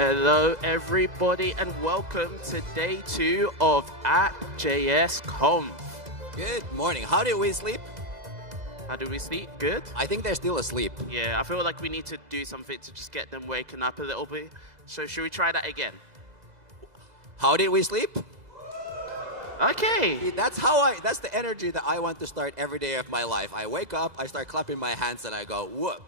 Hello everybody and welcome to day 2 of App.js Conf. Good morning. How did we sleep? How did we sleep? Good? I think they're still asleep. Yeah, I feel like we need to do something to just get them waking up a little bit. So should we try that again? How did we sleep? Okay. That's the energy that I want to start every day of my life. I wake up, I start clapping my hands, and I go, whoop.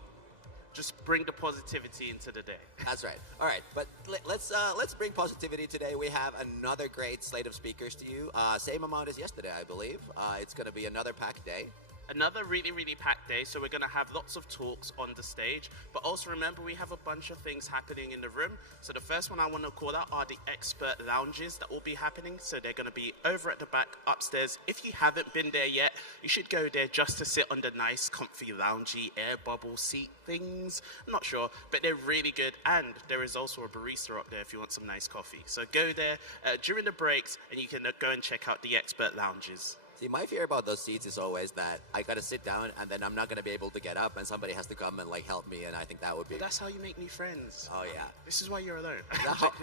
Just bring the positivity into the day. That's right. All right, but let's bring positivity today. We have another great slate of speakers to you. Same amount as yesterday, I believe. It's going to be another packed day. Another really, really packed day, so we're going to have lots of talks on the stage. But also remember, we have a bunch of things happening in the room. So the first one I want to call out are the expert lounges that will be happening. So they're going to be over at the back upstairs. If you haven't been there yet, you should go there just to sit on the nice, comfy, loungy, air bubble seat things. I'm not sure, but they're really good. And there is also a barista up there if you want some nice coffee. So go there during the breaks, and you can go and check out the expert lounges. See, my fear about those seats is always that I got to sit down and then I'm not going to be able to get up and somebody has to come and like help me, and I think that would be... But that's how you make new friends. Oh, yeah. This is why you're alone.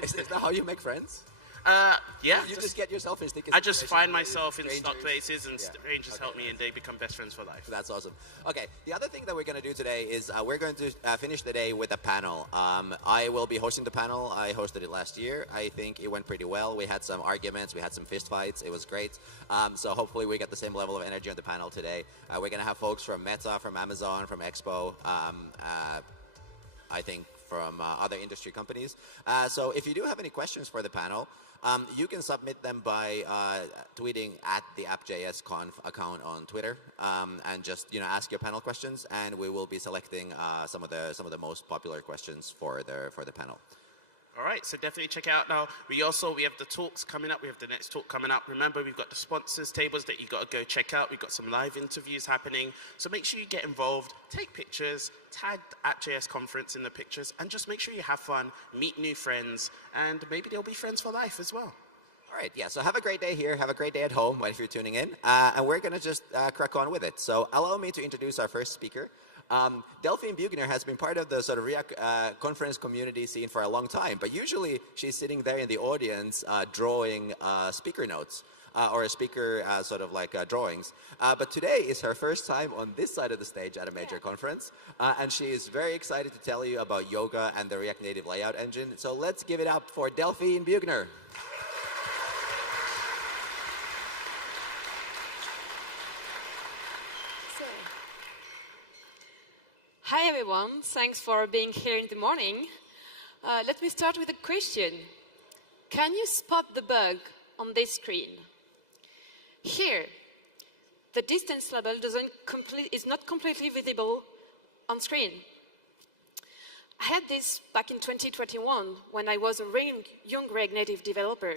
Is that how you make friends? Yeah. You just get yourself in sticky I just situations find with myself in strangers. stuck places and strangers Okay, help me and they become best friends for life. That's awesome. Okay, the other thing that we're going to do today is we're going to finish the day with a panel. I will be hosting the panel. I hosted it last year. I think it went pretty well. We had some arguments. We had some fist fights. It was great. So hopefully we get the same level of energy on the panel today. We're going to have folks from Meta, from Amazon, from Expo, I think from other industry companies. So if you do have any questions for the panel, you can submit them by tweeting at the App.js Conf account on Twitter, and just ask your panel questions, and we will be selecting some of the most popular questions for the panel. All right, so definitely check out now. We have the talks coming up. We have the next talk coming up. Remember, we've got the sponsors tables that you got to go check out. We've got some live interviews happening. So make sure you get involved, take pictures, tag App.js Conference in the pictures, and just make sure you have fun, meet new friends, and maybe they'll be friends for life as well. All right, yeah, so have a great day here. Have a great day at home if you're tuning in. And we're going to just crack on with it. So allow me to introduce our first speaker. Delphine Bugner has been part of the sort of React conference community scene for a long time, but usually she's sitting there in the audience drawing speaker notes or speaker sort of like drawings. But today is her first time on this side of the stage at a major conference, and she is very excited to tell you about yoga and the React Native layout engine. So let's give it up for Delphine Bugner. Hi everyone, thanks for being here in the morning. Let me start with a question. Can you spot the bug on this screen? Here, the distance label is not completely visible on screen. I had this back in 2021 when I was a young React Native developer.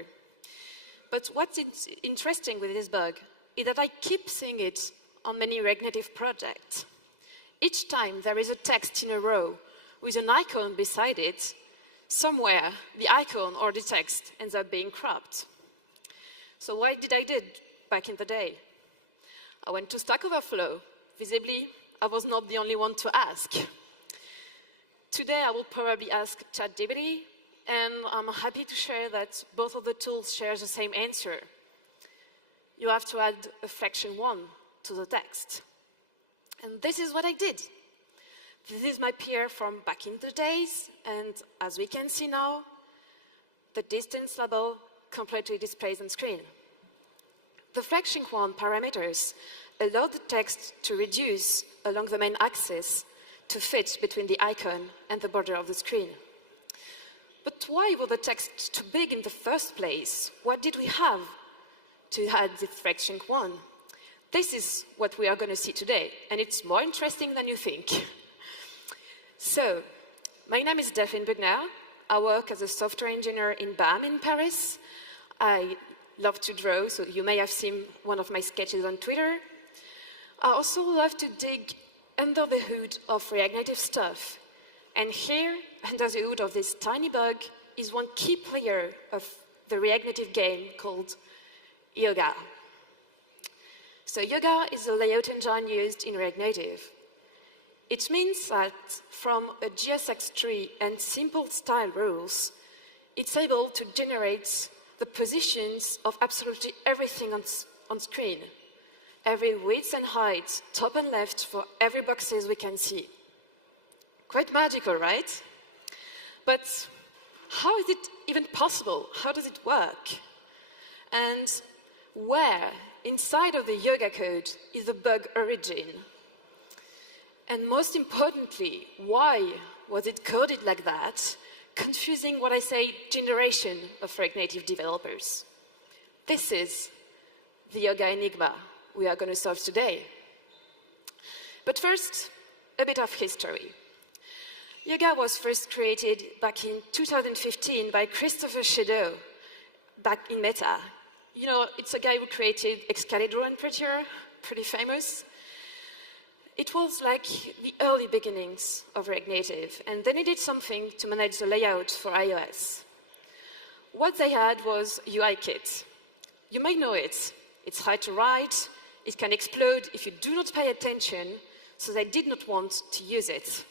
But what's interesting with this bug is that I keep seeing it on many React Native projects. Each time there is a text in a row with an icon beside it, somewhere the icon or the text ends up being cropped. So what did I do back in the day? I went to Stack Overflow. Visibly, I was not the only one to ask. Today I will probably ask ChatGPT, and I'm happy to share that both of the tools share the same answer. You have to add a flexion 1 to the text. And this is what I did. This is my PR from back in the days, and as we can see now, the distance label completely displays on screen. The flexion 1 parameters allow the text to reduce along the main axis to fit between the icon and the border of the screen. But why was the text too big in the first place? What did we have to add the flexion 1? This is what we are going to see today, and it's more interesting than you think. So, my name is Delphine Bugner. I work as a software engineer in BAM in Paris. I love to draw, so you may have seen one of my sketches on Twitter. I also love to dig under the hood of React Native stuff. And here, under the hood of this tiny bug, is one key player of the React Native game called Yoga. So Yoga is a layout engine used in React Native. It means that from a JSX tree and simple style rules, it's able to generate the positions of absolutely everything on screen. Every width and height, top and left, for every boxes we can see. Quite magical, right? But how is it even possible? How does it work? And where, inside of the yoga code, is the bug origin? And most importantly, why was it coded like that, confusing what I say generation of React Native developers? This is the yoga enigma we are going to solve today. But first, a bit of history. Yoga was first created back in 2015 by Krzysztof back in Meta. You know, it's a guy who created Excalibur and pretty famous. It was like the early beginnings of React Native, and they needed something to manage the layout for iOS. What they had was UIKit. You may know it. It's hard to write, it can explode if you do not pay attention, so they did not want to use it.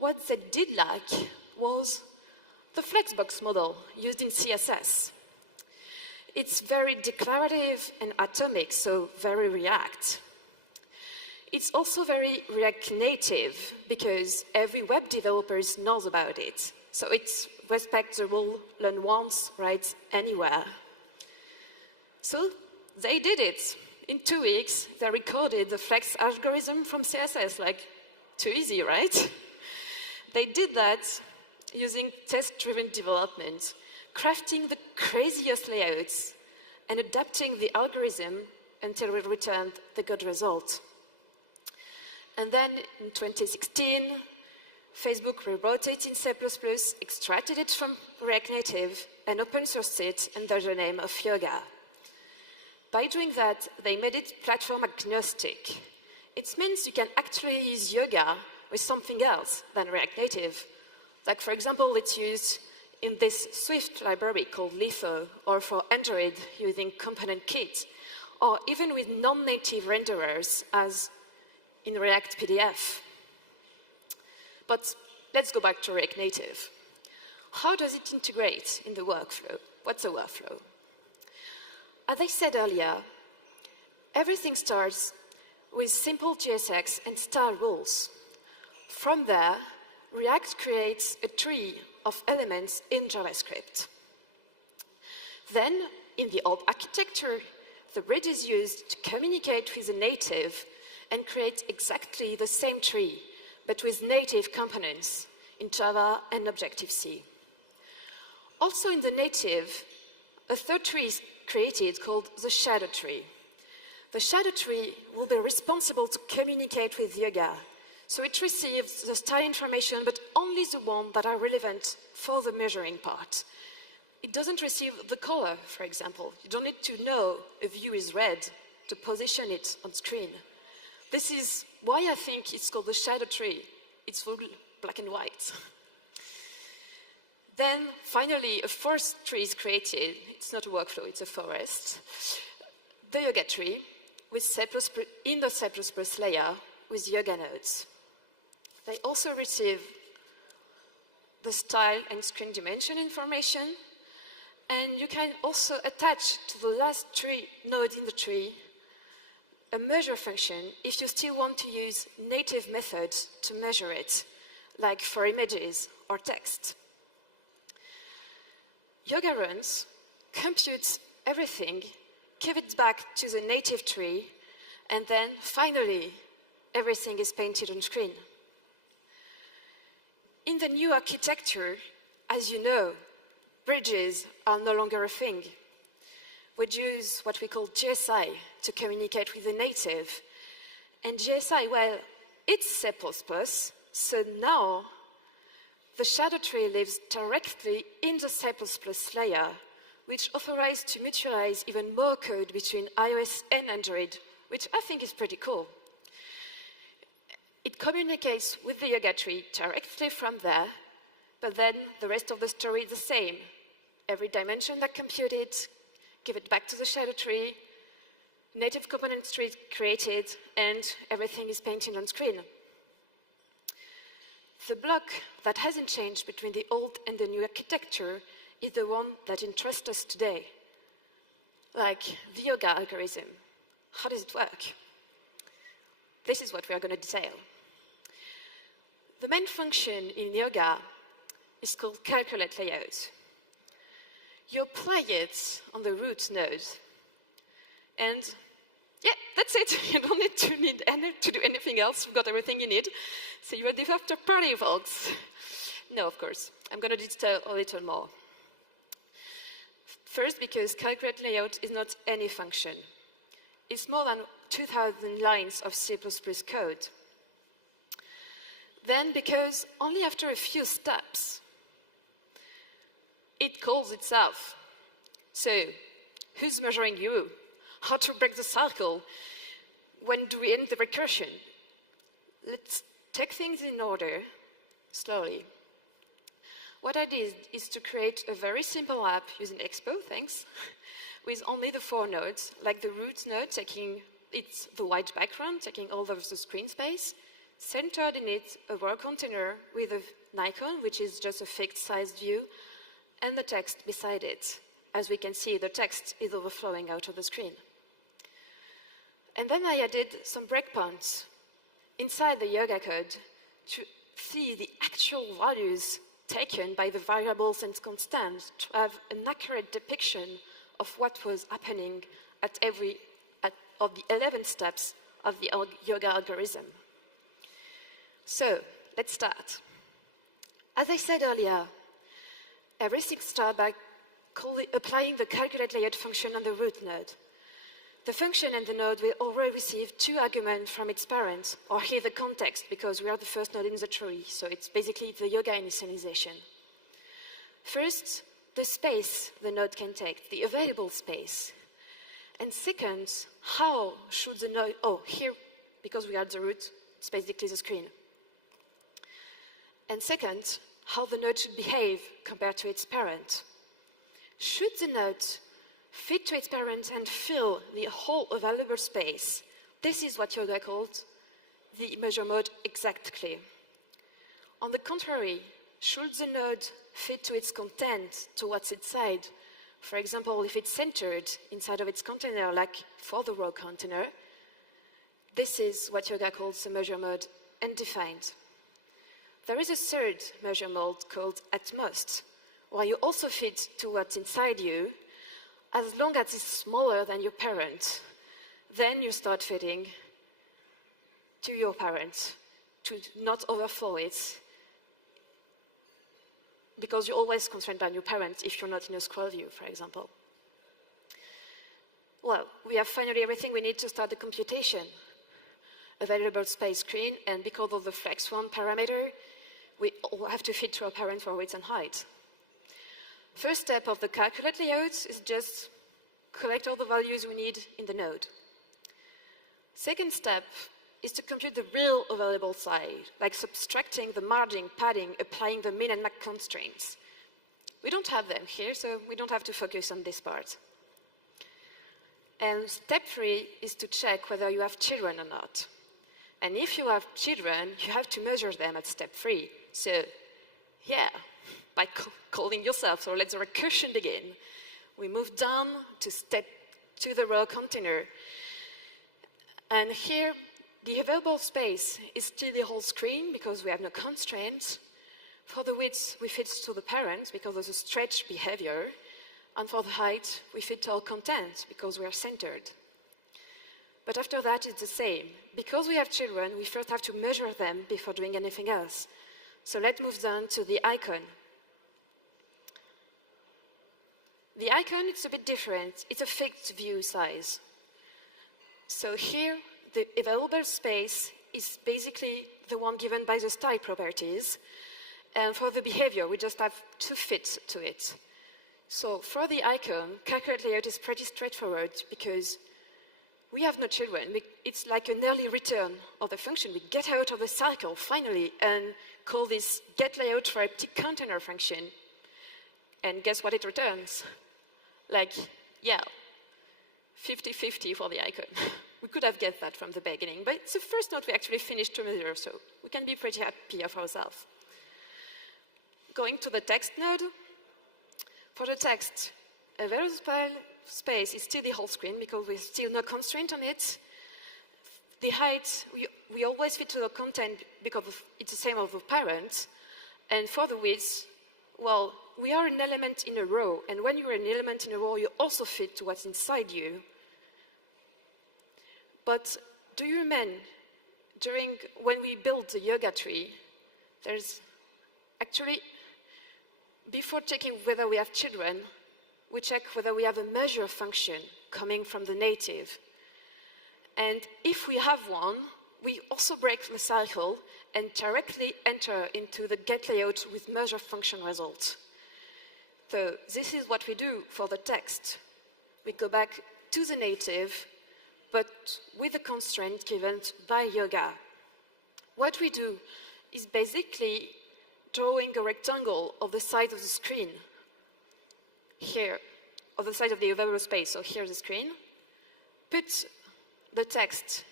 What they did like was the Flexbox model used in CSS. It's very declarative and atomic, so very React. It's also very React Native, because every web developer knows about it. So it's respect the rule, learn once, write anywhere. So they did it. In 2 weeks, they recorded the Flex algorithm from CSS, like, too easy, right? They did that using test-driven development, crafting the craziest layouts and adapting the algorithm until we returned the good result. And then in 2016, Facebook rewrote it in C++, extracted it from React Native, and open sourced it under the name of Yoga. By doing that, they made it platform agnostic. It means you can actually use Yoga with something else than React Native. Like, for example, it's used in this Swift library called Litho, or for Android using Component Kit, or even with non-native renderers, as in React PDF. But let's go back to React Native. How does it integrate in the workflow? What's a workflow? As I said earlier, everything starts with simple JSX and style rules. From there, React creates a tree of elements in JavaScript. Then, in the old architecture, the bridge is used to communicate with the native and create exactly the same tree, but with native components in Java and Objective-C. Also in the native, a third tree is created called the shadow tree. The shadow tree will be responsible to communicate with Yoga. So it receives the style information, but only the one that are relevant for the measuring part. It doesn't receive the color, for example. You don't need to know a view is red to position it on screen. This is why I think it's called the shadow tree. It's full black and white. Then, finally, a fourth tree is created. It's not a workflow, it's a forest. The Yoga tree, with C++, in the C++ layer, with Yoga nodes. They also receive the style and screen dimension information, and you can also attach to the last tree node in the tree a measure function if you still want to use native methods to measure it, like for images or text. Yoga runs, computes everything, gives it back to the native tree, and then finally, everything is painted on screen. In the new architecture, as you know, bridges are no longer a thing. We use what we call GSI to communicate with the native. And GSI, well, it's C++, so now the shadow tree lives directly in the C++ layer, which authorizes to mutualize even more code between iOS and Android, which I think is pretty cool. It communicates with the Yoga tree directly from there, but then the rest of the story is the same. Every dimension that computed, give it back to the shadow tree, native component tree created, and everything is painted on screen. The block that hasn't changed between the old and the new architecture is the one that interests us today, like the yoga algorithm. How does it work? This is what we are going to detail. The main function in yoga is called calculate layout. You apply it on the root node, and yeah, that's it. You don't need to do anything else. You've got everything you need. So you're the after party, folks. No, of course. I'm going to detail a little more. First, because calculate layout is not any function. It's more than 2,000 lines of C++ code. Then, because only after a few steps, it calls itself. So, who's measuring you? How to break the cycle? When do we end the recursion? Let's take things in order, slowly. What I did is to create a very simple app using Expo, thanks, with only the 4 nodes, like the root node taking the white background, taking all of the screen space, centered in it a world container with an icon, which is just a fixed-sized view, and the text beside it. As we can see, the text is overflowing out of the screen. And then I added some breakpoints inside the yoga code to see the actual values taken by the variables and constants to have an accurate depiction of what was happening at of the 11 steps of the yoga algorithm. So, let's start. As I said earlier, everything starts by applying the calculate layout function on the root node. The function and the node will already receive 2 arguments from its parent, or here the context, because we are the first node in the tree, so it's basically the yoga initialization. First, the space the node can take, the available space. And second, how should the node, here, because we are at the root, it's basically the screen. And second, how the node should behave compared to its parent. Should the node fit to its parent and fill the whole available space? This is what yoga called the measure mode exactly. On the contrary, should the node fit to its content, to what's inside? For example, if it's centered inside of its container, like for the row container, this is what yoga calls the measure mode undefined. There is a third measure mode called at most, where you also fit to what's inside you, as long as it's smaller than your parent. Then you start fitting to your parent, to not overflow it, because you're always constrained by your parent if you're not in a scroll view, for example. Well, we have finally everything we need to start the computation. Available space screen, and because of the flex1 parameter, we all have to fit to our parent for width and height. First step of the calculate layout is just collect all the values we need in the node. Second step is to compute the real available size, like subtracting the margin, padding, applying the min and max constraints. We don't have them here, so we don't have to focus on this part. And step 3 is to check whether you have children or not. And if you have children, you have to measure them at step 3. So, yeah, by calling yourself, so let the recursion begin. We move down to step to the row container. And here, the available space is still the whole screen because we have no constraints. For the width, we fit to the parent because there's a stretch behavior. And for the height, we fit to our content because we are centered. But after that, it's the same. Because we have children, we first have to measure them before doing anything else. So let's move down to the icon. The icon, it's a bit different. It's a fixed view size. So here, the available space is basically the one given by the style properties. And for the behavior, we just have to fit to it. So for the icon, calculate layout is pretty straightforward because we have no children. It's like an early return of the function. We get out of the cycle, finally, and call this get layout for empty container function. And guess what it returns? Like, yeah, 50-50 for the icon. We could have guessed that from the beginning, but it's the first node we actually finished to measure, so we can be pretty happy of ourselves. Going to the text node, For the text, a variable space is still the whole screen because there's still no constraint on it. The height, we always fit to the content because it's the same of the parent. And for the width, well, we are an element in a row. And when you're an element in a row, you also fit to what's inside you. But do you remember, when we built the yoga tree, there's actually, before checking whether we have children, we check whether we have a measure function coming from the native. And if we have one, we also break the cycle and directly enter into the get layout with measure function result. So this is what we do for the text. We go back to the native, but with a constraint given by yoga. What we do is basically drawing a rectangle of the size of the screen. Here, of the size of the available space. So here's the screen. Put the text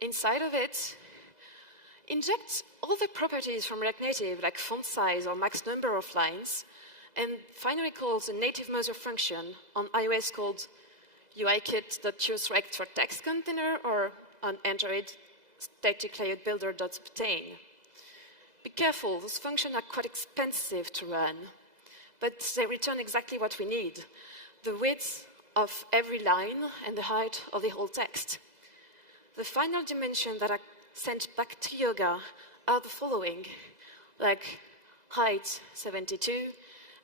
inside of it. Inject all the properties from React Native, like font size or max number of lines, and finally calls the native measure function on iOS called UIKit.useRect for text container, or on Android, static layout builder.obtain. Be careful, those functions are quite expensive to run, but they return exactly what we need, the width of every line and the height of the whole text. The final dimensions that are sent back to yoga are the following, like height 72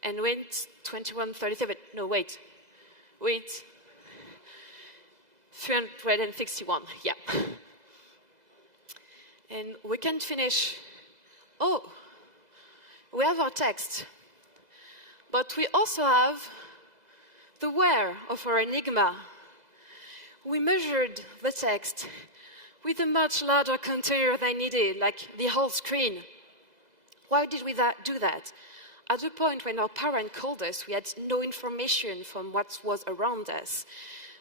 and width 2137. No, wait. Width 361. Yeah. And we can finish. Oh, we have our text. But we also have the where of our Enigma. We measured the text with a much larger container than needed, like the whole screen. Why did we do that? At the point when our parent called us, we had no information from what was around us.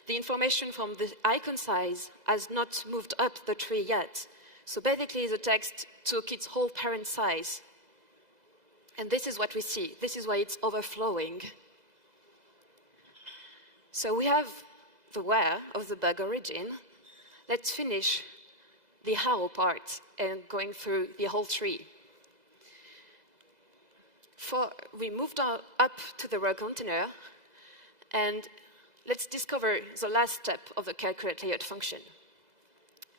The information from the icon size has not moved up the tree yet. So basically, the text took its whole parent size. And this is what we see. This is why it's overflowing. So we have the where of the bug origin. Let's finish the how part and going through the whole tree. We moved up to the row container, and let's discover the last step of the calculate layout function.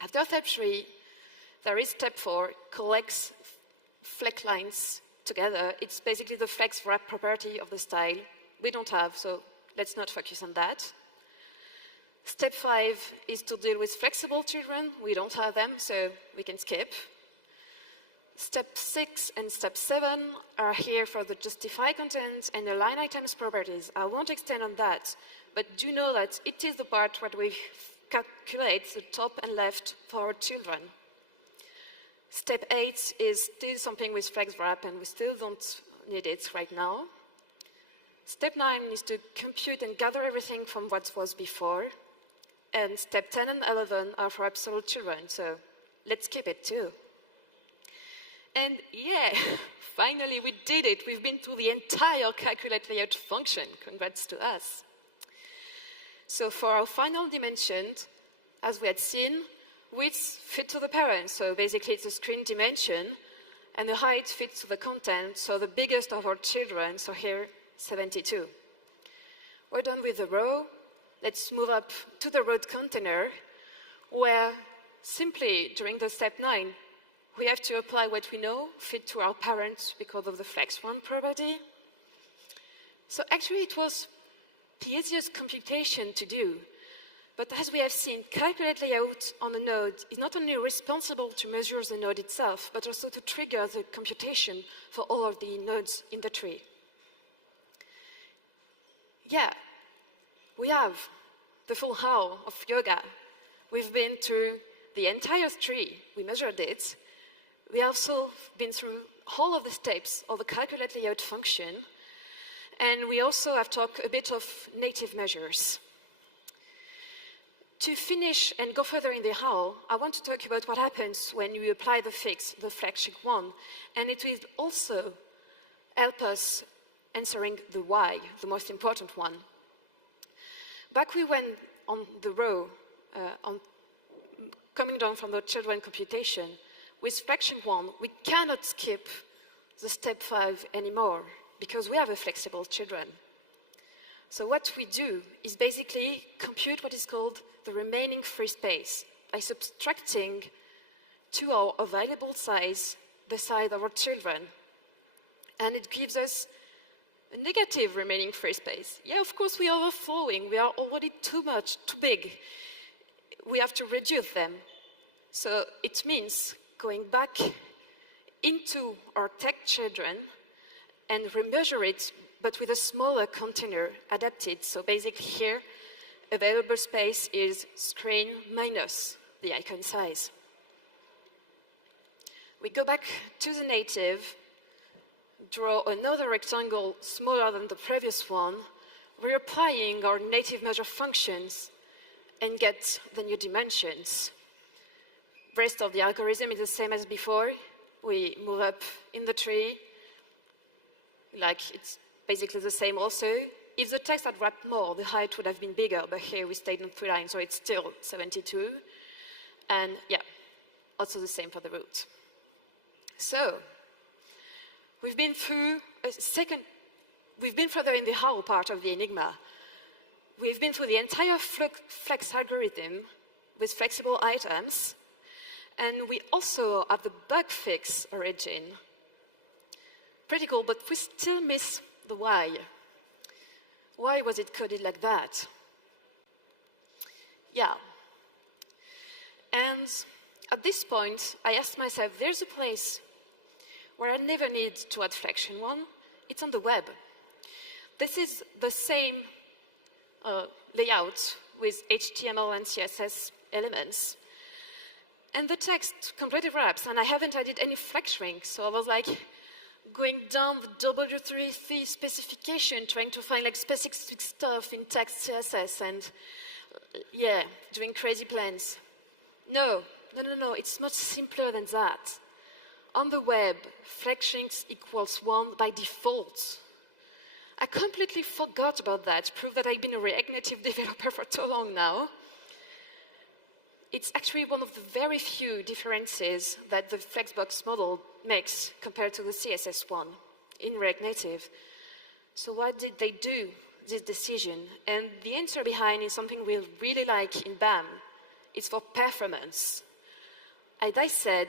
After step 3, there is step 4, collects flex lines together. It's basically the flex wrap property of the style. We don't have, so let's not focus on that. Step 5 is to deal with flexible children. We don't have them, so we can skip. Step 6 and step 7 are here for the justify content and the line items properties. I won't extend on that, but do know that it is the part where we calculate the top and left for our children. Step 8 is still something with flex wrap, and we still don't need it right now. Step 9 is to compute and gather everything from what was before. And step 10 and 11 are for absolute children, so let's skip it too. And yeah, finally we did it. We've been through the entire calculate layout function. Congrats to us. So for our final dimension, as we had seen, width fits to the parent, so basically it's a screen dimension, and the height fits to the content, so the biggest of our children, so here, 72. We're done with the row. Let's move up to the road container, where simply during the step 9, we have to apply what we know, fit to our parents because of the flex one property. So actually it was the easiest computation to do. But as we have seen, calculate layout on a node is not only responsible to measure the node itself, but also to trigger the computation for all of the nodes in the tree. Yeah, we have the full how of yoga. We've been through the entire tree. We measured it. We also been through all of the steps of the calculate layout function. And we also have talked a bit of native measures. To finish and go further in the how, I want to talk about what happens when you apply the fix, the flex check 1. And it will also help us answering the why, the most important one. Back we went on the row, coming down from the children computation, with fraction 1, we cannot skip the step 5 anymore, because we have a flexible children. So what we do is basically compute what is called the remaining free space by subtracting to our available size the size of our children. And it gives us a negative remaining free space. Yeah, of course we are overflowing. We are already too big. We have to reduce them. So it means going back into our tech children and remeasure it, but with a smaller container adapted. So basically here, available space is screen minus the icon size. We go back to the native, draw another rectangle smaller than the previous one, reapplying our native measure functions, and get the new dimensions. Rest of the algorithm is the same as before. We move up in the tree, like it's basically the same also. If the text had wrapped more, the height would have been bigger, but here we stayed on 3 lines, so it's still 72. And yeah, also the same for the root. So, we've been through we've been further in the how part of the Enigma. We've been through the entire flex algorithm with flexible items, and we also have the bug fix origin. Pretty cool, but we still miss the why. Why was it coded like that? Yeah. And at this point, I asked myself, there's a place where I never need to add fraction 1. It's on the web. This is the same layout with HTML and CSS elements. And the text completely wraps, and I haven't added any flex shrink, so I was like going down the W3C specification, trying to find like specific stuff in text CSS, and yeah, doing crazy plans. No, it's much simpler than that. On the web, flex shrinks equals 1 by default. I completely forgot about that, proof that I've been a React Native developer for too long now. It's actually one of the very few differences that the Flexbox model makes compared to the CSS one in React Native. So why did they do this decision? And the answer behind is something we really like in BAM. It's for performance. As I said,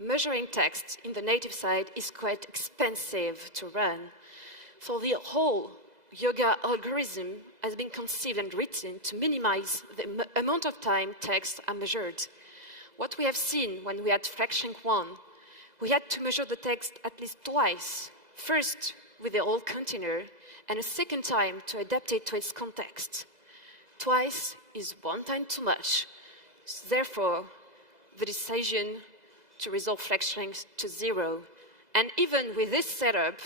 measuring text in the native side is quite expensive to run. So the whole yoga algorithm has been conceived and written to minimize the amount of time texts are measured. What we have seen when we had fraction 1, we had to measure the text at least twice. First with the whole container, and a second time to adapt it to its context. Twice is 1 time too much. Therefore, the decision to resolve flex shrinks to 0. And even with this setup,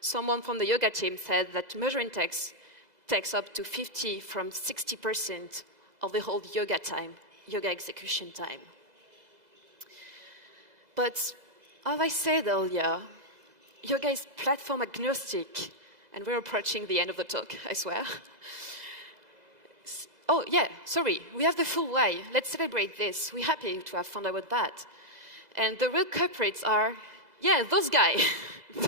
someone from the yoga team said that measuring text takes up to 50 from 60% of the whole yoga time, yoga execution time. But as I said earlier, yoga is platform agnostic, and we're approaching the end of the talk, I swear. Oh yeah, sorry, we have the full way. Let's celebrate this. We're happy to have found out about that. And the real culprits are, yeah, those guys.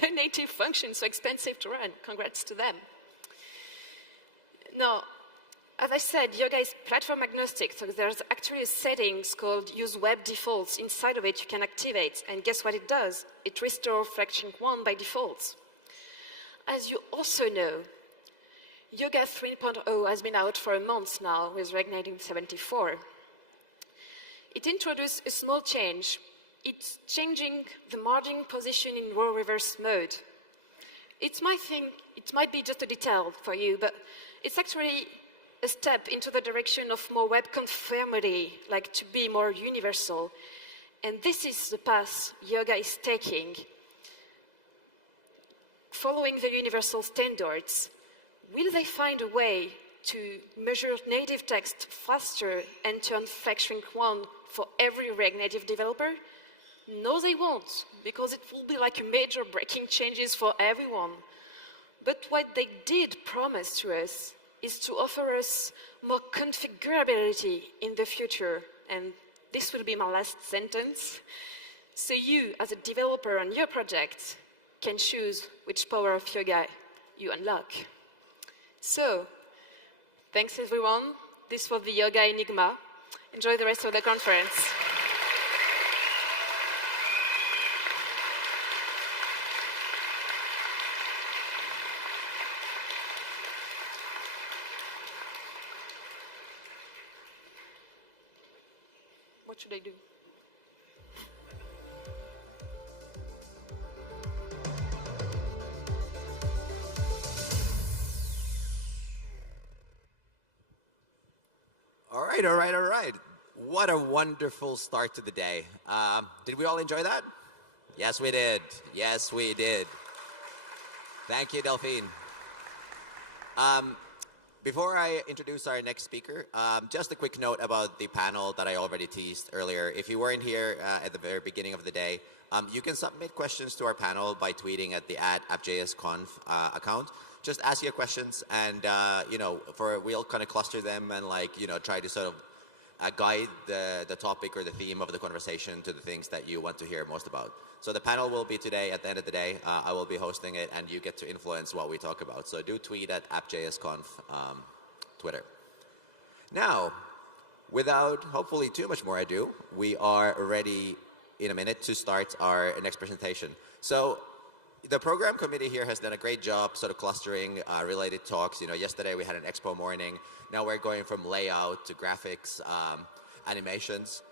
The native functions so expensive to run. Congrats to them. Now, as I said, yoga is platform agnostic, so there's actually a settings called use web defaults. Inside of it, you can activate, and guess what it does? It restores fraction 1 by default. As you also know, Yoga 3.0 has been out for a month now with React Native 74. It introduced a small change. It's changing the margin position in row reverse mode. It might be just a detail for you, but it's actually a step into the direction of more web conformity, like to be more universal. And this is the path Yoga is taking. Following the universal standards, will they find a way to measure native text faster and turn flex shrink 1 for every React Native developer? No, they won't, because it will be like a major breaking changes for everyone. But what they did promise to us is to offer us more configurability in the future. And this will be my last sentence. So you, as a developer on your project, can choose which power of yoga you unlock. So, thanks everyone. This was the Yoga Enigma. Enjoy the rest of the conference. What should I do? All right. What a wonderful start to the day. Did we all enjoy that? Yes, we did. Yes, we did. Thank you, Delphine. Before I introduce our next speaker, just a quick note about the panel that I already teased earlier. If you weren't here at the very beginning of the day, you can submit questions to our panel by tweeting at the @App.js Conf account. Just ask your questions, and we'll kind of cluster them and try to sort of guide the topic or the theme of the conversation to the things that you want to hear most about. So the panel will be today. At the end of the day, I will be hosting it, and you get to influence what we talk about. So do tweet at @App.js Conf Twitter. Now, without hopefully too much more ado, we are ready in a minute to start our next presentation. So the program committee here has done a great job sort of clustering related talks. Yesterday we had an Expo morning. Now we're going from layout to graphics, animations.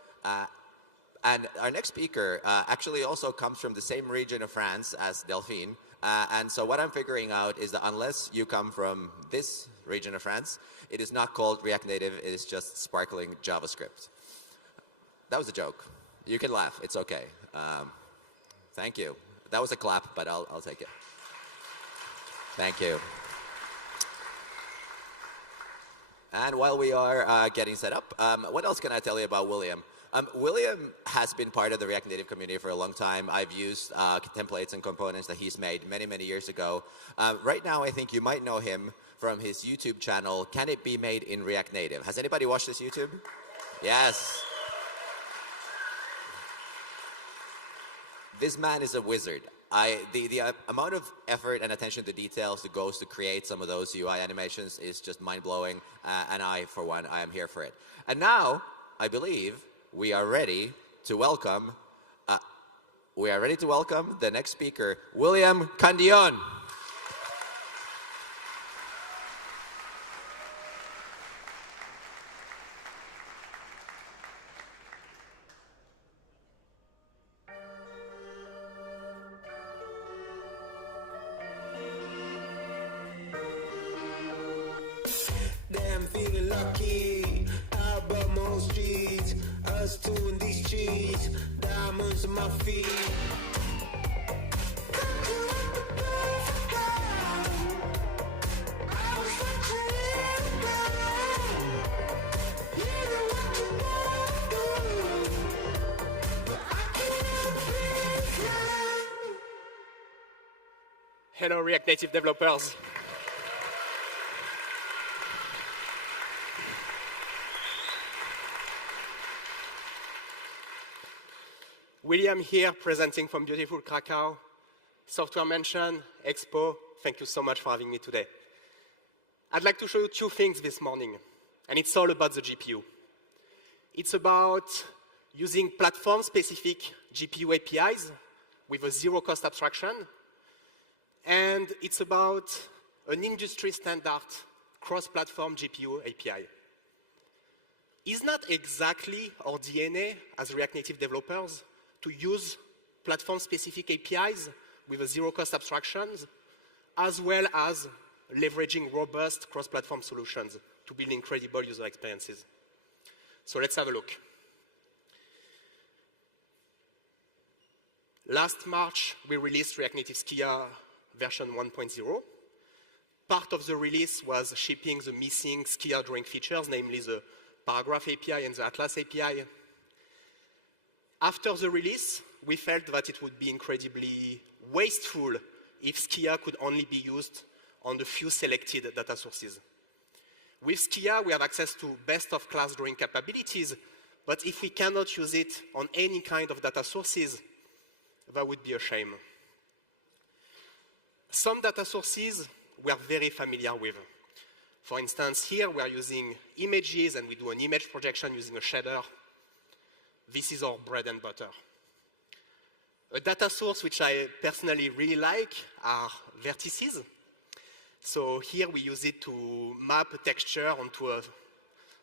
And our next speaker actually also comes from the same region of France as Delphine. And so what I'm figuring out is that unless you come from this region of France, it is not called React Native. It is just sparkling JavaScript. That was a joke. You can laugh. It's okay. Thank you. That was a clap, but I'll take it. Thank you. And while we are getting set up, what else can I tell you about William? William has been part of the React Native community for a long time. I've used templates and components that he's made many, many years ago. Right now, I think you might know him from his YouTube channel, Can It Be Made in React Native? Has anybody watched this YouTube? Yes. This man is a wizard. The amount of effort and attention to details that goes to create some of those UI animations is just mind-blowing. And I, for one, I am here for it. And now, I believe, we are ready to welcome the next speaker, William Candillon. Damn, feeling lucky. Out above most streets. Us two in these streets. Diamonds on my feet. Hello, React Native developers. William here, presenting from beautiful Krakow. Software Mention, Expo, thank you so much for having me today. I'd like to show you two things this morning, and it's all about the GPU. It's about using platform-specific GPU APIs with a zero-cost abstraction, and it's about an industry-standard cross-platform GPU API. It's not exactly our DNA as React Native developers to use platform-specific APIs with a zero-cost abstractions, as well as leveraging robust cross-platform solutions to build incredible user experiences. So let's have a look. Last March, we released React Native Skia version 1.0. Part of the release was shipping the missing Skia drawing features, namely the Paragraph API and the Atlas API. After the release, we felt that it would be incredibly wasteful if Skia could only be used on the few selected data sources. With Skia, we have access to best-of-class drawing capabilities, but if we cannot use it on any kind of data sources, that would be a shame. Some data sources we are very familiar with. For instance, here we are using images and we do an image projection using a shader. This is our bread and butter. A data source which I personally really like are vertices. So here we use it to map a texture onto a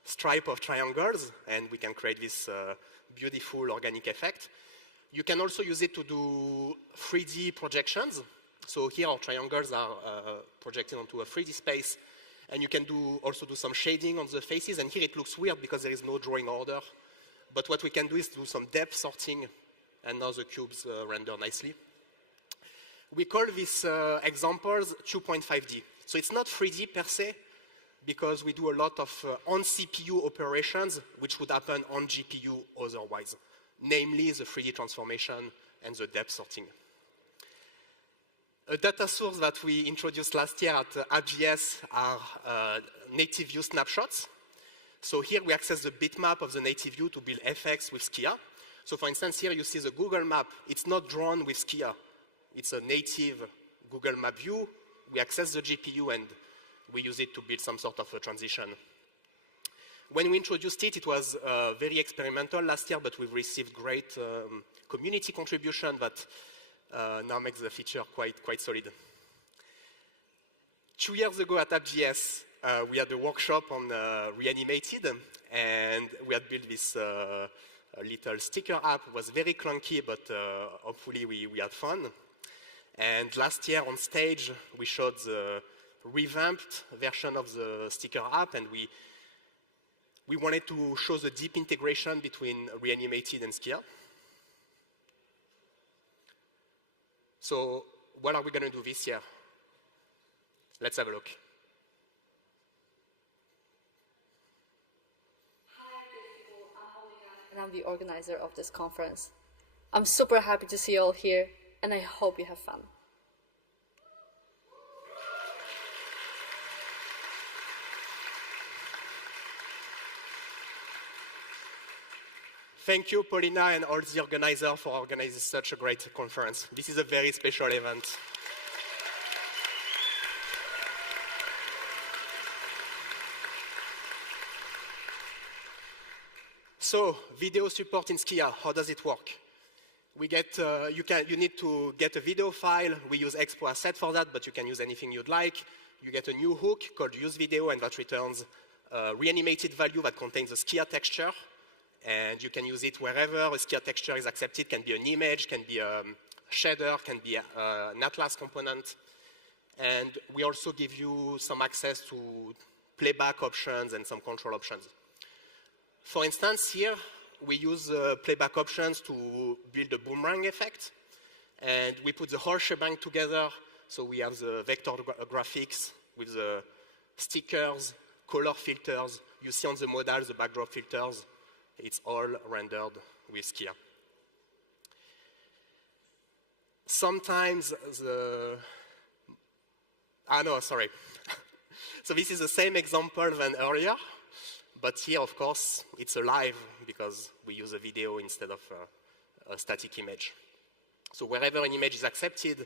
stripe of triangles, and we can create this beautiful organic effect. You can also use it to do 3D projections. So here our triangles are projected onto a 3D space, and you can also do some shading on the faces, and here it looks weird because there is no drawing order. But what we can do is do some depth sorting, and now the cubes render nicely. We call these examples 2.5D. So it's not 3D per se, because we do a lot of on-CPU operations, which would happen on GPU otherwise, namely the 3D transformation and the depth sorting. A data source that we introduced last year at App.js are native view snapshots. So here we access the bitmap of the native view to build effects with Skia. So for instance, here you see the Google map. It's not drawn with Skia. It's a native Google map view. We access the GPU and we use it to build some sort of a transition. When we introduced it, it was very experimental last year, but we've received great community contribution that now makes the feature quite solid. 2 years ago at App.js, we had a workshop on Reanimated, and we had built this little sticker app. It was very clunky, but hopefully we had fun. And last year on stage, we showed the revamped version of the sticker app, and we wanted to show the deep integration between Reanimated and Skia. So what are we going to do this year? Let's have a look. And I'm the organizer of this conference. I'm super happy to see you all here, and I hope you have fun. Thank you, Paulina, and all the organizers for organizing such a great conference. This is a very special event. So, video support in Skia, how does it work? We get, you need to get a video file. We use Expo asset for that, but you can use anything you'd like. You get a new hook called use video, and that returns a reanimated value that contains a Skia texture. And you can use it wherever a Skia texture is accepted. Can be an image, can be a shader, can be an Atlas component. And we also give you some access to playback options and some control options. For instance, here we use playback options to build a boomerang effect. And we put the whole shebang together. So we have the vector graphics with the stickers, color filters. You see on the modal the backdrop filters. It's all rendered with Skia. Sometimes sorry. So this is the same example than earlier, but here, of course, it's alive because we use a video instead of a static image. So wherever an image is accepted,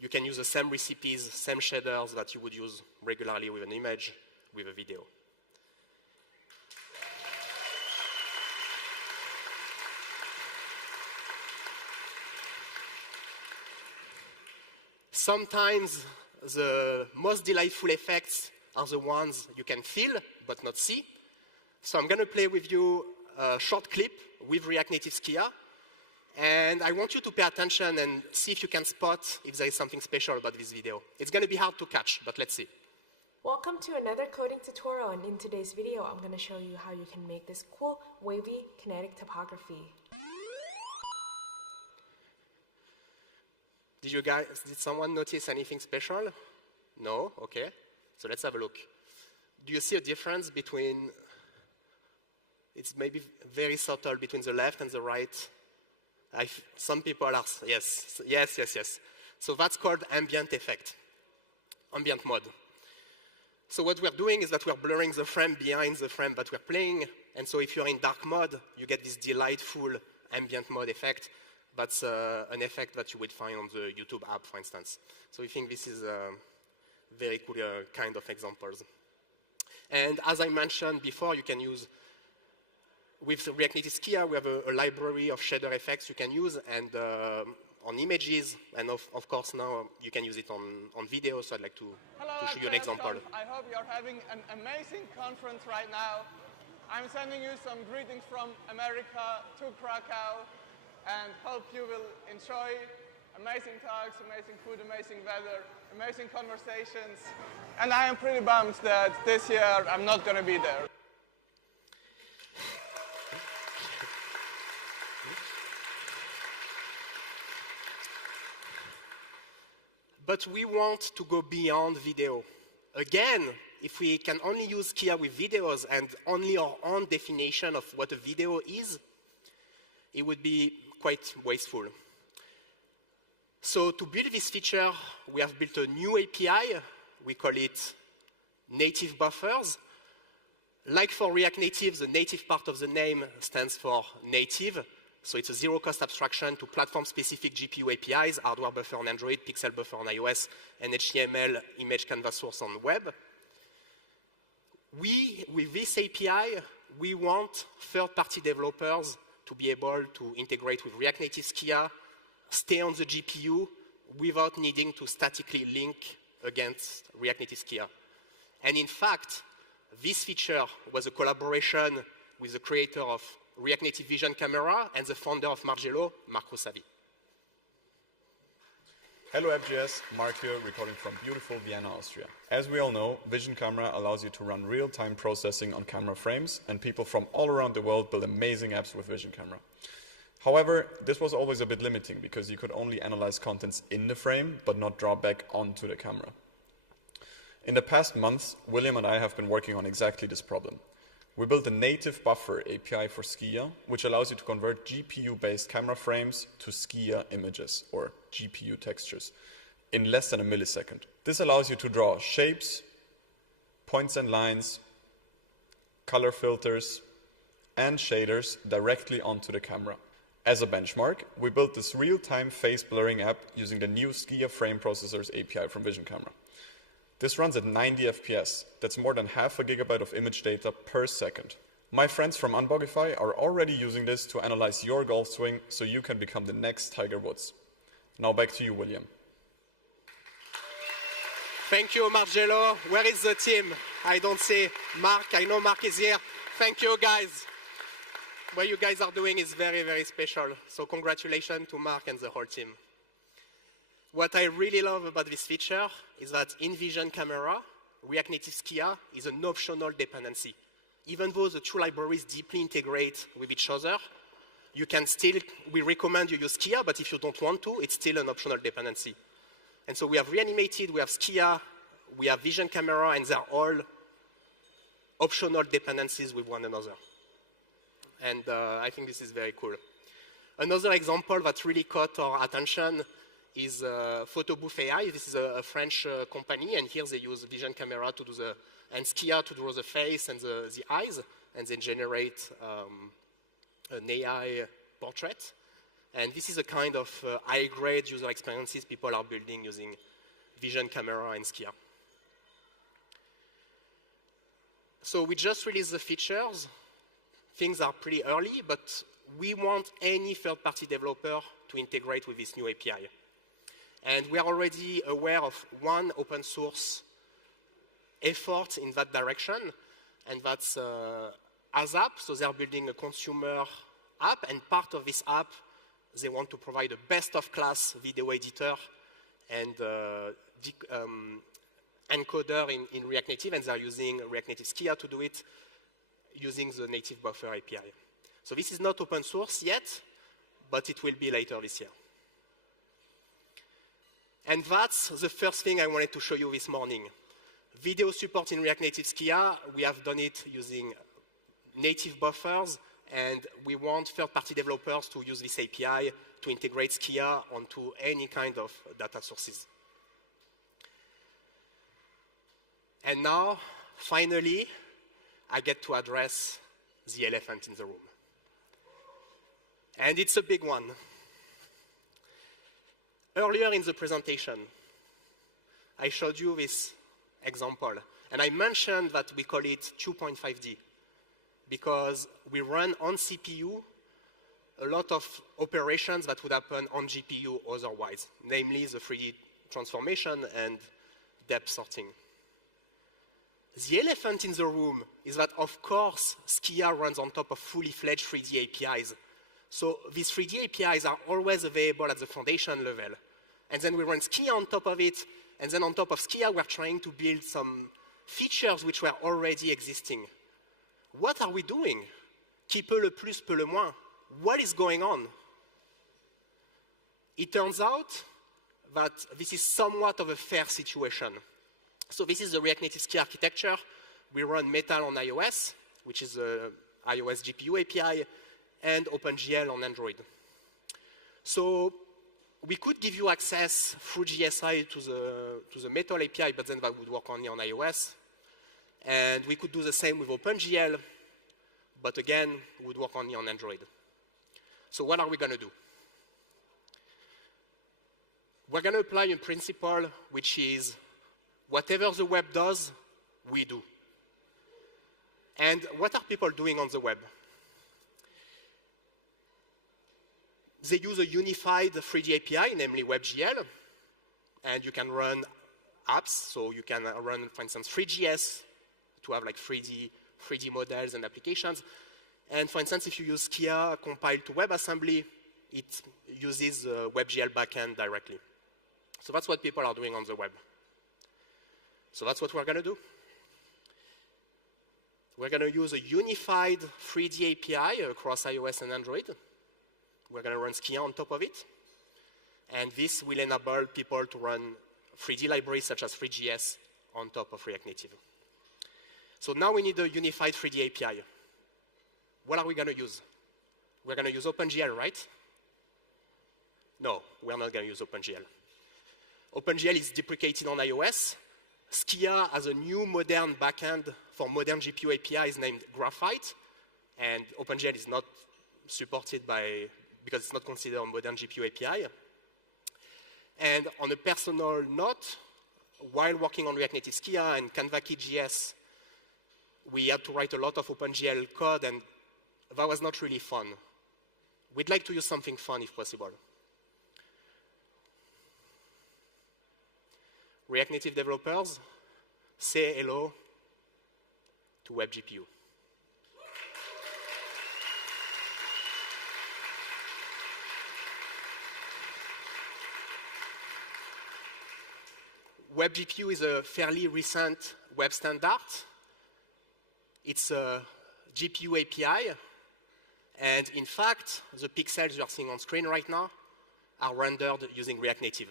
you can use the same recipes, same shaders that you would use regularly with an image, with a video. Sometimes the most delightful effects are the ones you can feel but not see. So I'm going to play with you a short clip with React Native Skia. And I want you to pay attention and see if you can spot if there is something special about this video. It's going to be hard to catch, but let's see. Welcome to another coding tutorial, and in today's video I'm going to show you how you can make this cool wavy kinetic topography. Did someone notice anything special? No? Okay. So let's have a look. Do you see a difference between, it's maybe very subtle between the left and the right? Some people are, yes. So that's called ambient effect. ambient mode. So what we're doing is that we're blurring the frame behind the frame that we're playing. And so if you're in dark mode, you get this delightful ambient mode effect. That's an effect that you would find on the YouTube app, for instance. So we think this is a very cool kind of examples. And as I mentioned before, you can use, with React Native Skia, we have a library of shader effects you can use, and on images, and of course now you can use it on video, so I'd like to show you an example. Conf. I hope you're having an amazing conference right now. I'm sending you some greetings from America to Krakow, and hope you will enjoy amazing talks, amazing food, amazing weather, amazing conversations. And I am pretty bummed that this year I'm not going to be there. But we want to go beyond video. Again, if we can only use Skia with videos and only our own definition of what a video is, it would be quite wasteful. So to build this feature, we have built a new API. We call it native buffers. Like for React Native, the native part of the name stands for native. So it's a zero-cost abstraction to platform-specific GPU APIs, hardware buffer on Android, pixel buffer on iOS, and HTML image canvas source on web. With this API, we want third-party developers to be able to integrate with React Native Skia, stay on the GPU without needing to statically link against React Native Skia. And in fact, this feature was a collaboration with the creator of React Native Vision Camera and the founder of Margello, Marco Savi. Hello App.js, Mark here, recording from beautiful Vienna, Austria. As we all know, Vision Camera allows you to run real-time processing on camera frames, and people from all around the world build amazing apps with Vision Camera. However, this was always a bit limiting because you could only analyze contents in the frame, but not draw back onto the camera. In the past months, William and I have been working on exactly this problem. We built a native buffer API for Skia, which allows you to convert GPU-based camera frames to Skia images, or GPU textures, in less than a millisecond. This allows you to draw shapes, points and lines, color filters, and shaders directly onto the camera. As a benchmark, we built this real-time face blurring app using the new Skia Frame Processors API from Vision Camera. This runs at 90 FPS. That's more than half a gigabyte of image data per second. My friends from Unbogify are already using this to analyze your golf swing so you can become the next Tiger Woods. Now back to you, William. Thank you, Margello. Where is the team? I don't see Mark. I know Mark is here. Thank you, guys. What you guys are doing is very, very special. So congratulations to Mark and the whole team. What I really love about this feature is that in Vision Camera, React Native Skia is an optional dependency. Even though the two libraries deeply integrate with each other, you can still, we recommend you use Skia, but if you don't want to, it's still an optional dependency. And so we have reanimated, we have Skia, we have Vision Camera, and they're all optional dependencies with one another. And I think this is very cool. Another example that really caught our attention is Photo Booth AI. This is a French company, and here they use Vision Camera to do and Skia to draw the face and the eyes, and then generate an AI portrait. And this is a kind of high-grade user experiences people are building using Vision Camera and Skia. So we just released the features. Things are pretty early, but we want any third-party developer to integrate with this new API. And we are already aware of one open source effort in that direction, and that's ASAP. So they're building a consumer app, and part of this app, they want to provide a best-of-class video editor and encoder in React Native, and they're using React Native Skia to do it using the native buffer API. So this is not open source yet, but it will be later this year. And that's the first thing I wanted to show you this morning. Video support in React Native Skia, we have done it using native buffers, and we want third-party developers to use this API to integrate Skia onto any kind of data sources. And now, finally, I get to address the elephant in the room. And it's a big one. Earlier in the presentation, I showed you this example. And I mentioned that we call it 2.5D because we run on CPU a lot of operations that would happen on GPU otherwise, namely the 3D transformation and depth sorting. The elephant in the room is that, of course, Skia runs on top of fully fledged 3D APIs. So these 3D APIs are always available at the foundation level. And then we run Skia on top of it. And then on top of Skia, we're trying to build some features which were already existing. What are we doing? Qui peut le plus, peut le moins. What is going on? It turns out that this is somewhat of a fair situation. So this is the React Native Skia architecture. We run Metal on iOS, which is the iOS GPU API, and OpenGL on Android. So we could give you access through GSI to the Metal API, but then that would work only on iOS. And we could do the same with OpenGL, but again, would work only on Android. So what are we going to do? We're going to apply a principle which is whatever the web does, we do. And what are people doing on the web? They use a unified 3D API, namely WebGL, and you can run apps. So you can run, for instance, 3GS to have like 3D models and applications. And for instance, if you use Skia compiled to WebAssembly, it uses WebGL backend directly. So that's what people are doing on the web. So that's what we're going to do. We're going to use a unified 3D API across iOS and Android. We're going to run Skia on top of it. And this will enable people to run 3D libraries such as 3GS on top of React Native. So now we need a unified 3D API. What are we going to use? We're going to use OpenGL, right? No, we're not going to use OpenGL. OpenGL is deprecated on iOS. Skia has a new modern backend for modern GPU APIs named Graphite. And OpenGL is not supported because it's not considered a modern GPU API. And on a personal note, while working on React Native Skia and Canva.js, we had to write a lot of OpenGL code, and that was not really fun. We'd like to use something fun if possible. React Native developers, say hello to WebGPU. WebGPU is a fairly recent web standard. It's a GPU API. And in fact, the pixels you are seeing on screen right now are rendered using React Native.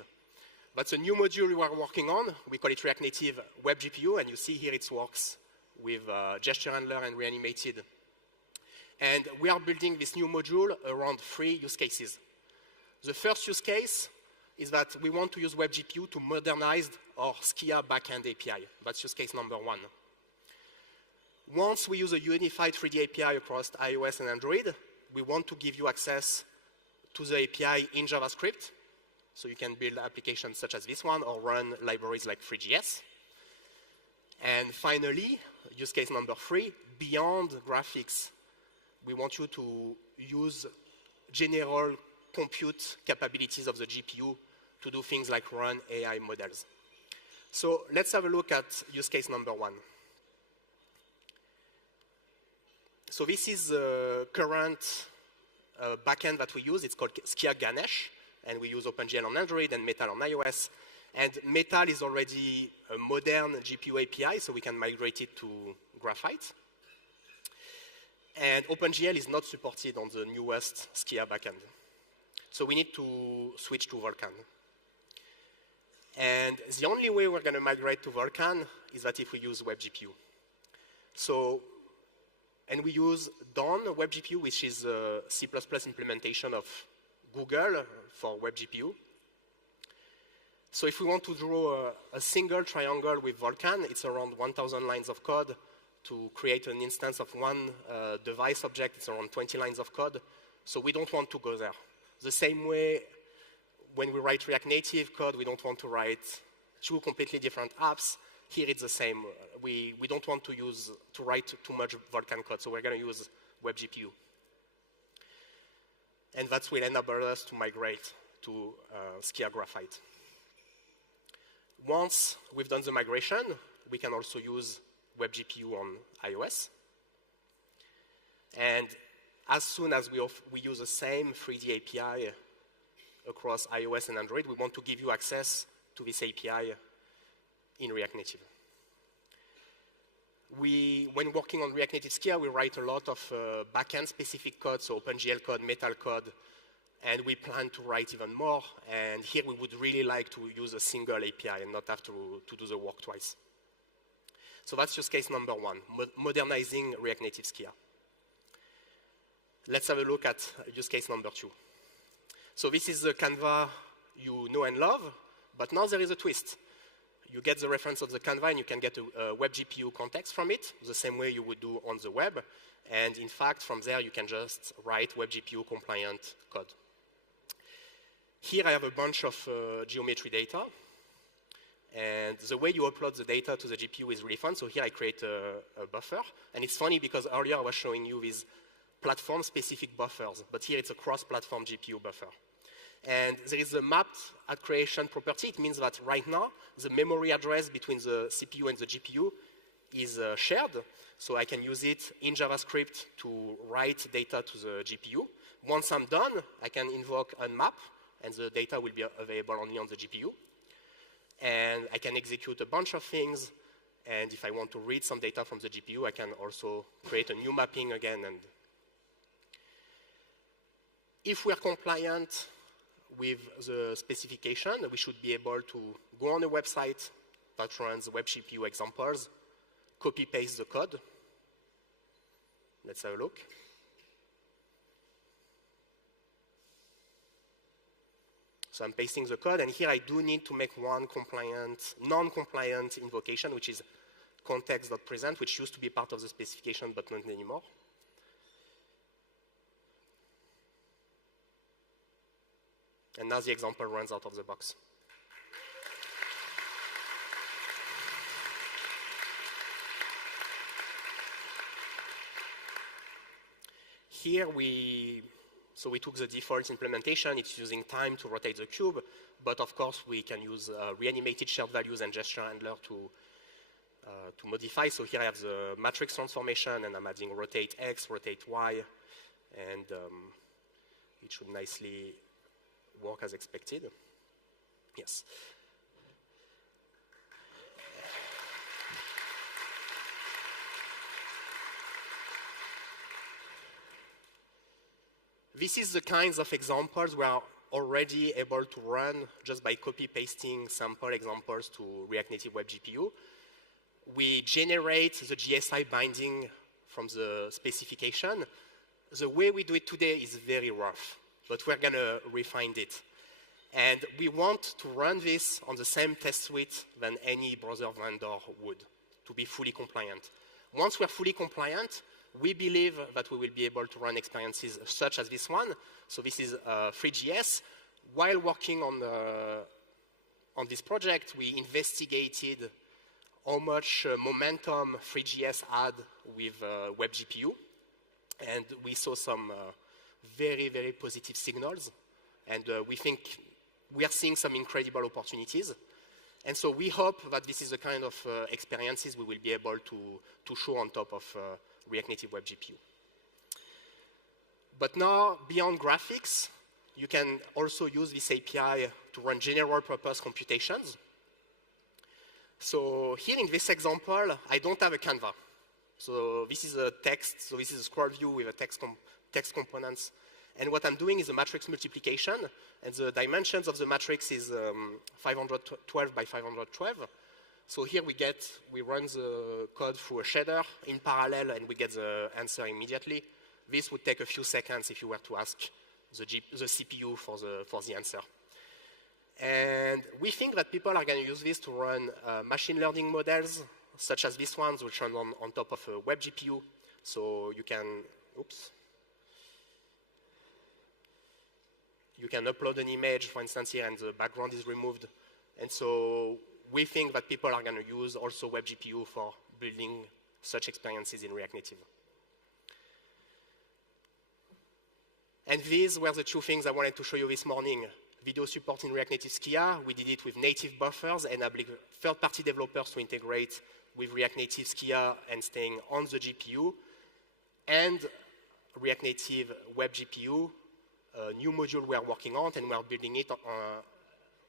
That's a new module we are working on. We call it React Native Web GPU, and you see here it works with gesture handler and reanimated. And we are building this new module around 3 use cases. The first use case is that we want to use Web GPU to modernize our Skia backend API. That's use case number 1. Once we use a unified 3D API across iOS and Android, we want to give you access to the API in JavaScript. So you can build applications such as this one or run libraries like 3GS. And finally, use case number 3, beyond graphics, we want you to use general compute capabilities of the GPU to do things like run AI models. So let's have a look at use case number 1. So this is the current backend that we use. It's called Skia Ganesh. And we use OpenGL on Android and Metal on iOS. And Metal is already a modern GPU API, so we can migrate it to Graphite. And OpenGL is not supported on the newest Skia backend. So we need to switch to Vulkan. And the only way we're going to migrate to Vulkan is that if we use WebGPU. So, and we use Dawn WebGPU, which is a C++ implementation of Google for WebGPU. So if we want to draw a single triangle with Vulkan, it's around 1,000 lines of code. To create an instance of one device object, it's around 20 lines of code. So we don't want to go there. The same way, when we write React Native code, we don't want to write two completely different apps. Here it's the same. We don't want to write too much Vulkan code, so we're going to use WebGPU. And that will enable us to migrate to Skia Graphite. Once we've done the migration, we can also use WebGPU on iOS. And as soon as we use the same 3D API across iOS and Android, we want to give you access to this API in React Native. When working on React Native Skia, we write a lot of backend specific code, so OpenGL code, Metal code, and we plan to write even more. And here we would really like to use a single API and not have to do the work twice. So that's use case number one, modernizing React Native Skia. Let's have a look at use case number two. So this is the Canva you know and love, but now there is a twist. You get the reference of the Canva and you can get a WebGPU context from it, the same way you would do on the web. And in fact, from there, you can just write WebGPU compliant code. Here I have a bunch of geometry data. And the way you upload the data to the GPU is really fun. So here I create a buffer. And it's funny because earlier I was showing you these platform-specific buffers. But here it's a cross-platform GPU buffer. And there is a mapped at creation property. It means that right now, the memory address between the CPU and the GPU is shared. So I can use it in JavaScript to write data to the GPU. Once I'm done, I can invoke unmap, and the data will be available only on the GPU. And I can execute a bunch of things. And if I want to read some data from the GPU, I can also create a new mapping again. And if we're compliant with the specification, we should be able to go on a website that runs WebGPU examples, copy-paste the code. Let's have a look. So I'm pasting the code, and here I do need to make one non-compliant invocation, which is context.present, which used to be part of the specification, but not anymore. And now the example runs out of the box. Here we took the default implementation. It's using time to rotate the cube, but of course we can use reanimated shared values and gesture handler to modify. So here I have the matrix transformation, and I'm adding rotate X, rotate Y, and it should nicely work as expected. Yes. This is the kinds of examples we are already able to run just by copy-pasting sample examples to React Native Web GPU. We generate the GSI binding from the specification. The way we do it today is very rough, but we're going to refine it. And we want to run this on the same test suite than any browser vendor would, to be fully compliant. Once we're fully compliant, we believe that we will be able to run experiences such as this one. So this is Free.js. While working on this project, we investigated how much momentum Free.js had with WebGPU. And we saw some very, very positive signals. And we think we are seeing some incredible opportunities. And so we hope that this is the kind of experiences we will be able to show on top of React Native Web GPU. But now, beyond graphics, you can also use this API to run general purpose computations. So here in this example, I don't have a Canva. So this is a text, so this is a scroll view with a text components. And what I'm doing is a matrix multiplication, and the dimensions of the matrix is 512 by 512. So here we run the code through a shader in parallel, and we get the answer immediately. This would take a few seconds if you were to ask the CPU for the answer. And we think that people are going to use this to run machine learning models, such as these ones, which run on top of a web GPU. So you can, you can upload an image, for instance, here, and the background is removed. And so we think that people are going to use also web GPU for building such experiences in React Native. And these were the two things I wanted to show you this morning. Video support in React Native Skia. We did it with native buffers, enabling third-party developers to integrate with React Native Skia and staying on the GPU. And React Native Web GPU, a new module we are working on, and we are building it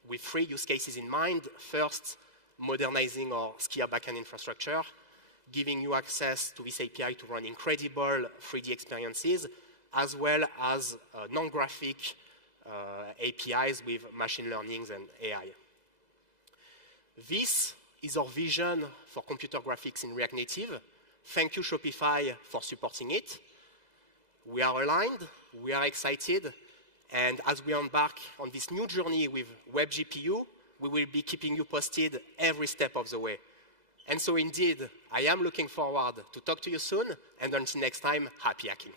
with 3 use cases in mind. First, modernizing our Skia backend infrastructure, giving you access to this API to run incredible 3D experiences, as well as non-graphic APIs with machine learnings and AI. This is our vision for computer graphics in React Native. Thank you, Shopify, for supporting it. We are aligned, we are excited, and as we embark on this new journey with Web GPU, we will be keeping you posted every step of the way. And so indeed, I am looking forward to talk to you soon, and until next time, happy hacking.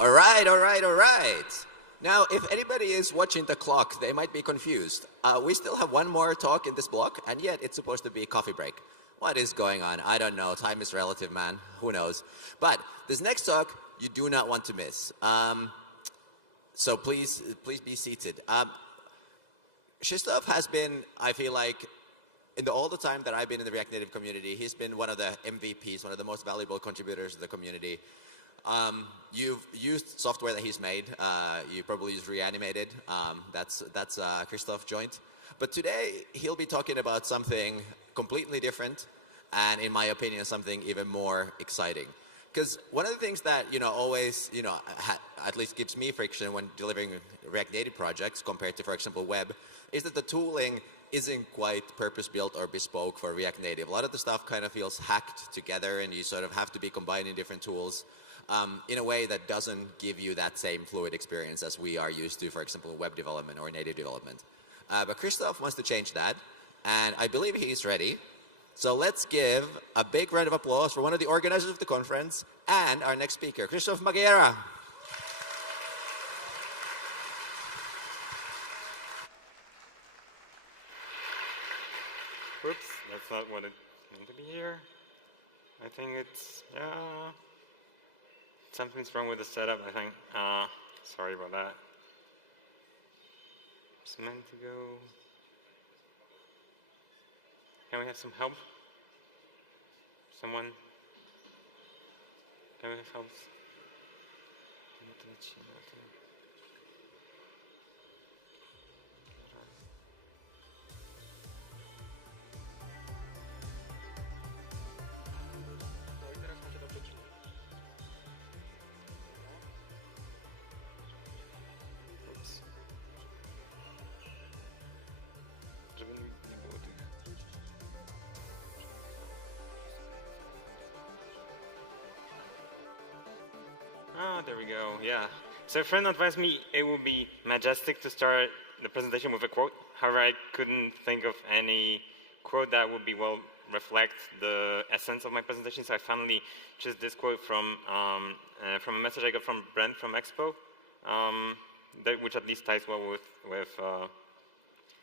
All right. Now, if anybody is watching the clock, they might be confused. We still have one more talk in this block, and yet it's supposed to be a coffee break. What is going on? I don't know. Time is relative, man. Who knows? But this next talk, you do not want to miss. So please be seated. Krzysztof has been, I feel like, all the time that I've been in the React Native community, he's been one of the MVPs, one of the most valuable contributors to the community. You've used software that he's made. You probably used Reanimated. That's Krystof joint. But today, he'll be talking about something completely different, and in my opinion, something even more exciting. Because one of the things that, always, at least gives me friction when delivering React Native projects compared to, for example, web, is that the tooling isn't quite purpose-built or bespoke for React Native. A lot of the stuff kind of feels hacked together, and you sort of have to be combining different tools in a way that doesn't give you that same fluid experience as we are used to, for example, web development or native development. But Krystof wants to change that, and I believe he's ready. So let's give a big round of applause for one of the organizers of the conference and our next speaker, Krzysztof Magiera. Oops, that's not what it meant to be here. I think it's, something's wrong with the setup, I think. Sorry about that. It's meant to go. Can we have some help? Someone? Can we have help? There we go, yeah. So a friend advised me it would be majestic to start the presentation with a quote. However, I couldn't think of any quote that would be reflect the essence of my presentation, so I finally chose this quote from a message I got from Brent from Expo, which at least ties well with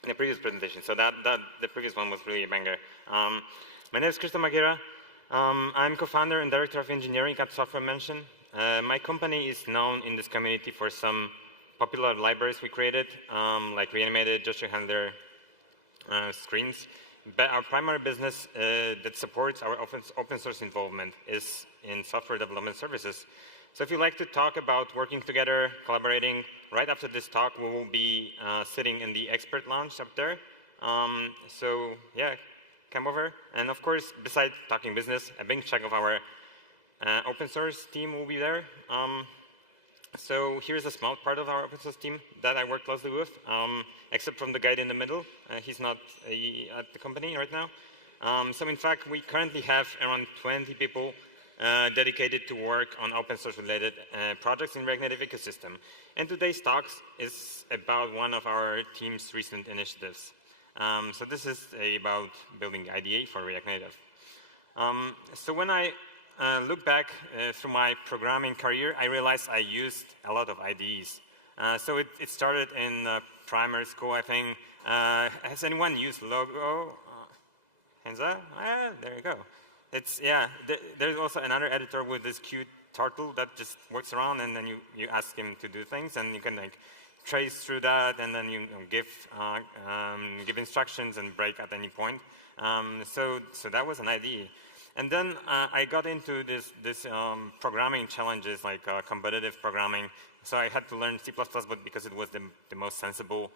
the previous presentation. So the previous one was really a banger. My name is Krzysztof Magiera. I'm co-founder and director of engineering at Software Mention. My company is known in this community for some popular libraries we created, like Reanimated, gesture handler, screens. But our primary business that supports our open source involvement is in software development services. So if you'd like to talk about working together, collaborating, right after this talk, we will be sitting in the expert lounge up there. So yeah, come over. And of course, besides talking business, a big chunk of our open source team will be there. So here's a small part of our open source team that I work closely with, except from the guy in the middle. He's not at the company right now. So in fact, we currently have around 20 people dedicated to work on open source related projects in React Native ecosystem. And today's talk is about one of our team's recent initiatives. So this is about building IDE for React Native. So when I look back through my programming career, I realized I used a lot of IDEs. So it started in primary school, I think. Has anyone used Logo? Hands up? There you go. It's, yeah, there's also another editor with this cute turtle that just works around, and then you ask him to do things, and you can like trace through that, and then you give instructions and break at any point. So that was an IDE. And then I got into this programming challenges, like competitive programming. So I had to learn C++, but because it was the most sensible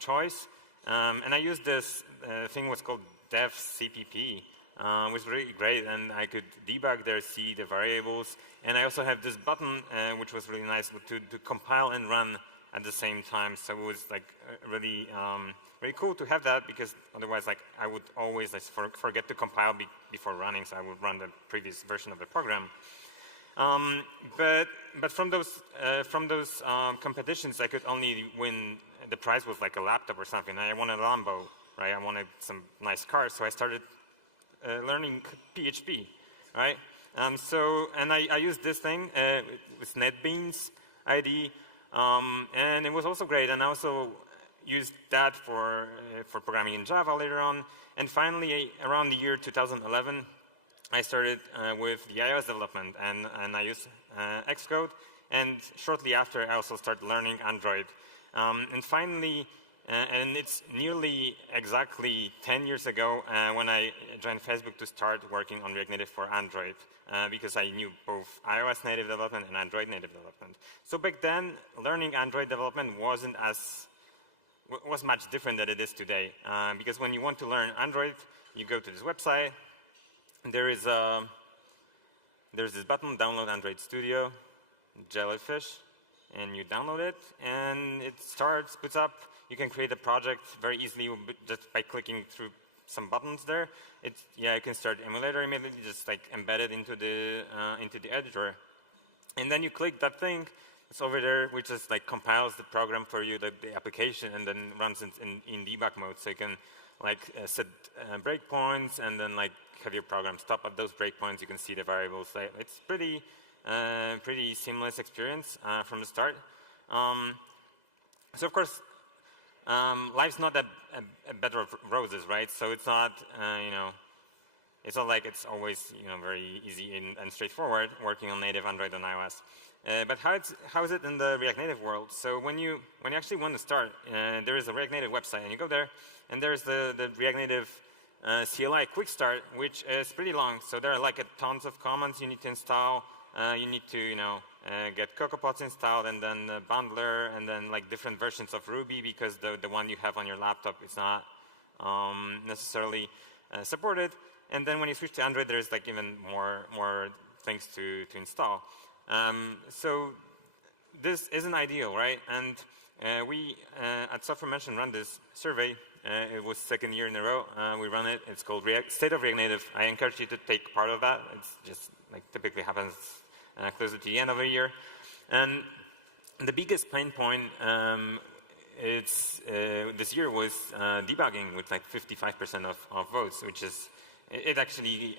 choice. And I used this thing what's called dev CPP. It was really great, and I could debug there, see the variables. And I also have this button, which was really nice to compile and run at the same time. So it was like really really cool to have that, because otherwise, like, I would always forget to compile before running, so I would run the previous version of the program. But from those competitions, I could only win. The prize was like a laptop or something. I wanted a Lambo, right? I wanted some nice cars, so I started learning PHP, right? And I used this thing with NetBeans IDE, and it was also great. And I also used that for programming in Java later on. And finally, around the year 2011, I started with the iOS development, and I used Xcode. And shortly after, I also started learning Android. And finally, and it's nearly exactly 10 years ago when I joined Facebook to start working on React Native for Android, because I knew both iOS native development and Android native development. So back then, learning Android development was much different than it is today. Because when you want to learn Android, you go to this website. There's this button, download Android Studio, Jellyfish, and you download it, and it starts, boots up. You can create a project very easily just by clicking through some buttons there. You can start emulator immediately, just like embed it into the editor, and then you click that thing. It's over there, which just like compiles the program for you, the application, and then runs in debug mode. So you can like set breakpoints, and then like have your program stop at those breakpoints. You can see the variables. It's pretty seamless experience from the start. So of course, life's not a bed of roses, right? So it's not, it's not like it's always, very easy and straightforward working on native Android and iOS. But how is it in the React Native world? So when you actually want to start, there is a React Native website, and you go there, and there's the React Native CLI quick start, which is pretty long. So there are like tons of commands you need to install. You need to, get CocoaPods installed, and then the bundler, and then like different versions of Ruby, because the one you have on your laptop is not necessarily supported. And then when you switch to Android, there's like even more things to install. So this isn't ideal, right? And we at Software Mention run this survey. It was second year in a row. We run it. It's called State of React Native. I encourage you to take part of that. It's just like typically happens closer to the end of a year. And the biggest pain point this year was debugging, with like 55% of votes, which is, it actually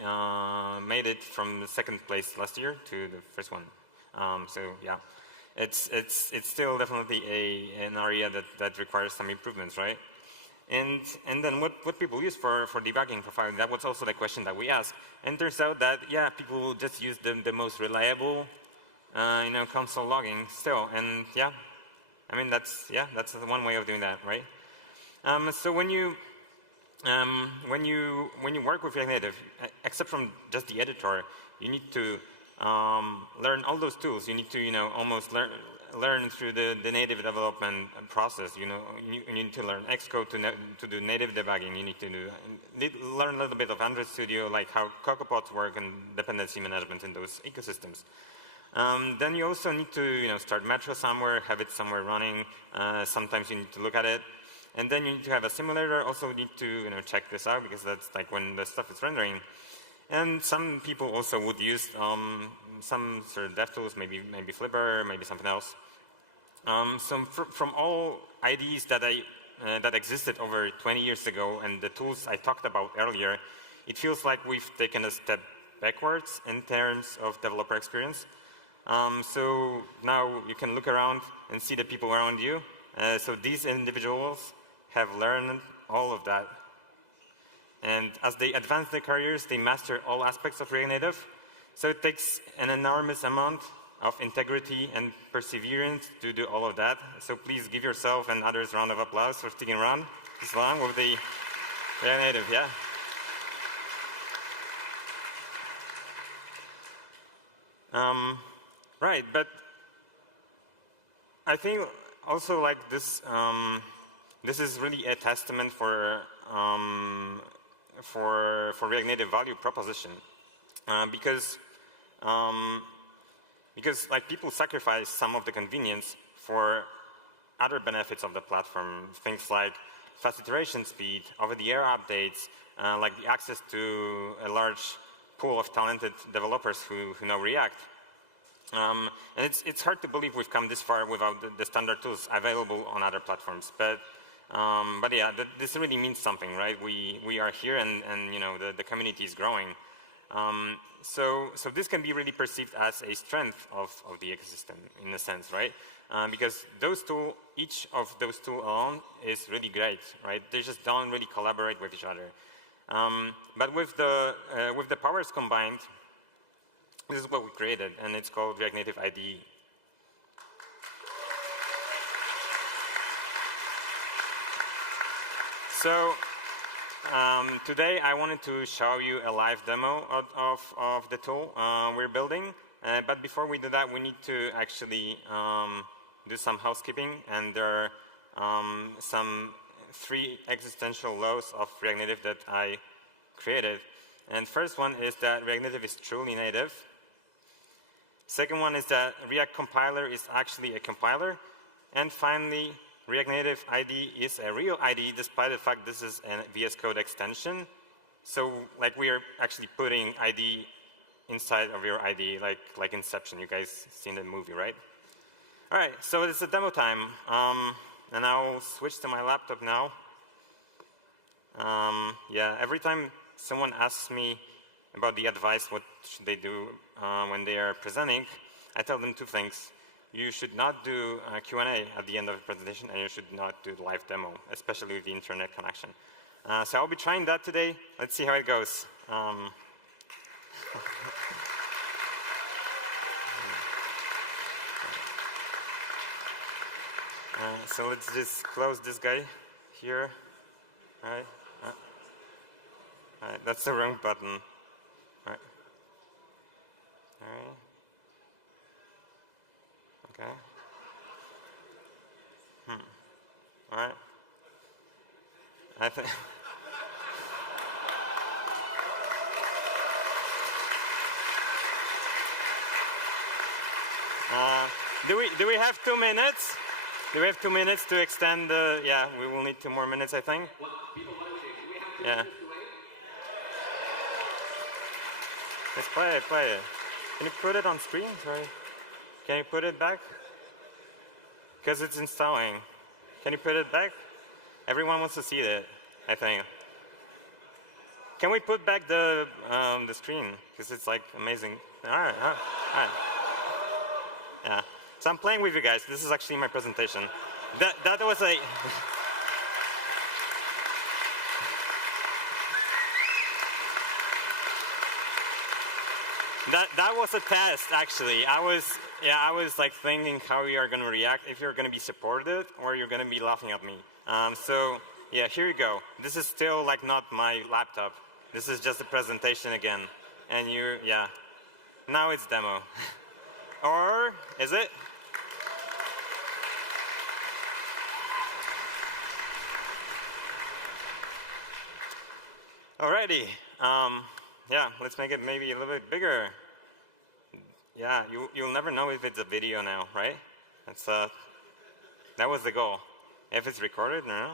made it from the second place last year to the first one. So yeah, it's still definitely an area that requires some improvements, right? And then what people use for debugging, for filing, that was also the question that we asked. And it turns out that, yeah, people will just use the most reliable, console logging still. And yeah, I mean, that's one way of doing that, right? So when you work with React Native, except from just the editor, you need to learn all those tools. You need to, almost learn through the native development process. You need to learn Xcode to do native debugging. You need to learn a little bit of Android Studio, like how CocoaPods work and dependency management in those ecosystems. Then you also need to start Metro somewhere, have it somewhere running. Sometimes you need to look at it. And then you need to have a simulator. Also need to check this out because that's like when the stuff is rendering. And some people also would use some sort of dev tools, maybe Flipper, maybe something else. So from all IDEs that existed over 20 years ago and the tools I talked about earlier, it feels like we've taken a step backwards in terms of developer experience. So now you can look around and see the people around you. So these individuals have learned all of that. And as they advance their careers, they master all aspects of React Native. So it takes an enormous amount of integrity and perseverance to do all of that. So please give yourself and others a round of applause for sticking around this long with the React Native, yeah? Right, but I think also like this, this is really a testament for React Native value proposition, because like people sacrifice some of the convenience for other benefits of the platform, things like fast iteration speed, over-the-air updates, like the access to a large pool of talented developers who know React. And it's hard to believe we've come this far without the standard tools available on other platforms. But yeah, this really means something, right? We are here, and the community is growing. So this can be really perceived as a strength of the ecosystem in a sense, right? Because each of those tools alone is really great, right? They just don't really collaborate with each other. But with the powers combined, this is what we created, and it's called React Native IDE. So today I wanted to show you a live demo of the tool we're building. But before we do that, we need to actually do some housekeeping. And there are some 3 existential laws of React Native that I created. And first one is that React Native is truly native. Second one is that React compiler is actually a compiler. And finally, React Native IDE is a real IDE, despite the fact this is a VS Code extension. So like we are actually putting IDE inside of your IDE, like Inception. You guys seen the movie, right? All right, so it's a demo time. And I'll switch to my laptop now. Yeah, every time someone asks me about the advice, what should they do when they are presenting, I tell them 2 things. You should not do a Q&A at the end of the presentation, and you should not do the live demo, especially with the internet connection. So I'll be trying that today. Let's see how it goes. So let's just close this guy here. All right. All right, that's the wrong button. All right. All right. Okay. All right. I think. Do we have 2 minutes? Do we have 2 minutes to extend the? Yeah, we will need 2 more minutes, I think. Yeah. Let's play it. Play it. Can you put it on screen? Sorry. Can you put it back? Because it's installing. Can you put it back? Everyone wants to see it, I think. Can we put back the screen? Because it's like amazing. All right. All right. Yeah. So I'm playing with you guys. This is actually my presentation. That was a. That was a test, actually. I was like thinking how you are going to react, if you're going to be supported or you're going to be laughing at me. So yeah, here you go. This is still like not my laptop. This is just a presentation again. And yeah. Now it's demo. Or is it? Alrighty. Yeah, let's make it maybe a little bit bigger. yeah, you'll never know if it's a video now, right? That's that was the goal. If it's recorded, no,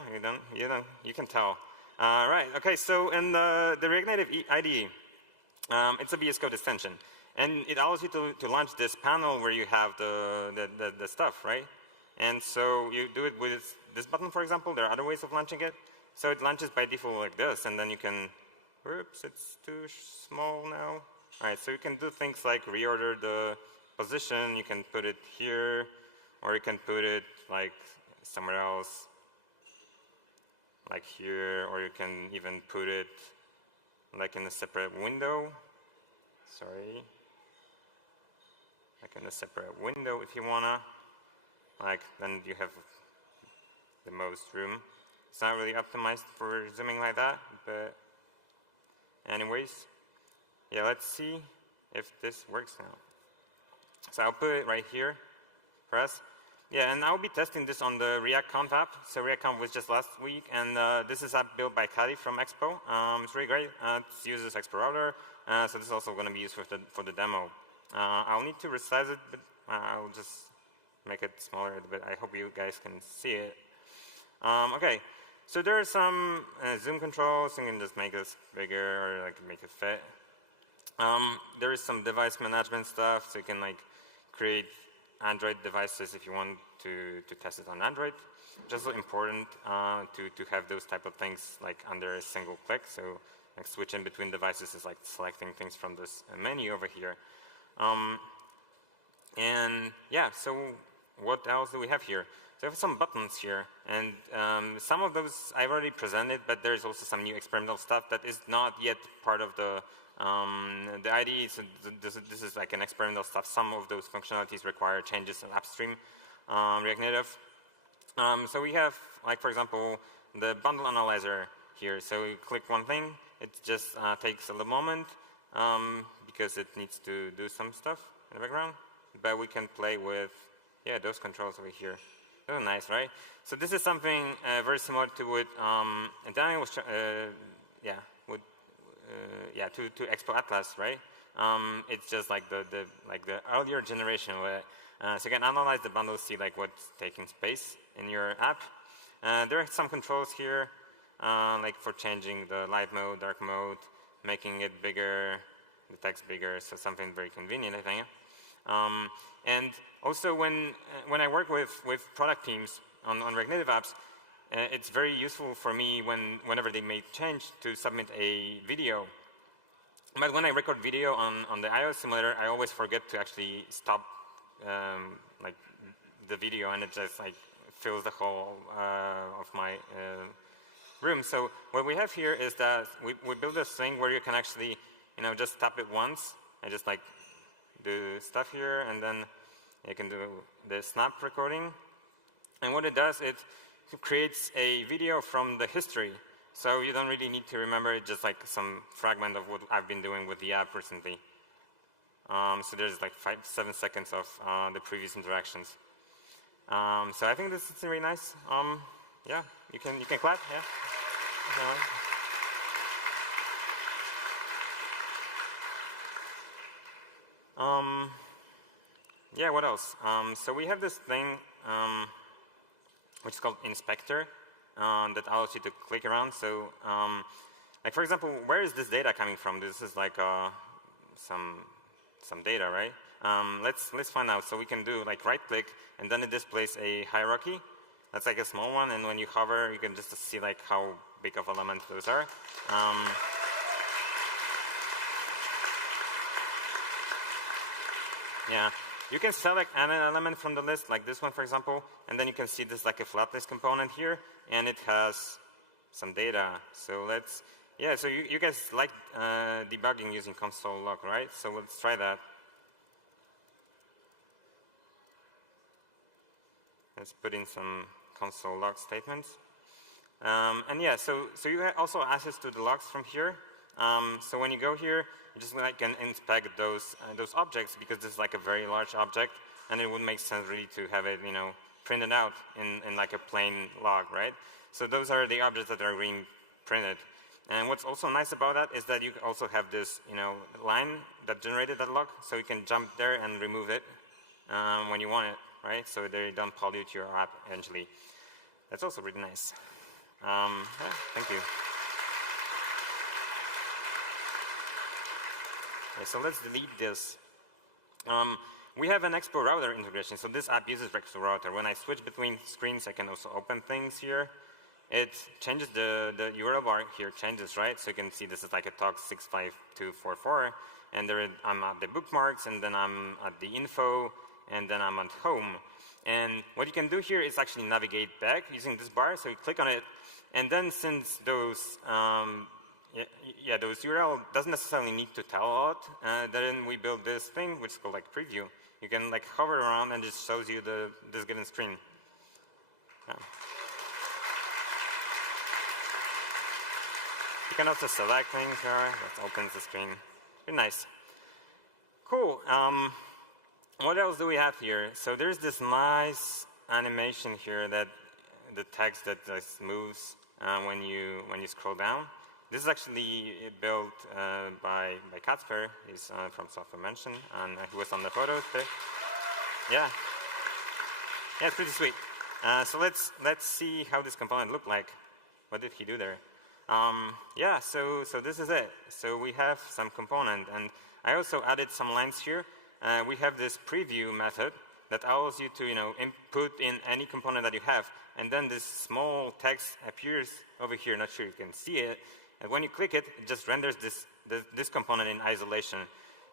you can tell. Right, okay, so in the React Native IDE, it's a VS Code extension. And it allows you to launch this panel where you have the stuff, right? And so you do it with this button, for example. There are other ways of launching it. So it launches by default like this, and then you can, oops, it's too small now. All right, so you can do things like reorder the position. You can put it here, or you can put it like somewhere else, like here, or you can even put it like in a separate window. Sorry. Like in a separate window if you wanna. Like, then you have the most room. It's not really optimized for zooming like that, but anyways. Yeah, let's see if this works now. So I'll put it right here for us. Yeah, and I'll be testing this on the React Conf app. So React Conf was just last week, and this is app built by Kadi from Expo. It's really great. It uses Expo router, so this is also going to be used for the demo. I'll need to resize it, but I'll just make it smaller a bit. I hope you guys can see it. Okay, so there are some zoom controls. You can just make this bigger or like make it fit. There is some device management stuff, so you can like create Android devices if you want to test it on Android. Just so important to have those type of things like under a single click. So like switching between devices is like selecting things from this menu over here. And yeah, so what else do we have here? So we have some buttons here, and some of those I've already presented, but there's also some new experimental stuff that is not yet part of the IDE. So this is like an experimental stuff. Some of those functionalities require changes in upstream React Native. So we have, like for example, the bundle analyzer here. So you click one thing, it just takes a little moment because it needs to do some stuff in the background. But we can play with, yeah, those controls over here. Oh, nice, right? So this is something very similar to what Daniel was, to Expo Atlas, right? It's just like the earlier generation of it. So you can analyze the bundles, see like what's taking space in your app. There are some controls here, like for changing the light mode, dark mode, making it bigger, the text bigger. So something very convenient, I think. And also when I work with product teams on React Native apps, it's very useful for me whenever they make change to submit a video. But when I record video on the iOS simulator, I always forget to actually stop like the video, and it just like fills the whole of my room. So what we have here is that we build this thing where you can actually, just tap it once and just like do stuff here, and then you can do the snap recording. And what it does, it creates a video from the history. So you don't really need to remember it, just like some fragment of what I've been doing with the app recently. So there's like 7 seconds of the previous interactions. So I think this is really nice. Yeah, you can clap. Yeah. Yeah, what else? So we have this thing which is called Inspector that allows you to click around. So like for example, where is this data coming from? This is like some data, right? Let's find out. So we can do like right click, and then it displays a hierarchy. That's like a small one, and when you hover, you can just see like how big of elements those are. Yeah, you can select an element from the list, like this one, for example, and then you can see this like a flat list component here, and it has some data. So let's, yeah, so you guys like debugging using console log, right? So let's try that. Let's put in some console log statements. And yeah, so you have also access to the logs from here. So when you go here, you just like can inspect those objects, because this is like a very large object, and it would make sense really to have it, printed out in like a plain log, right? So those are the objects that are being printed. And what's also nice about that is that you also have this, line that generated that log, so you can jump there and remove it when you want it, right? So they don't pollute your app eventually. That's also really nice. Yeah, thank you. Okay, so let's delete this. We have an Expo router integration, so this app uses Expo router. When I switch between screens, I can also open things here. It changes the URL bar here changes, right? So you can see this is like a talk 65244, and there I'm at the bookmarks, and then I'm at the info, and then I'm at home. And what you can do here is actually navigate back using this bar. So you click on it, and then since those those URL doesn't necessarily need to tell a lot, then we build this thing which is called like preview. You can like hover around and it just shows you this given screen. Yeah. You can also select things here. That opens the screen. Very nice. Cool. What else do we have here? So there's this nice animation here that the text that just moves when you scroll down. This is actually built by Kacper. He's from Software Mention, and he was on the photo today. Yeah, it's pretty sweet. So let's see how this component looked like. What did he do there? Yeah, so this is it. So we have some component, and I also added some lines here. We have this preview method that allows you to input in any component that you have, and then this small text appears over here. Not sure you can see it. And when you click it, it just renders this component in isolation.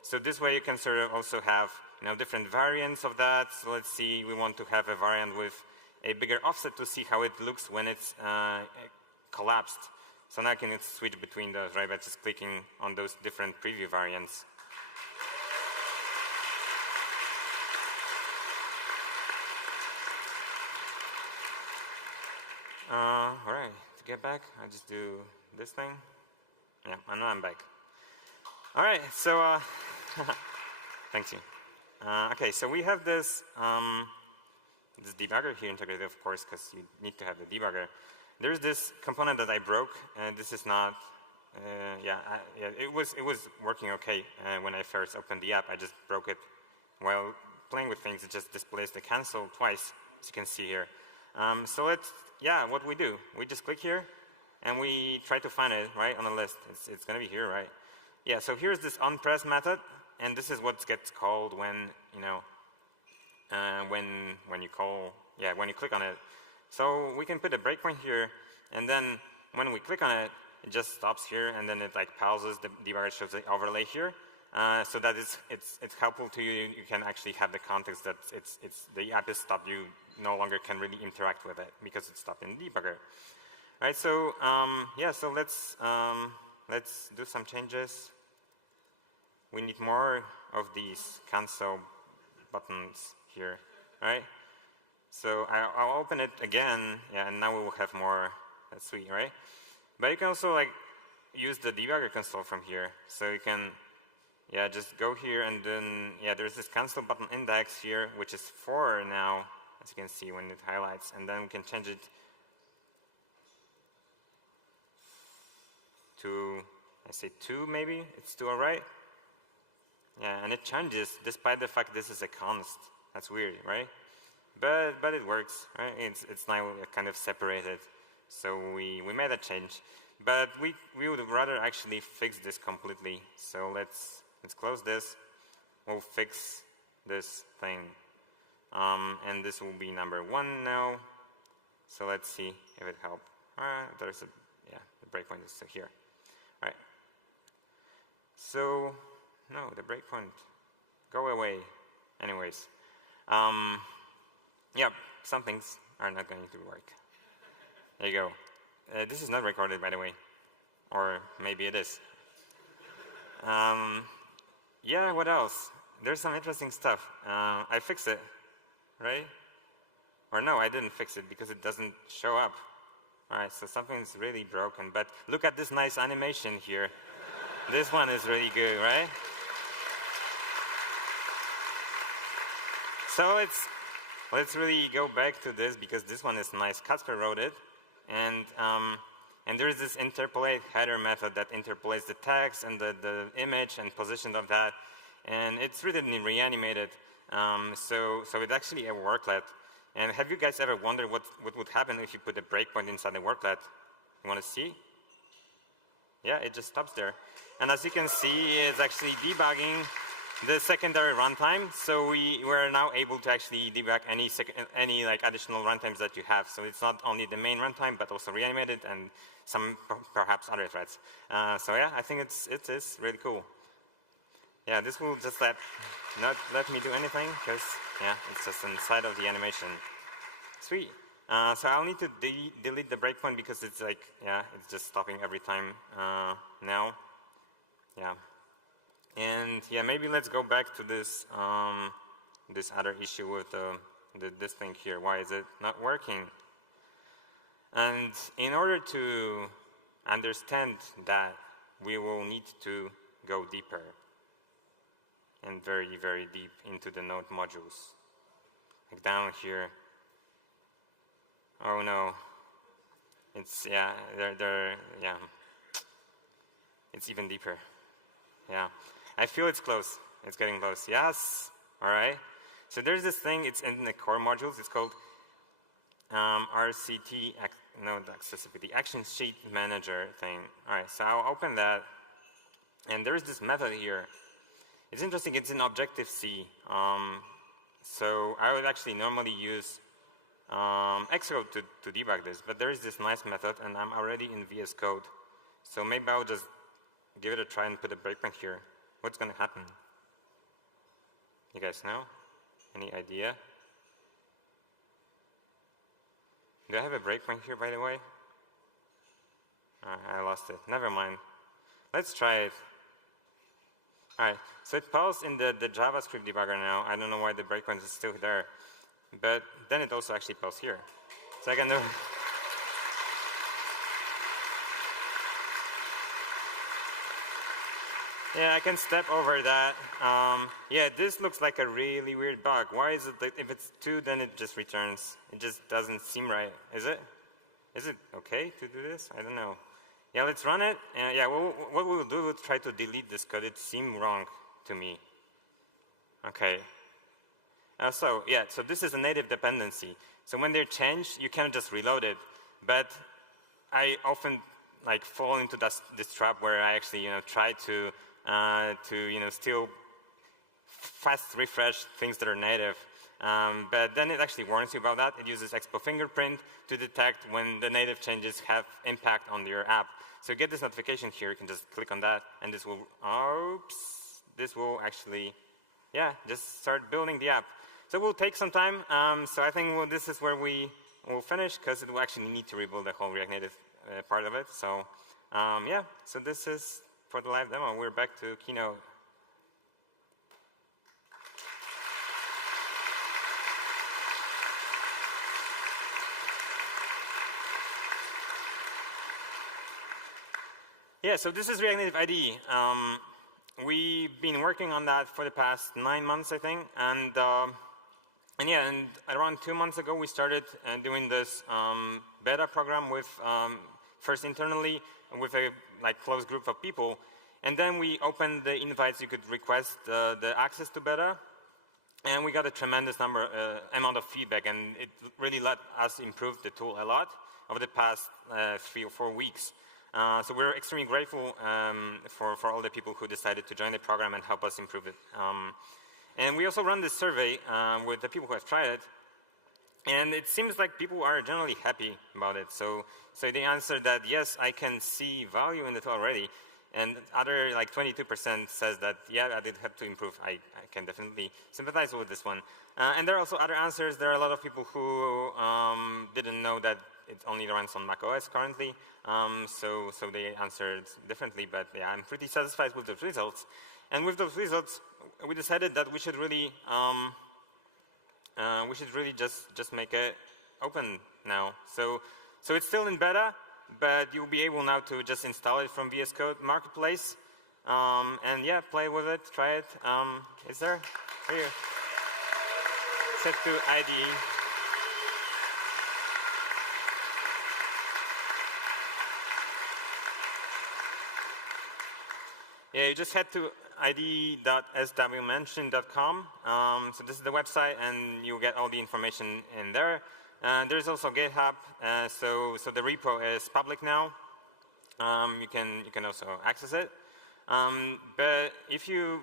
So this way you can sort of also have different variants of that. So let's see, we want to have a variant with a bigger offset to see how it looks when it's collapsed. So now I can switch between those, right, by just clicking on those different preview variants. All right, to get back, I just do this thing. Yeah, I know I'm back. All right, so thank you. Okay, so we have this this debugger here integrated, of course, because you need to have the debugger. There's this component that I broke, and this is not. It was working okay when I first opened the app. I just broke it while playing with things. It just displays the cancel twice, as you can see here. So what we do, we just click here, and we try to find it, right, on the list. It's going to be here, right? Yeah, so here's this onPress method, and this is what gets called when, when you click on it. So we can put a breakpoint here, and then when we click on it, it just stops here, and then it like pauses, the debugger shows the overlay here, so that it's helpful to you. You can actually have the context that the app is stopped. You no longer can really interact with it because it's stopped in the debugger. All right, so so let's do some changes. We need more of these cancel buttons here, right? So I'll open it again, and now we will have more. That's sweet, right? But you can also like use the debugger console from here. So you can, just go here, and then there's this cancel button index here, which is 4 now, as you can see when it highlights, and then we can change it to, I say 2 maybe. It's 2, all right? Yeah, and it changes despite the fact this is a const. That's weird, right? But it works, right? It's now kind of separated. So we made a change. But we would rather actually fix this completely. So let's close this. We'll fix this thing. And this will be number 1 now. So let's see if it helped. There's the breakpoint is here. All right. So no, the breakpoint, go away. Anyways, some things are not going to work. There you go. This is not recorded, by the way, or maybe it is. What else? There's some interesting stuff. I fixed it, right? Or no, I didn't fix it because it doesn't show up. All right, so something's really broken. But look at this nice animation here. This one is really good, right? So let's really go back to this because this one is nice. Kacper wrote it, and And there is this interpolate header method that interpolates the text and the image and position of that. And it's written reanimated. So it's actually a worklet. And have you guys ever wondered what would happen if you put a breakpoint inside the worklet? You want to see? Yeah, it just stops there. And as you can see, it's actually debugging the secondary runtime. So we're now able to actually debug any like additional runtimes that you have. So it's not only the main runtime, but also reanimated and some perhaps other threads. So yeah, I think it is really cool. Yeah, this will just not let me do anything because yeah, it's just inside of the animation. Sweet. So I'll need to delete the breakpoint because it's like, yeah, it's just stopping every time now. Yeah. And yeah, maybe let's go back to this this other issue with this thing here. Why is it not working? And in order to understand that, we will need to go deeper and very, very deep into the node modules. Like down here. Oh no. It's, yeah, yeah. It's even deeper. Yeah. I feel it's close. It's getting close. Yes. All right. So there's this thing. It's in the core modules. It's called RCT, node accessibility, action sheet manager thing. All right. So I'll open that. And there's this method here. It's interesting. It's in Objective-C. So I would actually normally use Xcode to debug this. But there is this nice method. And I'm already in VS Code. So maybe I'll just give it a try and put a breakpoint here. What's going to happen? You guys know? Any idea? Do I have a breakpoint here, by the way? I lost it. Never mind. Let's try it. All right. So it paused in the JavaScript debugger now. I don't know why the breakpoint is still there. But then it also actually paused here. So I can do. Yeah, I can step over that. Yeah, this looks like a really weird bug. Why is it that if it's 2, then it just returns? It just doesn't seem right, is it? Is it okay to do this? I don't know. Yeah, let's run it. Yeah, what we'll do, we'll try to delete this code. It seemed wrong to me. Okay. So this is a native dependency. So when they're changed, you can't just reload it. But I often like fall into this trap where I actually try to still fast refresh things that are native. But then it actually warns you about that. It uses Expo fingerprint to detect when the native changes have impact on your app. So you get this notification here. You can just click on that, and this will, this will actually, yeah, just start building the app. So it will take some time. So I think this is where we will finish because it will actually need to rebuild the whole React Native part of it. So yeah, so this is for the live demo. We're back to Keynote. Yeah, so this is React Native IDE. We've been working on that for the past 9 months, I think, and around 2 months ago we started doing this beta program with first internally with a close group of people, and then we opened the invites. You could request the access to beta, and we got a tremendous amount of feedback, and it really let us improve the tool a lot over the past 3 or 4 weeks. So we're extremely grateful for all the people who decided to join the program and help us improve it. And we also run this survey with the people who have tried it, and it seems like people are generally happy about it. So they answered that, yes, I can see value in it already, and other 22% says that, yeah, I did have to improve. I can definitely sympathize with this one. And there are also other answers. There are a lot of people who didn't know that it only runs on macOS currently, so they answered differently, but yeah, I'm pretty satisfied with those results. And with those results, we decided that we should really just make it open now. So it's still in beta, but you'll be able now to just install it from VS Code Marketplace, and yeah, play with it, try it. Is there? Here. Set to IDE. yeah, you just head to id.swmention.com. So this is the website, and you'll get all the information in there. There's also GitHub, so the repo is public now. You can also access it. But if you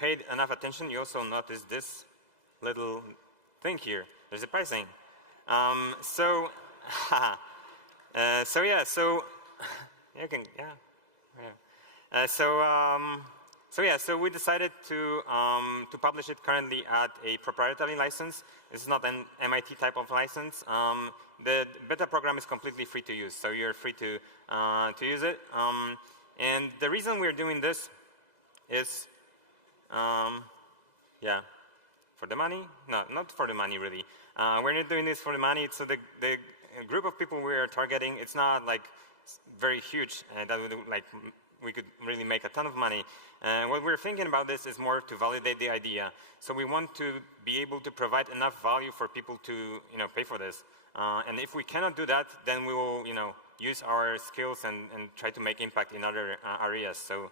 paid enough attention, you also notice this little thing here. There's a pricing. So we decided to publish it currently at a proprietary license. This is not an MIT type of license. The beta program is completely free to use, so you're free to use it. And the reason we're doing this is, for the money? No, not for the money really. We're not doing this for the money. So the group of people we are targeting, it's not like very huge that we could really make a ton of money. What we're thinking about this is more to validate the idea. So we want to be able to provide enough value for people to pay for this. And if we cannot do that, then we will use our skills and try to make impact in other areas. So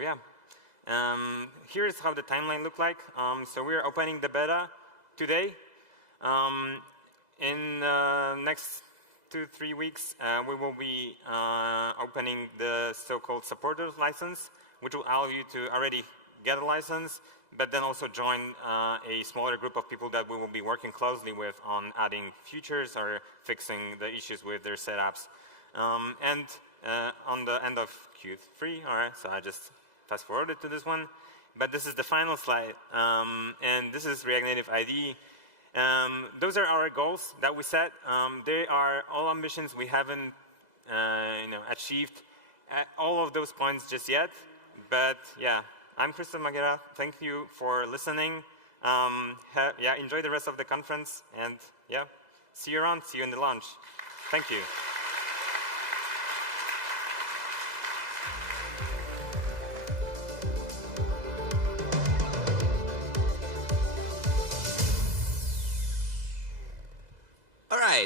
yeah. Here's how the timeline looked like. So we're opening the beta today. In the next 2-3 weeks, we will be opening the so-called supporters license, which will allow you to already get a license, but then also join a smaller group of people that we will be working closely with on adding features or fixing the issues with their setups. And on the end of Q3, all right, so I just fast forwarded to this one, but this is the final slide, and this is React Native IDE. Those are our goals that we set. They are all ambitions we haven't achieved at all of those points just yet, but yeah, I'm Krzysztof Magiera. Thank you for listening. Enjoy the rest of the conference, and yeah, see you around, see you in the lounge. Thank you.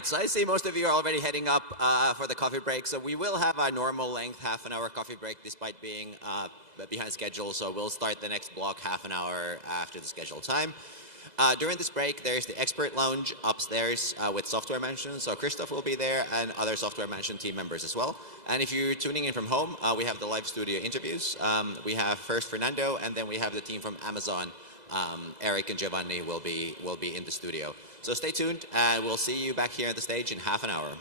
So I see most of you are already heading up for the coffee break. So we will have a normal length half-an-hour coffee break despite being behind schedule. So we'll start the next block half an hour after the scheduled time. During this break, there's the expert lounge upstairs with Software Mansion. So Krystof will be there and other Software Mansion team members as well. And if you're tuning in from home, we have the live studio interviews. We have first Fernando, and then we have the team from Amazon. Eric and Giovanni will be in the studio. So stay tuned, and we'll see you back here at the stage in half an hour.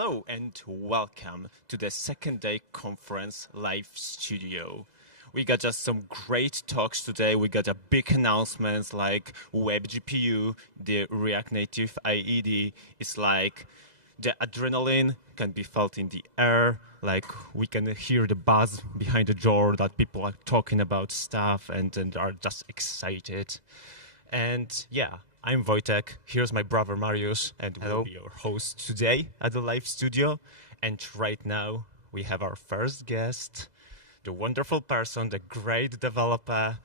Hello and welcome to the second day conference live studio. We got just some great talks today. We got a big announcements like Web GPU, the React Native IED. It's like the adrenaline can be felt in the air. Like we can hear the buzz behind the door that people are talking about stuff and are just excited. And yeah, I'm Wojtek. Here's my brother Mariusz, and we'll be your host today at the live studio. And right now, we have our first guest, the wonderful person, the great developer,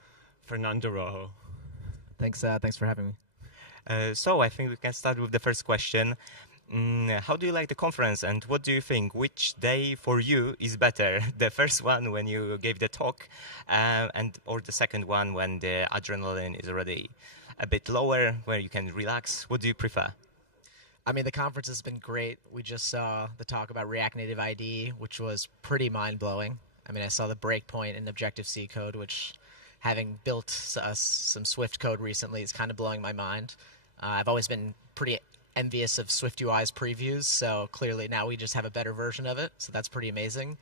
Fernando Rojo. Thanks for having me. So I think we can start with the first question. How do you like the conference, and what do you think? Which day for you is better? The first one when you gave the talk, or the second one when the adrenaline is already a bit lower, where you can relax? What do you prefer? I mean, the conference has been great. We just saw the talk about React Native ID, which was pretty mind-blowing. I mean, I saw the breakpoint in Objective-C code, which, having built some Swift code recently, is kind of blowing my mind. I've always been pretty envious of SwiftUI's previews, so clearly now we just have a better version of it, so that's pretty amazing.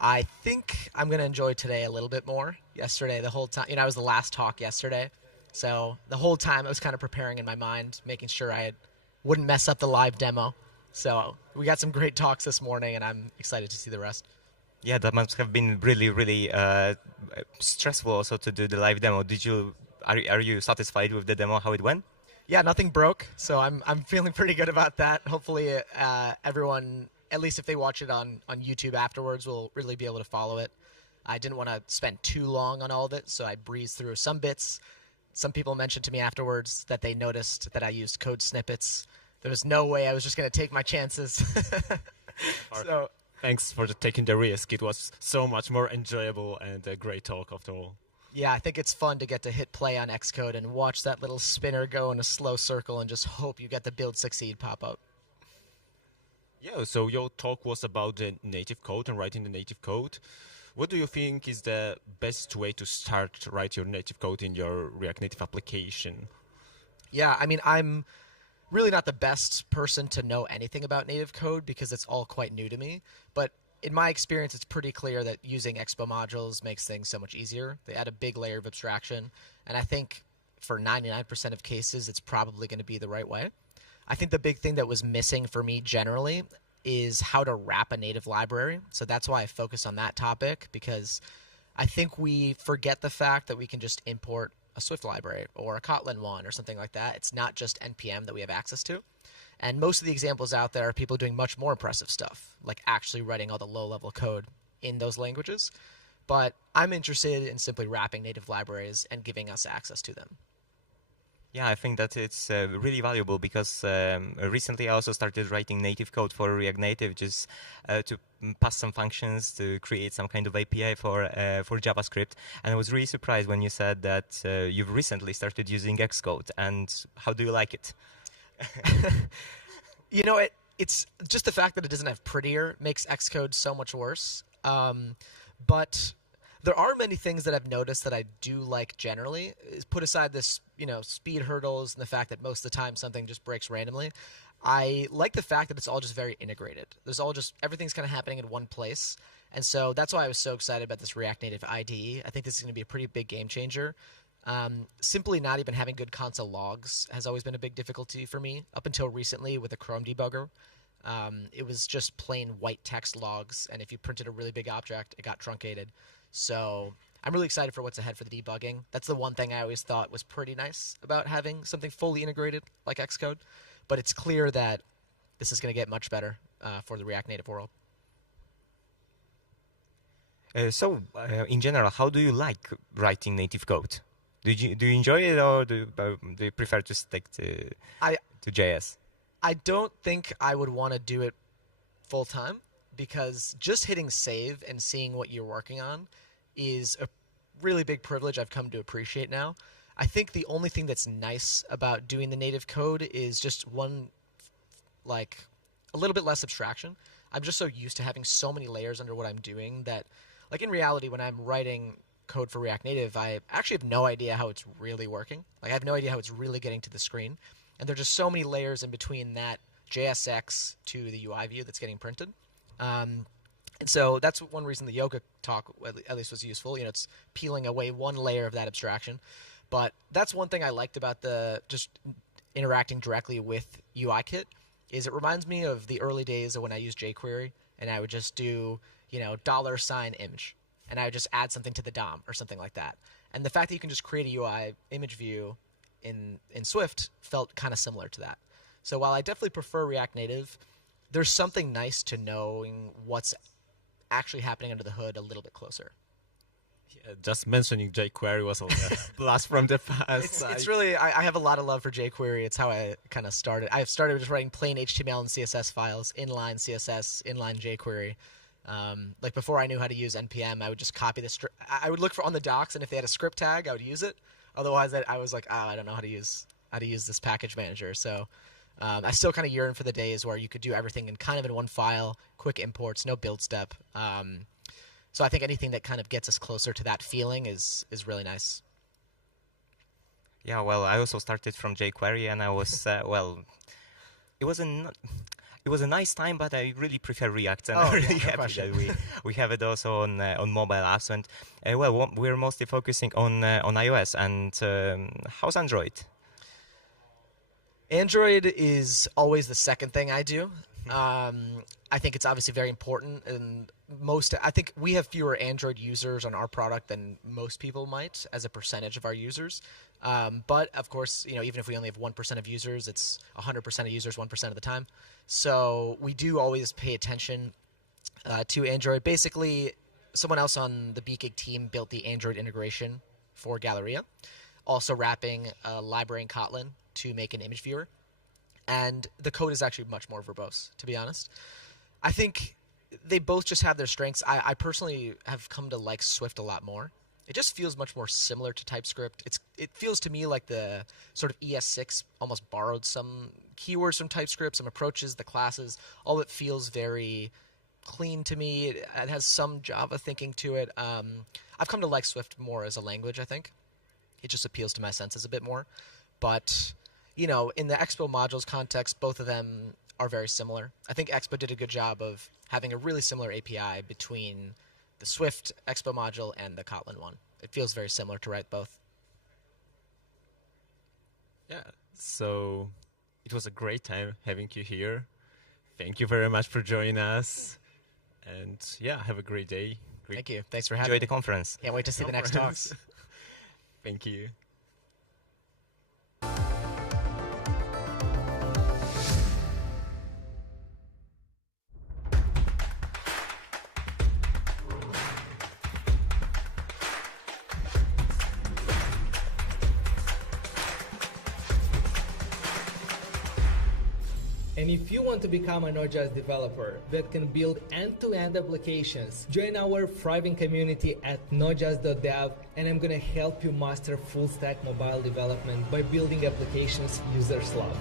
I think I'm going to enjoy today a little bit more. Yesterday, the whole time, I was the last talk yesterday, so the whole time I was kind of preparing in my mind, making sure I wouldn't mess up the live demo. So we got some great talks this morning, and I'm excited to see the rest. Yeah, that must have been really, really stressful also to do the live demo. Are you satisfied with the demo, how it went? Yeah, nothing broke, so I'm feeling pretty good about that. Hopefully everyone, at least if they watch it on YouTube afterwards, will really be able to follow it. I didn't want to spend too long on all of it, so I breezed through some bits. Some people mentioned to me afterwards that they noticed that I used code snippets. There was no way I was just going to take my chances. So thanks for taking the risk. It was so much more enjoyable and a great talk after all. Yeah, I think it's fun to get to hit play on Xcode and watch that little spinner go in a slow circle and just hope you get the build succeed pop up. Yeah, so your talk was about the native code and writing the native code. What do you think is the best way to start to write your native code in your React Native application? Yeah, I mean, I'm really not the best person to know anything about native code because it's all quite new to me, but in my experience, it's pretty clear that using Expo modules makes things so much easier. They add a big layer of abstraction, and I think for 99% of cases, it's probably going to be the right way. I think the big thing that was missing for me generally is how to wrap a native library. So that's why I focus on that topic, because I think we forget the fact that we can just import a Swift library or a Kotlin one or something like that. It's not just NPM that we have access to. And most of the examples out there are people doing much more impressive stuff, like actually writing all the low-level code in those languages. But I'm interested in simply wrapping native libraries and giving us access to them. Yeah, I think that it's really valuable because recently I also started writing native code for React Native just to pass some functions, to create some kind of API for JavaScript. And I was really surprised when you said that you've recently started using Xcode. And how do you like it? It's just the fact that it doesn't have prettier makes Xcode so much worse. But there are many things that I've noticed that I do like generally. Put aside this, speed hurdles and the fact that most of the time something just breaks randomly. I like the fact that it's all just very integrated. Everything's kind of happening in one place. And so that's why I was so excited about this React Native IDE. I think this is going to be a pretty big game changer. Simply not even having good console logs has always been a big difficulty for me up until recently with the Chrome debugger. It was just plain white text logs, and if you printed a really big object, it got truncated. So I'm really excited for what's ahead for the debugging. That's the one thing I always thought was pretty nice about having something fully integrated like Xcode, but it's clear that this is going to get much better for the React Native world. In general, how do you like writing native code? Do you enjoy it, or do you prefer to stick to JS? I don't think I would want to do it full time, because just hitting save and seeing what you're working on is a really big privilege I've come to appreciate now. I think the only thing that's nice about doing the native code is just a little bit less abstraction. I'm just so used to having so many layers under what I'm doing that, in reality, when I'm writing code for React Native, I actually have no idea how it's really working. I have no idea how it's really getting to the screen. And there's just so many layers in between that JSX to the UI view that's getting printed. And so that's one reason the yoga talk at least was useful. It's peeling away one layer of that abstraction. But that's one thing I liked about the just interacting directly with UIKit is it reminds me of the early days of when I used jQuery and I would just do, $image and I would just add something to the DOM or something like that. And the fact that you can just create a UI image view in Swift felt kind of similar to that. So while I definitely prefer React Native, there's something nice to knowing what's actually happening under the hood a little bit closer. Yeah, just mentioning jQuery was a blast from the past. It's really, I have a lot of love for jQuery. It's how I kind of started. I started just writing plain HTML and CSS files, inline CSS, inline jQuery. Like before I knew how to use NPM, I would just copy the I would look on the docs, and if they had a script tag, I would use it. Otherwise, I was like, I don't know how to use this package manager. So I still kind of yearn for the days where you could do everything in one file, quick imports, no build step. So I think anything that kind of gets us closer to that feeling is really nice. Yeah, well, I also started from jQuery, and I was it was a nice time, but I really prefer React, and I'm really happy that we have it also on mobile apps. And we're mostly focusing on iOS. And how's Android? Android is always the second thing I do. I think it's obviously very important, and I think we have fewer Android users on our product than most people might as a percentage of our users. But of course, even if we only have 1% of users, it's 100% of users 1% of the time. So we do always pay attention to Android. Basically, someone else on the BGig team built the Android integration for Galleria, also wrapping a library in Kotlin to make an image viewer. And the code is actually much more verbose, to be honest. I think they both just have their strengths. I personally have come to like Swift a lot more. It just feels much more similar to TypeScript. It feels to me like the sort of ES6 almost borrowed some keywords from TypeScript, some approaches, the classes. All of it feels very clean to me. It has some Java thinking to it. I've come to like Swift more as a language, I think. It just appeals to my senses a bit more. But, in the Expo modules context, both of them are very similar. I think Expo did a good job of having a really similar API between the Swift Expo module and the Kotlin one. It feels very similar to write both. Yeah, so it was a great time having you here. Thank you very much for joining us. And yeah, have a great day. Thank you. Thanks for having me. Enjoy the conference. Can't wait to see the next talks. Thank you. And if you want to become a Node.js developer that can build end-to-end applications, join our thriving community at nodejs.dev, and I'm going to help you master full-stack mobile development by building applications users love.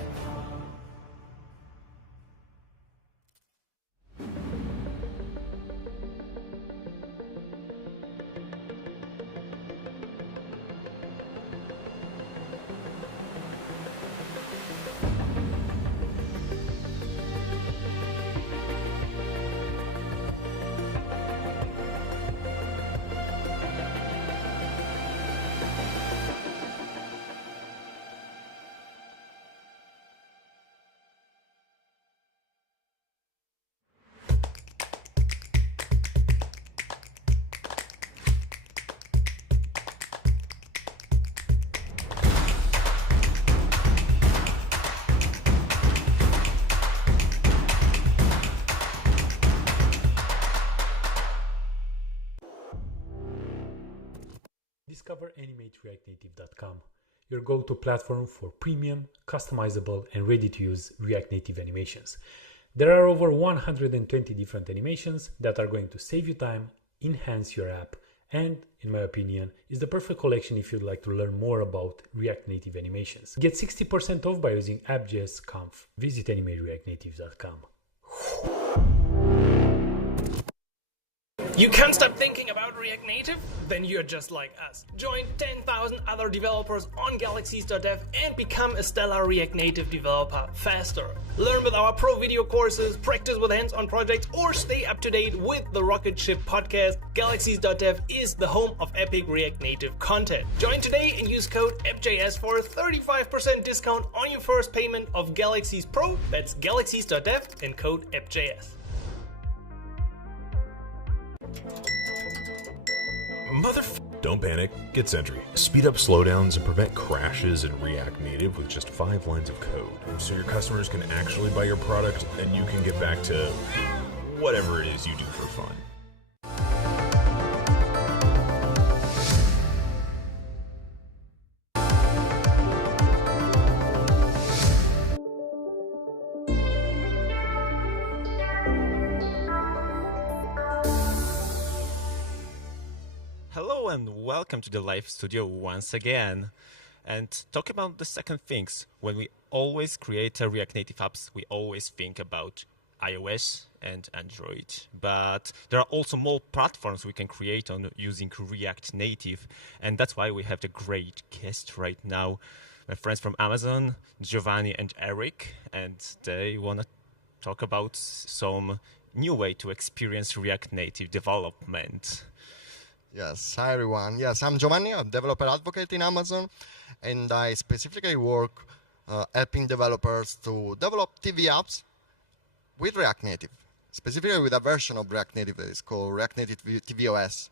Discover AnimateReactNative.com, your go-to platform for premium, customizable, and ready-to-use React Native animations. There are over 120 different animations that are going to save you time, enhance your app, and, in my opinion, is the perfect collection if you'd like to learn more about React Native animations. Get 60% off by using App.js Conf. Visit AnimateReactNative.com. You can't stop thinking about React Native? Then you're just like us. Join 10,000 other developers on galaxies.dev and become a stellar React Native developer faster. Learn with our pro video courses, practice with hands-on projects, or stay up to date with the Rocket Ship podcast. Galaxies.dev is the home of epic React Native content. Join today and use code App.js for a 35% discount on your first payment of Galaxies Pro. That's galaxies.dev and code App.js. Don't panic, get Sentry. Speed up slowdowns and prevent crashes in React Native with just 5 lines of code. So your customers can actually buy your product and you can get back to whatever it is you do for fun. Hello and welcome to the live studio once again. And talk about the second things. When we always create a React Native apps, we always think about iOS and Android. But there are also more platforms we can create on using React Native. And that's why we have the great guest right now. My friends from Amazon, Giovanni and Eric. And they want to talk about some new way to experience React Native development. Yes, hi everyone. Yes, I'm Giovanni, I'm a developer advocate in Amazon, and I specifically work helping developers to develop TV apps with React Native, specifically with a version of React Native that is called React Native tvOS.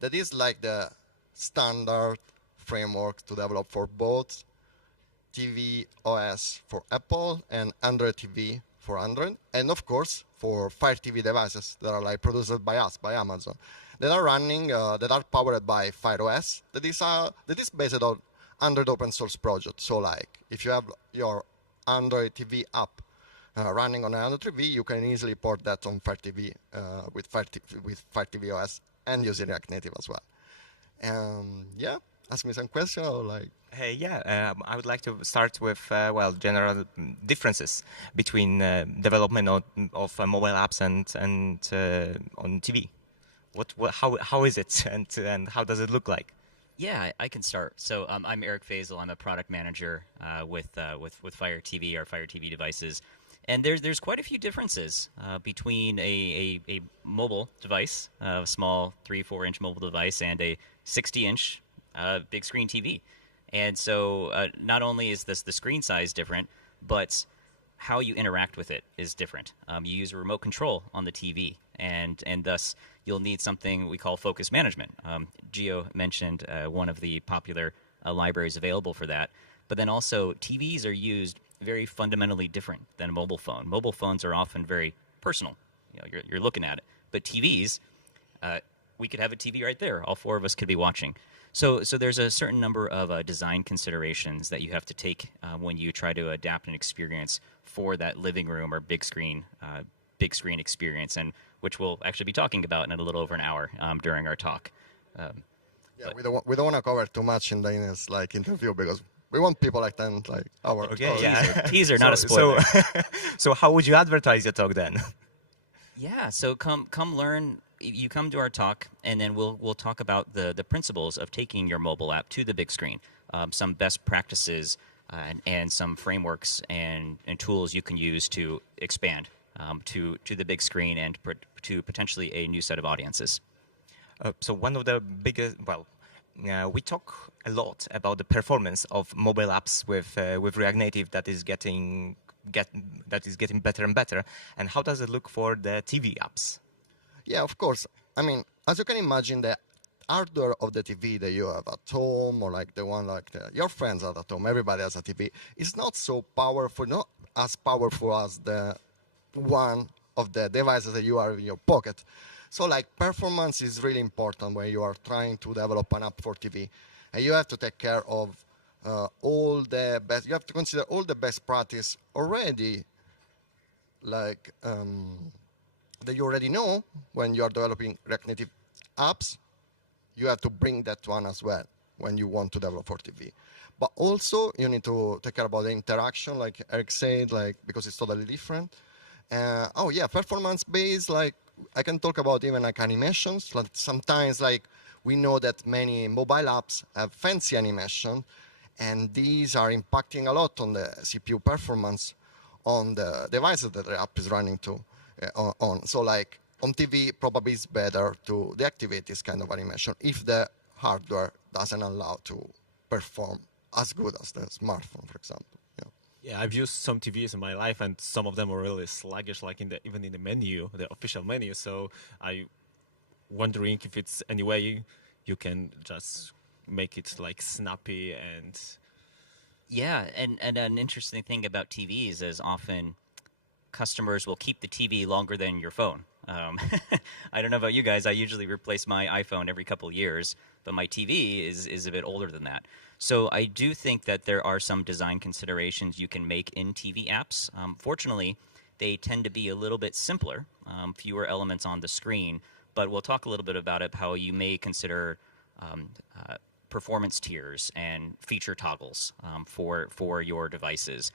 That is like the standard framework to develop for both tvOS for Apple and Android TV for Android, and of course for Fire TV devices that are like produced by us, by Amazon, that are running, that are powered by FireOS, that is based on Android open source project. So like, if you have your Android TV app running on an Android TV, you can easily port that on Fire TV with Fire TV OS and using React Native as well. Yeah, ask me some question or like. Hey, I would like to start with general differences between development of mobile apps and on TV. How is it and how does it look like? Yeah, I can start. So I'm Eric Fahsl. I'm a product manager with Fire TV, our Fire TV devices, and there's quite a few differences between a mobile device, a small 3-4 inch mobile device, and a 60-inch big screen TV. And so not only is the screen size different, but how you interact with it is different. You use a remote control on the TV, and thus you'll need something we call focus management. Gio mentioned one of the popular libraries available for that. But then also TVs are used very fundamentally different than a mobile phone. Mobile phones are often very personal. You're looking at it. But TVs, we could have a TV right there. All 4 of us could be watching. So there's a certain number of design considerations that you have to take when you try to adapt an experience for that living room or big screen experience, and which we'll actually be talking about in a little over an hour during our talk. We don't want to cover too much in the interview because we want people attend our teaser, not a spoiler. So how would you advertise your talk then? Yeah, so come learn. You come to our talk, and then we'll talk about the principles of taking your mobile app to the big screen, some best practices, and some frameworks and tools you can use to expand to the big screen and to potentially a new set of audiences. So one of the biggest, we talk a lot about the performance of mobile apps with React Native that is getting better and better. And how does it look for the TV apps? Yeah, of course. I mean, as you can imagine, the hardware of the TV that you have at home, or like the one your friends have at home, everybody has a TV, is not so powerful, not as powerful as the one of the devices that you have in your pocket. So like performance is really important when you are trying to develop an app for TV. And you have to take care of all the best, you have to consider all the best practice already, that you already know when you are developing React Native apps. You have to bring that one as well when you want to develop for TV. But also you need to take care about the interaction, like Eric said, because it's totally different. Performance based, I can talk about even like animations. Like sometimes like we know that many mobile apps have fancy animation, and these are impacting a lot on the CPU performance on the devices that the app is running to on. So like on TV, probably it's better to deactivate this kind of animation if the hardware doesn't allow to perform as good as the smartphone, for example. Yeah, I've used some TVs in my life, and some of them are really sluggish, like even in the menu, the official menu. So I wondering if it's any way you can just make it like snappy and. Yeah, and an interesting thing about TVs is often customers will keep the TV longer than your phone. I don't know about you guys. I usually replace my iPhone every couple of years, but my TV is a bit older than that. So I do think that there are some design considerations you can make in TV apps. Fortunately, they tend to be a little bit simpler, fewer elements on the screen, but we'll talk a little bit about it, how you may consider performance tiers and feature toggles for your devices.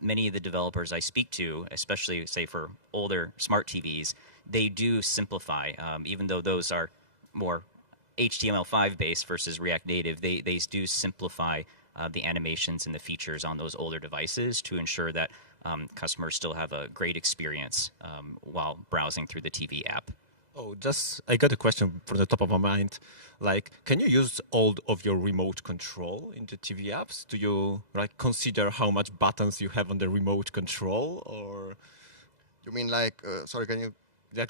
Many of the developers I speak to, especially, say, for older smart TVs, they do simplify, even though those are more HTML5 based versus React Native, they do simplify the animations and the features on those older devices to ensure that customers still have a great experience while browsing through the TV app. Oh, I got a question from the top of my mind. Like, can you use all of your remote control in the TV apps? Do you consider how much buttons you have on the remote control, or? You mean like? Sorry, can you?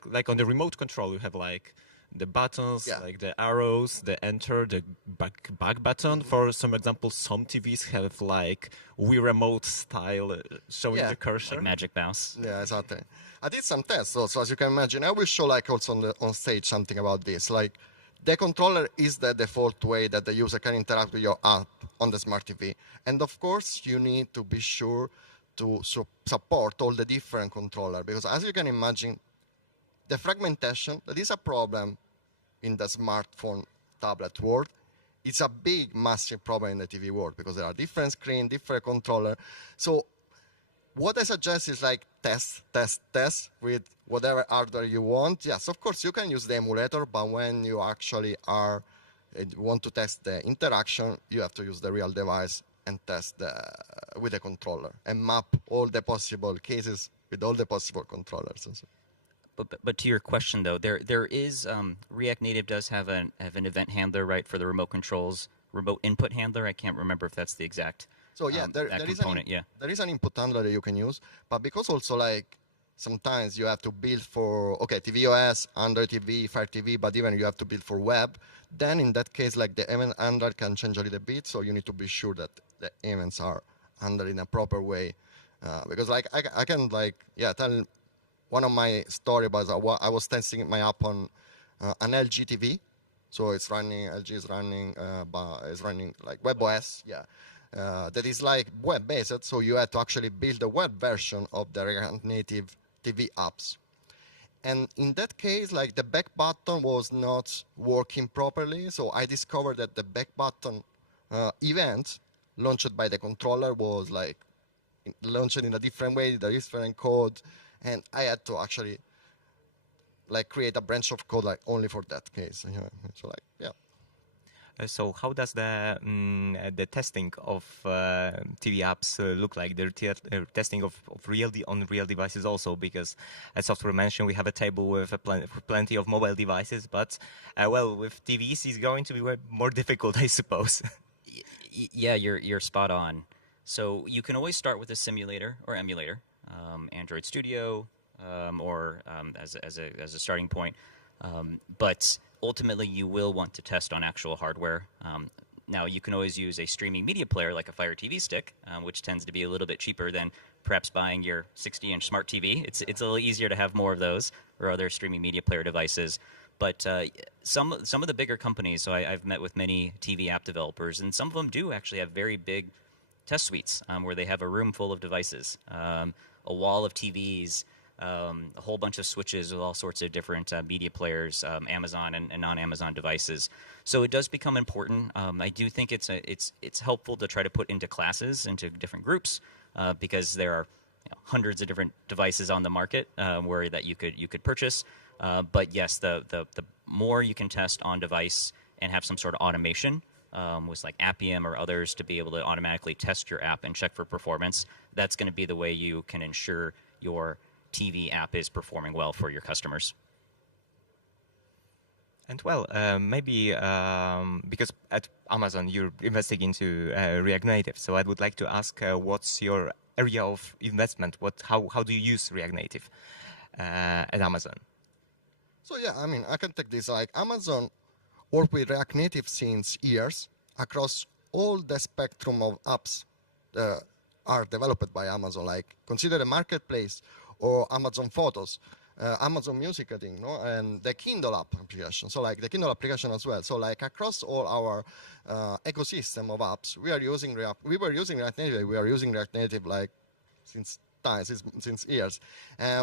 Like on the remote control, you have like the buttons, like the arrows, the enter, the back button. For some example, some TVs have like Wii Remote style showing the cursor. Like Magic Mouse. Yeah, exactly. I did some tests also, as you can imagine. I will show like also on stage something about this. Like the controller is the default way that the user can interact with your app on the smart TV. And of course, you need to be sure to support all the different controllers, because as you can imagine, the fragmentation, that is a problem in the smartphone tablet world. It's a big, massive problem in the TV world because there are different screens, different controllers. So what I suggest is like test with whatever hardware you want. Yes, of course, you can use the emulator, but when you actually want to test the interaction, you have to use the real device and test with the controller and map all the possible cases with all the possible controllers. But to your question though, there is React Native does have an event handler, right, for the remote controls, remote input handler. I can't remember if that's the exact. So yeah, there is an input handler that you can use, but because also like sometimes you have to build for tvOS, Android TV, Fire TV, but even you have to build for web. Then in that case, like the event handler can change a little bit, so you need to be sure that the events are handled in a proper way, because like I can tell. One of my story was I was testing my app on an LG TV, so it's running. LG is running like WebOS, that is like web based. So you had to actually build a web version of the React Native TV apps, and in that case, like the back button was not working properly. So I discovered that the back button event launched by the controller was like launched in a different way, the different code. And I had to actually like create a branch of code like only for that case. So like So how does the testing of TV apps look like? The testing of on real devices also, because as software mentioned, we have a table with plenty of mobile devices, but with TVs it's going to be more difficult, I suppose. Yeah, you're spot on. So you can always start with a simulator or emulator. Android Studio, or as a starting point, but ultimately you will want to test on actual hardware. Now you can always use a streaming media player like a Fire TV stick, which tends to be a little bit cheaper than perhaps buying your 60-inch smart TV. It's a little easier to have more of those or other streaming media player devices. But some of the bigger companies, so I've met with many TV app developers, and some of them do actually have very big test suites where they have a room full of devices. A wall of TVs, a whole bunch of switches with all sorts of different media players, Amazon and non-Amazon devices. So it does become important. I do think it's helpful to try to put into classes, into different groups, because there are hundreds of different devices on the market where that you could purchase. But yes, the more you can test on device and have some sort of automation with like Appium or others to be able to automatically test your app and check for performance, that's going to be the way you can ensure your TV app is performing well for your customers. And well, maybe because at Amazon you're investing into React Native, so I would like to ask, what's your area of investment? How do you use React Native at Amazon? So yeah, I mean, I can take this. Like Amazon work with React Native since years across all the spectrum of apps that are developed by Amazon. Like consider the marketplace or Amazon Photos, Amazon Music, I think, no, and the Kindle app application. So like the Kindle application as well. So like across all our ecosystem of apps, we are using React. We were using React Native. We are using React Native like since years.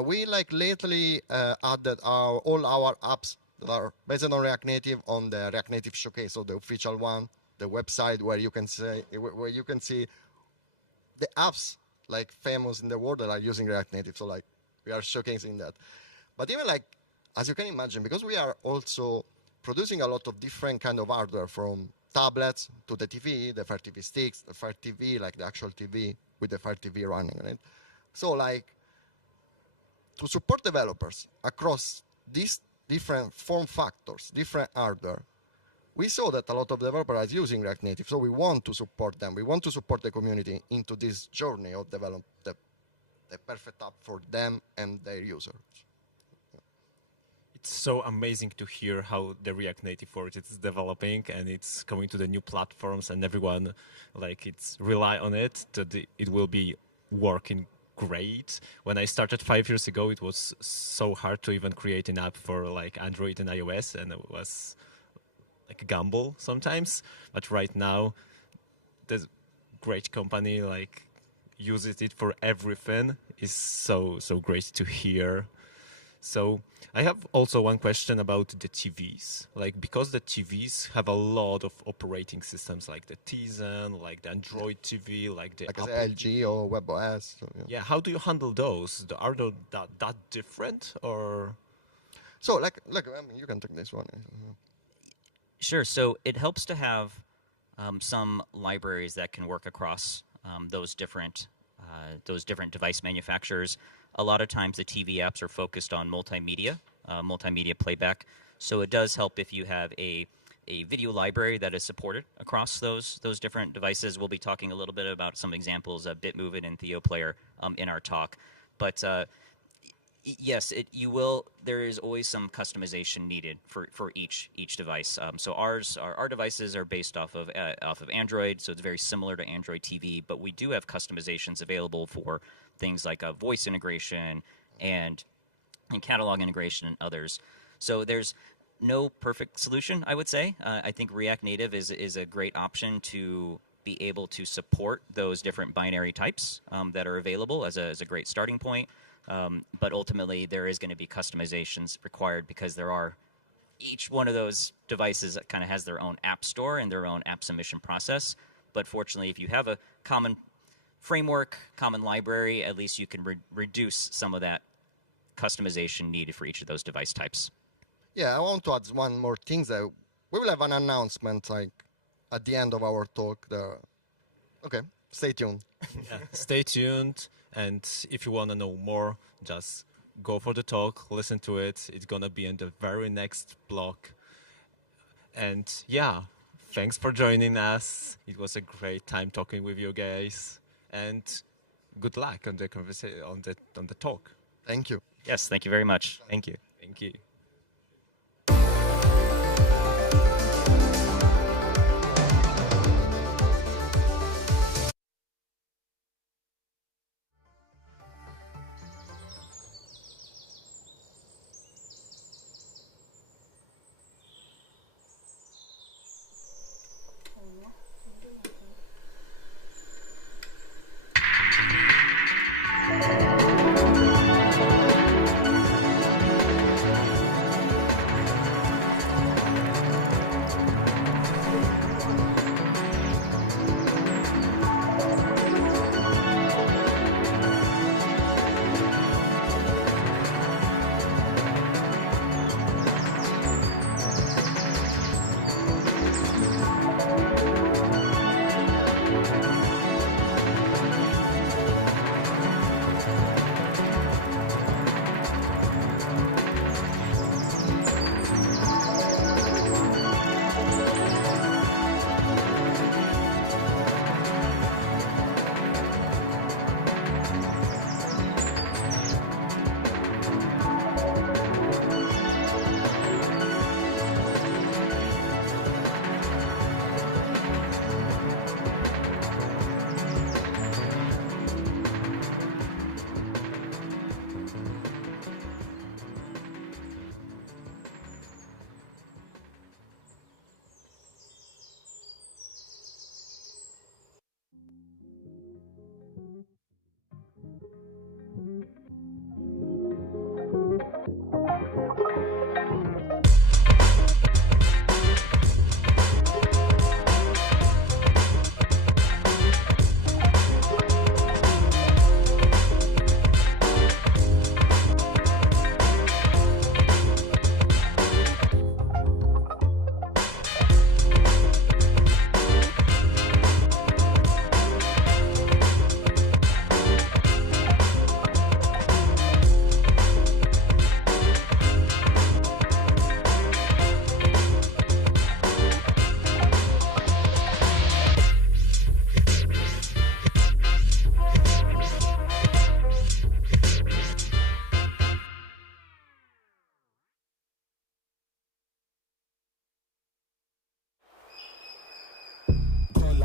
We like lately added all our apps that are based on React Native on the React Native Showcase, so the official one, the website where you can see the apps like famous in the world that are using React Native. So like we are showcasing that. But even like, as you can imagine, because we are also producing a lot of different kind of hardware, from tablets to the TV, the Fire TV sticks, the Fire TV, like the actual TV with the Fire TV running on it. So like to support developers across these different form factors, different hardware, we saw that a lot of developers are using React Native. So we want to support them. We want to support the community into this journey of develop the perfect app for them and their users. It's so amazing to hear how the React Native world is developing, and it's coming to the new platforms, and everyone like it's rely on it that it will be working great. When I started 5 years ago, it was so hard to even create an app for like Android and iOS, and it was like a gamble sometimes. But right now, the great company like uses it for everything. Is so great to hear. So I have also one question about the TVs. Like, because the TVs have a lot of operating systems, like the Tizen, like the Android TV, like the Apple LG or WebOS. So, yeah, how do you handle those? Are they that different, or? So like I mean, you can take this one. Sure. So it helps to have some libraries that can work across those different device manufacturers. A lot of times the TV apps are focused on multimedia playback. So it does help if you have a video library that is supported across those different devices. We'll be talking a little bit about some examples of BitMovin and TheoPlayer in our talk. But yes, there is always some customization needed for each device. So our devices are based off of Android, so it's very similar to Android TV. But we do have customizations available for things like voice integration and catalog integration and others. So there's no perfect solution, I would say. I think React Native is a great option to be able to support those different binary types that are available as a great starting point. But ultimately, there is going to be customizations required because each one of those devices kind of has their own app store and their own app submission process. But fortunately, if you have a common framework, common library, at least you can reduce some of that customization needed for each of those device types. Yeah, I want to add one more thing. That we will have an announcement like at the end of our talk. Okay, stay tuned. Yeah, stay tuned. And if you want to know more, just go for the talk, listen to it. It's going to be in the very next block. And yeah, thanks for joining us. It was a great time talking with you guys. And good luck on the conversation, on the talk. Thank you. Yes, thank you very much. Thank you. Thank you.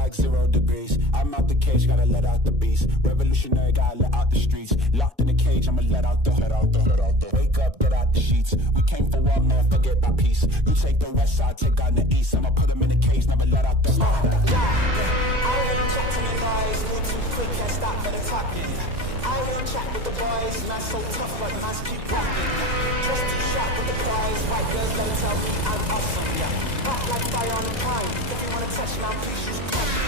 like 0 degrees. I'm out the cage, gotta let out the beast. Revolutionary, gotta let out the streets. Locked in the cage, I'ma let out the. Wake up, get out the sheets. We came for one more, forget my peace. You take the west side, take on the east. I'ma put them in the cage, never let out the. I ain't chatting the guys, move too quick, can't stop for the talking. I ain't chat with the boys, not so tough, but nice keep rocking. Just too sharp with the prize, white girls gotta tell me I'm awesome, yeah. Hot like fire on the pine, if you wanna touch now, please use caution.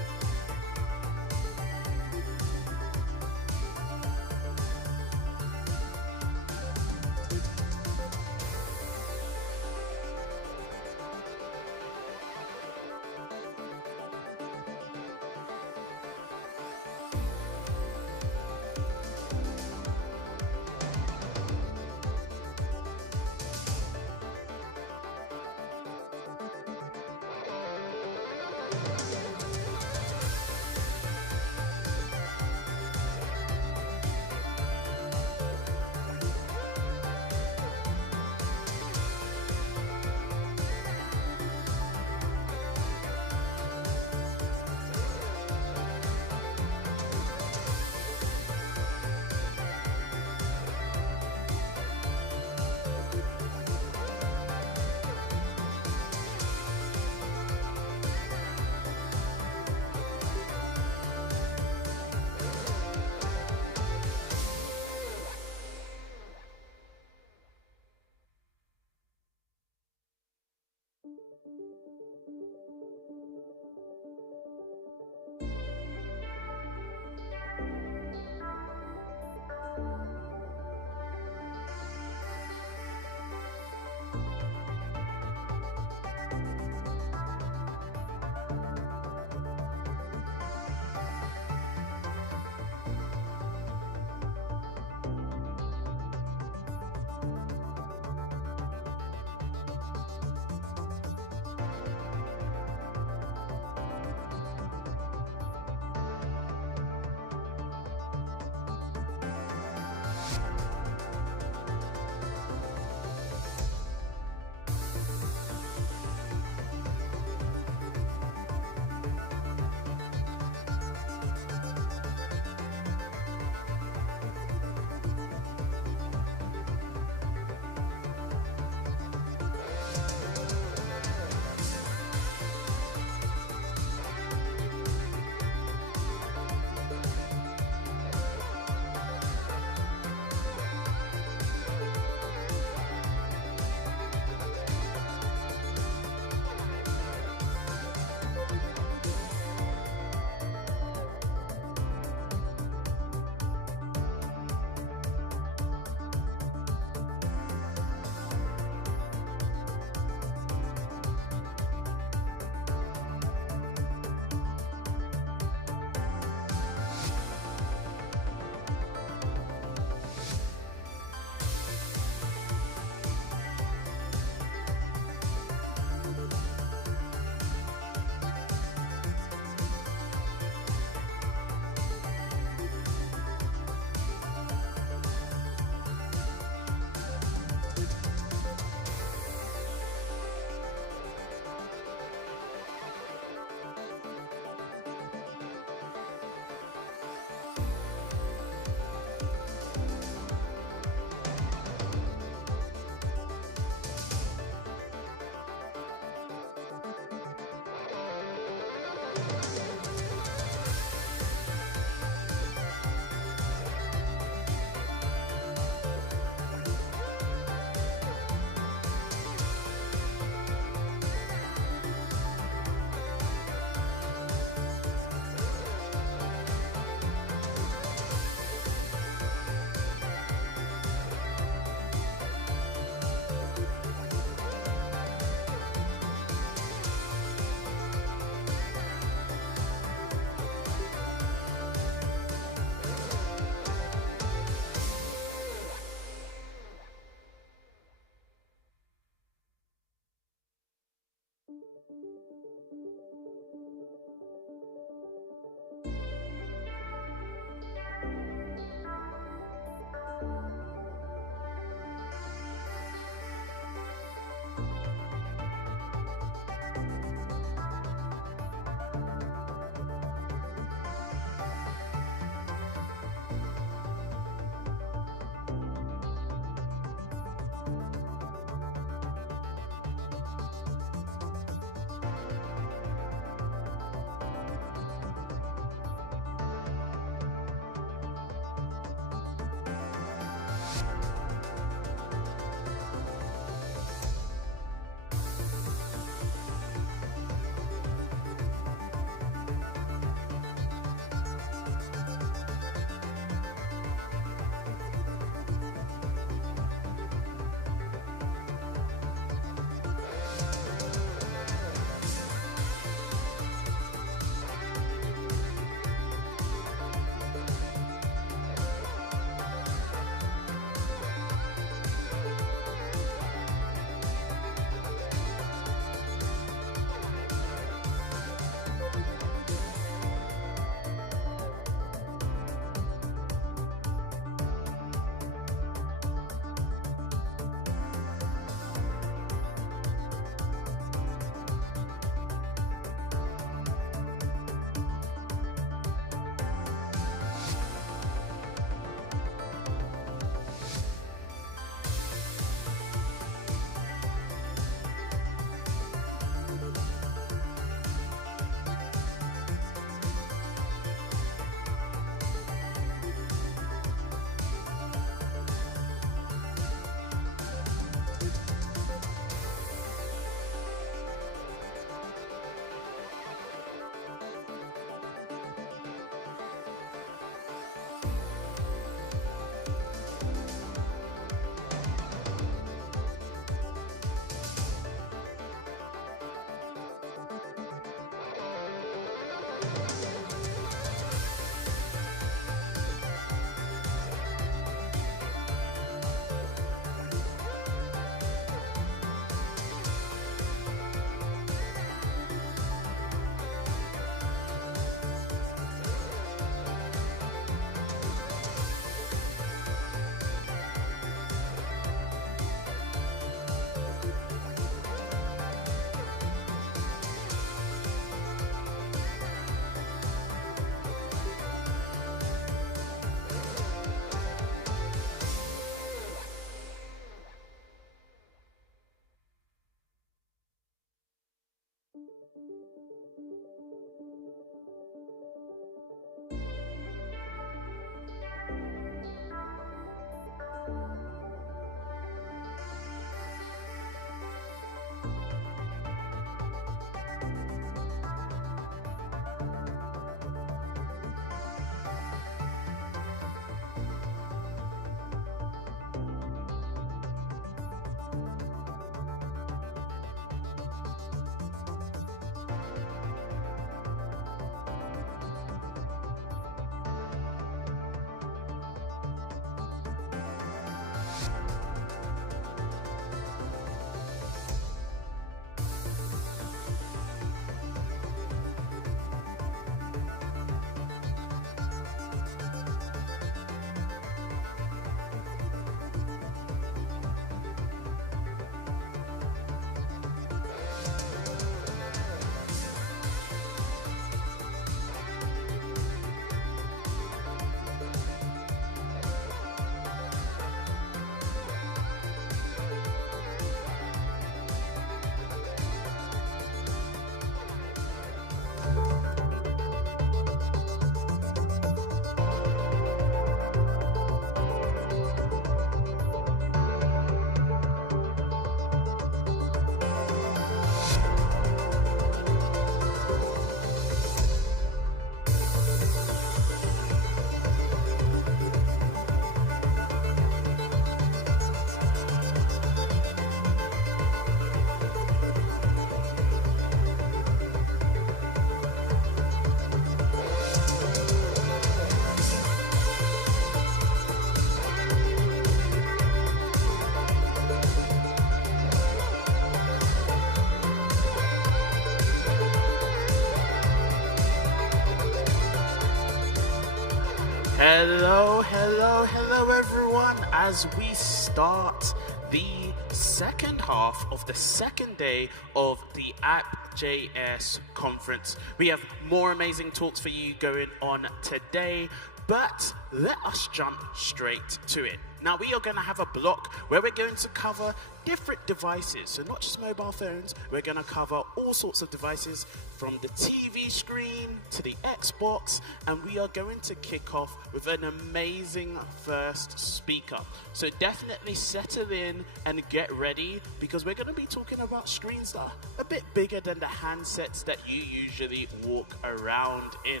Hello, hello, hello everyone. As we start the second half of the second day of the App.js conference, we have more amazing talks for you going on today, but let us jump straight to it. Now we are going to have a block where we're going to cover different devices, so not just mobile phones. We're going to cover all sorts of devices from the TV screen to the Xbox, and we are going to kick off with an amazing first speaker. So definitely settle in and get ready, because we're going to be talking about screens that are a bit bigger than the handsets that you usually walk around in.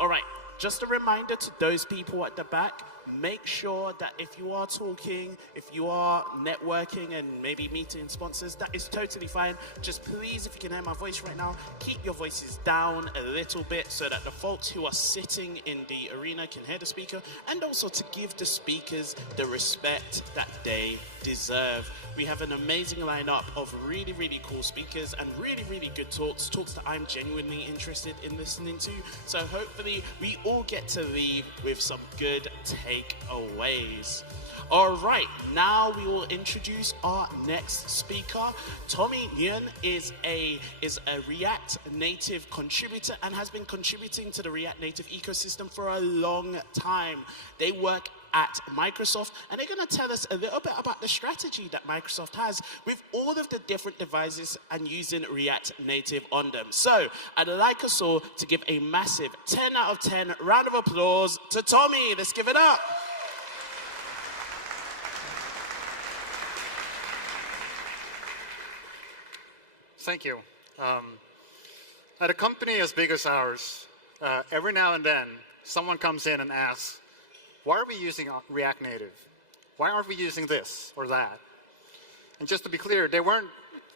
All right, just a reminder to those people at the back, make sure that if you are talking, if you are networking and maybe meeting sponsors, that is totally fine. Just please, if you can hear my voice right now, keep your voices down a little bit so that the folks who are sitting in the arena can hear the speaker, and also to give the speakers the respect that they deserve. We have an amazing lineup of really, really cool speakers and really, really good talks that I'm genuinely interested in listening to. So hopefully we all get to leave with some good takeaways. All right, now we will introduce our next speaker. Nguyen is a React Native contributor and has been contributing to the React Native ecosystem for a long time. They work at Microsoft, and they're going to tell us a little bit about the strategy that Microsoft has with all of the different devices and using React Native on them. So I'd like us all to give a massive 10 out of 10 round of applause to Tommy. Let's give it up. Thank you. At a company as big as ours, every now and then, someone comes in and asks, why are we using React Native? Why aren't we using this or that? And just to be clear, they weren't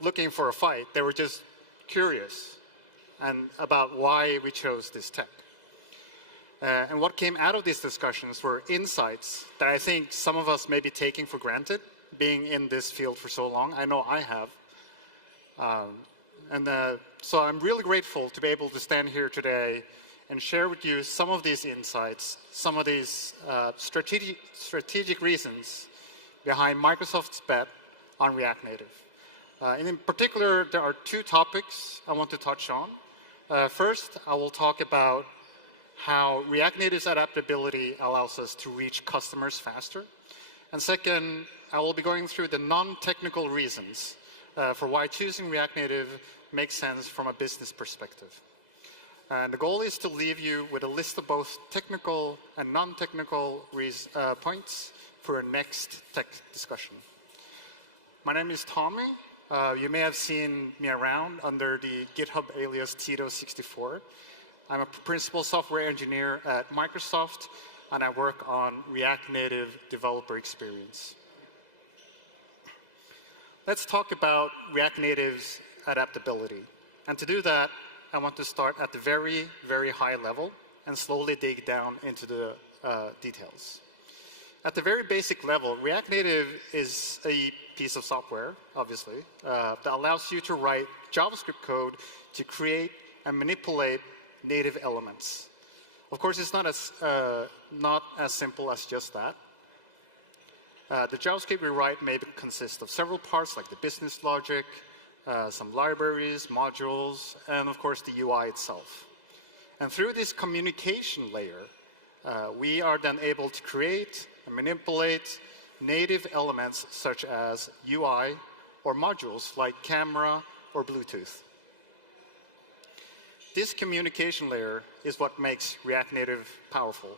looking for a fight. They were just curious and about why we chose this tech. And what came out of these discussions were insights that I think some of us may be taking for granted, being in this field for so long. I know I have. So I'm really grateful to be able to stand here today and share with you some of these insights, some of these strategic reasons behind Microsoft's bet on React Native. And in particular, there are two topics I want to touch on. First, I will talk about how React Native's adaptability allows us to reach customers faster. And second, I will be going through the non-technical reasons for why choosing React Native makes sense from a business perspective. And the goal is to leave you with a list of both technical and non-technical points for our next tech discussion. My name is Tommy. You may have seen me around under the GitHub alias Tito64. I'm a principal software engineer at Microsoft, and I work on React Native developer experience. Let's talk about React Native's adaptability. And to do that, I want to start at the very, very high level and slowly dig down into the details. At the very basic level, React Native is a piece of software, obviously, that allows you to write JavaScript code to create and manipulate native elements. Of course, it's not as simple as just that. The JavaScript we write may consist of several parts, like the business logic, some libraries, modules, and of course the UI itself. And through this communication layer, we are then able to create and manipulate native elements such as UI or modules like camera or Bluetooth. This communication layer is what makes React Native powerful,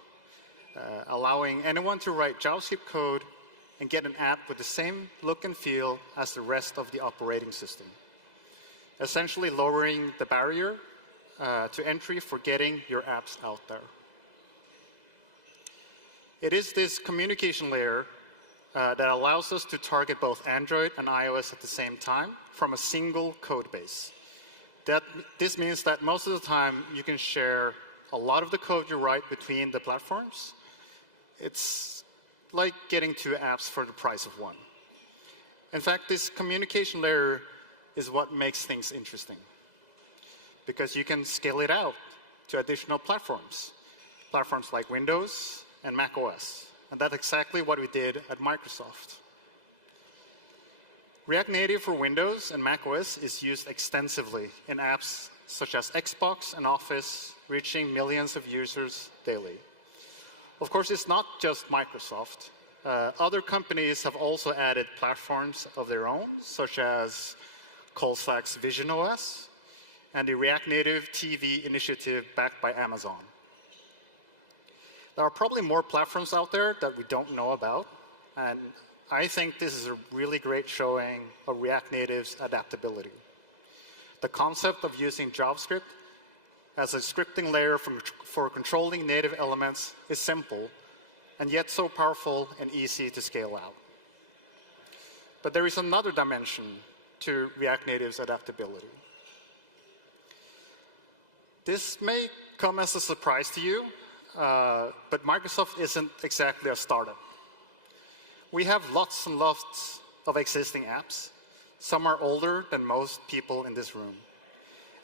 allowing anyone to write JavaScript code and get an app with the same look and feel as the rest of the operating system, essentially lowering the barrier to entry for getting your apps out there. It is this communication layer that allows us to target both Android and iOS at the same time from a single code base. This means that most of the time you can share a lot of the code you write between the platforms. It's like getting two apps for the price of one. In fact, this communication layer is what makes things interesting, because you can scale it out to additional platforms. Platforms like Windows and Mac OS. And that's exactly what we did at Microsoft. React Native for Windows and Mac OS is used extensively in apps such as Xbox and Office, reaching millions of users daily. Of course, it's not just Microsoft. Other companies have also added platforms of their own, such as Colslack's Vision OS and the React Native TV initiative backed by Amazon. There are probably more platforms out there that we don't know about, and I think this is a really great showing of React Native's adaptability. The concept of using JavaScript as a scripting layer for controlling native elements is simple, and yet so powerful and easy to scale out. But there is another dimension to React Native's adaptability. This may come as a surprise to you, but Microsoft isn't exactly a startup. We have lots and lots of existing apps. Some are older than most people in this room.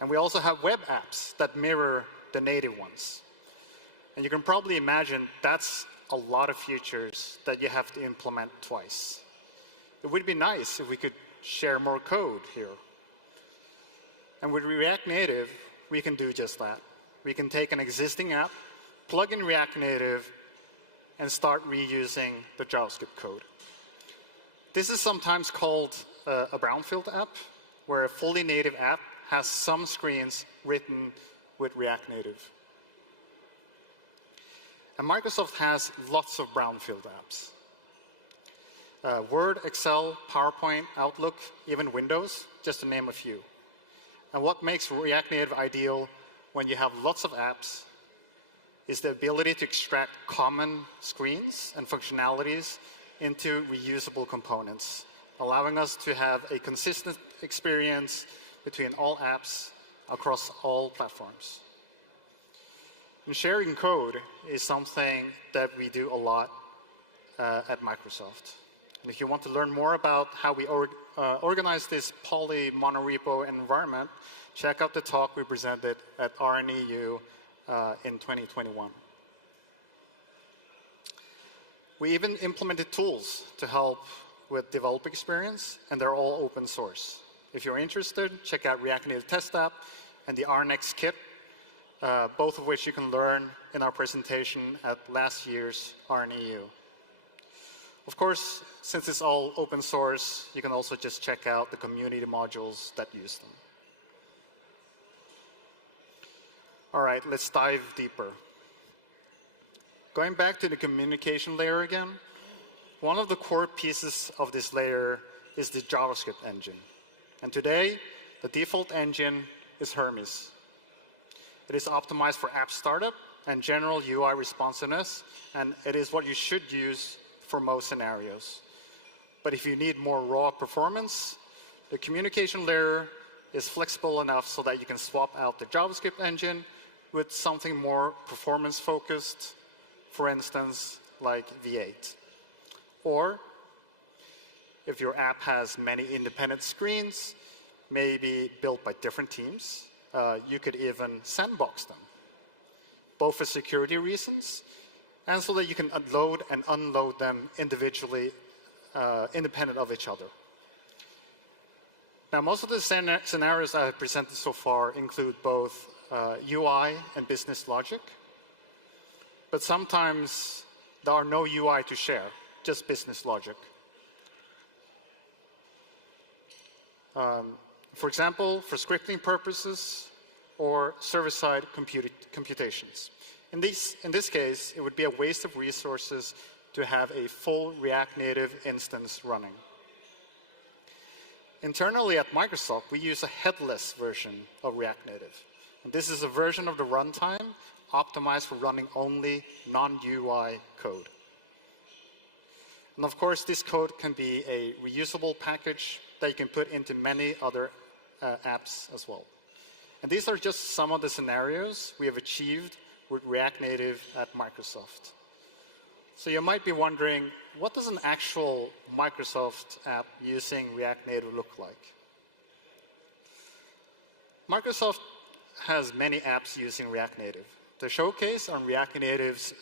And we also have web apps that mirror the native ones. And you can probably imagine that's a lot of features that you have to implement twice. It would be nice if we could share more code here. And with React Native, we can do just that. We can take an existing app, plug in React Native, and start reusing the JavaScript code. This is sometimes called a brownfield app, where a fully native app has some screens written with React Native. And Microsoft has lots of brownfield apps. Word, Excel, PowerPoint, Outlook, even Windows, just to name a few. And what makes React Native ideal when you have lots of apps is the ability to extract common screens and functionalities into reusable components, allowing us to have a consistent experience between all apps across all platforms. And sharing code is something that we do a lot at Microsoft. And if you want to learn more about how we organize this poly monorepo environment, check out the talk we presented at RNEU in 2021. We even implemented tools to help with developer experience, and they're all open source. If you're interested, check out React Native Test App and the RNX Kit, both of which you can learn in our presentation at last year's RNEU. Of course, since it's all open source, you can also just check out the community modules that use them. All right, let's dive deeper. Going back to the communication layer again, one of the core pieces of this layer is the JavaScript engine. And today, the default engine is Hermes. It is optimized for app startup and general UI responsiveness, and it is what you should use for most scenarios. But if you need more raw performance, the communication layer is flexible enough so that you can swap out the JavaScript engine with something more performance-focused, for instance, like V8. Or, if your app has many independent screens, maybe built by different teams, you could even sandbox them, both for security reasons and so that you can load and unload them individually, independent of each other. Now, most of the scenarios I have presented so far include both UI and business logic, but sometimes there are no UI to share, just business logic. For example, for scripting purposes or server-side computations. In this case, it would be a waste of resources to have a full React Native instance running. Internally at Microsoft, we use a headless version of React Native. And this is a version of the runtime optimized for running only non-UI code. And of course, this code can be a reusable package that you can put into many other apps as well. And these are just some of the scenarios we have achieved with React Native at Microsoft. So you might be wondering, what does an actual Microsoft app using React Native look like? Microsoft has many apps using React Native. The showcase on React Native's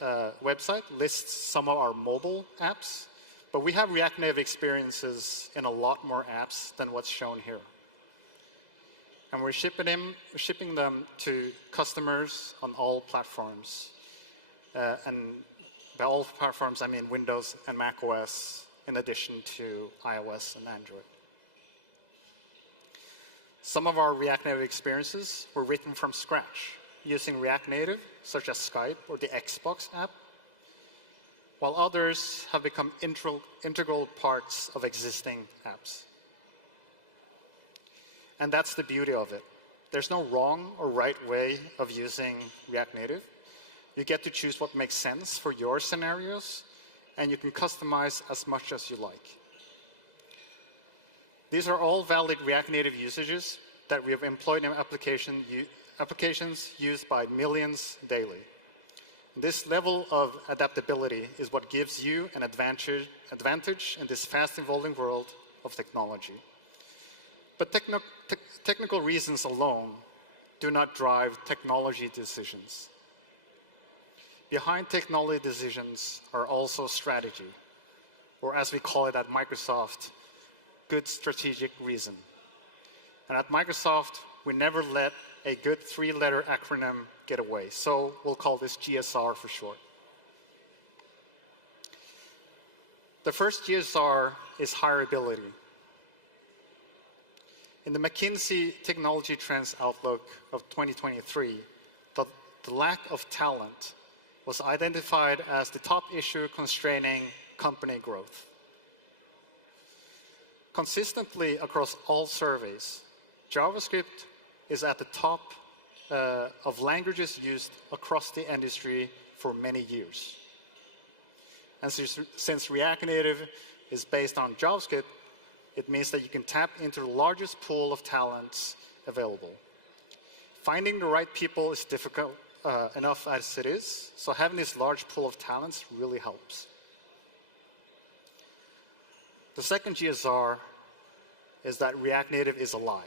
website lists some of our mobile apps, but we have React Native experiences in a lot more apps than what's shown here. And we're shipping them to customers on all platforms. And by all platforms, I mean Windows and Mac OS, in addition to iOS and Android. Some of our React Native experiences were written from scratch, using React Native, such as Skype or the Xbox app, while others have become integral parts of existing apps. And that's the beauty of it. There's no wrong or right way of using React Native. You get to choose what makes sense for your scenarios, and you can customize as much as you like. These are all valid React Native usages that we have employed in applications used by millions daily. This level of adaptability is what gives you an advantage in this fast-evolving world of technology. But technical reasons alone do not drive technology decisions. Behind technology decisions are also strategy, or as we call it at Microsoft, good strategic reason. And at Microsoft, we never let a good three-letter acronym get away, so we'll call this GSR for short. The first GSR is hireability. In the McKinsey Technology Trends Outlook of 2023, the lack of talent was identified as the top issue constraining company growth. Consistently across all surveys, JavaScript is at the top of languages used across the industry for many years. And since React Native is based on JavaScript, it means that you can tap into the largest pool of talents available. Finding the right people is difficult enough as it is, so having this large pool of talents really helps. The second GSR is that React Native is alive.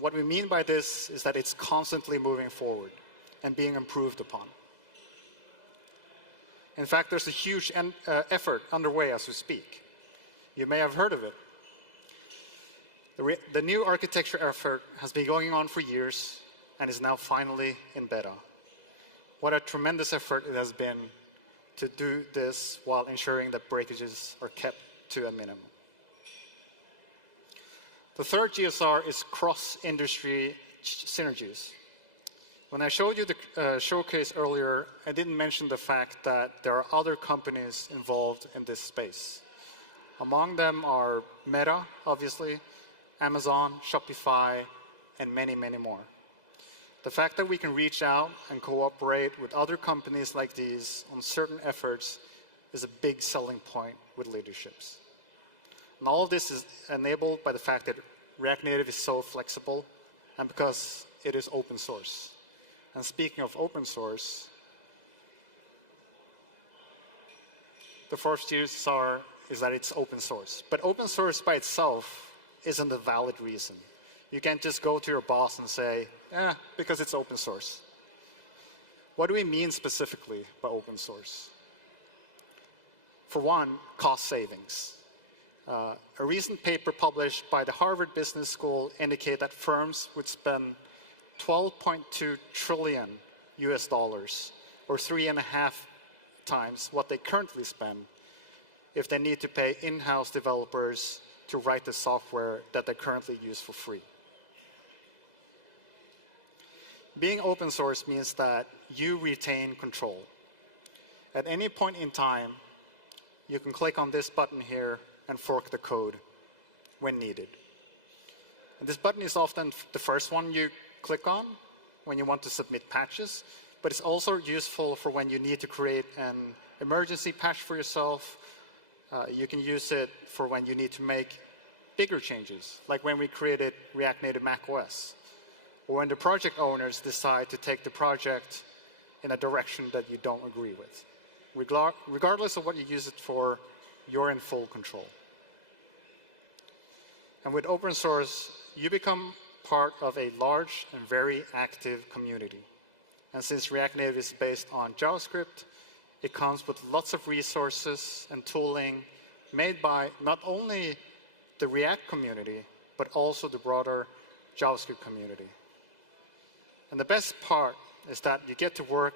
What we mean by this is that it's constantly moving forward and being improved upon. In fact, there's a huge effort underway as we speak. You may have heard of it. The new architecture effort has been going on for years and is now finally in beta. What a tremendous effort it has been to do this while ensuring that breakages are kept to a minimum. The third GSR is cross-industry synergies. When I showed you the showcase earlier, I didn't mention the fact that there are other companies involved in this space. Among them are Meta, obviously, Amazon, Shopify, and many, many more. The fact that we can reach out and cooperate with other companies like these on certain efforts is a big selling point with leaderships. And all of this is enabled by the fact that React Native is so flexible and because it is open source. And speaking of open source, the fourth GSR is that it's open source. But open source by itself isn't a valid reason. You can't just go to your boss and say, because it's open source. What do we mean specifically by open source? For one, cost savings. A recent paper published by the Harvard Business School indicated that firms would spend $12.2 trillion US dollars, or 3.5 times what they currently spend, if they need to pay in-house developers to write the software that they currently use for free. Being open source means that you retain control. At any point in time, you can click on this button here and fork the code when needed. And this button is often the first one you click on when you want to submit patches, but it's also useful for when you need to create an emergency patch for yourself. You can use it for when you need to make bigger changes, like when we created React Native Mac OS, or when the project owners decide to take the project in a direction that you don't agree with. Regardless of what you use it for, you're in full control. And with open source, you become part of a large and very active community. And since React Native is based on JavaScript, it comes with lots of resources and tooling made by not only the React community, but also the broader JavaScript community. And the best part is that you get to work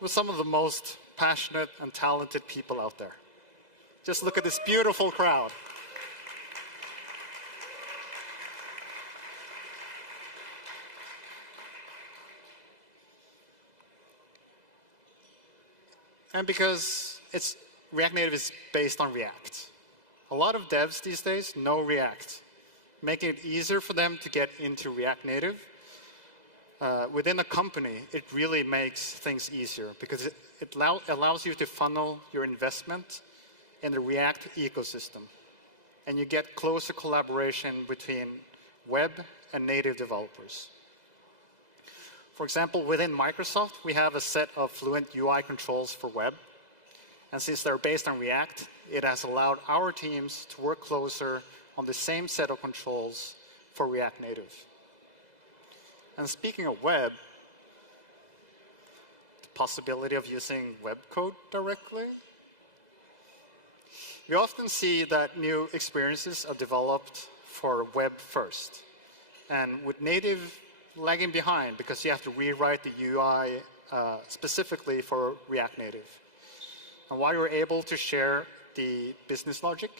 with some of the most passionate and talented people out there. Just look at this beautiful crowd. And because React Native is based on React, a lot of devs these days know React, making it easier for them to get into React Native. Within a company, it really makes things easier because it allows you to funnel your investment in the React ecosystem. And you get closer collaboration between web and native developers. For example, within Microsoft, we have a set of fluent UI controls for web. And since they're based on React, it has allowed our teams to work closer on the same set of controls for React Native. And speaking of web, the possibility of using web code directly. We often see that new experiences are developed for web first. And with native lagging behind because you have to rewrite the UI specifically for React Native. And while you're able to share the business logic,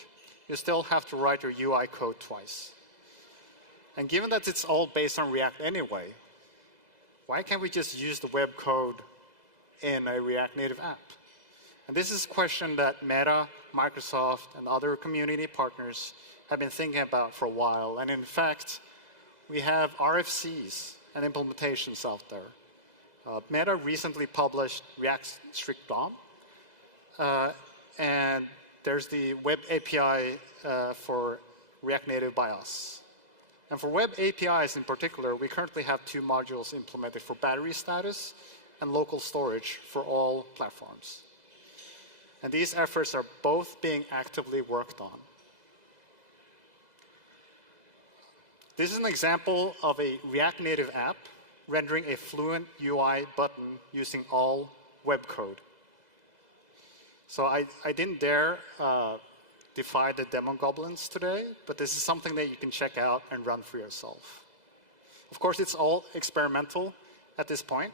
you still have to write your UI code twice. And given that it's all based on React anyway, why can't we just use the web code in a React Native app? And this is a question that Meta, Microsoft, and other community partners have been thinking about for a while. And in fact, we have RFCs and implementations out there. Meta recently published React Strict DOM. And there's the web API for React Native by us. And for web APIs in particular, we currently have 2 modules implemented for battery status and local storage for all platforms. And these efforts are both being actively worked on. This is an example of a React Native app rendering a fluent UI button using all web code. So I didn't dare defy the demo goblins today, but this is something that you can check out and run for yourself. Of course, it's all experimental at this point,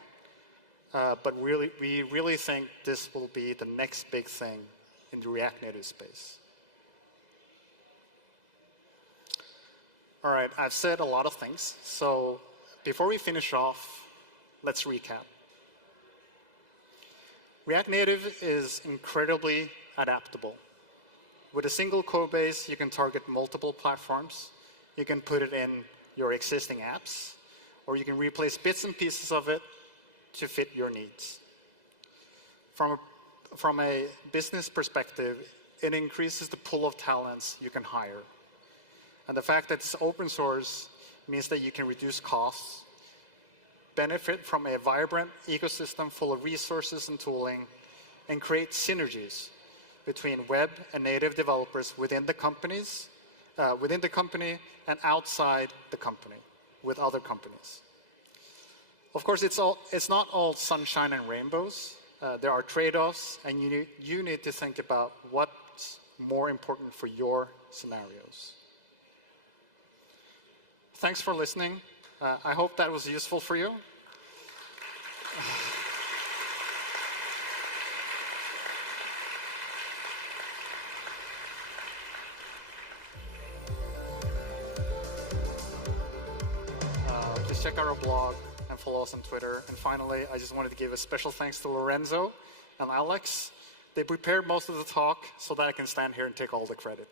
but we really think this will be the next big thing in the React Native space. All right, I've said a lot of things, so before we finish off, let's recap. React Native is incredibly adaptable. With a single code base, you can target multiple platforms. You can put it in your existing apps, or you can replace bits and pieces of it to fit your needs. From a business perspective, it increases the pool of talents you can hire. And the fact that it's open source means that you can reduce costs, benefit from a vibrant ecosystem full of resources and tooling, and create synergies between web and native developers within the company and outside the company with other companies. Of course, it's not all sunshine and rainbows. There are trade-offs, and you need to think about what's more important for your scenarios. Thanks for listening. I hope that was useful for you. Just check out our blog and follow us on Twitter. And finally, I just wanted to give a special thanks to Lorenzo and Alex. They prepared most of the talk so that I can stand here and take all the credit.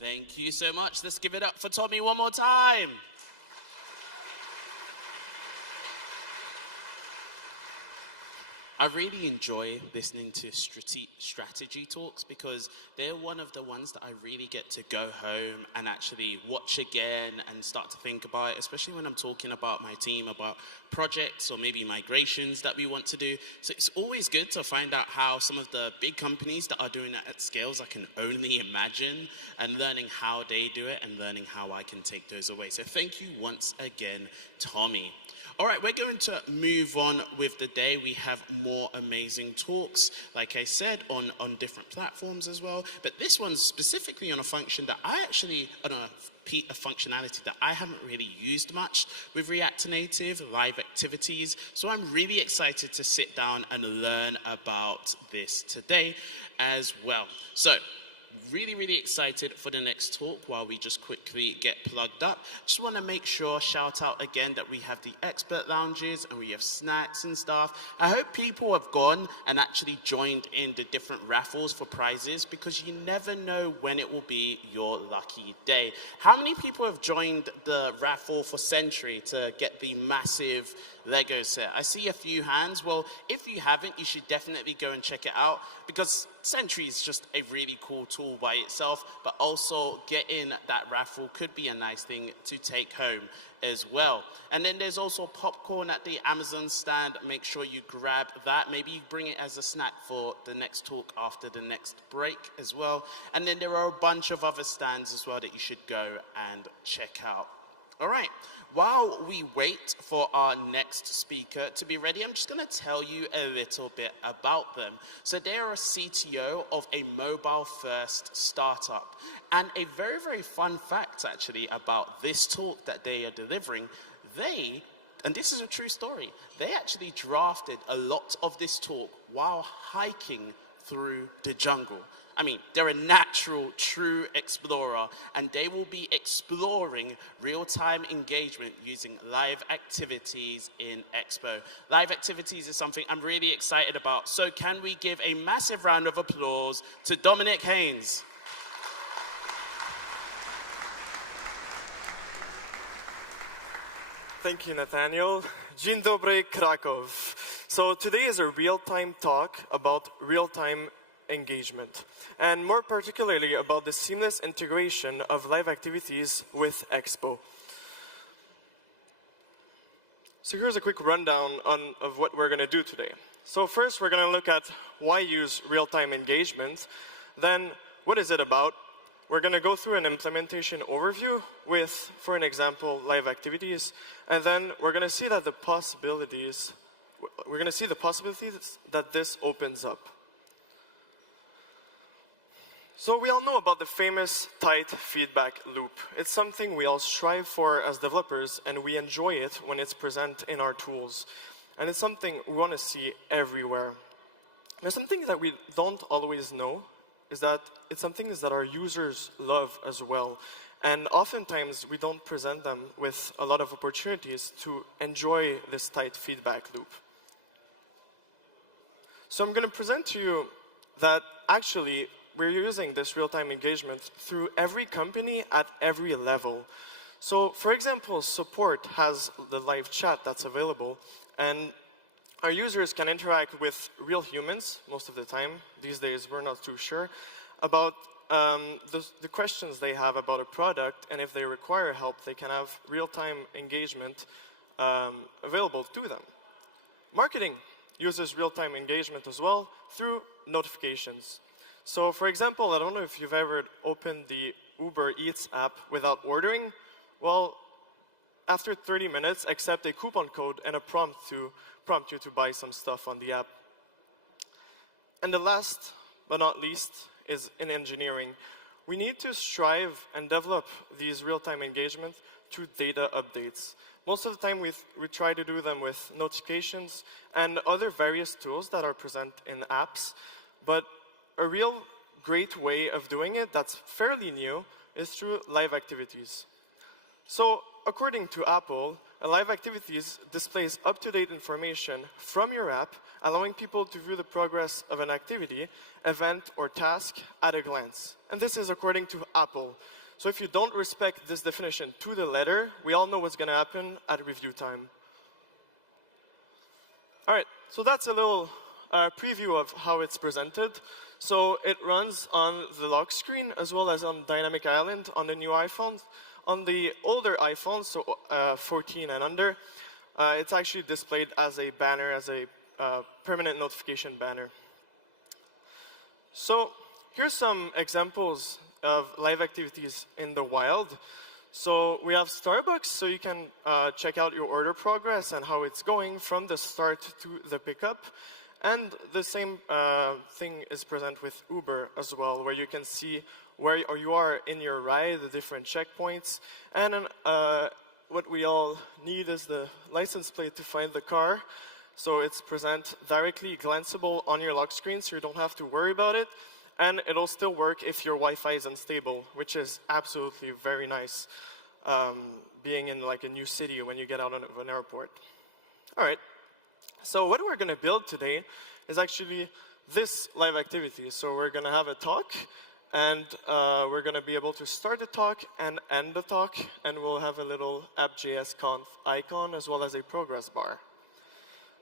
Thank you so much. Let's give it up for Tommy one more time. I really enjoy listening to strategy talks because they're one of the ones that I really get to go home and actually watch again and start to think about, especially when I'm talking about my team, about projects or maybe migrations that we want to do. So it's always good to find out how some of the big companies that are doing it at scales I can only imagine, and learning how they do it and learning how I can take those away. So thank you once again, Tommy. All right, we're going to move on with the day. We have more amazing talks, like I said, on different platforms as well. But this one's specifically on a function that I actually, on a functionality that I haven't really used much with React Native, live activities. So I'm really excited to sit down and learn about this today as well. So really excited for the next talk while we just quickly get plugged up. Just want to make sure, shout out again, that we have the expert lounges and we have snacks and stuff. I hope people have gone and actually joined in the different raffles for prizes, because you never know when it will be your lucky day. How many people have joined the raffle for Sentry to get the massive Lego set? I see a few hands. Well, if you haven't, you should definitely go and check it out, because Sentry is just a really cool tool by itself, but also getting that raffle could be a nice thing to take home as well. And then there's also popcorn at the Amazon stand. Make sure you grab that. Maybe you bring it as a snack for the next talk after the next break as well. And then there are a bunch of other stands as well that you should go and check out. All right, while we wait for our next speaker to be ready, I'm just going to tell you a little bit about them. So they're a CTO of a mobile-first startup. And a very fun fact, actually, about this talk that they are delivering, and this is a true story, they actually drafted a lot of this talk while hiking through the jungle. I mean, they're a natural, true explorer, and they will be exploring real-time engagement using live activities in Expo. Live activities is something I'm really excited about. So can we give a massive round of applause to Dominic Hains? Thank you, Nathaniel. Dzień dobry, Kraków. So today is a real-time talk about real-time engagement, and more particularly about the seamless integration of live activities with Expo. So here's a quick rundown of what we're going to do today. So first, we're going to look at why use real-time engagement. Then, what is it about? We're going to go through an implementation overview with, for an example, live activities. And then we're going to see that the possibilities that this opens up. So we all know about the famous tight feedback loop. It's something we all strive for as developers, and we enjoy it when it's present in our tools. And it's something we want to see everywhere. There's something that we don't always know, is that it's something that our users love as well. And oftentimes, we don't present them with a lot of opportunities to enjoy this tight feedback loop. So I'm going to present to you that actually, we're using this real-time engagement through every company at every level. So, for example, support has the live chat that's available, and our users can interact with real humans most of the time. These days, we're not too sure about the questions they have about a product, and if they require help, they can have real-time engagement available to them. Marketing uses real-time engagement as well through notifications. So, for example, I don't know if you've ever opened the Uber Eats app without ordering. Well, after 30 minutes, accept a coupon code and a prompt you to buy some stuff on the app. And the last but not least is in engineering. We need to strive and develop these real-time engagement through data updates. Most of the time, we try to do them with notifications and other various tools that are present in apps, but a real great way of doing it that's fairly new is through live activities. So, according to Apple, a live activities displays up-to-date information from your app, allowing people to view the progress of an activity, event, or task at a glance. And this is according to Apple. So if you don't respect this definition to the letter, we all know what's going to happen at review time. All right, so that's a little a preview of how it's presented. So it runs on the lock screen as well as on Dynamic Island on the new iPhones. On the older iPhones, so 14 and under, it's actually displayed as a banner, as a permanent notification banner. So here's some examples of live activities in the wild. So we have Starbucks, so you can check out your order progress and how it's going from the start to the pickup. And the same thing is present with Uber as well, where you can see where you are in your ride, the different checkpoints. And what we all need is the license plate to find the car. So it's present directly glanceable on your lock screen, so you don't have to worry about it. And it'll still work if your Wi-Fi is unstable, which is absolutely very nice, being in like a new city when you get out of an airport. All right. So what we're going to build today is actually this live activity. So we're going to have a talk, and we're going to be able to start the talk and end the talk, and we'll have a little App.js Conf icon as well as a progress bar.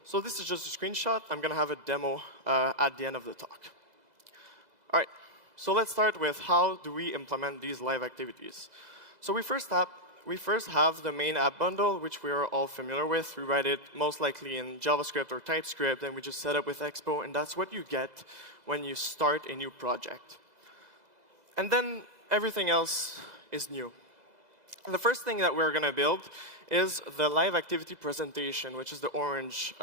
So this is just a screenshot. I'm going to have a demo at the end of the talk. All right, so let's start with how do we implement these live activities. So we first have the main app bundle, which we are all familiar with. We write it most likely in JavaScript or TypeScript, and we just set up with Expo, and that's what you get when you start a new project. And then everything else is new. And the first thing that we're going to build is the live activity presentation, which is the orange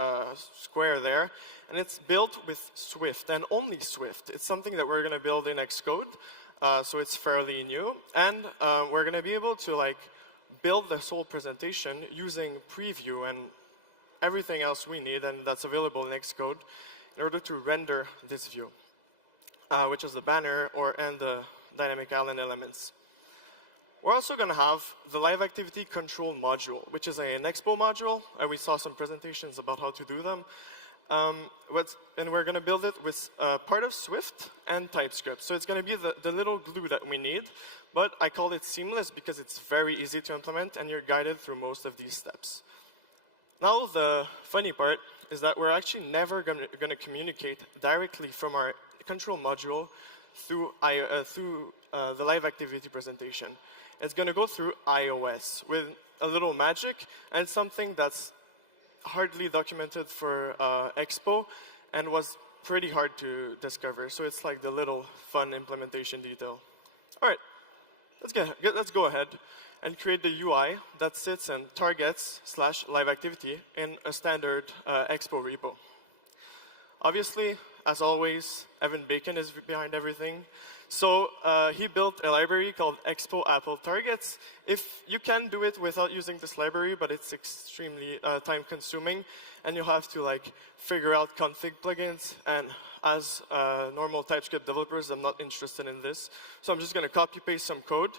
square there. And it's built with Swift, and only Swift. It's something that we're going to build in Xcode, so it's fairly new. And we're going to be able to like build this whole presentation using preview and everything else we need, and that's available in Xcode, in order to render this view, which is the banner and the dynamic island elements. We're also going to have the live activity control module, which is an Expo module. We saw some presentations about how to do them. And we're going to build it with part of Swift and TypeScript. So it's going to be the little glue that we need. But I call it seamless because it's very easy to implement, and you're guided through most of these steps. Now, the funny part is that we're actually never going to communicate directly from our control module through the live activity presentation. It's going to go through iOS with a little magic, and something that's hardly documented for Expo and was pretty hard to discover. So it's like the little fun implementation detail. All right, let's go ahead and create the UI that sits in targets/live activity in a standard Expo repo. Obviously, as always, Evan Bacon is behind everything. So he built a library called Expo Apple Targets. If you can do it without using this library, but it's extremely time-consuming, and you'll have to like figure out config plugins. And as normal TypeScript developers, I'm not interested in this. So I'm just going to copy-paste some code.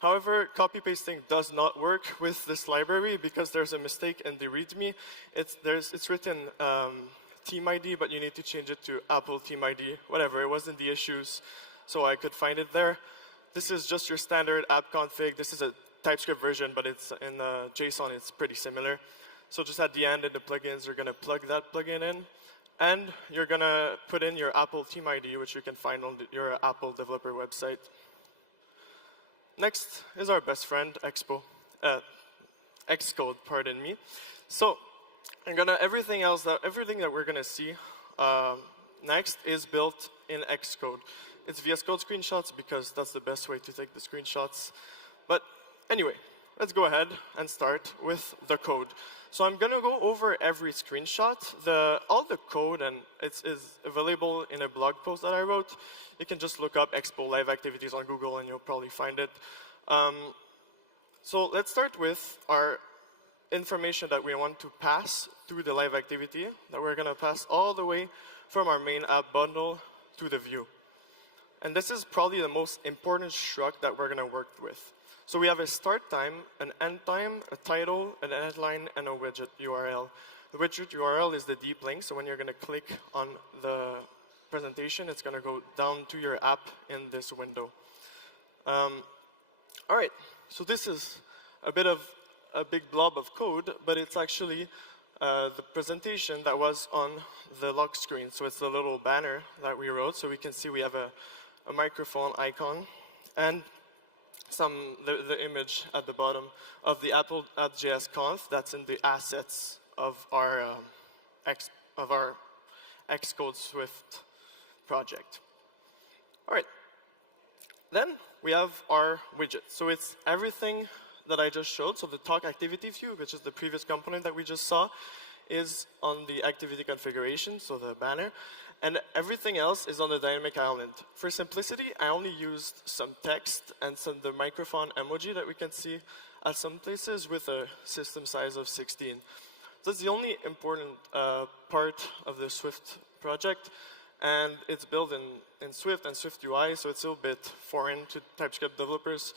However, copy-pasting does not work with this library because there's a mistake in the README. It's written team ID, but you need to change it to Apple team ID, whatever. It wasn't the issues, so I could find it there. This is just your standard app config. This is a TypeScript version, but it's in JSON. It's pretty similar. So just at the end in the plugins, you're going to plug that plugin in. And you're going to put in your Apple team ID, which you can find on your Apple developer website. Next is our best friend, Xcode, pardon me. So everything that we're going to see next is built in Xcode. It's VS Code screenshots because that's the best way to take the screenshots. But anyway, let's go ahead and start with the code. So I'm going to go over every screenshot. All the code, and is available in a blog post that I wrote. You can just look up Expo Live Activities on Google, and you'll probably find it. So let's start with our information that we want to pass through the live activity, that we're going to pass all the way from our main app bundle to the view. And this is probably the most important struct that we're going to work with. So we have a start time, an end time, a title, an headline, and a widget URL. The widget URL is the deep link, so when you're going to click on the presentation, it's going to go down to your app in this window. All right, so this is a big blob of code, but it's actually the presentation that was on the lock screen. So it's the little banner that we wrote. So we can see we have a microphone icon and the image at the bottom of the App.js Conf that's in the assets of our Xcode Swift project. All right. Then we have our widget. So it's everything that I just showed. So the talk activity view, which is the previous component that we just saw, is on the activity configuration, so the banner. And everything else is on the dynamic island. For simplicity, I only used some text and the microphone emoji that we can see at some places with a system size of 16. That's the only important part of the Swift project. And it's built in Swift and Swift UI, so it's a little bit foreign to TypeScript developers.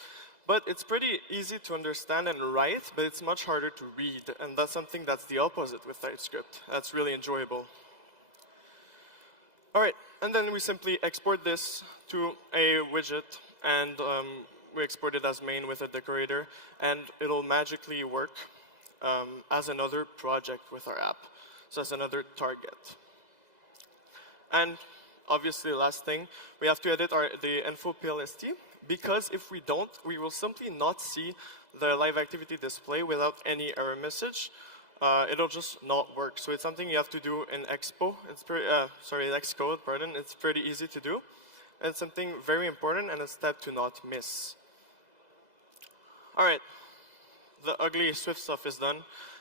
But it's pretty easy to understand and write, but it's much harder to read. And that's something that's the opposite with TypeScript. That's really enjoyable. All right, and then we simply export this to a widget, and we export it as main with a decorator, and it'll magically work as another project with our app, so as another target. And obviously, last thing, we have to edit the info PLST, because if we don't, we will simply not see the live activity display without any error message. It'll just not work. So it's something you have to do in Expo. It's pretty, in Xcode, pardon. It's pretty easy to do. And it's something very important and a step to not miss. All right, the ugly Swift stuff is done.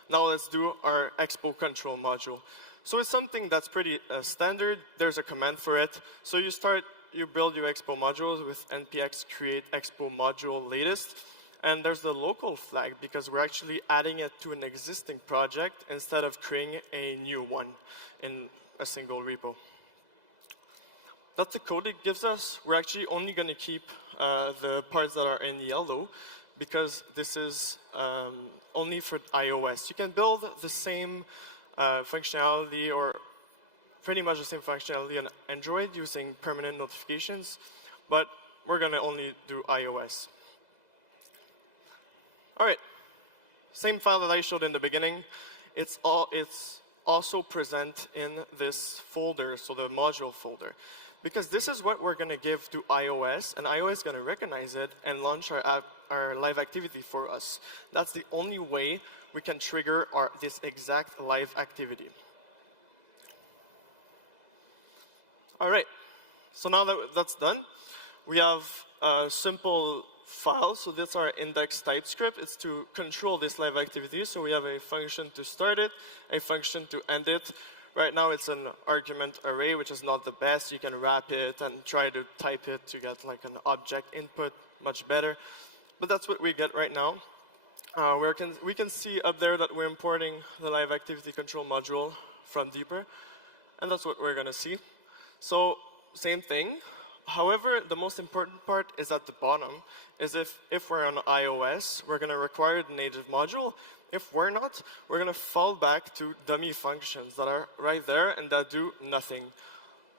Now let's do our Expo control module. So it's something that's pretty standard. There's a command for it. So you build your Expo modules with npx create Expo module latest. And there's the local flag because we're actually adding it to an existing project instead of creating a new one in a single repo. That's the code it gives us. We're actually only going to keep the parts that are in yellow because this is only for iOS. You can build the same functionality or pretty much the same functionality on Android using permanent notifications, but we're going to only do iOS. All right, same file that I showed in the beginning. It's also present in this folder, so the module folder. Because this is what we're going to give to iOS, and iOS is going to recognize it and launch our live activity for us. That's the only way we can trigger this exact live activity. All right, so now that that's done, we have a simple file. So that's our index TypeScript. It's to control this live activity. So we have a function to start it, a function to end it. Right now it's an argument array, which is not the best. You can wrap it and try to type it to get like an object input, much better. But that's what we get right now. We can see up there that we're importing the live activity control module from Deeper. And that's what we're going to see. So same thing. However, the most important part is at the bottom, is if we're on iOS, we're going to require the native module. If we're not, we're going to fall back to dummy functions that are right there and that do nothing.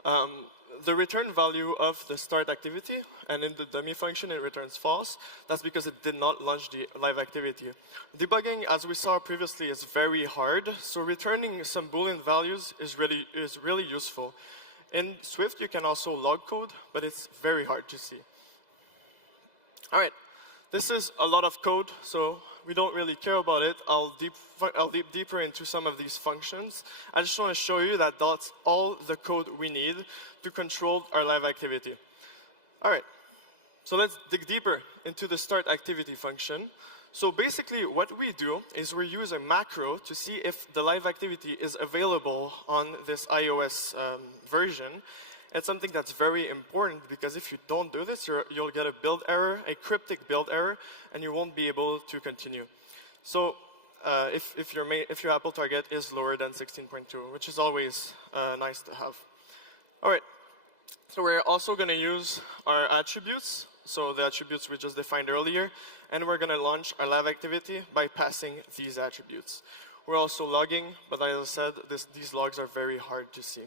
The return value of the start activity, and in the dummy function it returns false. That's because it did not launch the live activity. Debugging, as we saw previously, is very hard. So returning some Boolean values is really useful. In Swift, you can also log code, but it's very hard to see. All right, this is a lot of code, so we don't really care about it. I'll deep deeper into some of these functions. I just want to show you that that's all the code we need to control our live activity. All right, so let's dig deeper into the start activity function. So basically what we do is we use a macro to see if the live activity is available on this iOS version. It's something that's very important because if you don't do this, you'll get a build error, a cryptic build error, and you won't be able to continue. So if your Apple target is lower than 16.2, which is always nice to have. All right, so we're also going to use our attributes. So the attributes we just defined earlier, and we're going to launch our live activity by passing these attributes. We're also logging, but as I said, these logs are very hard to see.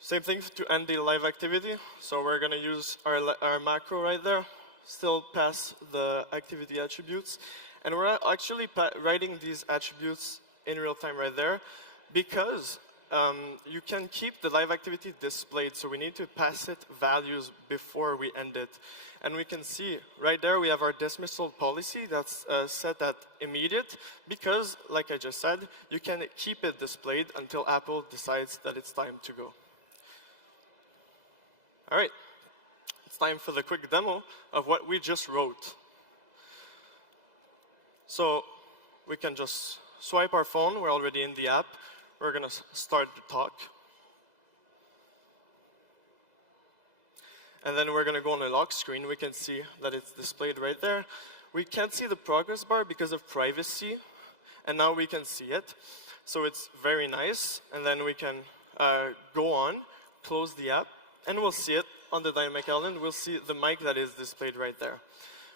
Same thing to end the live activity. So we're going to use our macro right there, still pass the activity attributes, and we're actually writing these attributes in real time right there because you can keep the live activity displayed. So we need to pass it values before we end it. And we can see right there we have our dismissal policy that's set at immediate because, like I just said, you can keep it displayed until Apple decides that it's time to go. All right, it's time for the quick demo of what we just wrote. So we can just swipe our phone. We're already in the app. We're going to start the talk. And then we're going to go on the lock screen. We can see that it's displayed right there. We can't see the progress bar because of privacy. And now we can see it. So it's very nice. And then we can go on, close the app, and we'll see it on the dynamic island. We'll see the mic that is displayed right there.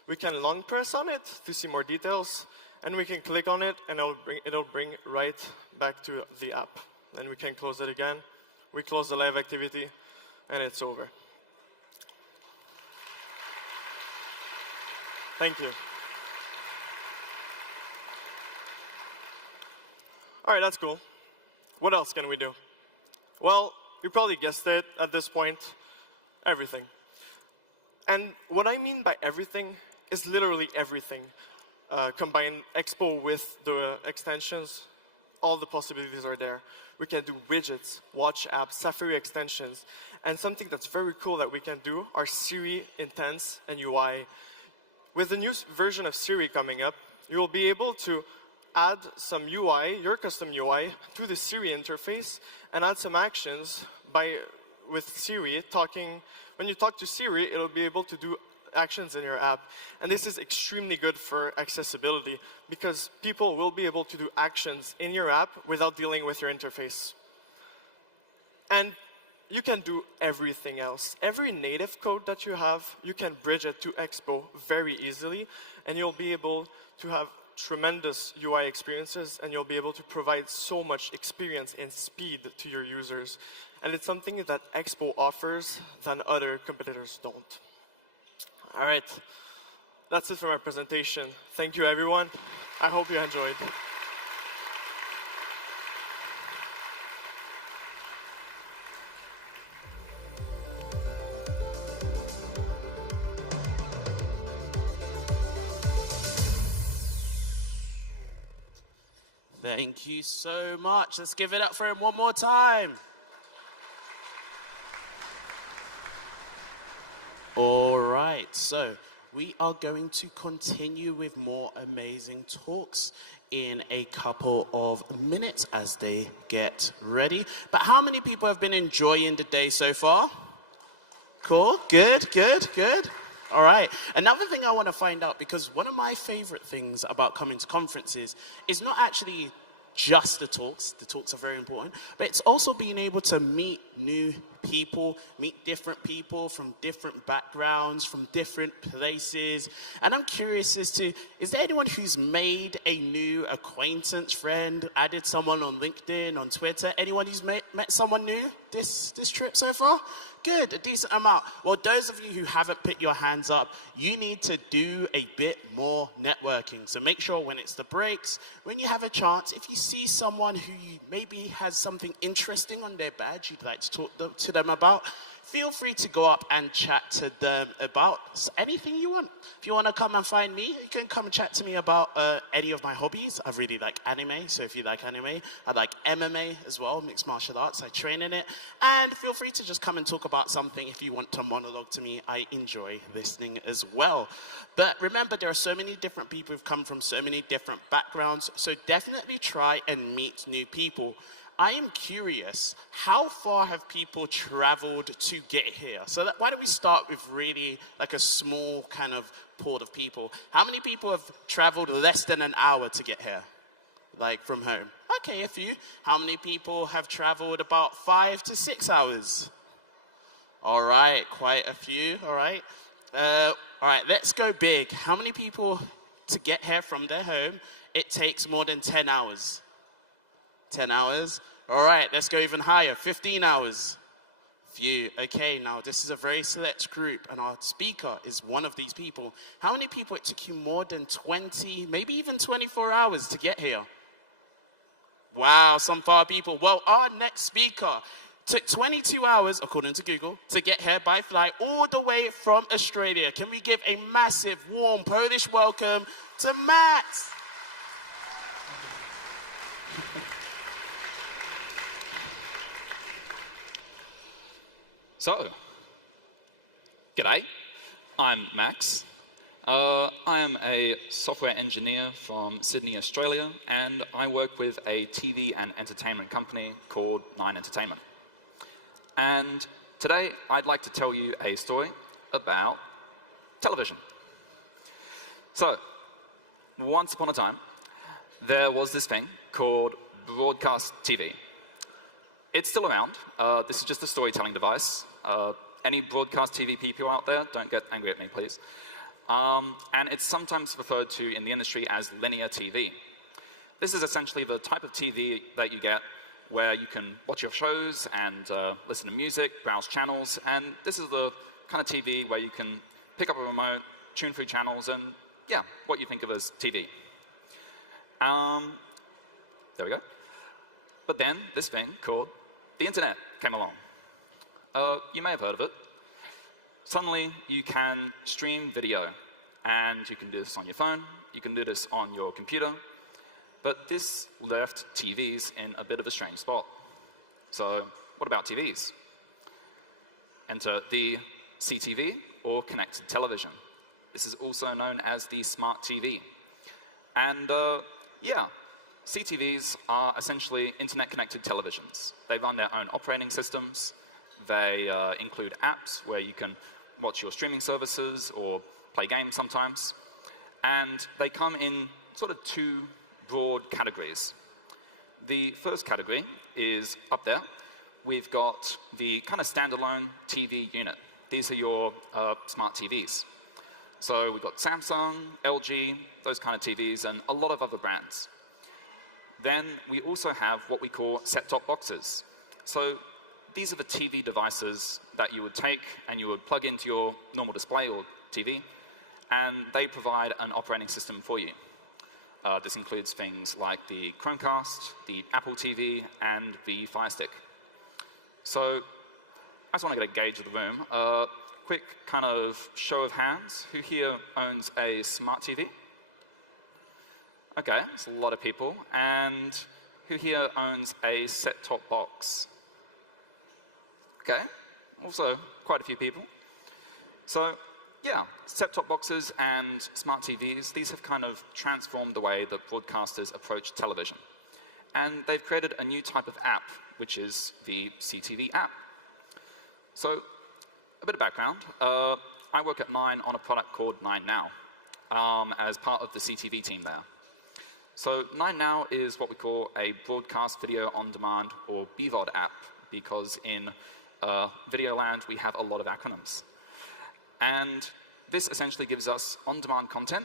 We can long press on it to see more details. And we can click on it, and it'll bring right back to the app. Then we can close it again. We close the live activity, and it's over. Thank you. All right, that's cool. What else can we do? Well, you probably guessed it at this point. Everything. And what I mean by everything is literally everything. Combine Expo with the extensions, all the possibilities are there. We can do widgets, watch apps, Safari extensions, and something that's very cool that we can do are Siri intents and UI. With the new version of Siri coming up, you will be able to add some UI, your custom UI, to the Siri interface and add some actions with Siri talking. When you talk to Siri, it'll be able to do actions in your app. And this is extremely good for accessibility because people will be able to do actions in your app without dealing with your interface. And you can do everything else. Every native code that you have, you can bridge it to Expo very easily, and you'll be able to have tremendous UI experiences, and you'll be able to provide so much experience and speed to your users. And it's something that Expo offers that other competitors don't. All right, that's it for my presentation. Thank you, everyone. I hope you enjoyed. Thank you so much. Let's give it up for him one more time. All right, so we are going to continue with more amazing talks in a couple of minutes as they get ready. But how many people have been enjoying the day so far? Cool, good, good, good. All right, another thing I want to find out, because one of my favorite things about coming to conferences is not actually just the talks are very important, but it's also being able to meet new people, meet different people from different backgrounds, from different places. And I'm curious as to, is there anyone who's made a new acquaintance, friend, added someone on LinkedIn, on Twitter? Anyone who's met someone new this trip so far? Good, a decent amount. Well, those of you who haven't put your hands up, you need to do a bit more networking. So make sure when it's the breaks, when you have a chance, if you see someone who maybe has something interesting on their badge you'd like to talk to them about, feel free to go up and chat to them about anything you want. If you want to come and find me, you can come and chat to me about any of my hobbies. I really like anime, so if you like anime, I like MMA as well, mixed martial arts. I train in it. And feel free to just come and talk about something if you want to monologue to me. I enjoy listening as well. But remember, there are so many different people who've come from so many different backgrounds, so definitely try and meet new people. I am curious, how far have people traveled to get here? So why don't we start with really like a small kind of pool of people. How many people have traveled less than an hour to get here? Like from home? Okay, a few. How many people have traveled about 5 to 6 hours? All right, quite a few, all right. All right, let's go big. How many people to get here from their home, it takes more than 10 hours? 10 hours. All right, let's go even higher. 15 hours. Few. Okay, now this is a very select group, and our speaker is one of these people. How many people it took you more than 20, maybe even 24 hours to get here? Wow, some far people. Well, our next speaker took 22 hours, according to Google, to get here by flight all the way from Australia. Can we give a massive, warm Polish welcome to Matt? So, g'day, I'm Max. I am a software engineer from Sydney, Australia, and I work with a TV and entertainment company called Nine Entertainment. And today I'd like to tell you a story about television. So, once upon a time, there was this thing called broadcast TV. It's still around. This is just a storytelling device. Any broadcast TV people out there, don't get angry at me, please. And it's sometimes referred to in the industry as linear TV. This is essentially the type of TV that you get where you can watch your shows and listen to music, browse channels, and this is the kind of TV where you can pick up a remote, tune through channels, and yeah, what you think of as TV. There we go. But then this thing called the internet came along. You may have heard of it. Suddenly, you can stream video, and you can do this on your phone, you can do this on your computer, but this left TVs in a bit of a strange spot. So, what about TVs? Enter the CTV, or connected television. This is also known as the smart TV. And yeah, CTVs are essentially internet-connected televisions. They run their own operating systems. They include apps where you can watch your streaming services or play games sometimes. And they come in sort of two broad categories. The first category is up there. We've got the kind of standalone TV unit. These are your smart TVs. So we've got Samsung, LG, those kind of TVs, and a lot of other brands. Then we also have what we call set-top boxes. So these are the TV devices that you would take and you would plug into your normal display or TV, and they provide an operating system for you. This includes things like the Chromecast, the Apple TV, and the Fire Stick. So I just want to get a gauge of the room. Quick kind of show of hands. Who here owns a smart TV? Okay, that's a lot of people. And who here owns a set-top box? Okay, also quite a few people. So yeah, set-top boxes and smart TVs, these have kind of transformed the way that broadcasters approach television. And they've created a new type of app, which is the CTV app. So a bit of background. I work at Nine on a product called Nine Now as part of the CTV team there. So Nine Now is what we call a broadcast video on demand, or BVOD app, because in video land we have a lot of acronyms. And this essentially gives us on-demand content,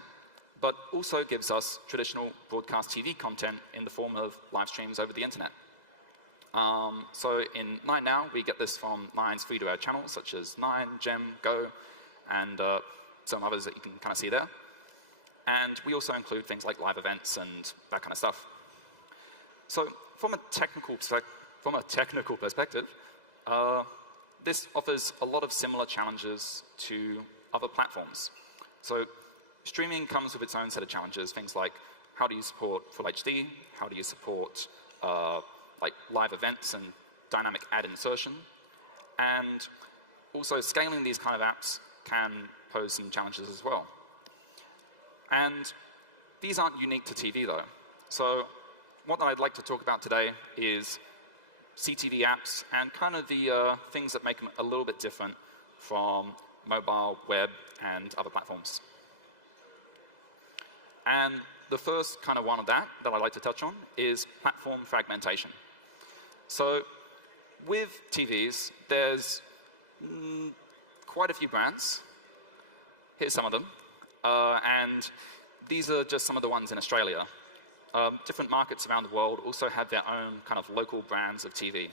but also gives us traditional broadcast TV content in the form of live streams over the internet. So in Nine Now, we get this from Nine's free-to-air channels, such as Nine, Gem, Go, and some others that you can kind of see there. And we also include things like live events and that kind of stuff. So from a technical perspective, this offers a lot of similar challenges to other platforms. So streaming comes with its own set of challenges, things like how do you support Full HD, how do you support like live events and dynamic ad insertion, and also scaling these kind of apps can pose some challenges as well. And these aren't unique to TV though. So what I'd like to talk about today is CTV apps and kind of the things that make them a little bit different from mobile, web, and other platforms. And the first kind of one of that I'd like to touch on is platform fragmentation. So with TVs, there's quite a few brands. Here's some of them. And these are just some of the ones in Australia. Different markets around the world also have their own kind of local brands of TV.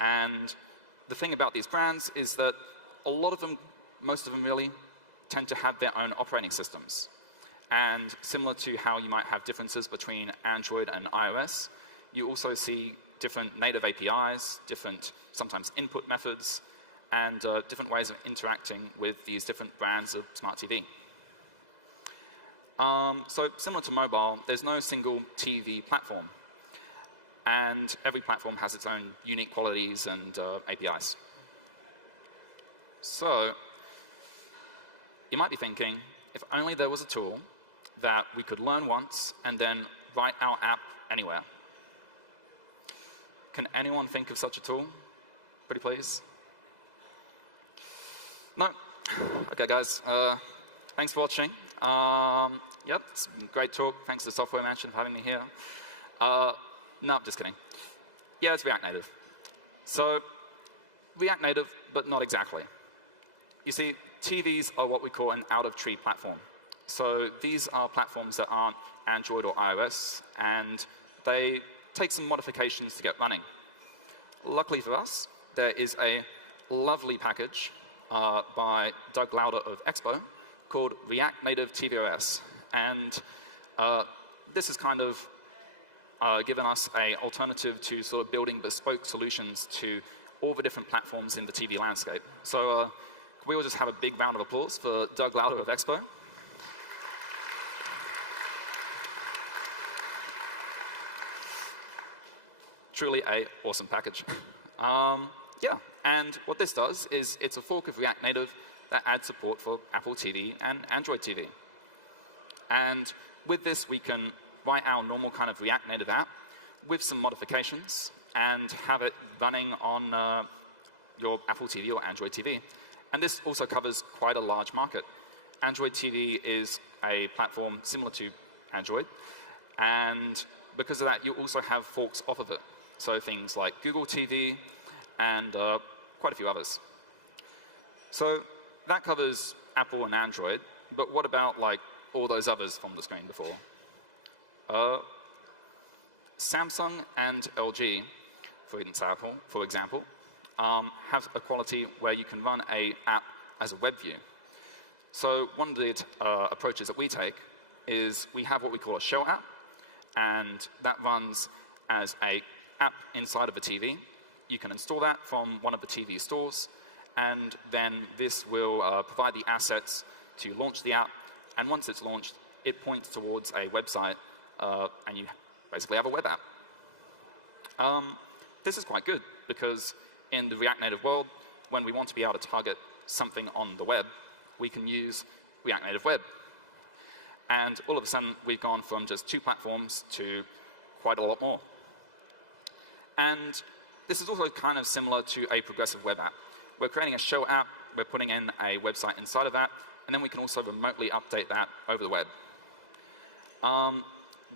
And the thing about these brands is that a lot of them, most of them really, tend to have their own operating systems. And similar to how you might have differences between Android and iOS, you also see different native APIs, different sometimes input methods, and different ways of interacting with these different brands of smart TV. So similar to mobile, there's no single TV platform. And every platform has its own unique qualities and APIs. So you might be thinking, if only there was a tool that we could learn once and then write our app anywhere. Can anyone think of such a tool? Pretty please? No? Okay, guys. Thanks for watching. Yep, it's been a great talk. Thanks to the Software Mansion for having me here. No, just kidding. Yeah, it's React Native. So, React Native, but not exactly. You see, TVs are what we call an out-of-tree platform. So these are platforms that aren't Android or iOS, and they take some modifications to get running. Luckily for us, there is a lovely package by Doug Lauder of Expo called React Native tvOS. And this has kind of given us an alternative to sort of building bespoke solutions to all the different platforms in the TV landscape. So can we all just have a big round of applause for Doug Lauder of Expo? Truly an awesome package. Yeah, and what this does is it's a fork of React Native that adds support for Apple TV and Android TV. And with this, we can write our normal kind of React Native app with some modifications and have it running on your Apple TV or Android TV. And this also covers quite a large market. Android TV is a platform similar to Android, and because of that, you also have forks off of it. So things like Google TV and quite a few others. So that covers Apple and Android, but what about like all those others from the screen before? Samsung and LG, for example, have a quality where you can run an app as a web view. So one of the approaches that we take is we have what we call a shell app, and that runs as an app inside of a TV. You can install that from one of the TV stores, and then this will provide the assets to launch the app. And once it's launched, it points towards a website, and you basically have a web app. This is quite good, because in the React Native world, when we want to be able to target something on the web, we can use React Native Web. And all of a sudden, we've gone from just 2 platforms to quite a lot more. And this is also kind of similar to a progressive web app. We're creating a show app, we're putting in a website inside of that, and then we can also remotely update that over the web.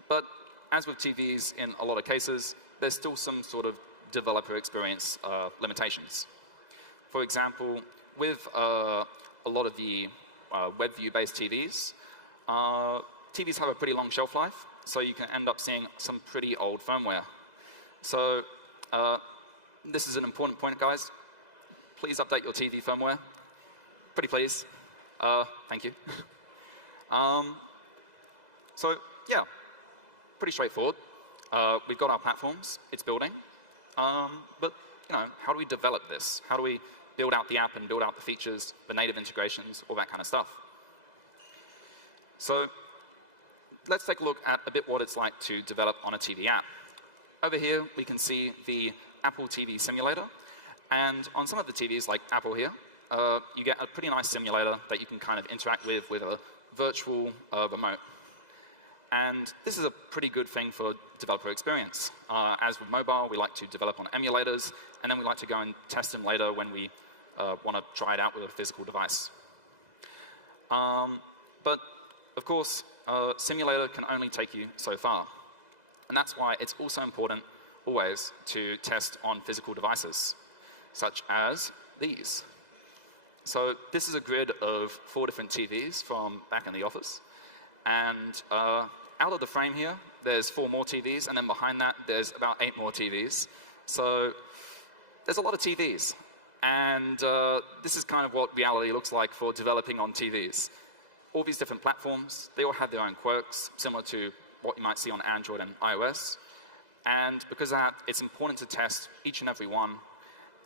But as with TVs in a lot of cases, there's still some sort of developer experience limitations. For example, with a lot of the web view-based TVs, TVs have a pretty long shelf life, so you can end up seeing some pretty old firmware. So this is an important point, guys. Please update your TV firmware. Pretty please. Thank you. So yeah, pretty straightforward. We've got our platforms. It's building. But you know, how do we develop this? How do we build out the app and build out the features, the native integrations, all that kind of stuff? So let's take a look at a bit what it's like to develop on a TV app. Over here, we can see the Apple TV simulator. And on some of the TVs, like Apple here, you get a pretty nice simulator that you can kind of interact with a virtual remote. And this is a pretty good thing for developer experience. As with mobile, we like to develop on emulators, and then we like to go and test them later when we want to try it out with a physical device. But of course, simulator can only take you so far. And that's why it's also important, always, to test on physical devices, such as these. So this is a grid of 4 different TVs from back in the office. And out of the frame here, there's 4 more TVs, and then behind that, there's about 8 more TVs. So there's a lot of TVs. And this is kind of what reality looks like for developing on TVs. All these different platforms, they all have their own quirks, similar to what you might see on Android and iOS. And because of that, it's important to test each and every one,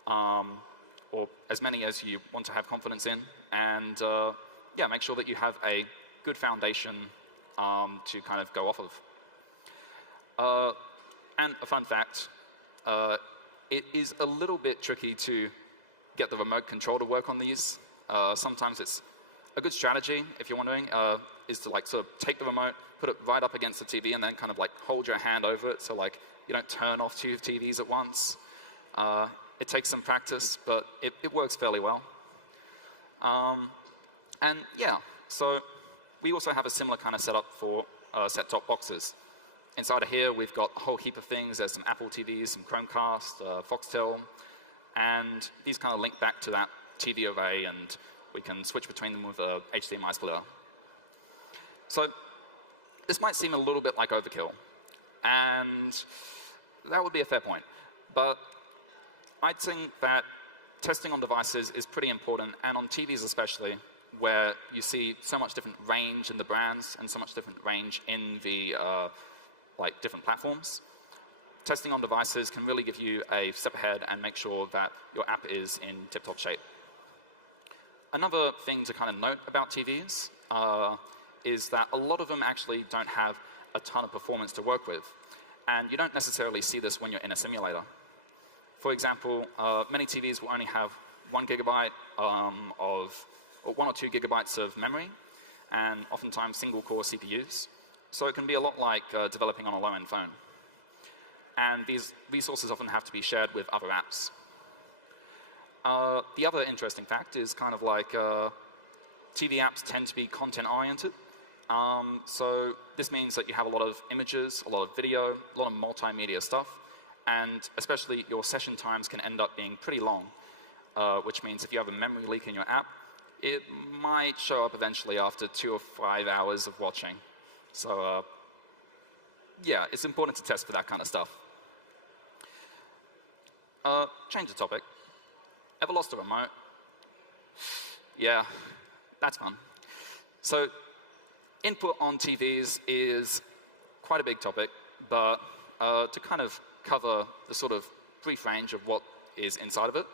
or as many as you want to have confidence in. And yeah, make sure that you have a good foundation to kind of go off of. And a fun fact, it is a little bit tricky to get the remote control to work on these. Sometimes it's a good strategy, if you're wondering, is to like sort of take the remote, put it right up against the TV, and then kind of like hold your hand over it so like you don't turn off two TVs at once. It takes some practice, but it works fairly well. And yeah, so we also have a similar kind of setup for set-top boxes. Inside of here, we've got a whole heap of things. There's some Apple TVs, some Chromecast, Foxtel, and these kind of link back to that TV array, and we can switch between them with a HDMI splitter. So this might seem a little bit like overkill, and that would be a fair point. But I think that testing on devices is pretty important, and on TVs especially, where you see so much different range in the brands and so much different range in the like different platforms. Testing on devices can really give you a step ahead and make sure that your app is in tip-top shape. Another thing to kind of note about TVs is that a lot of them actually don't have a ton of performance to work with. And you don't necessarily see this when you're in a simulator. For example, many TVs will only have 1 gigabyte or 1 or 2 gigabytes of memory, and oftentimes single-core CPUs. So it can be a lot like developing on a low-end phone. And these resources often have to be shared with other apps. The other interesting fact is kind of like TV apps tend to be content-oriented. So this means that you have a lot of images, a lot of video, a lot of multimedia stuff, and especially your session times can end up being pretty long, which means if you have a memory leak in your app, it might show up eventually after 2 or 5 hours of watching. So yeah, it's important to test for that kind of stuff. Change the topic. Ever lost a remote? Yeah, that's fun. So input on TVs is quite a big topic, but to kind of cover the sort of brief range of what is inside of it,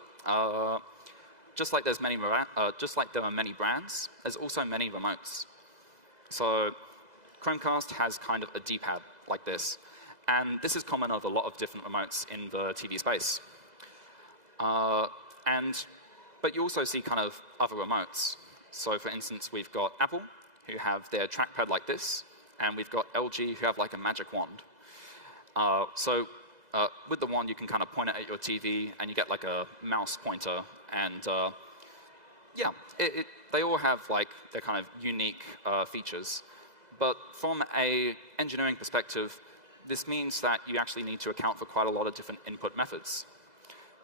just like there are many brands, there's also many remotes. So Chromecast has kind of a D-pad like this, and this is common of a lot of different remotes in the TV space. But you also see kind of other remotes. So for instance, we've got Apple, who have their trackpad like this, and we've got LG, who have like a magic wand. With the wand, you can kind of point it at your TV, and you get like a mouse pointer. And yeah, they all have like their kind of unique features. But from an engineering perspective, this means that you actually need to account for quite a lot of different input methods.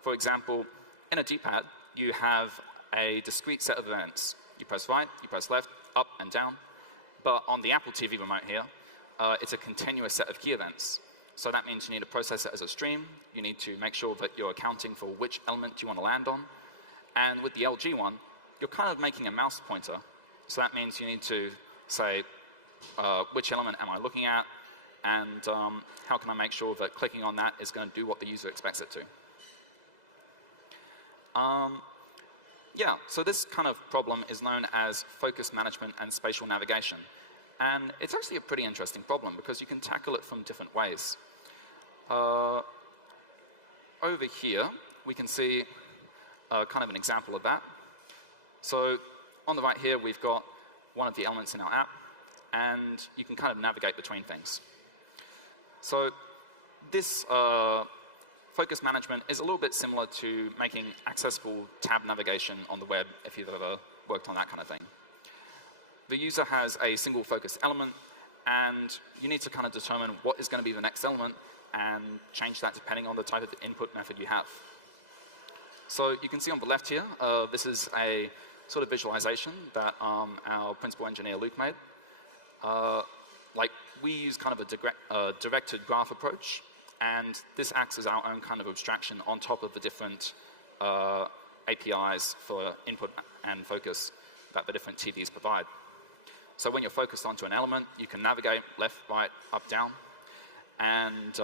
For example, in a D-pad, you have a discrete set of events. You press right, you press left, up and down. But on the Apple TV remote here, it's a continuous set of key events. So that means you need to process it as a stream. You need to make sure that you're accounting for which element you want to land on. And with the LG one, you're kind of making a mouse pointer. So that means you need to say, which element am I looking at? And how can I make sure that clicking on that is going to do what the user expects it to? Yeah, so this kind of problem is known as focus management and spatial navigation. And it's actually a pretty interesting problem because you can tackle it from different ways. Over here, we can see kind of an example of that. So on the right here, we've got one of the elements in our app, and you can kind of navigate between things. So this focus management is a little bit similar to making accessible tab navigation on the web, if you've ever worked on that kind of thing. The user has a single focus element, and you need to kind of determine what is going to be the next element and change that depending on the type of input method you have. So you can see on the left here, this is a sort of visualization that our principal engineer, Luke, made. We use kind of a directed graph approach, and this acts as our own kind of abstraction on top of the different APIs for input and focus that the different TVs provide. So when you're focused onto an element, you can navigate left, right, up, down. And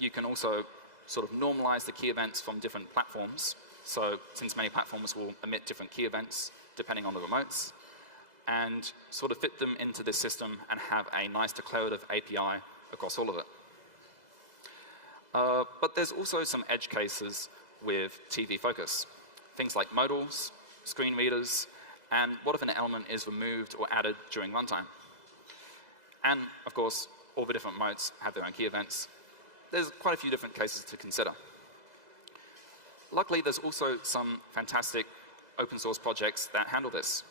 you can also sort of normalize the key events from different platforms. So since many platforms will emit different key events depending on the remotes, and sort of fit them into this system and have a nice declarative API across all of it. But there's also some edge cases with TV focus. Things like modals, screen readers, and what if an element is removed or added during runtime? And of course, all the different modes have their own key events. There's quite a few different cases to consider. Luckily, there's also some fantastic open source projects that handle this.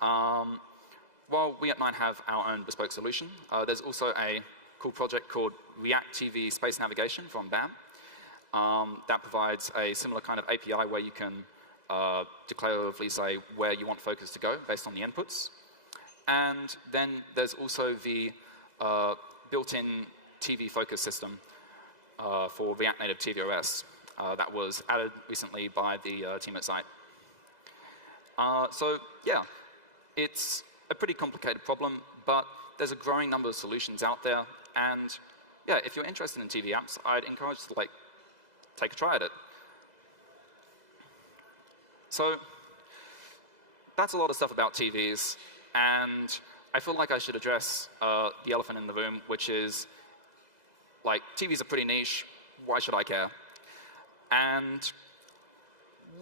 While we at 9 have our own bespoke solution, there's also a cool project called React TV Space Navigation from BAM that provides a similar kind of API where you can declaratively say where you want focus to go based on the inputs. And then there's also the built-in TV focus system for React Native tvOS that was added recently by the team at Site. So yeah, it's a pretty complicated problem, but there's a growing number of solutions out there. And yeah, if you're interested in TV apps, I'd encourage you to take a try at it. So that's a lot of stuff about TVs, and I feel like I should address the elephant in the room, which is TVs are pretty niche. Why should I care? And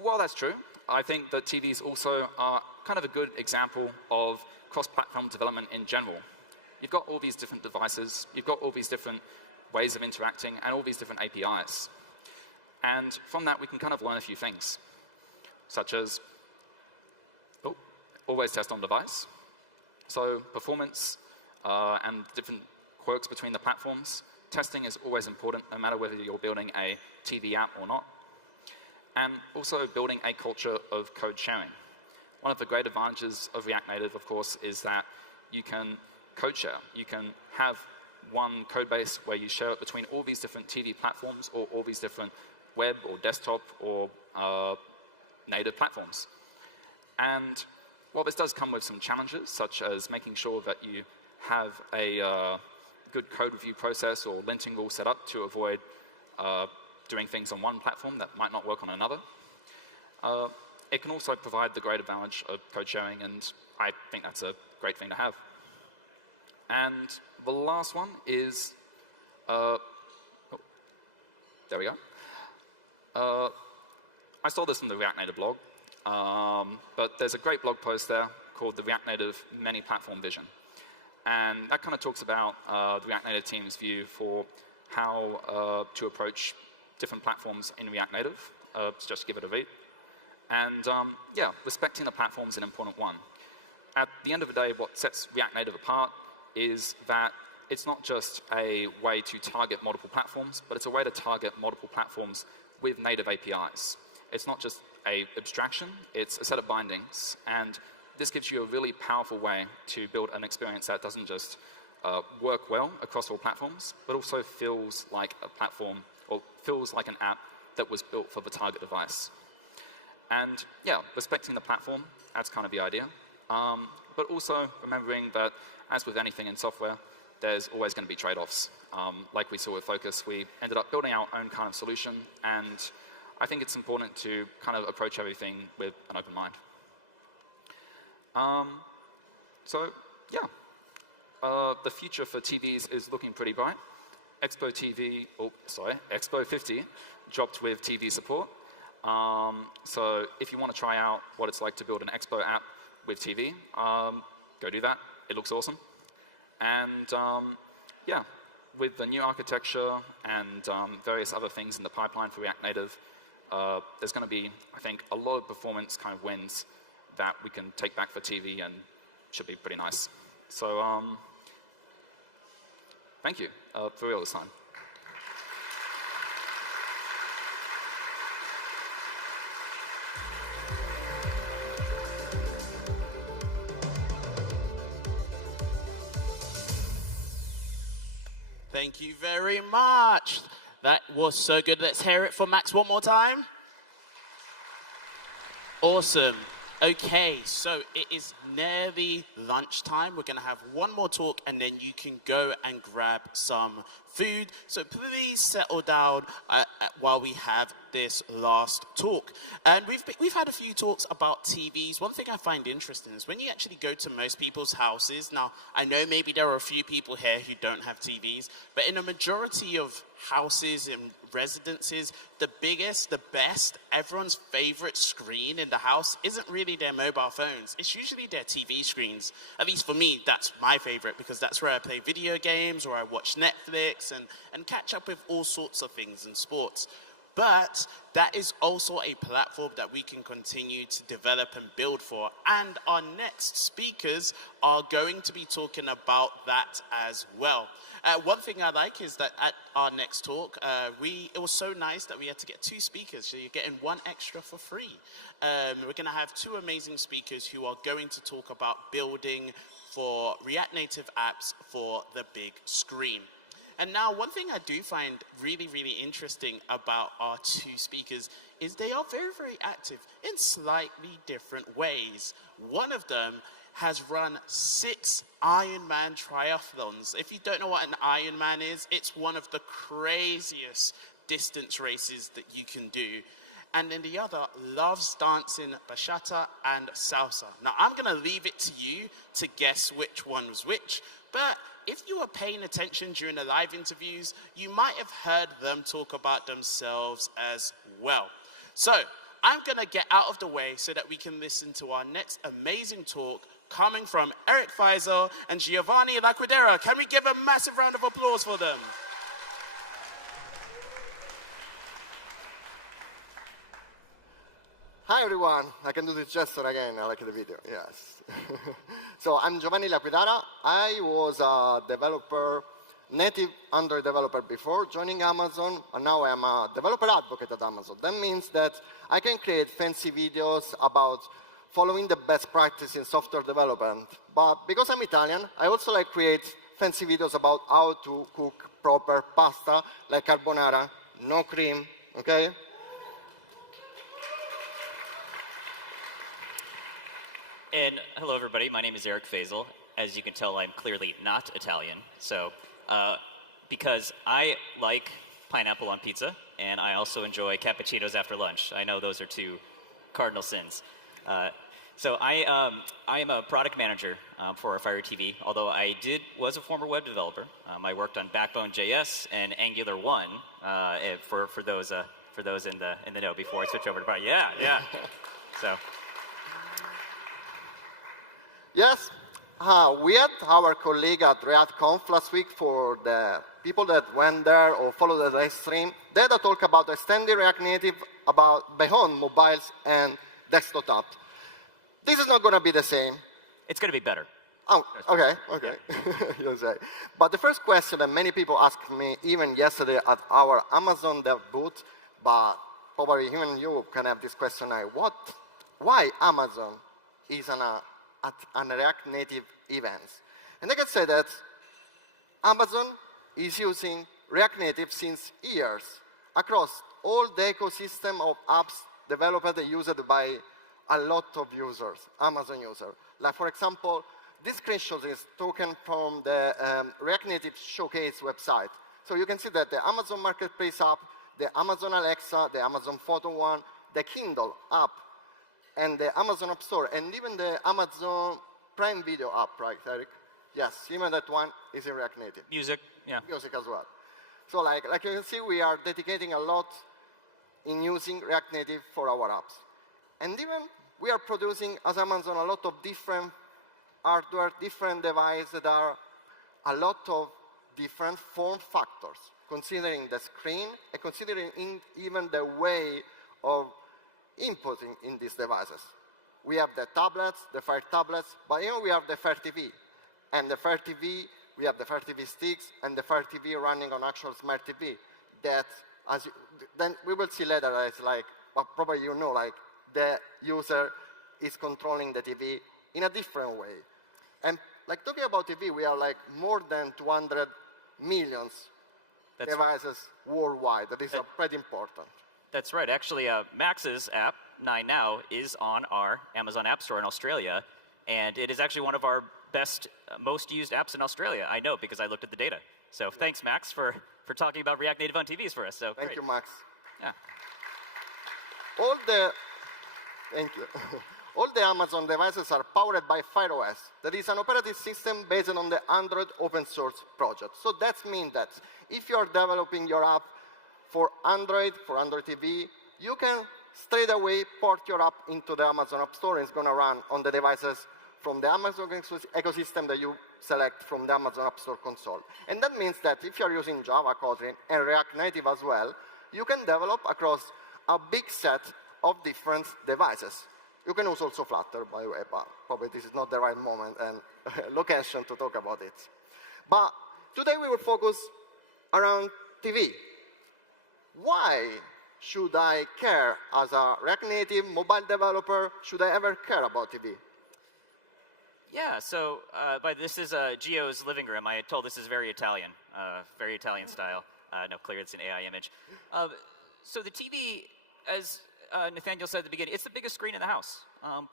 while that's true, I think that TVs also are kind of a good example of cross-platform development in general. You've got all these different devices, you've got all these different ways of interacting, and all these different APIs. And from that, we can kind of learn a few things, such as always test on device. So performance and different quirks between the platforms. Testing is always important, no matter whether you're building a TV app or not. And also building a culture of code sharing. One of the great advantages of React Native, of course, is that you can code share. You can have one code base where you share it between all these different TV platforms or all these different web or desktop or native platforms. And while this does come with some challenges, such as making sure that you have a good code review process or linting rule set up to avoid doing things on one platform that might not work on another, it can also provide the great advantage of code sharing, and I think that's a great thing to have. And the last one is, there we go. I stole this from the React Native blog, but there's a great blog post there called the React Native Many Platform Vision. And that kind of talks about the React Native team's view for how to approach different platforms in React Native. Just give it a read. And yeah, respecting the platform is an important one. At the end of the day, what sets React Native apart is that it's not just a way to target multiple platforms, but it's a way to target multiple platforms with native APIs. It's not just an abstraction, it's a set of bindings. And this gives you a really powerful way to build an experience that doesn't just work well across all platforms, but also feels like a platform, or feels like an app that was built for the target device. And yeah, respecting the platform, that's kind of the idea. But also remembering that, as with anything in software, there's always going to be trade-offs. Like we saw with Focus, we ended up building our own kind of solution, and I think it's important to kind of approach everything with an open mind. So yeah, the future for TVs is looking pretty bright. Expo 50 dropped with TV support. So if you want to try out what it's like to build an Expo app with TV, go do that. It looks awesome. And yeah, with the new architecture and various other things in the pipeline for React Native, there's going to be, I think, a lot of performance kind of wins that we can take back for TV and should be pretty nice. So thank you for real this time. Thank you very much. That was so good. Let's hear it for Max one more time. Awesome. Okay, so it is nearly lunchtime. We're going to have one more talk, and then you can go and grab some food. So please settle down while we have this last talk. And we've had a few talks about TVs. One thing I find interesting is when you actually go to most people's houses, now I know maybe there are a few people here who don't have TVs, but in a majority of houses and residences, the biggest, the best, everyone's favorite screen in the house isn't really their mobile phones. It's usually their TV screens. At least for me, that's my favorite because that's where I play video games or I watch Netflix and catch up with all sorts of things in sports. But that is also a platform that we can continue to develop and build for. And our next speakers are going to be talking about that as well. One thing I like is that at our next talk, it was so nice that we had to get 2 speakers, so you're getting 1 extra for free. We're going to have 2 amazing speakers who are going to talk about building for React Native apps for the big screen. And now, one thing I do find really, really interesting about our 2 speakers is they are very, very active in slightly different ways. One of them has run 6 Ironman triathlons. If you don't know what an Ironman is, it's one of the craziest distance races that you can do. And then the other loves dancing bachata and salsa. Now, I'm going to leave it to you to guess which one was which, but if you were paying attention during the live interviews, you might have heard them talk about themselves as well. So I'm going to get out of the way so that we can listen to our next amazing talk coming from Eric Fahsl and Giovanni Laquidara. Can we give a massive round of applause for them? Hi everyone, I can do this gesture again, I like the video, yes. So I'm Giovanni Laquidara. I was a developer, native Android developer before joining Amazon, and now I'm a developer advocate at Amazon. That means that I can create fancy videos about following the best practice in software development. But because I'm Italian, I also like create fancy videos about how to cook proper pasta, like carbonara, no cream, okay? And hello, everybody. My name is Eric Fahsl. As you can tell, I'm clearly not Italian. So, because I like pineapple on pizza, and I also enjoy cappuccinos after lunch. I know those are 2 cardinal sins. So I am a product manager for Fire TV. Although I was a former web developer. I worked on Backbone.js and Angular 1 for those in the know before I switch over to product. Yeah. So. Yes, we had our colleague at React Conf last week. For the people that went there or followed the live stream. They had a talk about extending React Native beyond mobiles and desktop apps. This is not going to be the same. It's going to be better. Oh, okay. You say. But the first question that many people asked me, even yesterday at our Amazon Dev booth, but probably even you can have this question now, why Amazon is at React Native events? And I can say that Amazon is using React Native since years across all the ecosystem of apps developed and used by a lot of users, Amazon users. Like, for example, this screenshot is taken from the React Native Showcase website. So you can see that the Amazon Marketplace app, the Amazon Alexa, the Amazon Photo One, the Kindle app, and the Amazon App Store, and even the Amazon Prime Video app, right, Eric? Yes, even that one is in React Native. Music, yeah. Music as well. So like you can see, we are dedicating a lot in using React Native for our apps. And even we are producing, as Amazon, a lot of different hardware, different devices that are a lot of different form factors, considering the screen and considering even the way of inputting in these devices. We have the tablets, the Fire tablets, but even we have the Fire TV. And the Fire TV, we have the Fire TV sticks and the Fire TV running on actual smart TV. That, then we will see later, it's like, well, probably you know, like the user is controlling the TV in a different way. And like talking about TV, we are like more than 200 million devices worldwide. That is pretty important. That's right. Actually, Max's app, 9 Now, is on our Amazon App Store in Australia, and it is actually one of our best, most used apps in Australia. I know because I looked at the data. So thanks, Max, for talking about React Native on TVs for us. So Thank you, Max. Yeah. Thank you. All the Amazon devices are powered by Fire OS. That is an operating system based on the Android open source project. So that means that if you're developing your app for Android TV, you can straight away port your app into the Amazon App Store, and it's going to run on the devices from the Amazon ecosystem that you select from the Amazon App Store console. And that means that if you're using Java, Kotlin, and React Native as well, you can develop across a big set of different devices. You can use also Flutter, by the way, but probably this is not the right moment and location to talk about it. But today we will focus around TV. Why should I care as a React Native mobile developer? Should I ever care about TV? Yeah, so this is Gio's living room. I had told this is very Italian style. No, clear, it's an AI image. So the TV, as Nathaniel said at the beginning, it's the biggest screen in the house.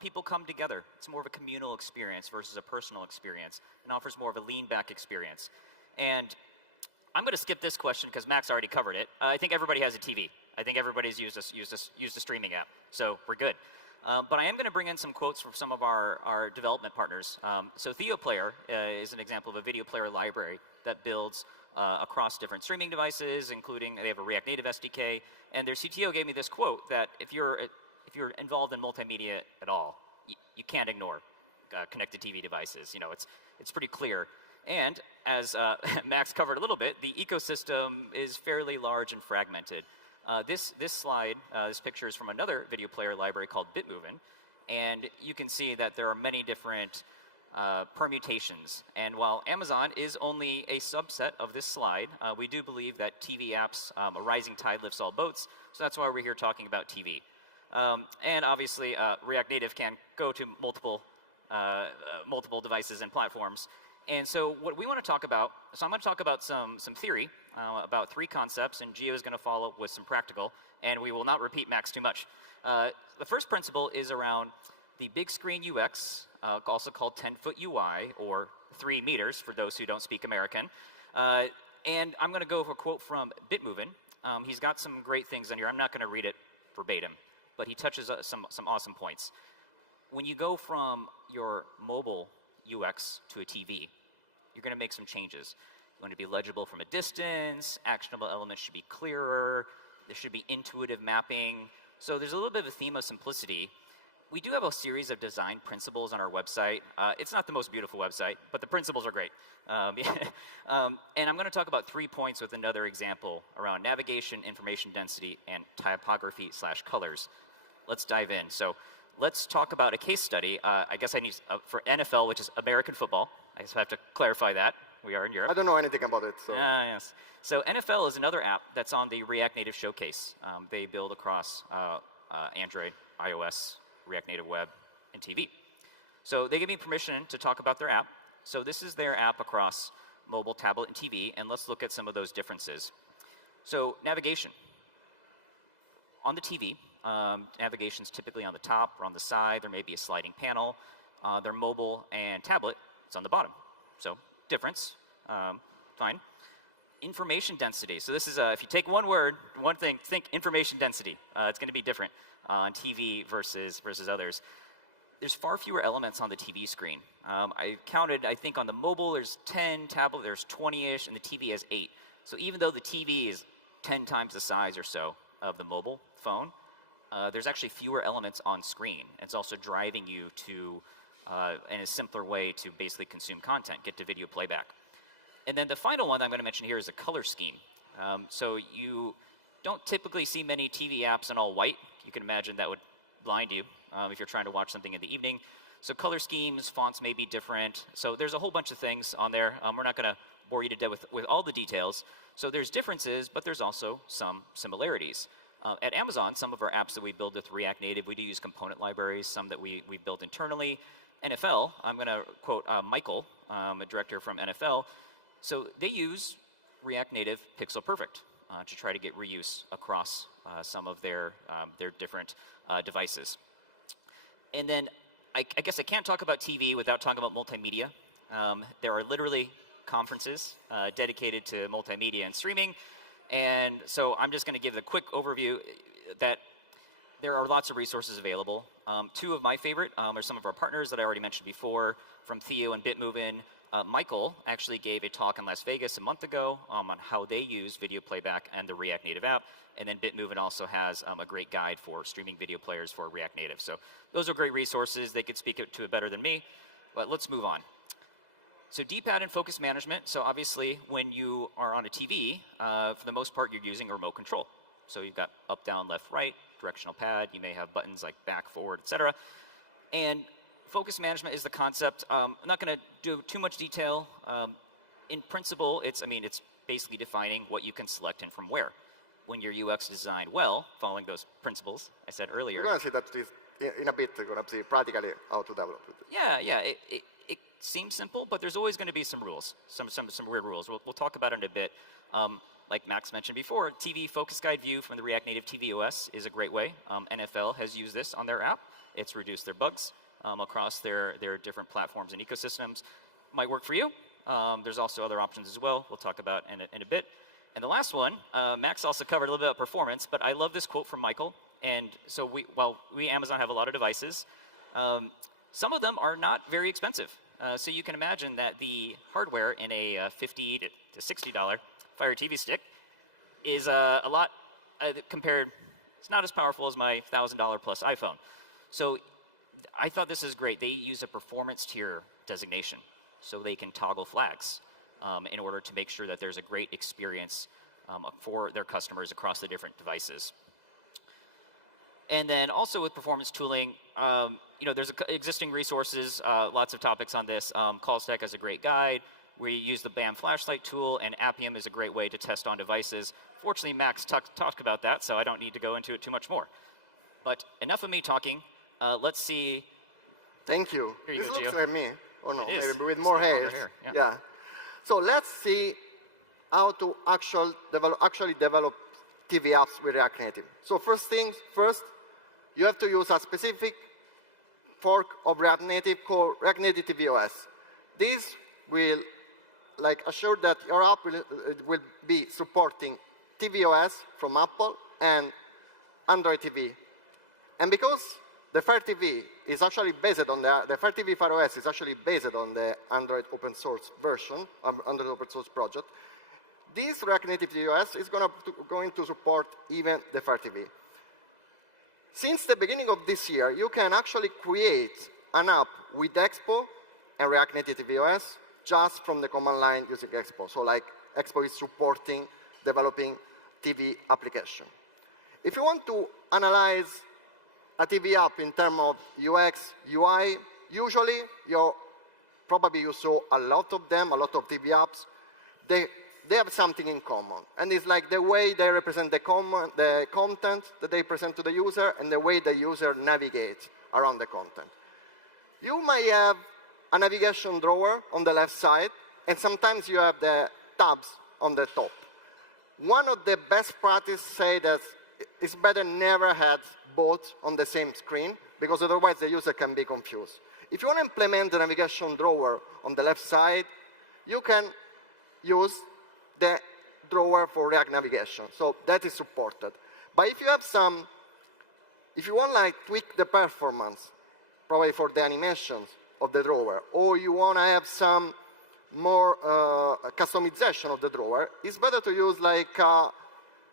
People come together. It's more of a communal experience versus a personal experience, and offers more of a lean-back experience. And I'm going to skip this question because Max already covered it. I think everybody has a TV. I think everybody's used a streaming app, so we're good. But I am going to bring in some quotes from some of our development partners. So TheoPlayer is an example of a video player library that builds across different streaming devices, including they have a React Native SDK. And their CTO gave me this quote that if you're involved in multimedia at all, you can't ignore connected TV devices. You know, it's pretty clear. And as Max covered a little bit, the ecosystem is fairly large and fragmented. This slide, this picture is from another video player library called Bitmovin, and you can see that there are many different permutations. And while Amazon is only a subset of this slide, we do believe that TV apps, a rising tide lifts all boats, so that's why we're here talking about TV. And obviously, React Native can go to multiple devices and platforms. And so what we want to talk about, so I'm going to talk about some theory, about 3 concepts, and Gio is going to follow with some practical, and we will not repeat Max too much. The first principle is around the big screen UX, also called 10-foot UI, or 3 meters for those who don't speak American. And I'm going to go with a quote from Bitmovin. He's got some great things in here. I'm not going to read it verbatim, but he touches some awesome points. When you go from your mobile UX to a TV, you're going to make some changes. You want to be legible from a distance, actionable elements should be clearer, there should be intuitive mapping. So there's a little bit of a theme of simplicity. We do have a series of design principles on our website. It's not the most beautiful website, but the principles are great. And I'm going to talk about 3 points with another example around navigation, information density, and typography/colors. Let's dive in. So let's talk about a case study. I guess I need, for NFL, which is American football. I guess I have to clarify that. We are in Europe. I don't know anything about it. So. Yes. So NFL is another app that's on the React Native Showcase. They build across Android, iOS, React Native Web, and TV. So they gave me permission to talk about their app. So this is their app across mobile, tablet, and TV, and let's look at some of those differences. So navigation. On the TV, navigation's typically on the top or on the side. There may be a sliding panel. Their mobile and tablet, it's on the bottom. So difference, fine. Information density. So this is, if you take one word, one thing, think information density. It's going to be different on TV versus others. There's far fewer elements on the TV screen. I counted, I think on the mobile there's 10, tablet there's 20-ish, and the TV has 8. So even though the TV is 10 times the size or so of the mobile phone, there's actually fewer elements on screen. It's also driving you to, in a simpler way to basically consume content, get to video playback. And then the final one that I'm going to mention here is the color scheme. So you don't typically see many TV apps in all white. You can imagine that would blind you if you're trying to watch something in the evening. So color schemes, fonts may be different. So there's a whole bunch of things on there. We're not going to bore you to death with all the details. So there's differences, but there's also some similarities. At Amazon, some of our apps that we build with React Native, we do use component libraries, some that we build internally. NFL, I'm going to quote Michael, a director from NFL. So they use React Native Pixel Perfect to try to get reuse across some of their different devices. And then I guess I can't talk about TV without talking about multimedia. There are literally conferences dedicated to multimedia and streaming. And so I'm just going to give the quick overview that there are lots of resources available. Two of my favorite are some of our partners that I already mentioned before, from Theo and Bitmovin. Michael actually gave a talk in Las Vegas a month ago on how they use video playback and the React Native app. And then Bitmovin also has a great guide for streaming video players for React Native. So those are great resources. They could speak to it better than me. But let's move on. So D-pad and focus management. So obviously, when you are on a TV, for the most part, you're using a remote control. So you've got up, down, left, right, directional pad. You may have buttons like back, forward, etc. And focus management is the concept. I'm not going to do too much detail. In principle, it's basically defining what you can select and from where. When your UX designed well, following those principles I said earlier. We're going to see that in a bit. We're going to see practically how to develop it. Yeah. It seems simple, but there's always going to be some rules, some weird rules. We'll talk about it in a bit. Like Max mentioned before, TV focus guide view from the React Native TV OS is a great way. NFL has used this on their app. It's reduced their bugs across their different platforms and ecosystems. Might work for you. There's also other options as well. We'll talk about in a bit. And the last one, Max also covered a little bit about performance, but I love this quote from Michael. And so we Amazon have a lot of devices. Some of them are not very expensive. So you can imagine that the hardware in a $50 to $60 Fire TV stick is a lot compared. It's not as powerful as my $1,000 plus iPhone. So I thought this is great. They use a performance tier designation, so they can toggle flags in order to make sure that there's a great experience for their customers across the different devices. And then also with performance tooling, there's existing resources, lots of topics on this. CallStack has a great guide. We use the BAM flashlight tool, and Appium is a great way to test on devices. Fortunately, Max talked about that, so I don't need to go into it too much more. But enough of me talking. Let's see. Thank you. Here This go, looks Gio. like me. Or no, It is. maybe with more hair. Yeah. So let's see how to actually develop TV apps with React Native. So first, you have to use a specific fork of React Native called React Native TV OS. This will assure that your app will be supporting tvOS from Apple and Android TV. And because the Fire TV is actually based on the Fire TV Fire OS is actually based on the Android open source version, Android open source project, this React Native TV OS is going to support even the Fire TV. Since the beginning of this year, you can actually create an app with Expo and React Native TV OS just from the command line using Expo. So Expo is supporting developing TV application. If you want to analyze a TV app in terms of UX, UI, usually probably you saw a lot of them, a lot of TV apps. They have something in common. And it's like the way they represent the content that they present to the user and the way the user navigates around the content. You may have a navigation drawer on the left side, and sometimes you have the tabs on the top. One of the best practices say that it's better never have both on the same screen, because otherwise the user can be confused. If you want to implement the navigation drawer on the left side, you can use the drawer for React navigation. So that is supported. But if you have if you want to tweak the performance, probably for the animations of the drawer, or you want to have some more customization of the drawer, it's better to use a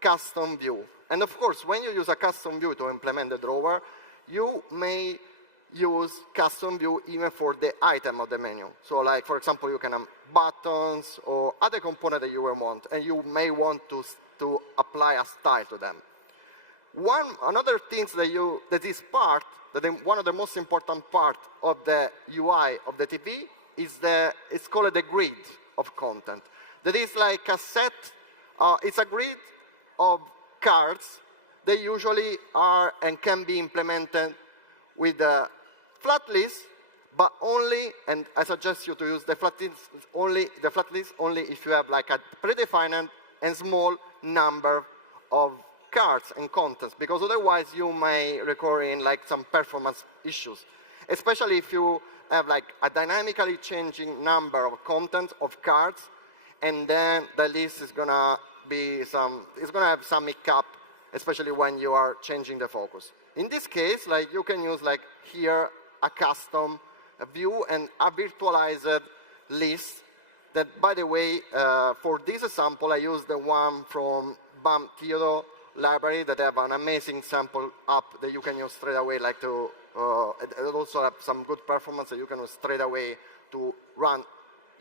custom view. And of course, when you use a custom view to implement the drawer, you may use custom view even for the item of the menu. So for example, you can have buttons or other components that you will want, and you may want to apply a style to them. Another thing one of the most important part of the UI of the TV is it's called the grid of content. That is like a set, it's a grid of cards that usually are and can be implemented with a flat list, but only, and I suggest you to use the flat list only if you have a predefined and small number of cards and contents, because otherwise you may recur in some performance issues, especially if you have like a dynamically changing number of content of cards, and then the list is gonna have some hiccup, especially when you are changing the focus. In this case, like you can use like here a custom view and a virtualized list that, by the way, for this example, I use the one from BAM Theodore library that have an amazing sample app that you can use straight away, like to, it also have some good performance that you can use straight away to run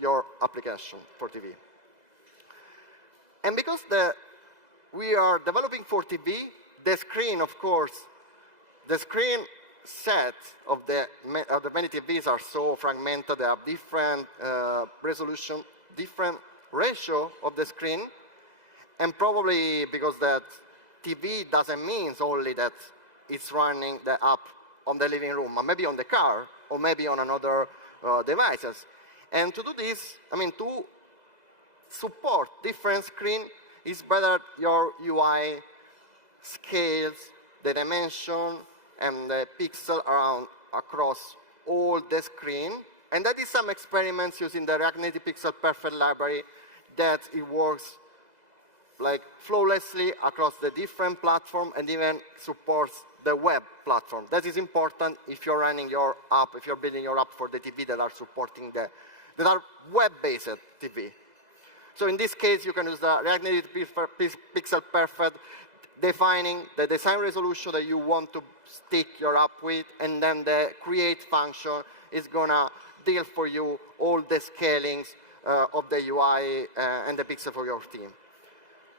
your application for TV. And because we are developing for TV, the screen, of course, the screen set of the many TVs are so fragmented, they have different resolution, different ratio of the screen, and probably because that TV doesn't mean only that it's running the app on the living room, or maybe on the car, or maybe on another devices. And to do this, I mean, to support different screen, it's better your UI scales the dimension and the pixel around across all the screen. And that is some experiments using the React Native Pixel Perfect library that it works like flawlessly across the different platform and even supports the web platform. That is important if you're running your app, if you're building your app for the TV that are supporting that are web-based TV. So in this case, you can use the React Native Pixel Perfect, defining the design resolution that you want to stick your app with, and then the create function is gonna deal for you all the scalings of the UI and the pixel for your team.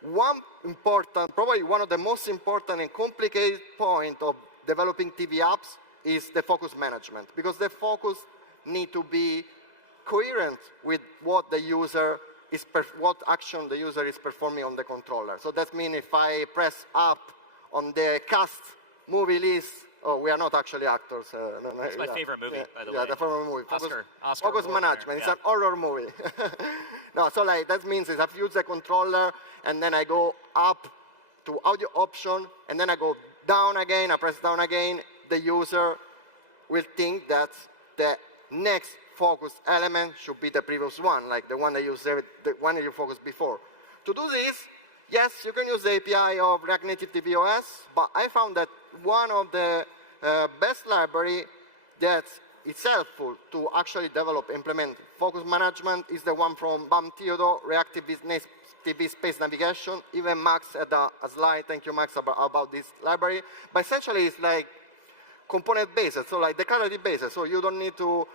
One important, probably one of the most important and complicated point of developing TV apps is the focus management, because the focus need to be coherent with what the user is, what action the user is performing on the controller. So that means if I press up on the cast movie list, oh, we are not actually actors. It's my favorite movie, by the way. Yeah, the favorite movie. Oscar Focus management. It's an horror movie. No, so like that means is I've used the controller, and then I go up to audio option, and then I go down again, I press down again. The user will think that the next focus element should be the previous one, like the one that you focused before. To do this, yes, you can use the API of React Native TV OS, but I found that one of the best library that is helpful to actually implement focus management is the one from BAM Theodore, React TV Space Navigation. Even Max had a slide, thank you Max, about this library. But essentially it's like component-based, so like declarative-based, so you don't need to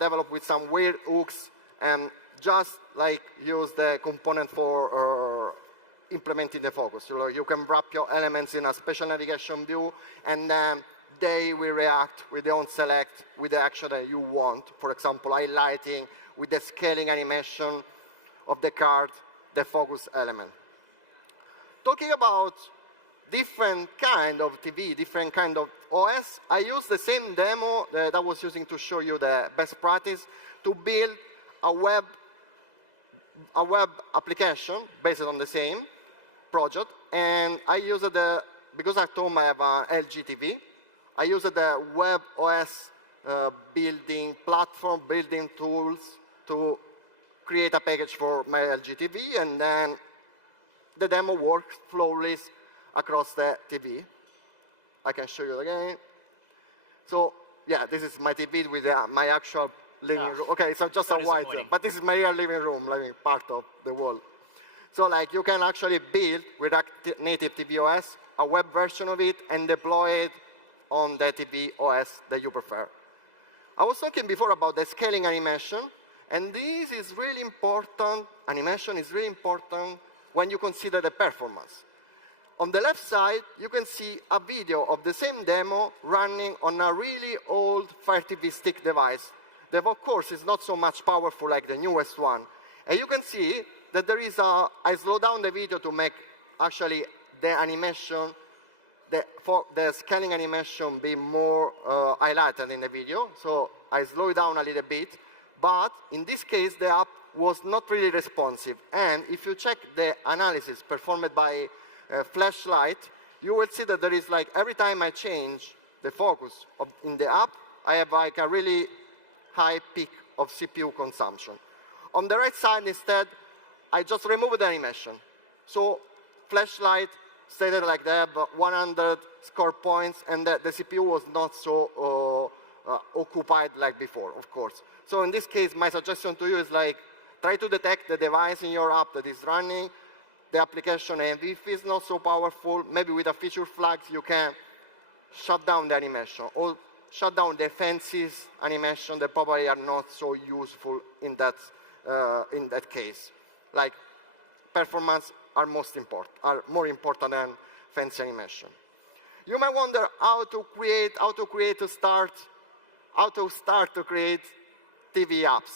develop with some weird hooks and just like use the component for implementing the focus. You can wrap your elements in a special navigation view, and then they will react with their own select with the action that you want. For example, highlighting with the scaling animation of the card, the focus element. Talking about different kind of TV, different kind of OS, I use the same demo that I was using to show you the best practice to build a web application based on the same project. And I use because at home I have an LG TV, I use the web OS building platform, building tools to create a package for my LG TV, and then the demo works flawlessly across the TV. I can show you again. So yeah, this is my TV with my actual living room. Okay, so just a white, but this is my real living room, like part of the wall. So like you can actually build with native TV OS a web version of it and deploy it on the TV OS that you prefer. I was talking before about the scaling animation, and this is really important. Animation is really important when you consider the performance. On the left side, you can see a video of the same demo running on a really old Fire TV stick device that, of course, is not so much powerful like the newest one. And you can see that there is I slow down the video to make actually the animation, the scaling animation be more highlighted in the video. So I slow it down a little bit. But in this case, the app was not really responsive. And if you check the analysis performed by Flashlight, you will see that there is like every time I change the focus in the app, I have like a really high peak of CPU consumption. On the right side, instead, I just removed the animation. So flashlight stayed like that, but 100 score points, and the CPU was not so occupied like before, of course. So in this case, my suggestion to you is like, try to detect the device in your app that is running, the application, and if it's not so powerful, maybe with a feature flags, you can shut down the animation, or shut down the fences animation that probably are not so useful in that case. Like, performance are more important than fancy animation. You might wonder how to start to create TV apps.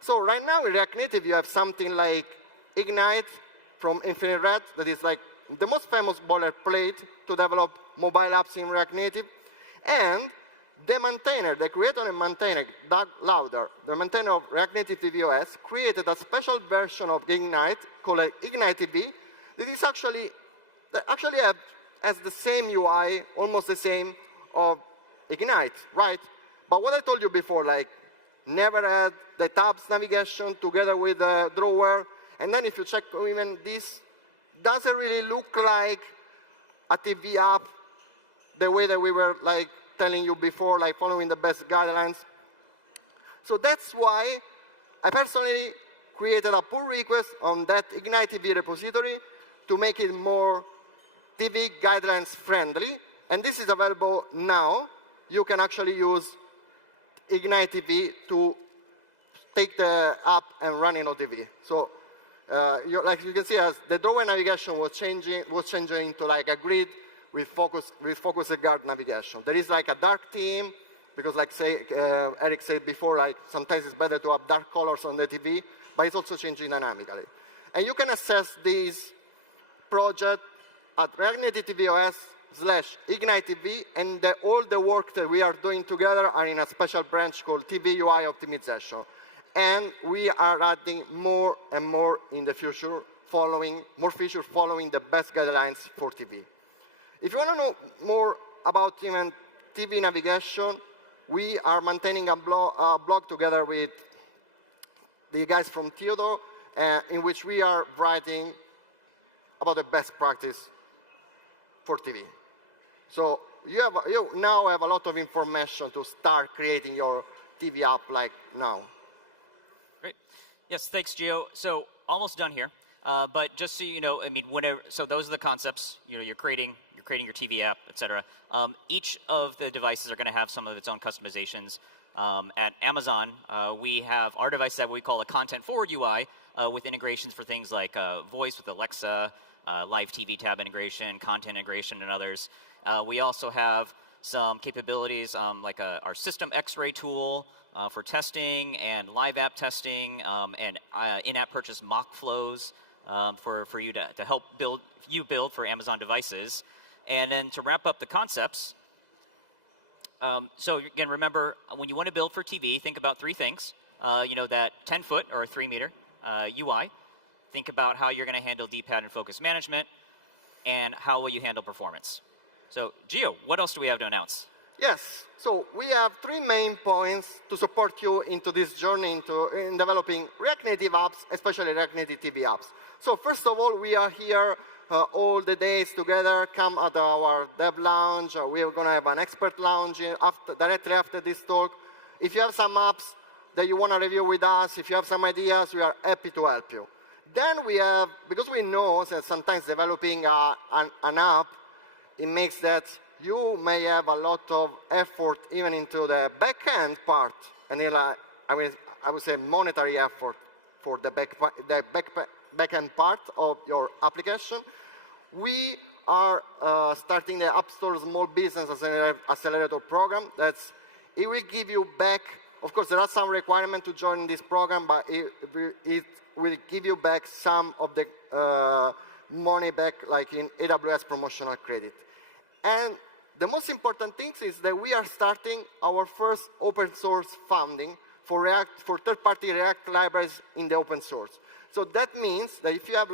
So right now in React Native, you have something like Ignite from Infinite Red, that is like the most famous boilerplate to develop mobile apps in React Native. And the maintainer, the creator and maintainer, Doug Lauder, the maintainer of React Native tvOS, created a special version of Ignite called Ignite TV that is actually has the same UI, almost the same of Ignite, right? But what I told you before, like, never had the tabs navigation together with the drawer. And then if you check even this, doesn't really look like a TV app the way that we were like telling you before, like following the best guidelines. So that's why I personally created a pull request on that Ignite TV repository to make it more TV guidelines friendly. And this is available now. You can actually use Ignite TV to take the app and run it on TV. So like you can see, as the drawer navigation was changing into like a grid with focused guard navigation. There is like a dark theme, because like Eric said before, like sometimes it's better to have dark colors on the TV, but it's also changing dynamically. And you can access this project at React Native tvOS/Ignite TV, and all the work that we are doing together are in a special branch called TV UI optimization. And we are adding more and more in the future, more features following the best guidelines for TV. If you want to know more about even TV navigation, we are maintaining a blog together with the guys from Theodore, in which we are writing about the best practice for TV. So you now have a lot of information to start creating your TV app like now. Great. Yes, thanks, Gio. So almost done here. But just so you know, I mean, so those are the concepts. You know, you're creating your TV app, etc. Each of the devices are going to have some of its own customizations. At Amazon, we have our device that we call a content-forward UI with integrations for things like voice with Alexa, live TV tab integration, content integration, and others. We also have some capabilities like our system X-ray tool for testing and live app testing and in-app purchase mock flows for you to help build for Amazon devices. And then to wrap up the concepts, so again, remember, when you want to build for TV, think about three things. That 10-foot or 3-meter UI. Think about how you're going to handle D-pad and focus management, and how will you handle performance. So, Gio, what else do we have to announce? Yes, so we have 3 main points to support you into this journey in developing React Native apps, especially React Native TV apps. So first of all, we are here all the days together. Come at our dev lounge. We are going to have an expert lounge directly after this talk. If you have some apps that you want to review with us, if you have some ideas, we are happy to help you. Then we have, because we know that sometimes developing an app, it makes that you may have a lot of effort even into the back-end part, and I would say monetary effort for the back-end part of your application. We are starting the App Store Small Business Accelerator program. It will give you back, of course, there are some requirements to join this program, but it will give you back some of the money back, like in AWS promotional credit. And the most important thing is that we are starting our first open source funding for third-party React libraries in the open source. So that means that if you are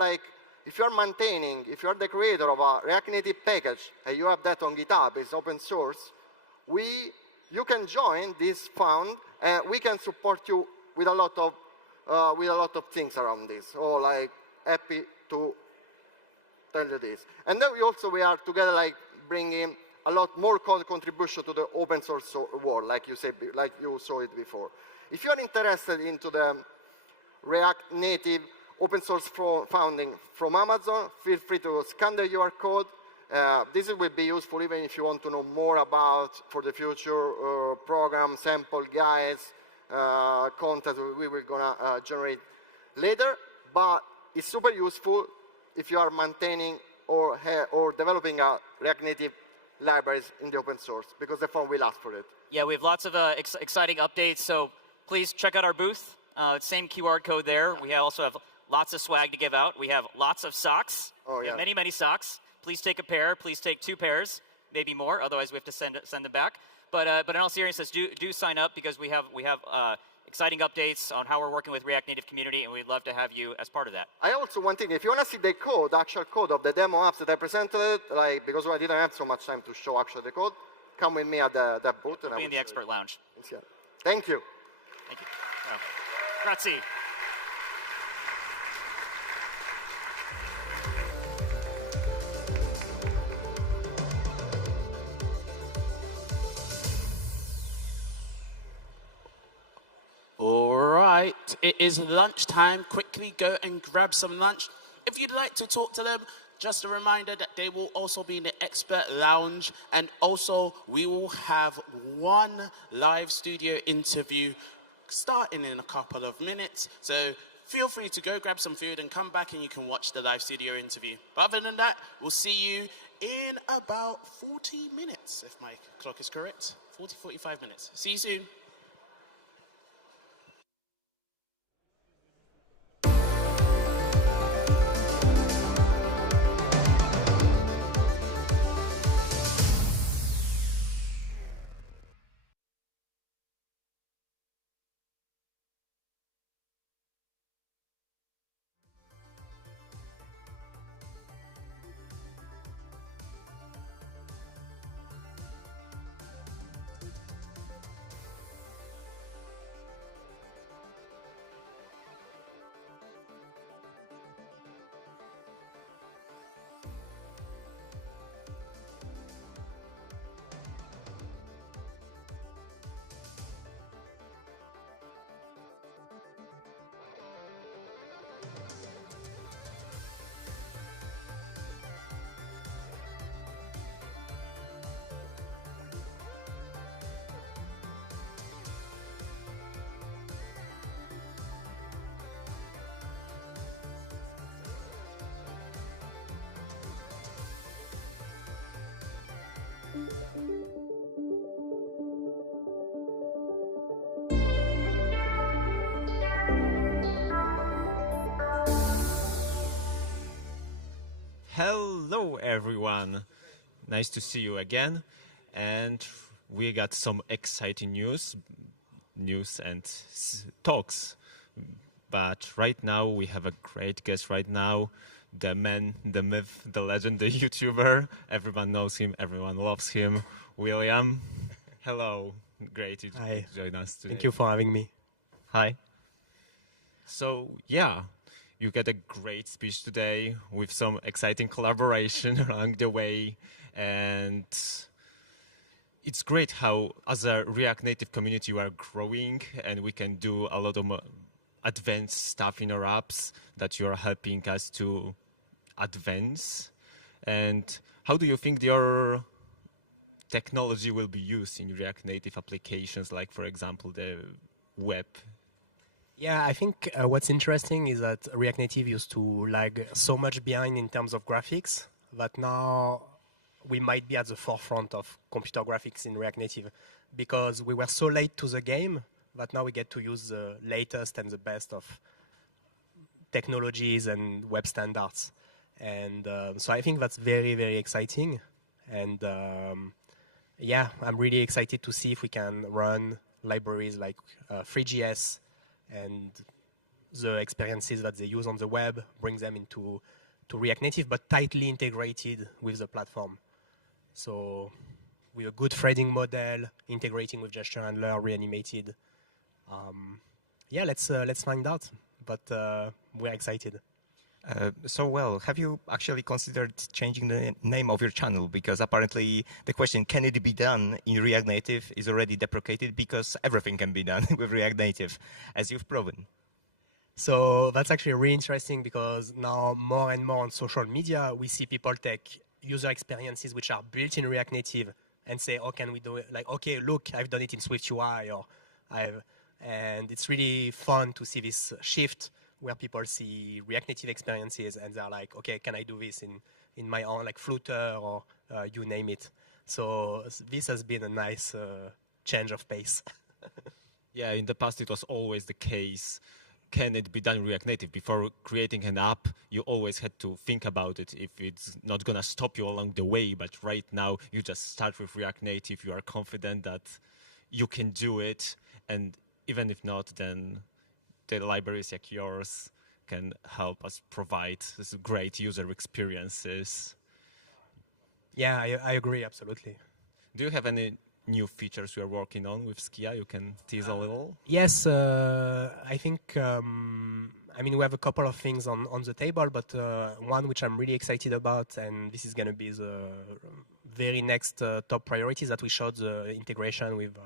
the creator of a React Native package and you have that on GitHub, it's open source, you can join this fund, and we can support you with a lot of things around this. So like happy to tell you this. And then we are together like bringing a lot more code contribution to the open source world, like you saw it before. If you are interested into the React Native open source funding from Amazon, feel free to scan the QR code. This will be useful even if you want to know more about, for the future, program, sample, guides, content we were going to generate later. But it's super useful if you are maintaining or developing a React Native libraries in the open source, because the fund will ask for it. Yeah, we have lots of exciting updates, so please check out our booth. Same QR code there. We also have lots of swag to give out. We have lots of socks. We have many, many socks. Please take a pair. Please take 2 pairs, maybe more. Otherwise, we have to send them back. But in all seriousness, do sign up, because we have exciting updates on how we're working with React Native community, and we'd love to have you as part of that. I also one thing, if you want to see the code, actual code of the demo apps that I presented, like because I didn't have so much time to show actually the code, come with me at that booth. We'll be in the expert lounge. Thank you. Thank you. Grazie. All right, it is lunchtime. Quickly go and grab some lunch. If you'd like to talk to them, just a reminder that they will also be in the expert lounge, and also we will have one live studio interview starting in a couple of minutes. So feel free to go grab some food and come back and you can watch the live studio interview. But other than that, we'll see you in about 40 minutes, if my clock is correct. 45 minutes. See you soon. Hello everyone, nice to see you again, and we got some exciting news and talks, but right now we have a great guest right now, the man, the myth, the legend, the YouTuber, everyone knows him, everyone loves him, William. Hello, great to join us today. Thank you for having me. Hi. So yeah, you get a great speech today with some exciting collaboration along the way. And it's great how, as a React Native community, we are growing and we can do a lot of advanced stuff in our apps that you are helping us to advance. And how do you think your technology will be used in React Native applications, like, for example, the web? Yeah, I think what's interesting is that React Native used to lag so much behind in terms of graphics that now we might be at the forefront of computer graphics in React Native, because we were so late to the game that now we get to use the latest and the best of technologies and web standards. And so I think that's very, very exciting. And yeah, I'm really excited to see if we can run libraries like Free.js and the experiences that they use on the web, bring them into React Native, but tightly integrated with the platform. So with a good threading model, integrating with gesture handler, reanimated. Yeah, let's find out. But we're excited. Well, have you actually considered changing the name of your channel? Because apparently the question, can it be done in React Native, is already deprecated because everything can be done with React Native, as you've proven. So that's actually really interesting because now more and more on social media, we see people take user experiences which are built in React Native and say, oh, can we do it? Like, okay, look, I've done it in SwiftUI, or and it's really fun to see this shift where people see React Native experiences and they're like, okay, can I do this in my own, like Flutter or you name it. So this has been a nice change of pace. Yeah, in the past it was always the case. Can it be done in React Native? Before creating an app, you always had to think about it if it's not going to stop you along the way. But right now, you just start with React Native. You are confident that you can do it. And even if not, then the libraries like yours can help us provide this great user experiences. Yeah, I agree, absolutely. Do you have any new features you are working on with Skia? You can tease a little? Yes, I think, I mean, we have a couple of things on the table, but one which I'm really excited about, and this is going to be the very next top priority, is that we showed the integration with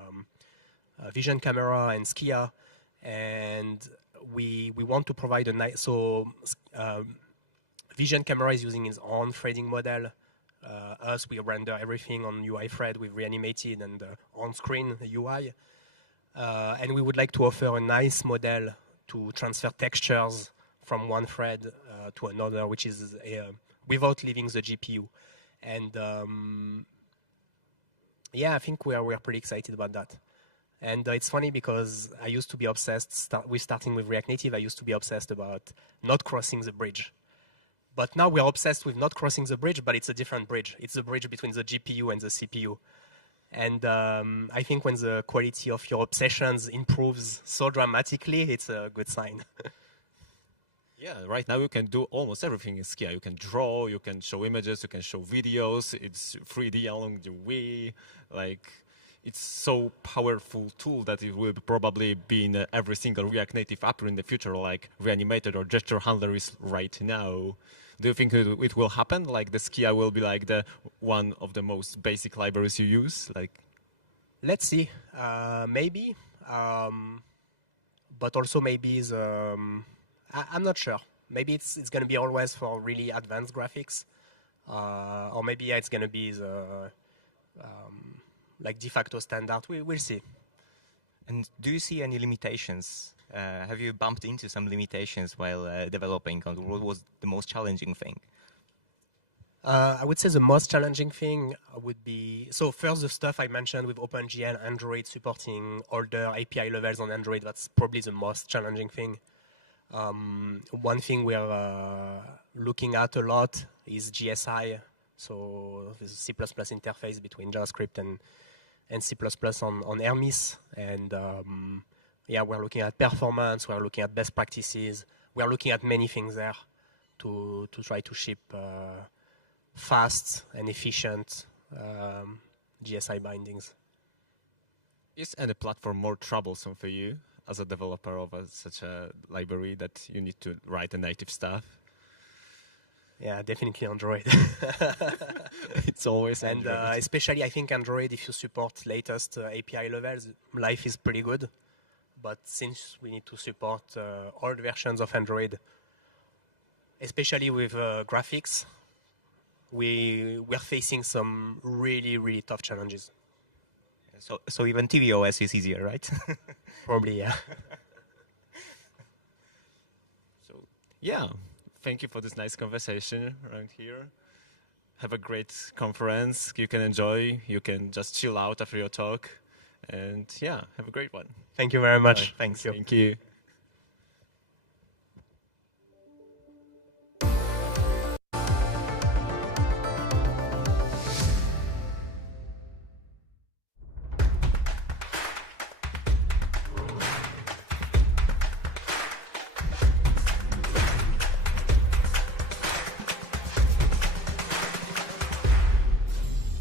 Vision Camera and Skia, and we want to provide a nice, so Vision Camera is using its own threading model. Us, we render everything on UI thread with reanimated and on-screen UI. And we would like to offer a nice model to transfer textures from one thread to another, which is without leaving the GPU. And yeah, I think we're pretty excited about that. And it's funny because I used to be obsessed, with starting with React Native, I used to be obsessed about not crossing the bridge. But now we're obsessed with not crossing the bridge, but it's a different bridge. It's the bridge between the GPU and the CPU. And I think when the quality of your obsessions improves so dramatically, it's a good sign. Yeah, right now you can do almost everything in Skia. You can draw, you can show images, you can show videos. It's 3D along the way. Like, it's so powerful tool that it will probably be in every single React Native app in the future, like Reanimated or Gesture Handler is right now. Do you think it will happen? Like the Skia will be like the one of the most basic libraries you use? Like, let's see. Maybe, but also maybe I'm not sure. Maybe it's going to be always for really advanced graphics, or maybe it's going to be the like de facto standard. We'll see. And do you see any limitations? Have you bumped into some limitations while developing? What was the most challenging thing? I would say the most challenging thing would be, so first the stuff I mentioned with OpenGL, Android supporting older API levels on Android, that's probably the most challenging thing. One thing we're looking at a lot is GSI, so the C++ interface between JavaScript and C++ on Hermes, and yeah, we're looking at performance, we're looking at best practices, we're looking at many things there to try to ship fast and efficient GSI bindings. Is any platform more troublesome for you as a developer of such a library that you need to write the native stuff? Yeah, definitely Android. It's always and especially I think Android, if you support latest API levels, life is pretty good. But since we need to support old versions of Android, especially with graphics, we're facing some really, really tough challenges. So even tvOS is easier, right? Probably, yeah. So yeah, thank you for this nice conversation around here. Have a great conference. You can enjoy. You can just chill out after your talk. And yeah, have a great one. Thank you very much. Thanks. Thank you.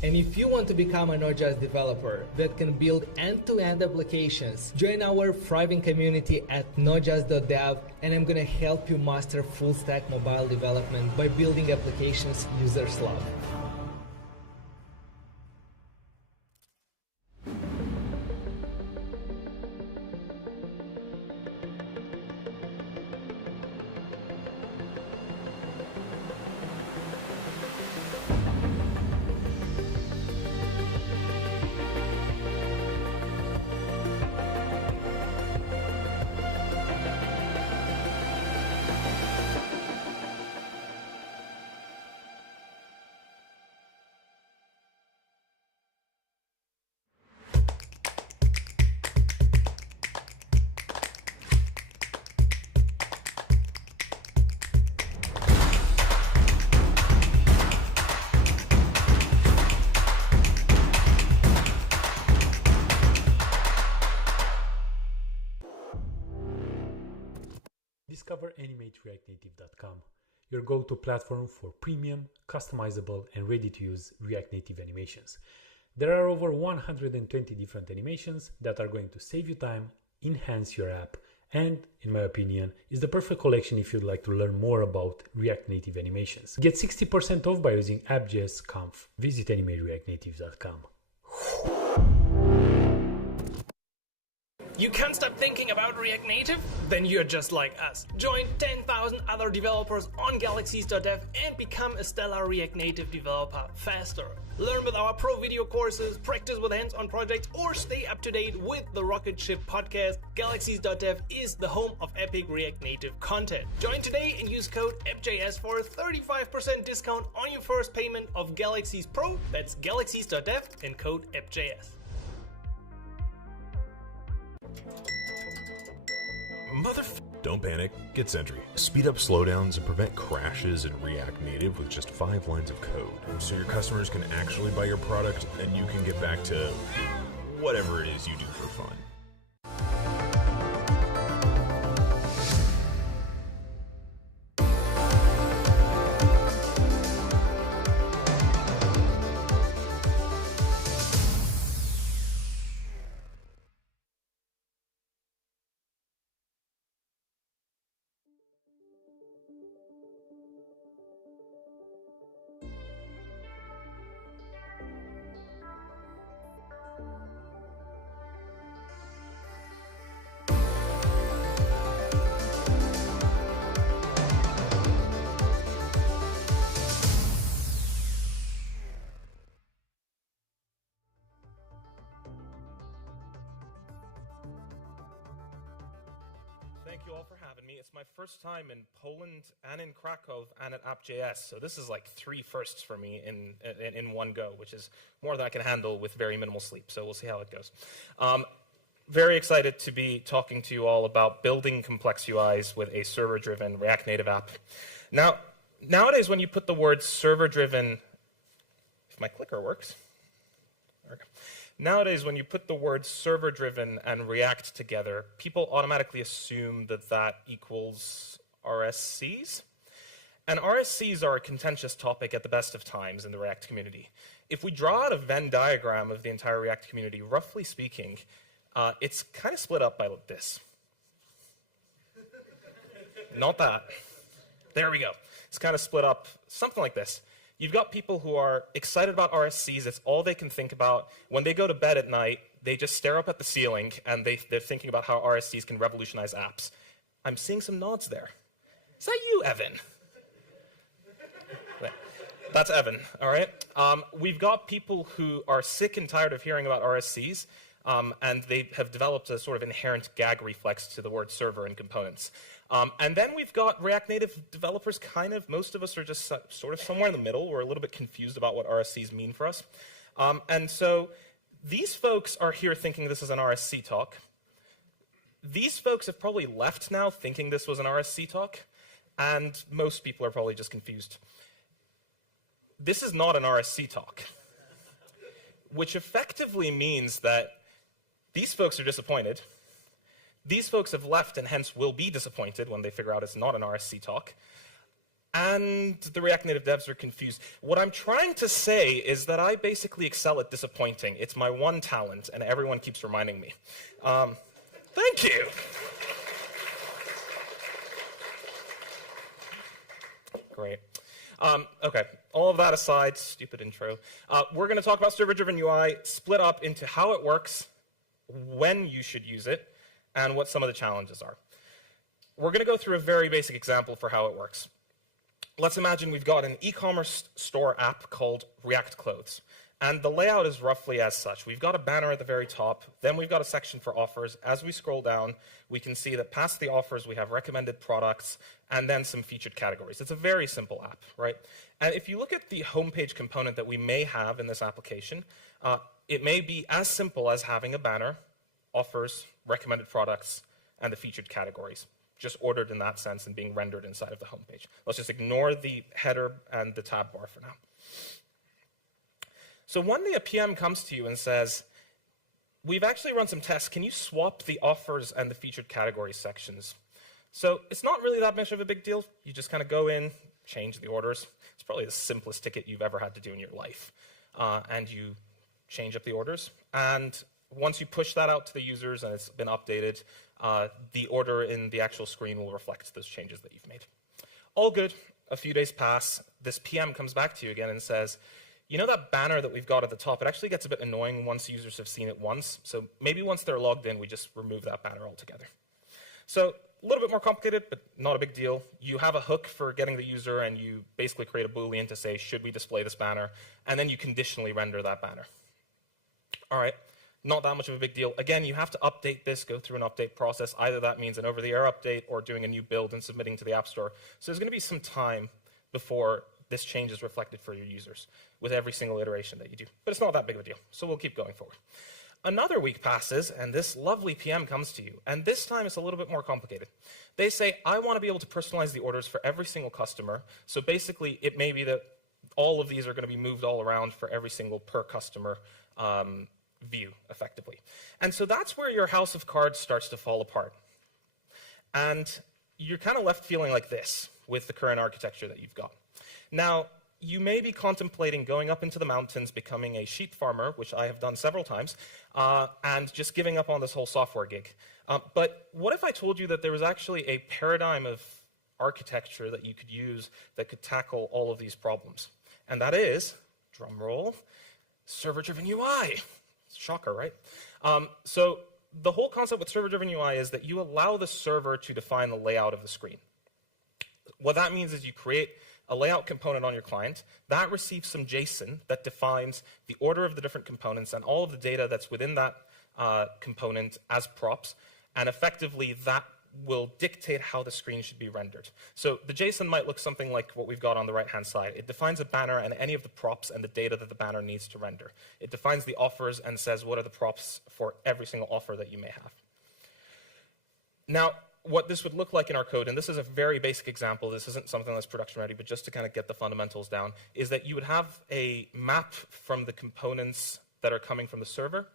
And if you want to become a Node.js developer that can build end-to-end applications, join our thriving community at nodejs.dev, and I'm going to help you master full-stack mobile development by building applications users love. Discover AnimateReactNative.com, your go-to platform for premium, customizable, and ready-to-use React Native animations. There are over 120 different animations that are going to save you time, enhance your app, and, in my opinion, is the perfect collection if you'd like to learn more about React Native animations. Get 60% off by using App.js Conf. Visit AnimateReactNative.com. You can't stop thinking about React Native? Then you're just like us. Join 10,000 other developers on galaxies.dev and become a stellar React Native developer faster. Learn with our pro video courses, practice with hands-on projects, or stay up to date with the Rocket Ship podcast. Galaxies.dev is the home of epic React Native content. Join today and use code App.js for a 35% discount on your first payment of Galaxies Pro. That's galaxies.dev and code App.js. Don't panic, get Sentry. Speed up slowdowns and prevent crashes in React Native with just 5 lines of code. So your customers can actually buy your product and you can get back to whatever it is you do for fun. Thank you all for having me. It's my first time in Poland and in Krakow and at App.js, so this is like 3 firsts for me in one go, which is more than I can handle with very minimal sleep, so we'll see how it goes. Very excited to be talking to you all about building complex UIs with a server-driven React Native app. Now, nowadays when you put the word server-driven, if my clicker works, there we go. Nowadays, when you put the words server-driven and React together, people automatically assume that that equals RSCs. And RSCs are a contentious topic at the best of times in the React community. If we draw out a Venn diagram of the entire React community, roughly speaking, it's kind of split up by this. Not that. There we go. It's kind of split up something like this. You've got people who are excited about RSCs. It's all they can think about. When they go to bed at night, they just stare up at the ceiling, and they're thinking about how RSCs can revolutionize apps. I'm seeing some nods there. Is that you, Evan? That's Evan, all right? We've got people who are sick and tired of hearing about RSCs, and they have developed a sort of inherent gag reflex to the word server and components. And then we've got React Native developers, most of us are just sort of somewhere in the middle. We're a little bit confused about what RSCs mean for us. And so these folks are here thinking this is an RSC talk. These folks have probably left now thinking this was an RSC talk, and most people are probably just confused. This is not an RSC talk, which effectively means that these folks are disappointed. These folks have left and hence will be disappointed when they figure out it's not an RSC talk. and the React Native devs are confused. What I'm trying to say is that I basically excel at disappointing. It's my one talent, and everyone keeps reminding me. Thank you. Great. Okay, all of that aside, stupid intro. We're going to talk about server-driven UI, split up into how it works, when you should use it, and what some of the challenges are. We're going to go through a very basic example for how it works. Let's imagine we've got an e-commerce store app called React Clothes. And the layout is roughly as such. We've got a banner at the very top. Then we've got a section for offers. As we scroll down, we can see that past the offers, we have recommended products and then some featured categories. It's a very simple app, right? And if you look at the homepage component that we may have in this application, it may be as simple as having a banner, offers, recommended products, and the featured categories, just ordered in that sense and being rendered inside of the homepage. Let's just ignore the header and the tab bar for now. So one day a PM comes to you and says, we've actually run some tests. Can you swap the offers and the featured categories sections? So it's not really that much of a big deal. You just kind of go in, change the orders. It's probably the simplest ticket you've ever had to do in your life. And you change up the orders. And once you push that out to the users and it's been updated, the order in the actual screen will reflect those changes that you've made. All good. A few days pass. This PM comes back to you again and says, you know that banner that we've got at the top, it actually gets a bit annoying once users have seen it once. So maybe once they're logged in, we just remove that banner altogether. So a little bit more complicated, but not a big deal. You have a hook for getting the user, and you basically create a Boolean to say, should we display this banner? And then you conditionally render that banner. All right, not that much of a big deal. Again, you have to update this, go through an update process. Either that means an over-the-air update or doing a new build and submitting to the App Store. So there's going to be some time before this change is reflected for your users with every single iteration that you do. But it's not that big of a deal, so we'll keep going forward. Another week passes, and this lovely PM comes to you, and this time it's a little bit more complicated. They say, I want to be able to personalize the orders for every single customer, so basically it may be that all of these are going to be moved all around for every single per customer view, effectively. And so that's where your house of cards starts to fall apart. And you're kind of left feeling like this with the current architecture that you've got. Now, you may be contemplating going up into the mountains, becoming a sheep farmer, which I have done several times, and just giving up on this whole software gig. But what if I told you that there was actually a paradigm of architecture that you could use that could tackle all of these problems? And that is, drum roll, server-driven UI. Shocker, right? So the whole concept with server-driven UI is that you allow the server to define the layout of the screen. What that means is you create a layout component on your client. That receives some JSON that defines the order of the different components and all of the data that's within that component as props. And effectively, that will dictate how the screen should be rendered. So the JSON might look something like what we've got on the right-hand side. It defines a banner and any of the props and the data that the banner needs to render. It defines the offers and says what are the props for every single offer that you may have. Now, what this would look like in our code, and this is a very basic example, this isn't something that's production ready, but just to kind of get the fundamentals down, is that you would have a map from the components that are coming from the server,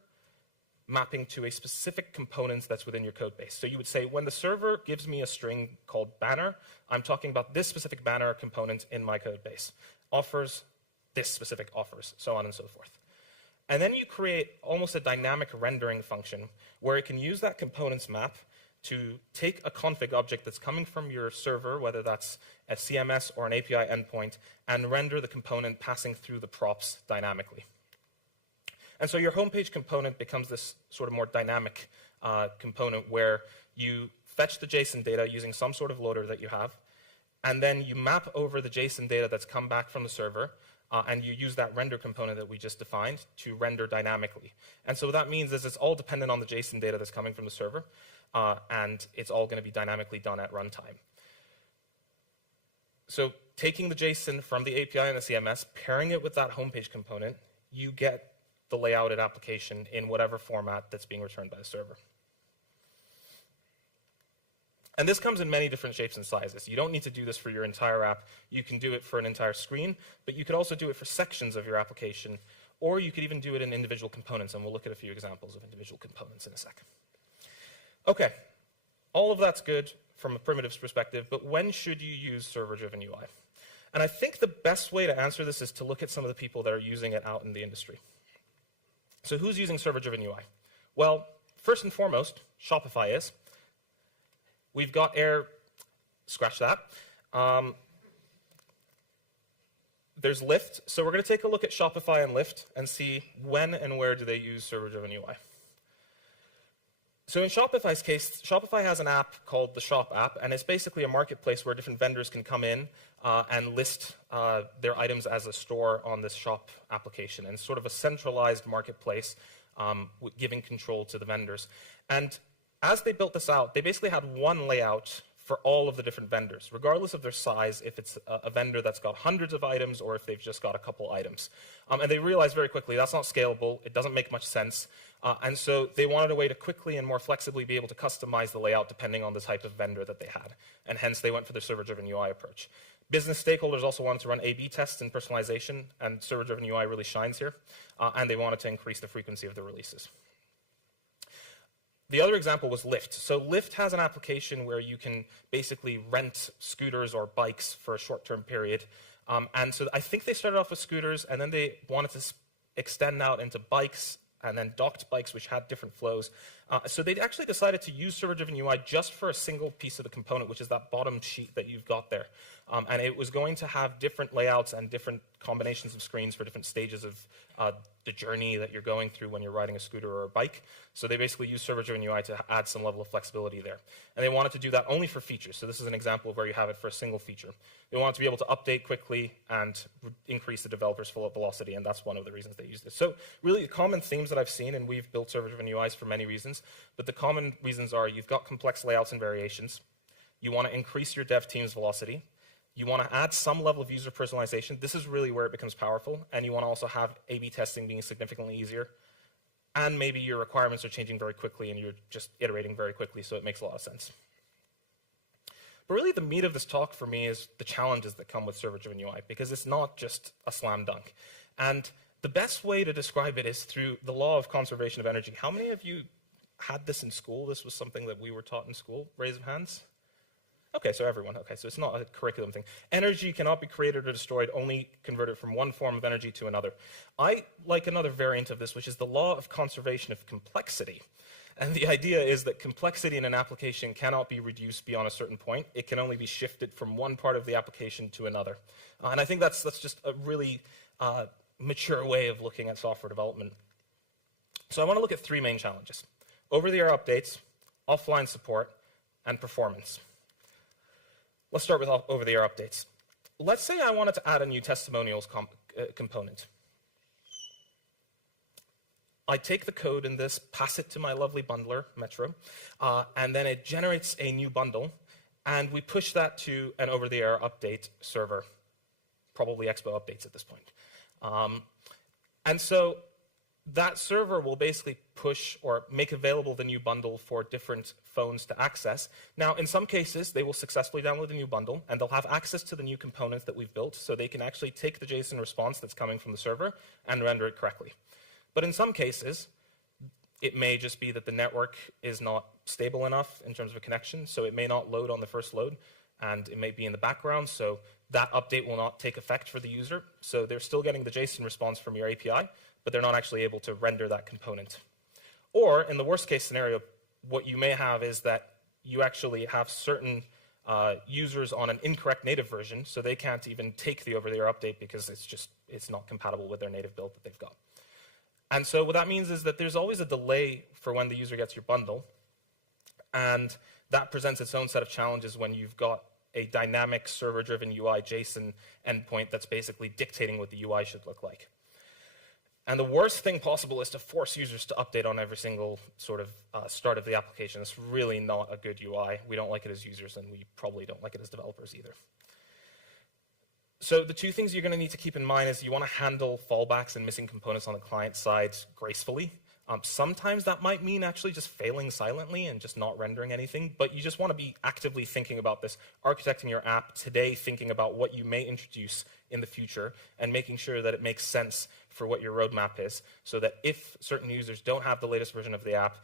mapping to a specific component that's within your code base. So you would say, when the server gives me a string called banner, I'm talking about this specific banner component in my code base. Offers, this specific offers, so on and so forth. And then you create almost a dynamic rendering function where it can use that components map to take a config object that's coming from your server, whether that's a CMS or an API endpoint, and render the component passing through the props dynamically. And so your homepage component becomes this sort of more dynamic component where you fetch the JSON data using some sort of loader that you have, and then you map over the JSON data that's come back from the server, and you use that render component that we just defined to render dynamically. And so what that means is it's all dependent on the JSON data that's coming from the server, and it's all going to be dynamically done at runtime. So taking the JSON from the API and the CMS, pairing it with that homepage component, you get the layouted application in whatever format that's being returned by the server. And this comes in many different shapes and sizes. You don't need to do this for your entire app. You can do it for an entire screen, but you could also do it for sections of your application, or you could even do it in individual components, and we'll look at a few examples of individual components in a second. Okay, all of that's good from a primitives perspective, but when should you use server-driven UI? And I think the best way to answer this is to look at some of the people that are using it out in the industry. So who's using server-driven UI? Well, first and foremost, Shopify is. We've got scratch that. There's Lyft. So we're going to take a look at Shopify and Lyft and see when and where do they use server-driven UI. So in Shopify's case, Shopify has an app called the Shop app, and it's basically a marketplace where different vendors can come in and list their items as a store on this Shop application, and sort of a centralized marketplace giving control to the vendors. And as they built this out, they basically had one layout for all of the different vendors, regardless of their size, if it's a vendor that's got hundreds of items or if they've just got a couple items. And they realized very quickly that's not scalable, it doesn't make much sense, and so they wanted a way to quickly and more flexibly be able to customize the layout depending on the type of vendor that they had, and hence they went for the server-driven UI approach. Business stakeholders also wanted to run A/B tests and personalization, and server-driven UI really shines here, and they wanted to increase the frequency of the releases. The other example was Lyft. So Lyft has an application where you can basically rent scooters or bikes for a short-term period. And so I think they started off with scooters, and then they wanted to extend out into bikes, and then docked bikes, which had different flows. So they actually decided to use server-driven UI just for a single piece of the component, which is that bottom sheet that you've got there. And it was going to have different layouts and different combinations of screens for different stages of the journey that you're going through when you're riding a scooter or a bike. So they basically use server-driven UI to add some level of flexibility there. And they wanted to do that only for features. So this is an example of where you have it for a single feature. They wanted to be able to update quickly and increase the developer's flow velocity, and that's one of the reasons they used it. So really the common themes that I've seen, and we've built server-driven UIs for many reasons, but the common reasons are you've got complex layouts and variations. You want to increase your dev team's velocity. You want to add some level of user personalization. This is really where it becomes powerful. And you want to also have A/B testing being significantly easier. And maybe your requirements are changing very quickly and you're just iterating very quickly, so it makes a lot of sense. But really the meat of this talk for me is the challenges that come with server-driven UI, because it's not just a slam dunk. And the best way to describe it is through the law of conservation of energy. How many of you had this in school? This was something that we were taught in school. Raise of hands. Okay, so everyone. Okay, so it's not a curriculum thing. Energy cannot be created or destroyed, only converted from one form of energy to another. I like another variant of this, which is the law of conservation of complexity. And the idea is that complexity in an application cannot be reduced beyond a certain point. It can only be shifted from one part of the application to another. And I think that's just a really mature way of looking at software development. So I want to look at three main challenges: over-the-air updates, offline support, and performance. Let's start with over-the-air updates. Let's say I wanted to add a new testimonials component. I take the code in this, pass it to my lovely bundler, Metro, and then it generates a new bundle, and we push that to an over-the-air update server, probably Expo updates at this point. And so that server will basically push or make available the new bundle for different phones to access. Now, in some cases, they will successfully download the new bundle, and they'll have access to the new components that we've built, so they can actually take the JSON response that's coming from the server and render it correctly. But in some cases, it may just be that the network is not stable enough in terms of a connection, so it may not load on the first load, and it may be in the background, so that update will not take effect for the user. So they're still getting the JSON response from your API, but they're not actually able to render that component. Or, in the worst case scenario, what you may have is that you actually have certain users on an incorrect native version, so they can't even take the over-the-air update because it's not compatible with their native build that they've got. And so what that means is that there's always a delay for when the user gets your bundle, and that presents its own set of challenges when you've got a dynamic server-driven UI JSON endpoint that's basically dictating what the UI should look like. And the worst thing possible is to force users to update on every single sort of start of the application. It's really not a good UI. We don't like it as users, and we probably don't like it as developers either. So the two things you're going to need to keep in mind is you want to handle fallbacks and missing components on the client side gracefully. Sometimes that might mean actually just failing silently and just not rendering anything, but you just want to be actively thinking about this, architecting your app today, thinking about what you may introduce in the future, and making sure that it makes sense for what your roadmap is, so that if certain users don't have the latest version of the app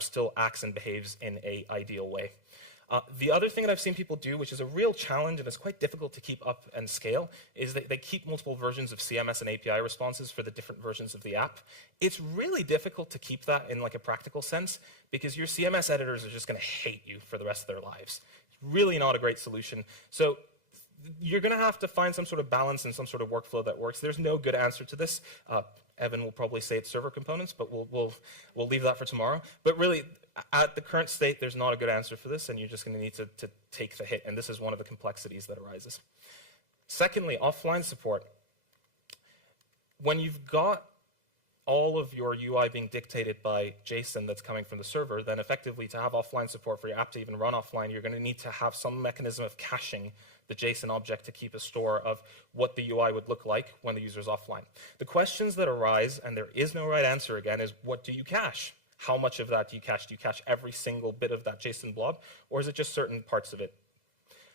still acts and behaves in an ideal way. The other thing that I've seen people do, which is a real challenge and it's quite difficult to keep up and scale, is that they keep multiple versions of CMS and API responses for the different versions of the app. It's really difficult to keep that in like a practical sense because your CMS editors are just going to hate you for the rest of their lives. It's really not a great solution. So you're going to have to find some sort of balance and some sort of workflow that works. There's no good answer to this. Evan will probably say it's server components, but we'll leave that for tomorrow. But really, at the current state, there's not a good answer for this, and you're just going to need to take the hit, and this is one of the complexities that arises. Secondly, offline support. When you've got all of your UI being dictated by JSON that's coming from the server, then effectively to have offline support for your app to even run offline, you're going to need to have some mechanism of caching the JSON object to keep a store of what the UI would look like when the user's offline. The questions that arise, and there is no right answer again, is what do you cache? How much of that do you cache? Do you cache every single bit of that JSON blob, or is it just certain parts of it?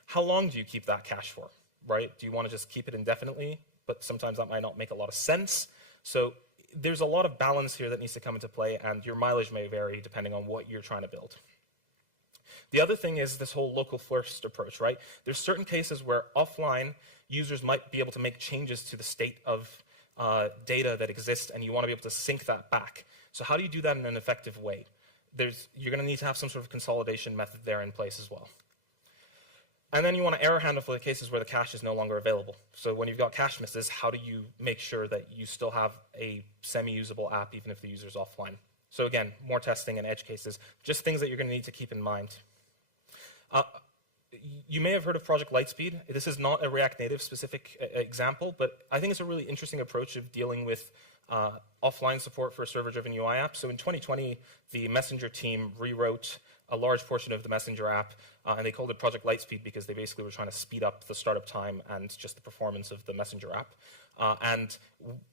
How long do you keep that cache for, right? Do you want to just keep it indefinitely? But sometimes that might not make a lot of sense. So there's a lot of balance here that needs to come into play, and your mileage may vary depending on what you're trying to build. The other thing is this whole local first approach, right? There's certain cases where offline users might be able to make changes to the state of data that exists, and you want to be able to sync that back. So how do you do that in an effective way? You're going to need to have some sort of consolidation method there in place as well. And then you want to error handle for the cases where the cache is no longer available. So when you've got cache misses, how do you make sure that you still have a semi-usable app even if the user's offline? So again, more testing and edge cases, just things that you're going to need to keep in mind. You may have heard of Project Lightspeed. This is not a React Native specific example, but I think it's a really interesting approach of dealing with offline support for a server-driven UI app. So in 2020, the Messenger team rewrote a large portion of the Messenger app, and they called it Project Lightspeed because they basically were trying to speed up the startup time and just the performance of the Messenger app. And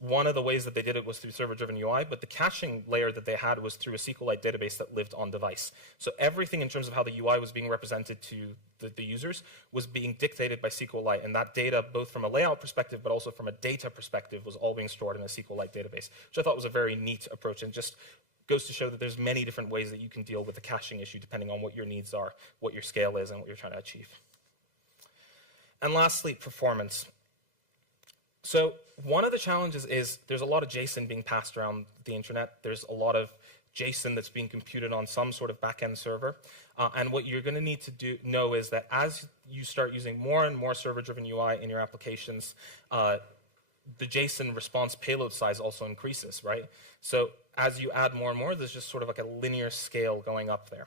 one of the ways that they did it was through server-driven UI, but the caching layer that they had was through a SQLite database that lived on device. So everything in terms of how the UI was being represented to the users was being dictated by SQLite, and that data, both from a layout perspective but also from a data perspective, was all being stored in a SQLite database, which I thought was a very neat approach and just goes to show that there's many different ways that you can deal with the caching issue depending on what your needs are, what your scale is, and what you're trying to achieve. And lastly, performance. So one of the challenges is there's a lot of JSON being passed around the internet. There's a lot of JSON that's being computed on some sort of backend server. And what you're going to need to know is that as you start using more and more server-driven UI in your applications, the JSON response payload size also increases, right? So as you add more and more, there's just sort of like a linear scale going up there.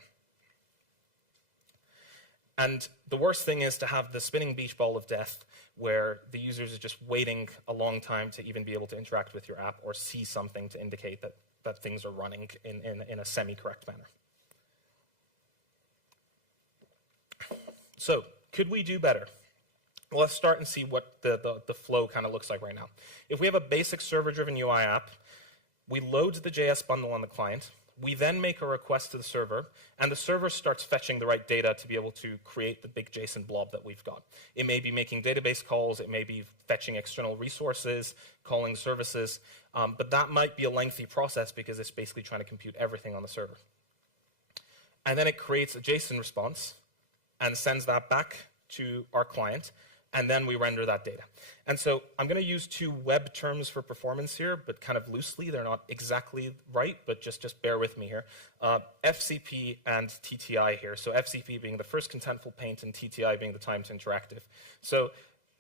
And the worst thing is to have the spinning beach ball of death where the users are just waiting a long time to even be able to interact with your app or see something to indicate that things are running in a semi-correct manner. So could we do better? Well, let's start and see what the flow kind of looks like right now. If we have a basic server-driven UI app, we load the JS bundle on the client. We then make a request to the server, and the server starts fetching the right data to be able to create the big JSON blob that we've got. It may be making database calls, it may be fetching external resources, calling services, but that might be a lengthy process because it's basically trying to compute everything on the server. And then it creates a JSON response and sends that back to our client, and then we render that data. And so I'm going to use two web terms for performance here, but kind of loosely. They're not exactly right, but just bear with me here. FCP and TTI here. So FCP being the first contentful paint and TTI being the time to interactive. So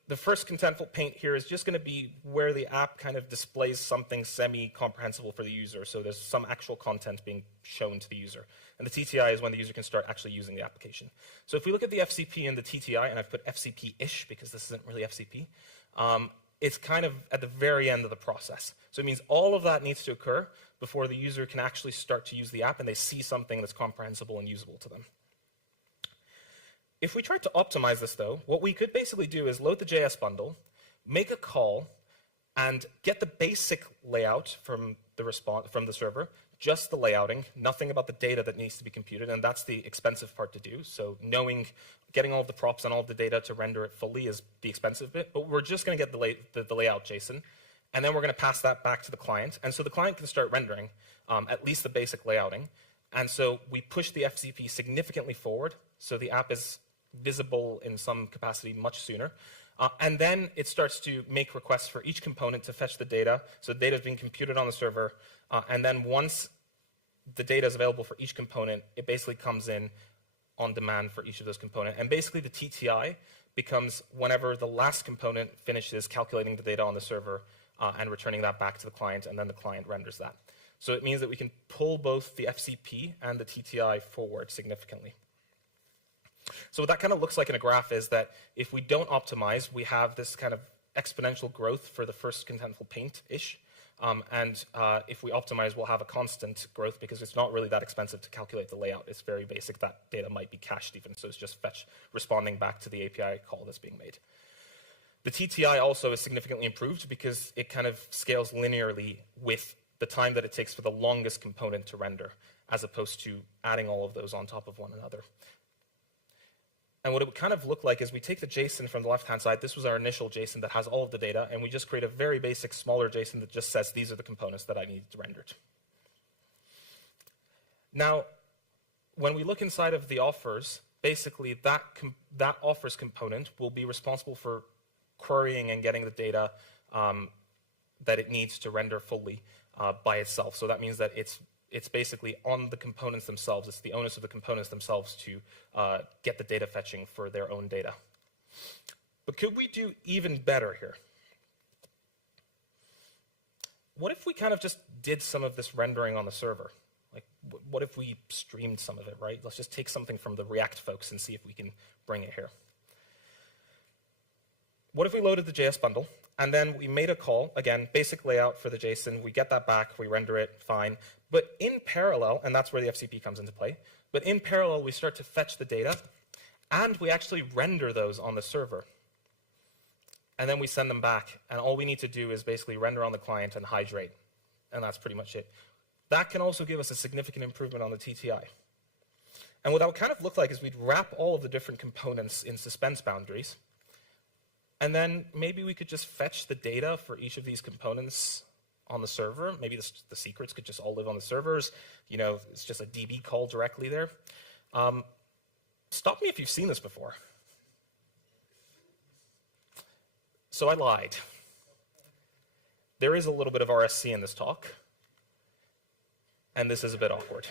the first contentful paint here is just going to be where the app kind of displays something semi-comprehensible for the user. So there's some actual content being shown to the user. And the TTI is when the user can start actually using the application. So if we look at the FCP and the TTI, and I've put FCP-ish because this isn't really FCP, it's kind of at the very end of the process. So it means all of that needs to occur before the user can actually start to use the app and they see something that's comprehensible and usable to them. If we try to optimize this, though, what we could basically do is load the JS bundle, make a call, and get the basic layout from the server, just the layouting, nothing about the data that needs to be computed, and that's the expensive part to do. So getting all of the props and all of the data to render it fully is the expensive bit, but we're just going to get the layout JSON, and then we're going to pass that back to the client, and so the client can start rendering at least the basic layouting, And so we push the FCP significantly forward, so the app is visible in some capacity much sooner. And then it starts to make requests for each component to fetch the data. So the data is being computed on the server. And then once the data is available for each component, it basically comes in on demand for each of those components. And basically the TTI becomes whenever the last component finishes calculating the data on the server and returning that back to the client, and then the client renders that. So it means that we can pull both the FCP and the TTI forward significantly. So what that kind of looks like in a graph is that if we don't optimize, we have this kind of exponential growth for the first contentful paint-ish. If we optimize, we'll have a constant growth because it's not really that expensive to calculate the layout. It's very basic. That data might be cached even, so it's just responding back to the API call that's being made. The TTI also is significantly improved because it kind of scales linearly with the time that it takes for the longest component to render, as opposed to adding all of those on top of one another. And what it would kind of look like is we take the JSON from the left-hand side. This was our initial JSON that has all of the data, and we just create a very basic, smaller JSON that just says these are the components that I need rendered. Now, when we look inside of the offers, basically that offers component will be responsible for querying and getting the data that it needs to render fully by itself. So that means that it's basically on the components themselves. It's the onus of the components themselves to get the data fetching for their own data. But could we do even better here? What if we kind of just did some of this rendering on the server? Like, what if we streamed some of it, right? Let's just take something from the React folks and see if we can bring it here. What if we loaded the JS bundle, and then we made a call, again, basic layout for the JSON, we get that back, we render it, fine. But in parallel, and that's where the FCP comes into play, but in parallel we start to fetch the data, and we actually render those on the server. And then we send them back, and all we need to do is basically render on the client and hydrate, and that's pretty much it. That can also give us a significant improvement on the TTI. And what that would kind of look like is we'd wrap all of the different components in suspense boundaries, and then maybe we could just fetch the data for each of these components on the server. Maybe the secrets could just all live on the servers. You know, it's just a DB call directly there. Stop me if you've seen this before. So I lied. There is a little bit of RSC in this talk, and this is a bit awkward.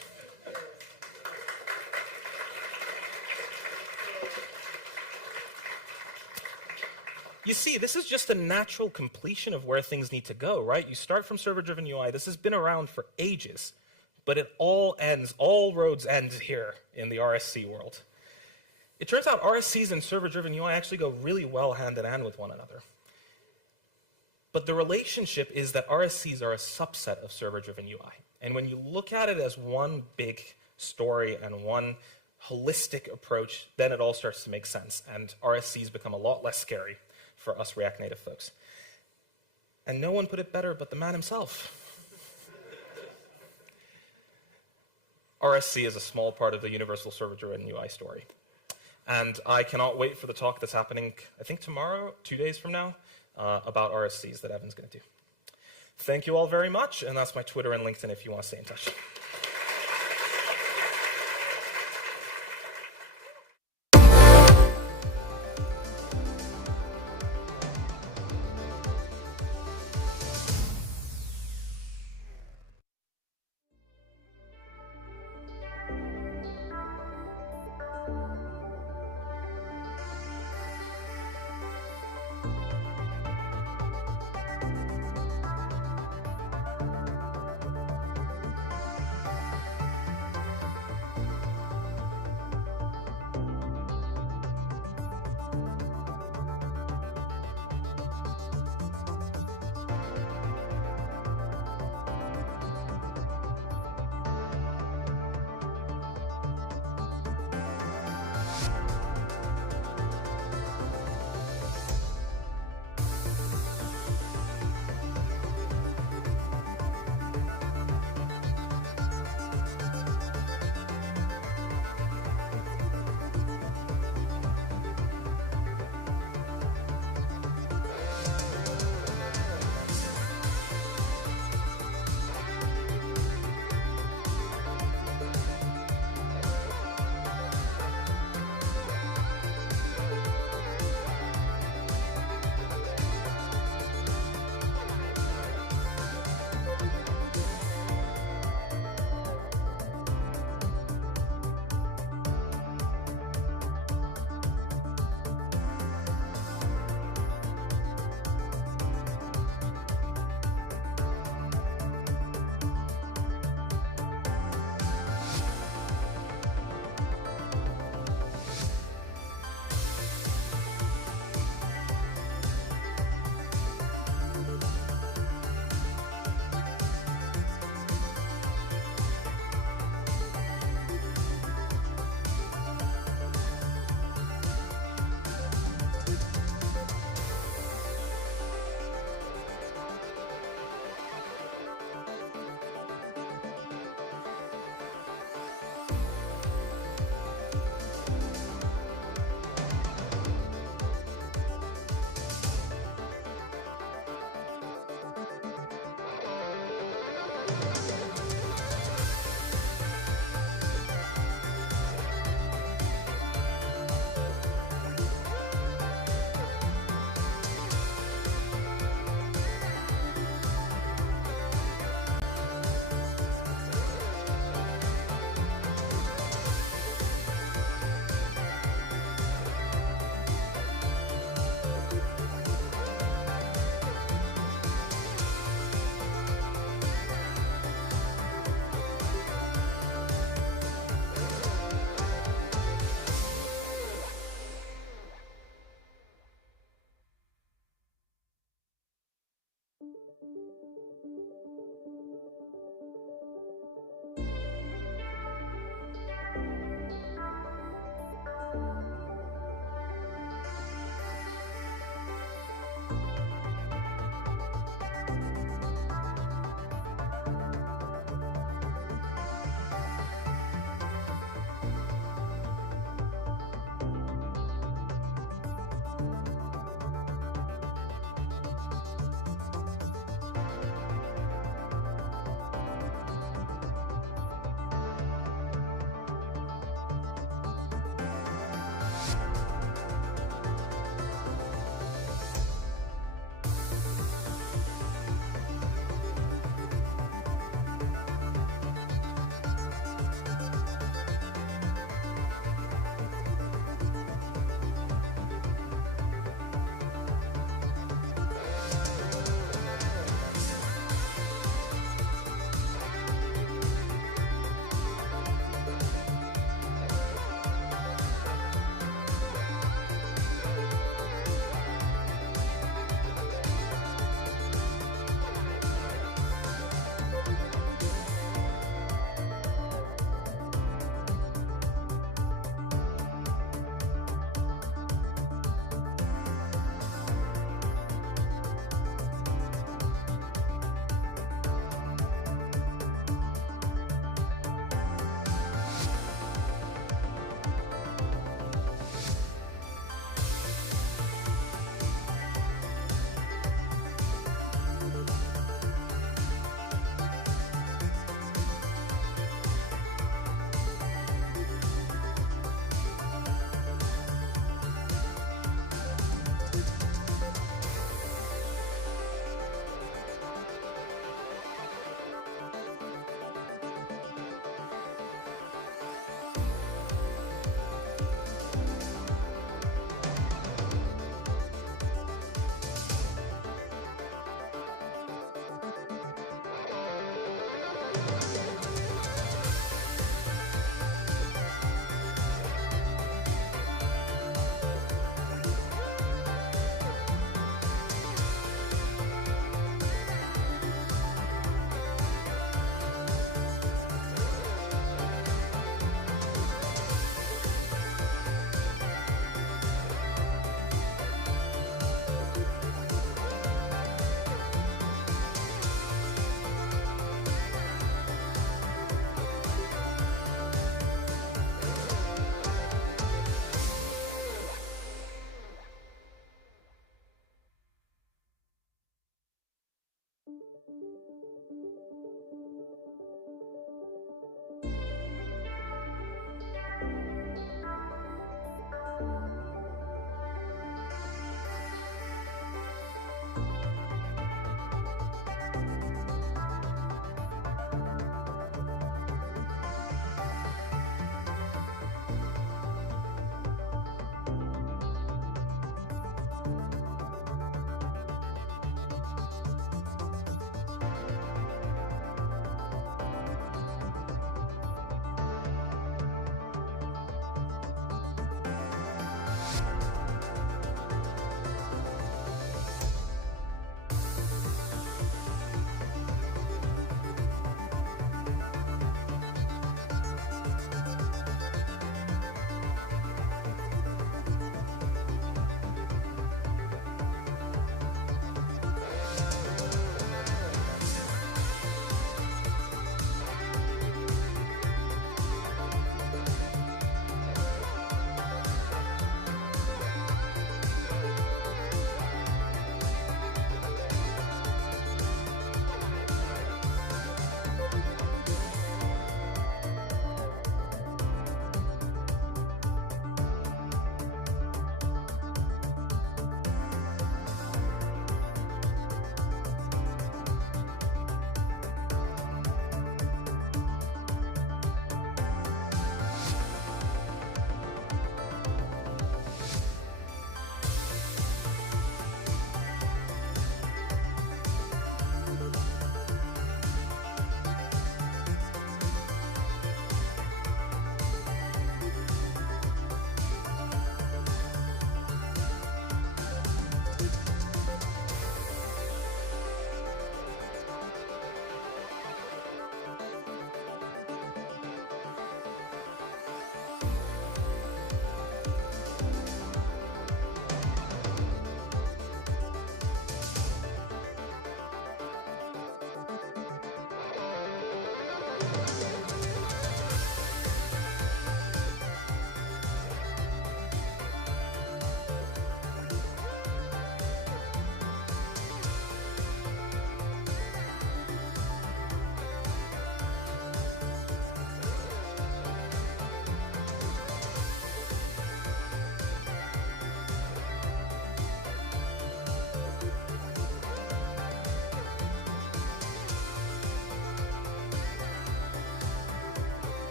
You see, this is just a natural completion of where things need to go, right? You start from server-driven UI. This has been around for ages, but it all ends, all roads end here in the RSC world. It turns out RSCs and server-driven UI actually go really well hand in hand with one another. But the relationship is that RSCs are a subset of server-driven UI. And when you look at it as one big story and one holistic approach, then it all starts to make sense. And RSCs become a lot less scary for us React Native folks. And no one put it better but the man himself. RSC is a small part of the universal server-driven UI story. And I cannot wait for the talk that's happening, I think tomorrow, 2 days from now, about RSCs that Evan's going to do. Thank you all very much, and that's my Twitter and LinkedIn if you want to stay in touch.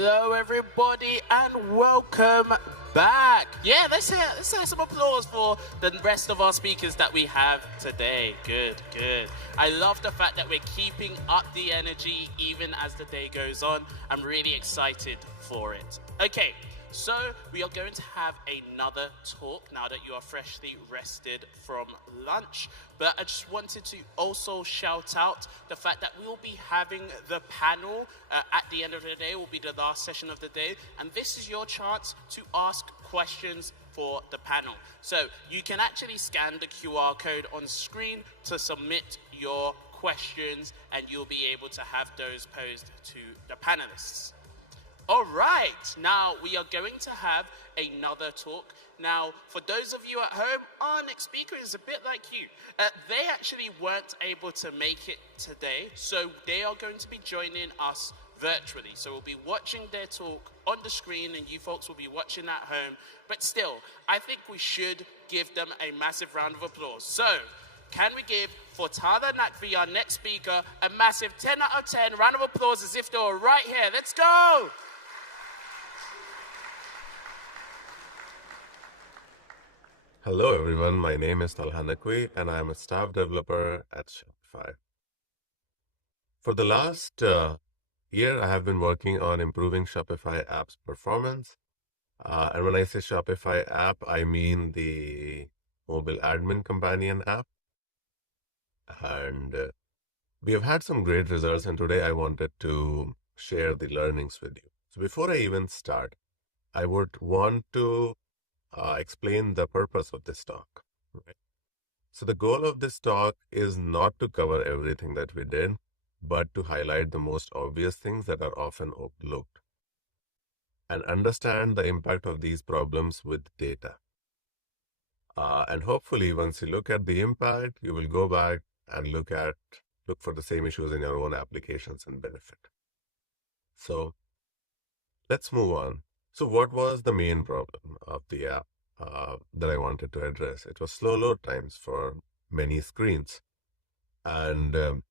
Hello, everybody, and welcome back. Yeah, let's hear some applause for the rest of our speakers that we have today. Good. I love the fact that we're keeping up the energy even as the day goes on. I'm really excited for it. Okay, so we are going to have another talk now that you are freshly rested from lunch. But I just wanted to also shout out the fact that we'll be having the panel at the end of the day. Will be the last session of the day. And this is your chance to ask questions for the panel. So you can actually scan the QR code on screen to submit your questions, and you'll be able to have those posed to the panelists. All right, now we are going to have another talk. Now, for those of you at home, our next speaker is a bit like you. They actually weren't able to make it today, so they are going to be joining us virtually. So we'll be watching their talk on the screen, and you folks will be watching at home. But still, I think we should give them a massive round of applause. So, can we give, for Talha Naqvi, our next speaker, a massive 10 out of 10 round of applause as if they were right here? Let's go! Hello everyone, my name is Talha Naqvi and I am a staff developer at Shopify. For the last year, I have been working on improving Shopify app's performance. And when I say Shopify app, I mean the mobile admin companion app. And we have had some great results, and today I wanted to share the learnings with you. So before I even start, I would want to explain the purpose of this talk. Right? So the goal of this talk is not to cover everything that we did, but to highlight the most obvious things that are often overlooked and understand the impact of these problems with data. And hopefully, once you look at the impact, you will go back and look for the same issues in your own applications and benefit. So let's move on. So what was the main problem of the app that I wanted to address? It was slow load times for many screens. And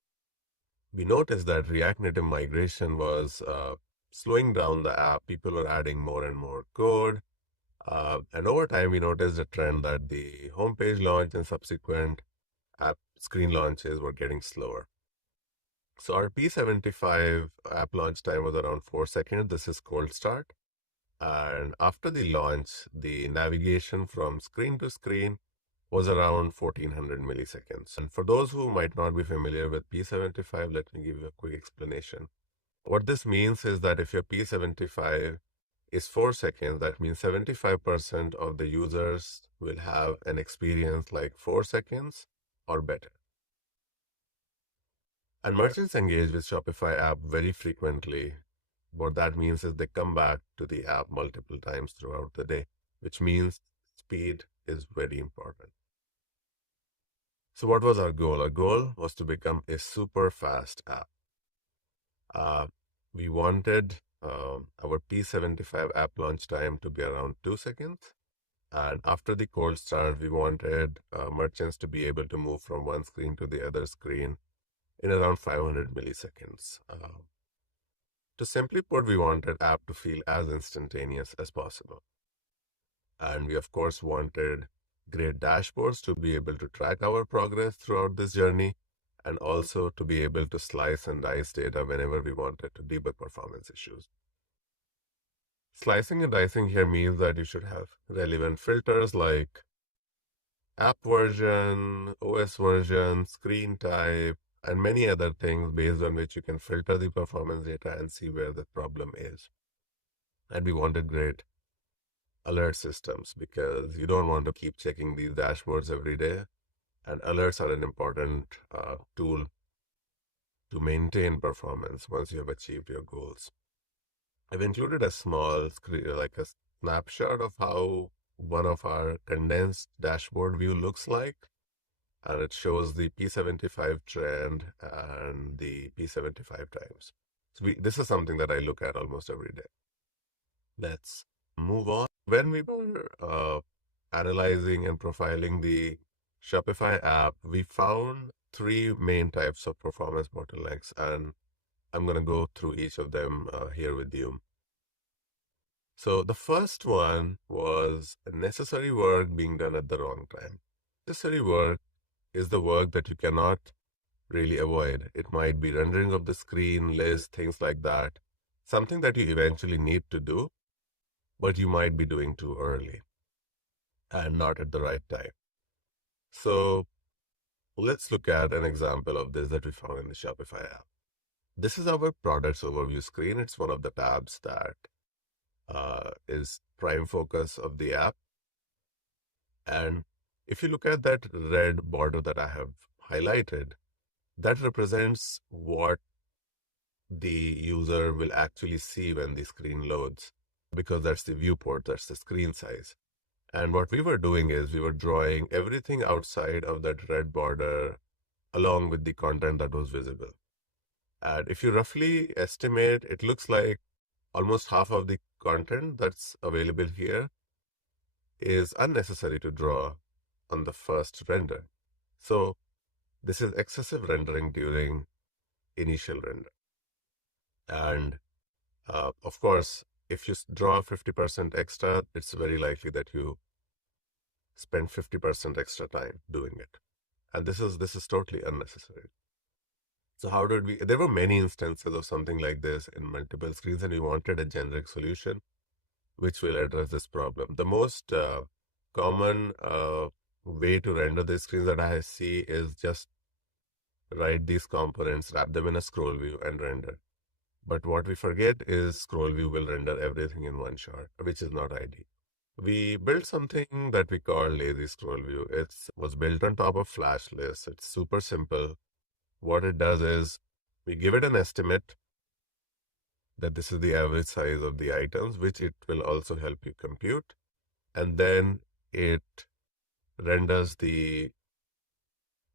we noticed that React Native migration was slowing down the app. People were adding more and more code. And over time, we noticed a trend that the homepage launch and subsequent app screen launches were getting slower. So our P75 app launch time was around 4 seconds. This is cold start. And after the launch, the navigation from screen to screen was around 1400 milliseconds. And for those who might not be familiar with P75, let me give you a quick explanation. What this means is that if your P75 is 4 seconds, that means 75% of the users will have an experience like 4 seconds or better. And merchants engage with Shopify app very frequently. What that means is they come back to the app multiple times throughout the day, which means speed is very important. So what was our goal? Our goal was to become a super fast app. We wanted our P75 app launch time to be around 2 seconds. And after the cold start, we wanted merchants to be able to move from one screen to the other screen in around 500 milliseconds. To simply put, we wanted app to feel as instantaneous as possible. And we, of course, wanted great dashboards to be able to track our progress throughout this journey, and also to be able to slice and dice data whenever we wanted to debug performance issues. Slicing and dicing here means that you should have relevant filters like app version, OS version, screen type, and many other things based on which you can filter the performance data and see where the problem is. And we wanted great alert systems because you don't want to keep checking these dashboards every day. And alerts are an important tool to maintain performance once you have achieved your goals. I've included a small screen, like a snapshot of how one of our condensed dashboard view looks like. And it shows the P75 trend and the P75 times. So this is something that I look at almost every day. Let's move on. When we were analyzing and profiling the Shopify app, we found 3 main types of performance bottlenecks, and I'm going to go through each of them here with you. So the first one was necessary work being done at the wrong time. Necessary work is the work that you cannot really avoid. It might be rendering of the screen, list, things like that. Something that you eventually need to do, but you might be doing too early and not at the right time. So let's look at an example of this that we found in the Shopify app. This is our products overview screen. It's one of the tabs that is prime focus of the app. And if you look at that red border that I have highlighted, that represents what the user will actually see when the screen loads, because that's the viewport, that's the screen size. And what we were doing is we were drawing everything outside of that red border along with the content that was visible. And if you roughly estimate, it looks like almost half of the content that's available here is unnecessary to draw on the first render. So this is excessive rendering during initial render. And of course, if you draw 50% extra, it's very likely that you spend 50% extra time doing it. And this is totally unnecessary. So how did we, there were many instances of something like this in multiple screens, and we wanted a generic solution which will address this problem. The most common way to render these screens that I see is just write these components, wrap them in a scroll view and render. But what we forget is scroll view will render everything in one shot, which is not ideal. We built something that we call lazy scroll view. It was built on top of flash lists. It's super simple. What it does is we give it an estimate that this is the average size of the items, which it will also help you compute. And then it renders the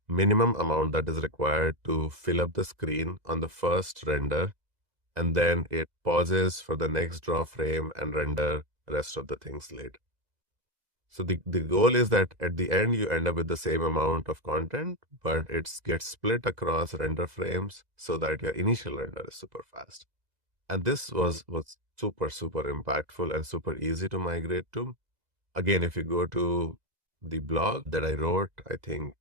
minimum amount that is required to fill up the screen on the first render. And then it pauses for the next draw frame and render the rest of the things later. So the goal is that at the end, you end up with the same amount of content, but it gets split across render frames so that your initial render is super fast. And this was super impactful and super easy to migrate to. Again, if you go to the blog that I wrote, I think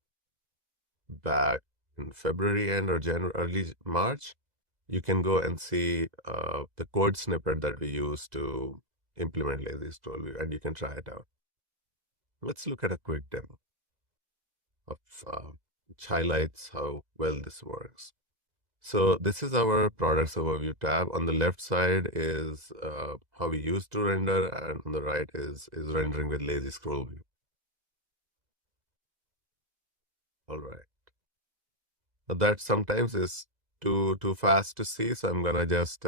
back in February end or January, early March, you can go and see the code snippet that we use to implement lazy scroll view, and you can try it out. Let's look at a quick demo of which highlights how well this works. So this is our products overview tab. On the left side is how we used to render, and on the right is rendering with lazy scroll view. All right. Now that sometimes is too fast to see, so I'm gonna just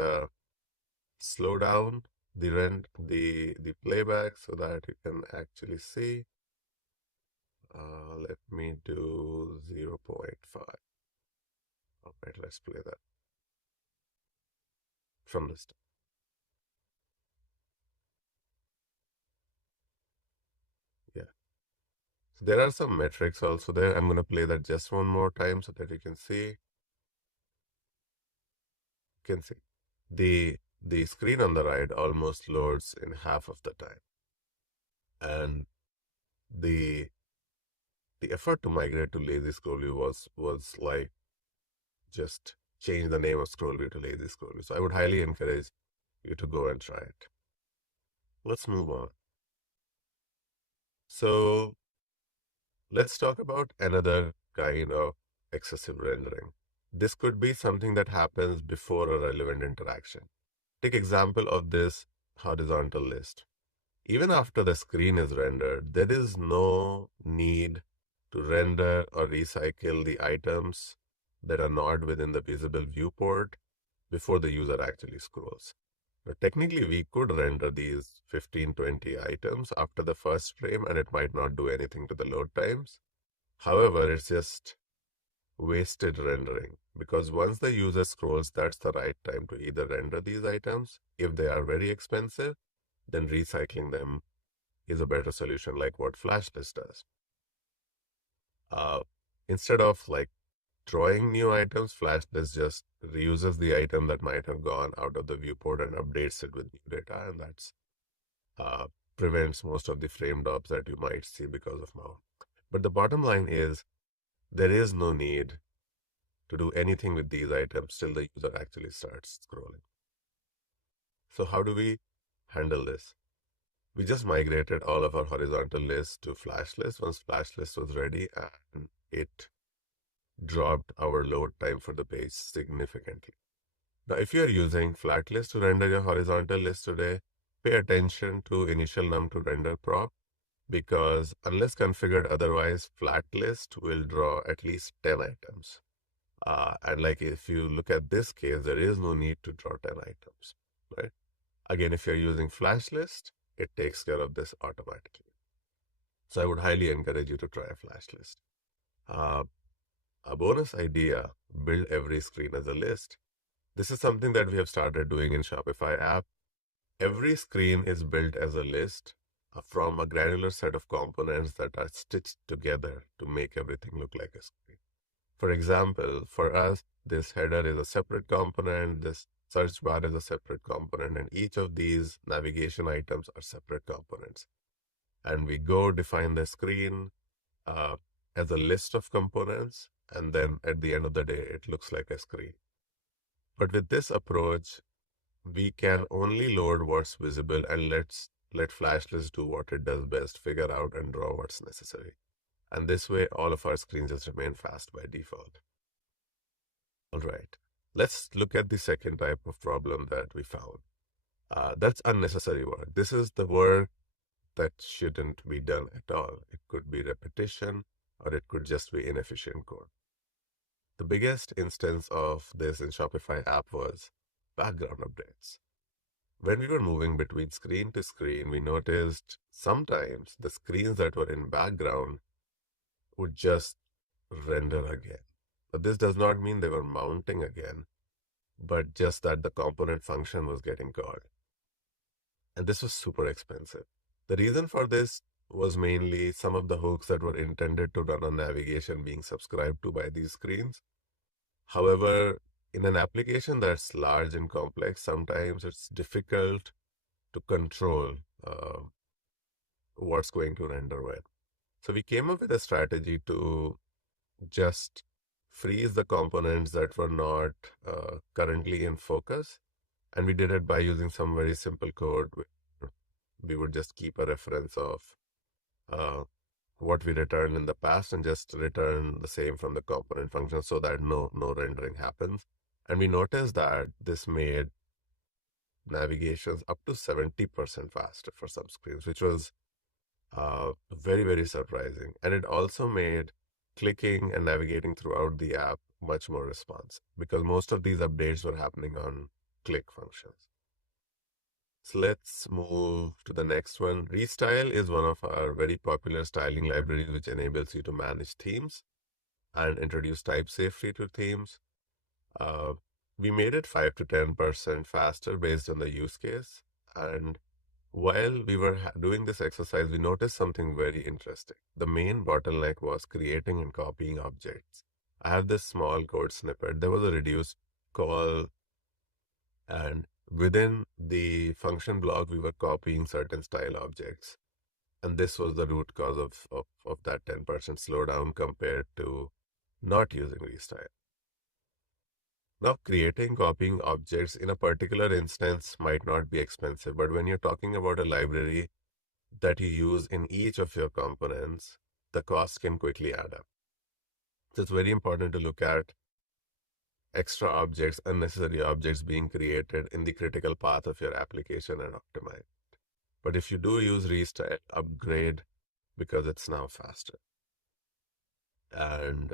slow down the playback so that you can actually see. Let me do 0.5. All right, let's play that from the start. Yeah. So there are some metrics also there. I'm going to play that just one more time so that you can see. You can see the screen on the right almost loads in half of the time. And the effort to migrate to lazy scroll view was like just change the name of scroll view to lazy scroll view. So I would highly encourage you to go and try it. Let's move on. So let's talk about another kind of excessive rendering. This could be something that happens before a relevant interaction. Take example of this horizontal list. Even after the screen is rendered, there is no need to render or recycle the items that are not within the visible viewport before the user actually scrolls. Now, technically, we could render these 15-20 items after the first frame, and it might not do anything to the load times. However, it's just wasted rendering, because once the user scrolls, that's the right time to either render these items. If they are very expensive, then recycling them is a better solution, like what FlashList does. Instead of like drawing new items, FlashList just reuses the item that might have gone out of the viewport and updates it with new data, and that's prevents most of the frame drops that you might see because of mount. But the bottom line is there is no need to do anything with these items till the user actually starts scrolling. So how do we handle this? We just migrated all of our horizontal lists to flash list once flash list was ready, and it dropped our load time for the page significantly. Now, if you are using flat list to render your horizontal list today, pay attention to initial num to render prop, because unless configured otherwise, flat list will draw at least 10 items. And like if you look at this case, there is no need to draw 10 items, right? Again, if you're using flash list, it takes care of this automatically. So I would highly encourage you to try a flash list. A bonus idea, build every screen as a list. This is something that we have started doing in Shopify app. Every screen is built as a list from a granular set of components that are stitched together to make everything look like a screen. For example, for us, this header is a separate component, this search bar is a separate component, and each of these navigation items are separate components. And we go define the screen as a list of components, and then at the end of the day, it looks like a screen. But with this approach, we can only load what's visible and let flash list do what it does best, figure out and draw what's necessary. And this way, all of our screens just remain fast by default. All right, let's look at the second type of problem that we found. That's unnecessary work. This is the work that shouldn't be done at all. It could be repetition, or it could just be inefficient code. The biggest instance of this in Shopify app was background updates. When we were moving between screen to screen, we noticed sometimes the screens that were in background would just render again. But this does not mean they were mounting again, but just that the component function was getting called. And this was super expensive. The reason for this was mainly some of the hooks that were intended to run on navigation being subscribed to by these screens. However, in an application that's large and complex, sometimes it's difficult to control what's going to render when. So we came up with a strategy to just freeze the components that were not currently in focus. And we did it by using some very simple code. We would just keep a reference of what we returned in the past and just return the same from the component function so that no rendering happens. And we noticed that this made navigations up to 70% faster for some screens, which was very, very surprising. And it also made clicking and navigating throughout the app much more responsive, because most of these updates were happening on click functions. So let's move to the next one. Restyle is one of our very popular styling libraries, which enables you to manage themes and introduce type safety to themes. We made it 5 to 10% faster based on the use case. And while we were doing this exercise, we noticed something very interesting. The main bottleneck was creating and copying objects. I have this small code snippet. There was a reduced call, and within the function block, we were copying certain style objects. And this was the root cause of that 10% slowdown compared to not using restyle. Now, creating, copying objects in a particular instance might not be expensive, but when you're talking about a library that you use in each of your components, the cost can quickly add up. So it's very important to look at extra objects, unnecessary objects being created in the critical path of your application and optimize. But if you do use restyle, upgrade, because it's now faster. And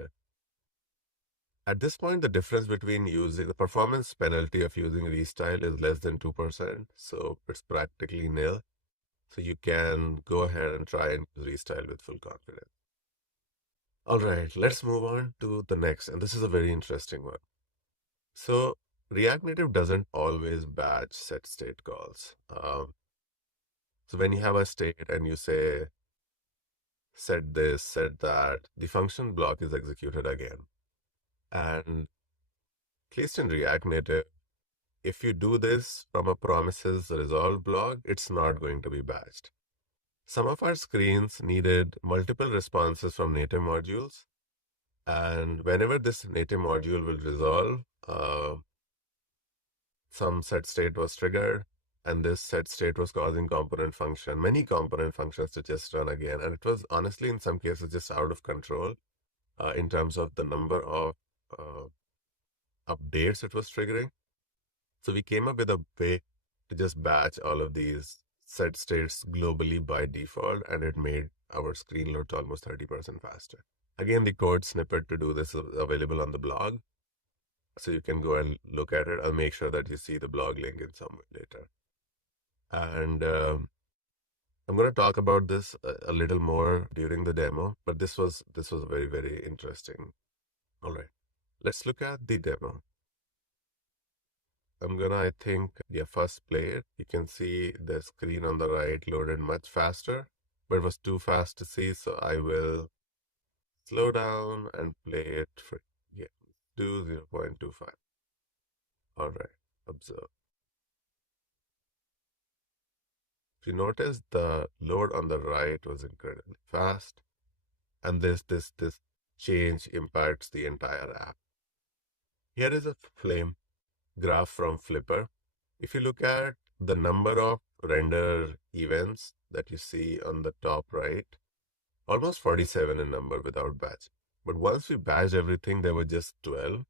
at this point, the difference between using the performance penalty of using restyle is less than 2%, so it's practically nil. So you can go ahead and try and use restyle with full confidence. All right, let's move on to the next, and this is a very interesting one. So React Native doesn't always batch set state calls. So when you have a state and you say set this, set that, the function block is executed again. And at least in React Native, if you do this from a promises resolve blog, it's not going to be batched. Some of our screens needed multiple responses from native modules. And whenever this native module will resolve, some set state was triggered, and this set state was causing many component functions to just run again. And it was honestly, in some cases, just out of control in terms of the number of updates it was triggering. So we came up with a way to just batch all of these set states globally by default, and it made our screen load almost 30% faster. Again, the code snippet to do this is available on the blog, so you can go and look at it. I'll make sure that you see the blog link in some way later. And I'm going to talk about this a little more during the demo, but this was very, very interesting. All right, let's look at the demo. I'm gonna, I think, first play it. You can see the screen on the right loaded much faster, but it was too fast to see, so I will slow down and play it for, do 0.25. All right, observe. If you notice, the load on the right was incredibly fast, and this change impacts the entire app. Here is a flame graph from Flipper. If you look at the number of render events that you see on the top right, almost 47 in number without batch. But once we batched everything, there were just 12,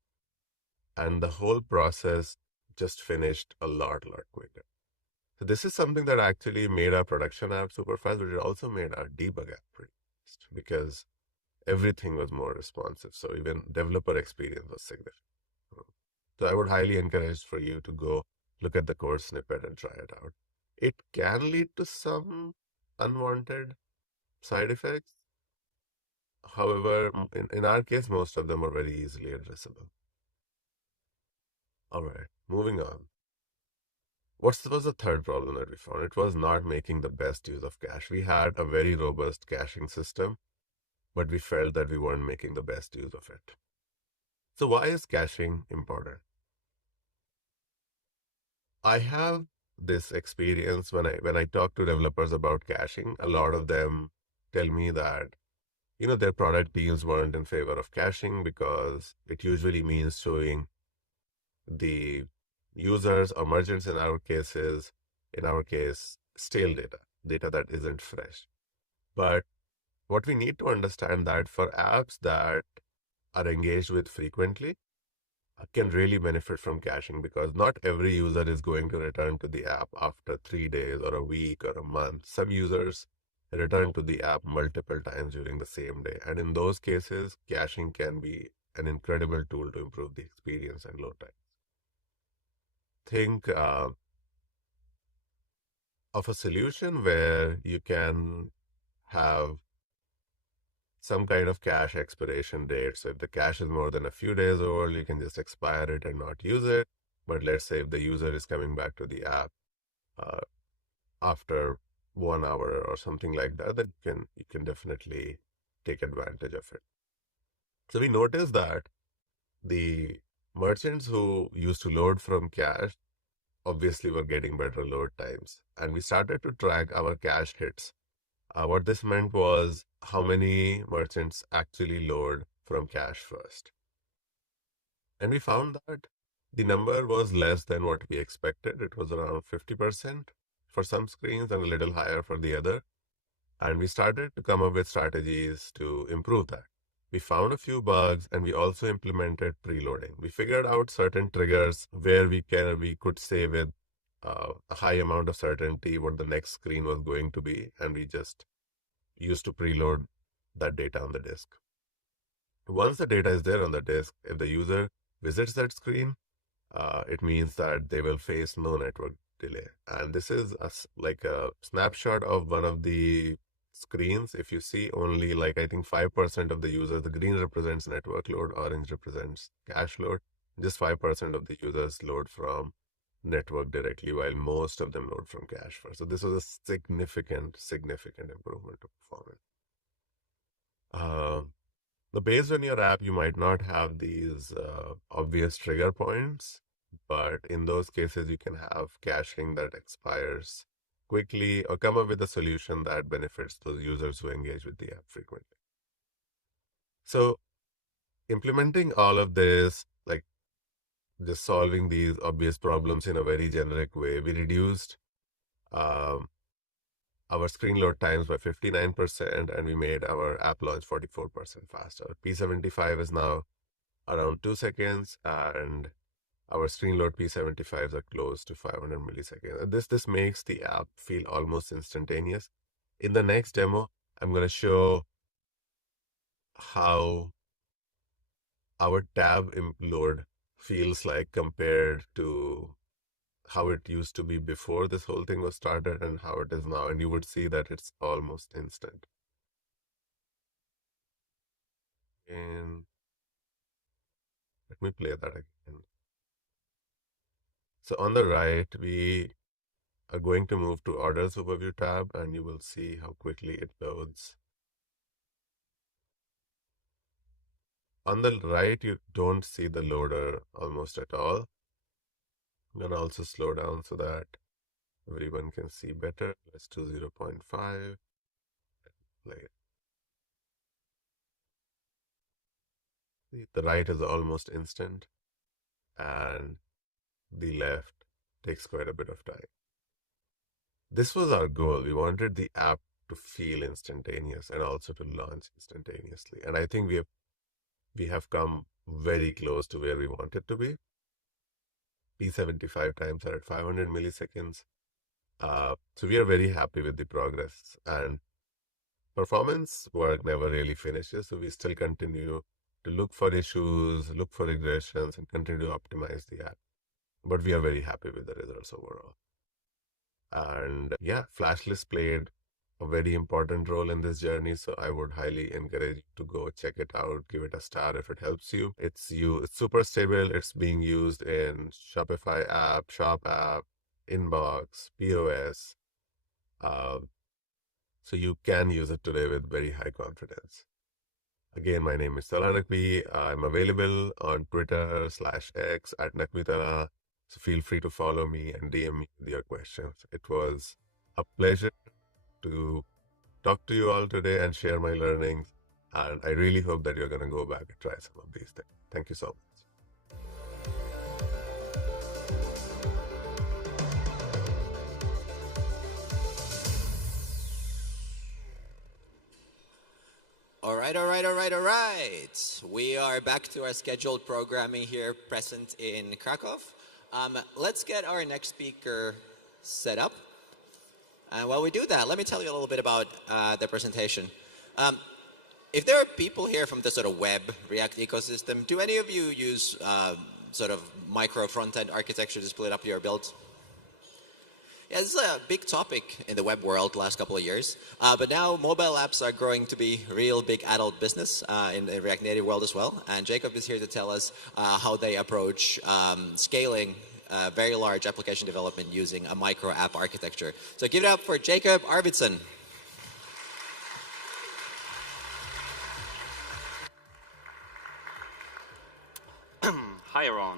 and the whole process just finished a lot quicker. So this is something that actually made our production app super fast, but it also made our debug app pretty fast because everything was more responsive. So even developer experience was significant. So I would highly encourage for you to go look at the code snippet and try it out. It can lead to some unwanted side effects. However, in our case, most of them are very easily addressable. All right, moving on. What was the third problem that we found? It was not making the best use of cache. We had a very robust caching system, but we felt that we weren't making the best use of it. So why is caching important? I have this experience when I talk to developers about caching. A lot of them tell me that their product teams weren't in favor of caching because it usually means showing the users or merchants in our case, stale data that isn't fresh. But what we need to understand that for apps that are engaged with frequently, can really benefit from caching because not every user is going to return to the app after 3 days or a week or a month. Some users return to the app multiple times during the same day. And in those cases, caching can be an incredible tool to improve the experience and load times. Think of a solution where you can have some kind of cache expiration date. So if the cache is more than a few days old, you can just expire it and not use it. But let's say if the user is coming back to the app after 1 hour or something like that, then you can definitely take advantage of it. So we noticed that the merchants who used to load from cache obviously were getting better load times. And we started to track our cache hits. What this meant was how many merchants actually load from cache first. And we found that the number was less than what we expected. It was around 50% for some screens and a little higher for the other. And we started to come up with strategies to improve that. We found a few bugs and we also implemented preloading. We figured out certain triggers where we could say with a high amount of certainty what the next screen was going to be, and we just used to preload that data on the disk. Once the data is there on the disk, if the user visits that screen, it means that they will face no network delay. And this is like a snapshot of one of the screens. If you see only I think 5% of the users, the green represents network load, orange represents cache load. Just 5% of the users load from network directly, while most of them load from cache first. So this was a significant improvement to performance. Based on your app, you might not have these obvious trigger points. But in those cases, you can have caching that expires quickly or come up with a solution that benefits those users who engage with the app frequently. So implementing all of this, like just solving these obvious problems in a very generic way, we reduced our screen load times by 59%, and we made our app launch 44% faster. P75 is now around 2 seconds, and our screen load P75s are close to 500 milliseconds. And this makes the app feel almost instantaneous. In the next demo, I'm going to show how our tab load feels like compared to how it used to be before this whole thing was started and how it is now. And you would see that it's almost instant. And let me play that again. So on the right, we are going to move to Orders Overview tab, and you will see how quickly it loads. On the right, you don't see the loader almost at all. I'm going to also slow down so that everyone can see better. Let's do 0.5. Play it. The right is almost instant, and the left takes quite a bit of time. This was our goal. We wanted the app to feel instantaneous and also to launch instantaneously. And I think we have come very close to where we want it to be. P75 times are at 500 milliseconds. So we are very happy with the progress, and performance work never really finishes. So we still continue to look for issues, look for regressions, and continue to optimize the app. But we are very happy with the results overall. And yeah, Fahsl played a very important role in this journey. So I would highly encourage you to go check it out, give it a star if it helps you. It's super stable. It's being used in Shopify app, Shop app, Inbox, POS. So you can use it today with very high confidence. Again, my name is Talha Naqvi. I'm available on Twitter/X at Laquidara. So feel free to follow me and DM me with your questions. It was a pleasure to talk to you all today and share my learnings. And I really hope that you're going to go back and try some of these things. Thank you so much. All right. We are back to our scheduled programming here present in Krakow. Let's get our next speaker set up. And while we do that, let me tell you a little bit about the presentation. If there are people here from the sort of web React ecosystem, do any of you use sort of micro front-end architecture to split up your builds? Yeah, this is a big topic in the web world the last couple of years. But now mobile apps are growing to be real big adult business in the React Native world as well. And Jacob is here to tell us how they approach scaling very large application development using a micro app architecture. So give it up for Jacob Arvidsson. Hi everyone.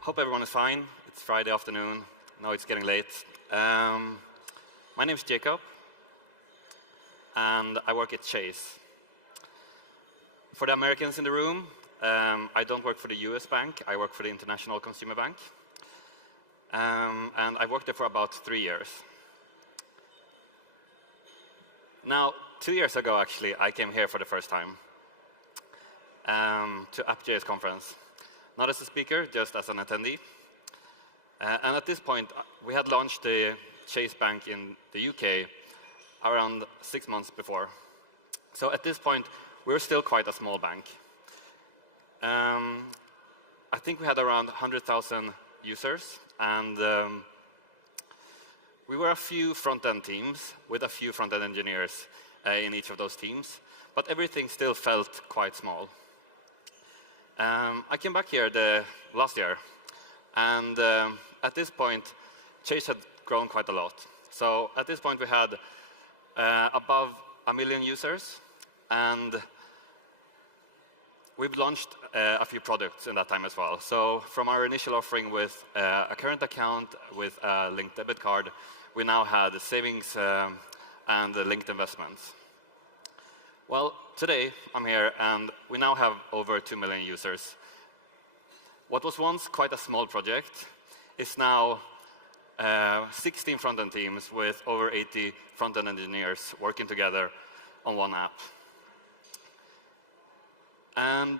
Hope everyone is fine. It's Friday afternoon. Now it's getting late. My name is Jacob, and I work at Chase. For the Americans in the room, I don't work for the US bank. I work for the International Consumer Bank. And I worked there for about 3 years. Now, 2 years ago, actually, I came here for the first time to App.js Conference. Not as a speaker, just as an attendee. And at this point, we had launched the Chase Bank in the UK around 6 months before. So at this point, we're still quite a small bank. I think we had around 100,000 users, and we were a few front-end teams with a few front-end engineers in each of those teams, but everything still felt quite small. I came back here last year, and at this point, Chase had grown quite a lot. So at this point, we had above 1 million users, and we've launched a few products in that time as well. So from our initial offering with a current account with a linked debit card, we now have the savings and the linked investments. Well, today I'm here, and we now have over 2 million users. What was once quite a small project is now 16 front-end teams with over 80 front-end engineers working together on one app. And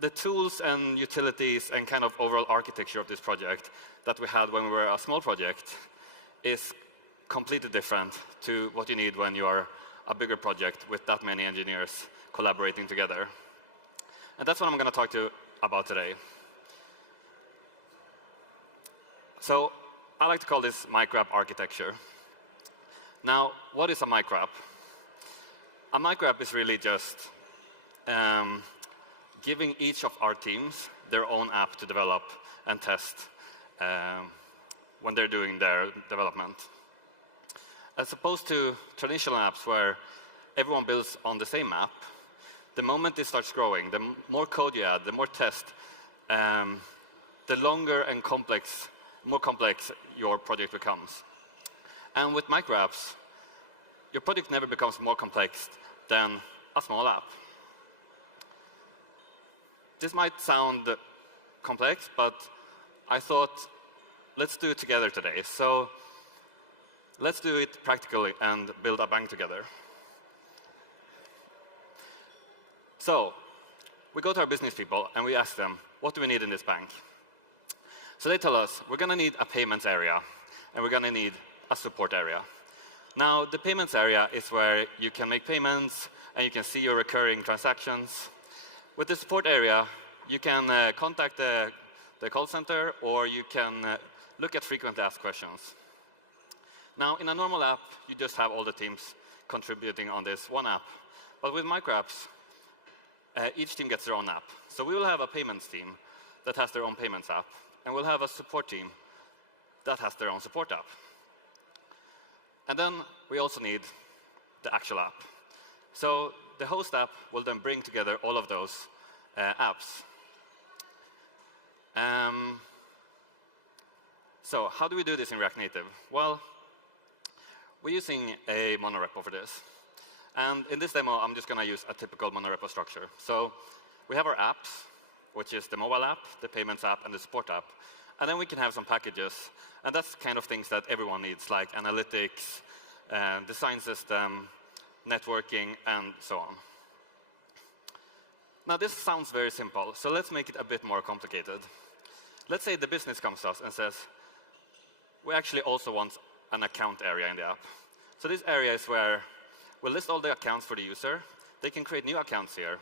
the tools and utilities and kind of overall architecture of this project that we had when we were a small project is completely different to what you need when you are a bigger project with that many engineers collaborating together. And that's what I'm going to talk to you about today. So I like to call this microapp architecture. Now, what is a microapp? A microapp is really just giving each of our teams their own app to develop and test when they're doing their development. As opposed to traditional apps where everyone builds on the same app, the moment it starts growing, the more code you add, the more test, the longer and more complex your project becomes. And with microapps, your project never becomes more complex than a small app. This might sound complex, but I thought, let's do it together today. So let's do it practically and build a bank together. So we go to our business people and we ask them, what do we need in this bank? So they tell us, we're going to need a payments area, and we're going to need a support area. Now, the payments area is where you can make payments, and you can see your recurring transactions. With the support area, you can contact the call center, or you can look at frequently asked questions. Now, in a normal app, you just have all the teams contributing on this one app. But with microapps, each team gets their own app. So we will have a payments team that has their own payments app, and we'll have a support team that has their own support app. And then we also need the actual app. So the host app will then bring together all of those apps. So how do we do this in React Native? Well, we're using a monorepo for this. And in this demo, I'm just going to use a typical monorepo structure. So we have our apps, which is the mobile app, the payments app, and the support app. And then we can have some packages. And that's kind of things that everyone needs, like analytics, design system, networking, and so on. Now, this sounds very simple, so let's make it a bit more complicated. Let's say the business comes to us and says, we actually also want an account area in the app. So this area is where we'll list all the accounts for the user. They can create new accounts here.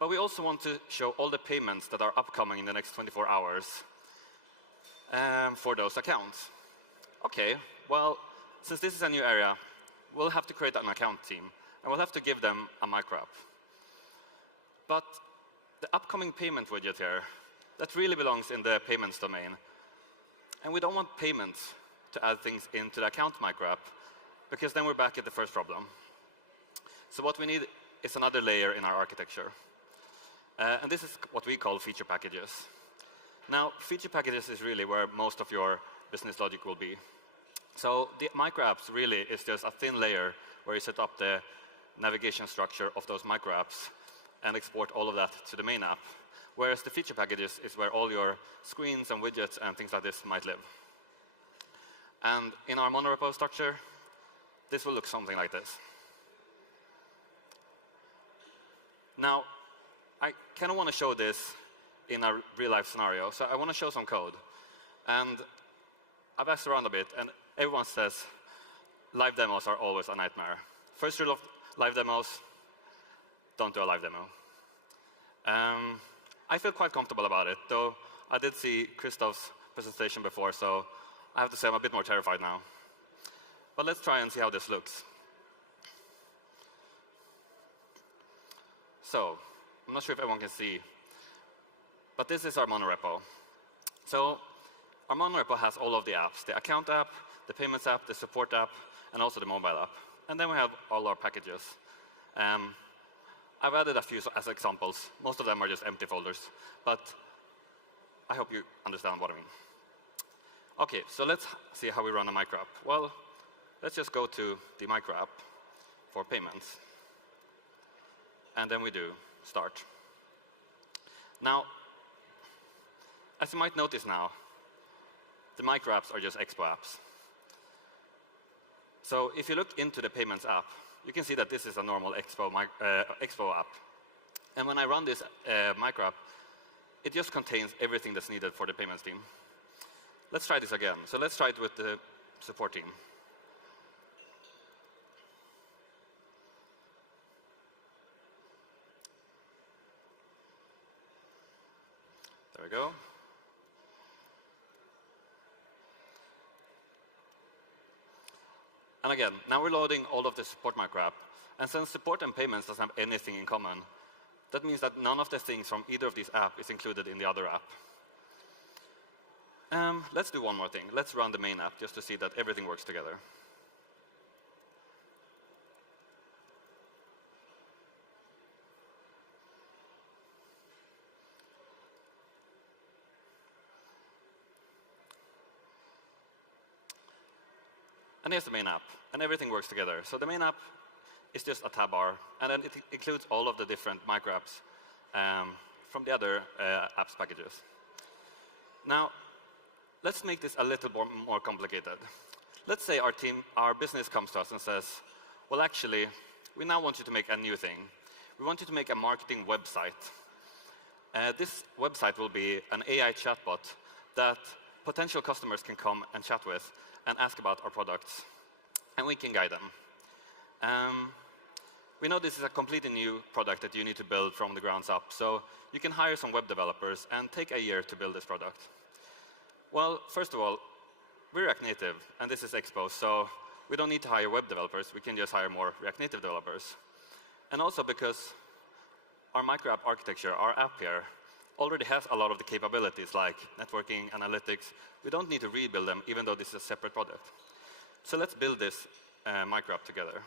But we also want to show all the payments that are upcoming in the next 24 hours for those accounts. OK, well, since this is a new area, we'll have to create an account team. And we'll have to give them a microapp. But the upcoming payment widget here, that really belongs in the payments domain. And we don't want payments to add things into the account microapp, because then we're back at the first problem. So what we need is another layer in our architecture. And this is what we call feature packages. Now, feature packages is really where most of your business logic will be. So the microapps really is just a thin layer where you set up the navigation structure of those microapps and export all of that to the main app. Whereas the feature packages is where all your screens and widgets and things like this might live. And in our monorepo structure, this will look something like this. Now, I kind of want to show this in a real-life scenario. So I want to show some code. And I've asked around a bit, and everyone says live demos are always a nightmare. First rule of live demos, don't do a live demo. I feel quite comfortable about it, though I did see Krzysztof's presentation before, so I have to say I'm a bit more terrified now. But let's try and see how this looks. So I'm not sure if everyone can see, but this is our monorepo. So our monorepo has all of the apps, the account app, the payments app, the support app, and also the mobile app. And then we have all our packages. I've added a few as examples. Most of them are just empty folders, but I hope you understand what I mean. OK, so let's see how we run a micro app. Well, let's just go to the micro app for payments. And then we do start. Now, as you might notice now, the micro apps are just Expo apps. So if you look into the payments app, you can see that this is a normal Expo app. And when I run this micro app, it just contains everything that's needed for the payments team. Let's try this again. So let's try it with the support team. There we go. And again, now we're loading all of the support micro app. And since support and payments doesn't have anything in common, that means that none of the things from either of these apps is included in the other app. Let's do one more thing. Let's run the main app just to see that everything works together. And here's the main app, and everything works together. So the main app is just a tab bar, and then it includes all of the different micro apps from the other apps packages. Now, let's make this a little more complicated. Let's say our business comes to us and says, well, actually, we now want you to make a new thing. We want you to make a marketing website. This website will be an AI chatbot that potential customers can come and chat with and ask about our products, and we can guide them. We know this is a completely new product that you need to build from the ground up, so you can hire some web developers and take a year to build this product. Well, first of all, we're React Native, and this is Expo, so we don't need to hire web developers. We can just hire more React Native developers. And also because our micro app architecture, our app here, already has a lot of the capabilities like networking, analytics. We don't need to rebuild them, even though this is a separate product. So let's build this micro app together.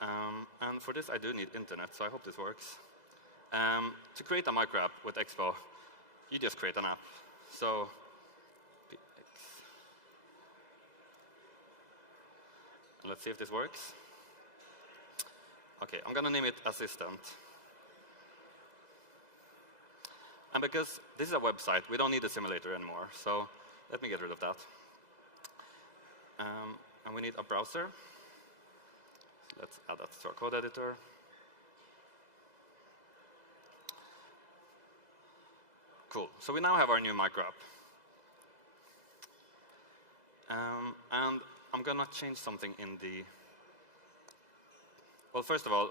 And for this, I do need internet, so I hope this works. To create a micro app with Expo, you just create an app. So and let's see if this works. OK, I'm going to name it Assistant. And because this is a website, we don't need a simulator anymore. So let me get rid of that. And we need a browser. Let's add that to our code editor. Cool. So we now have our new micro app. And I'm going to change something in the... Well, first of all,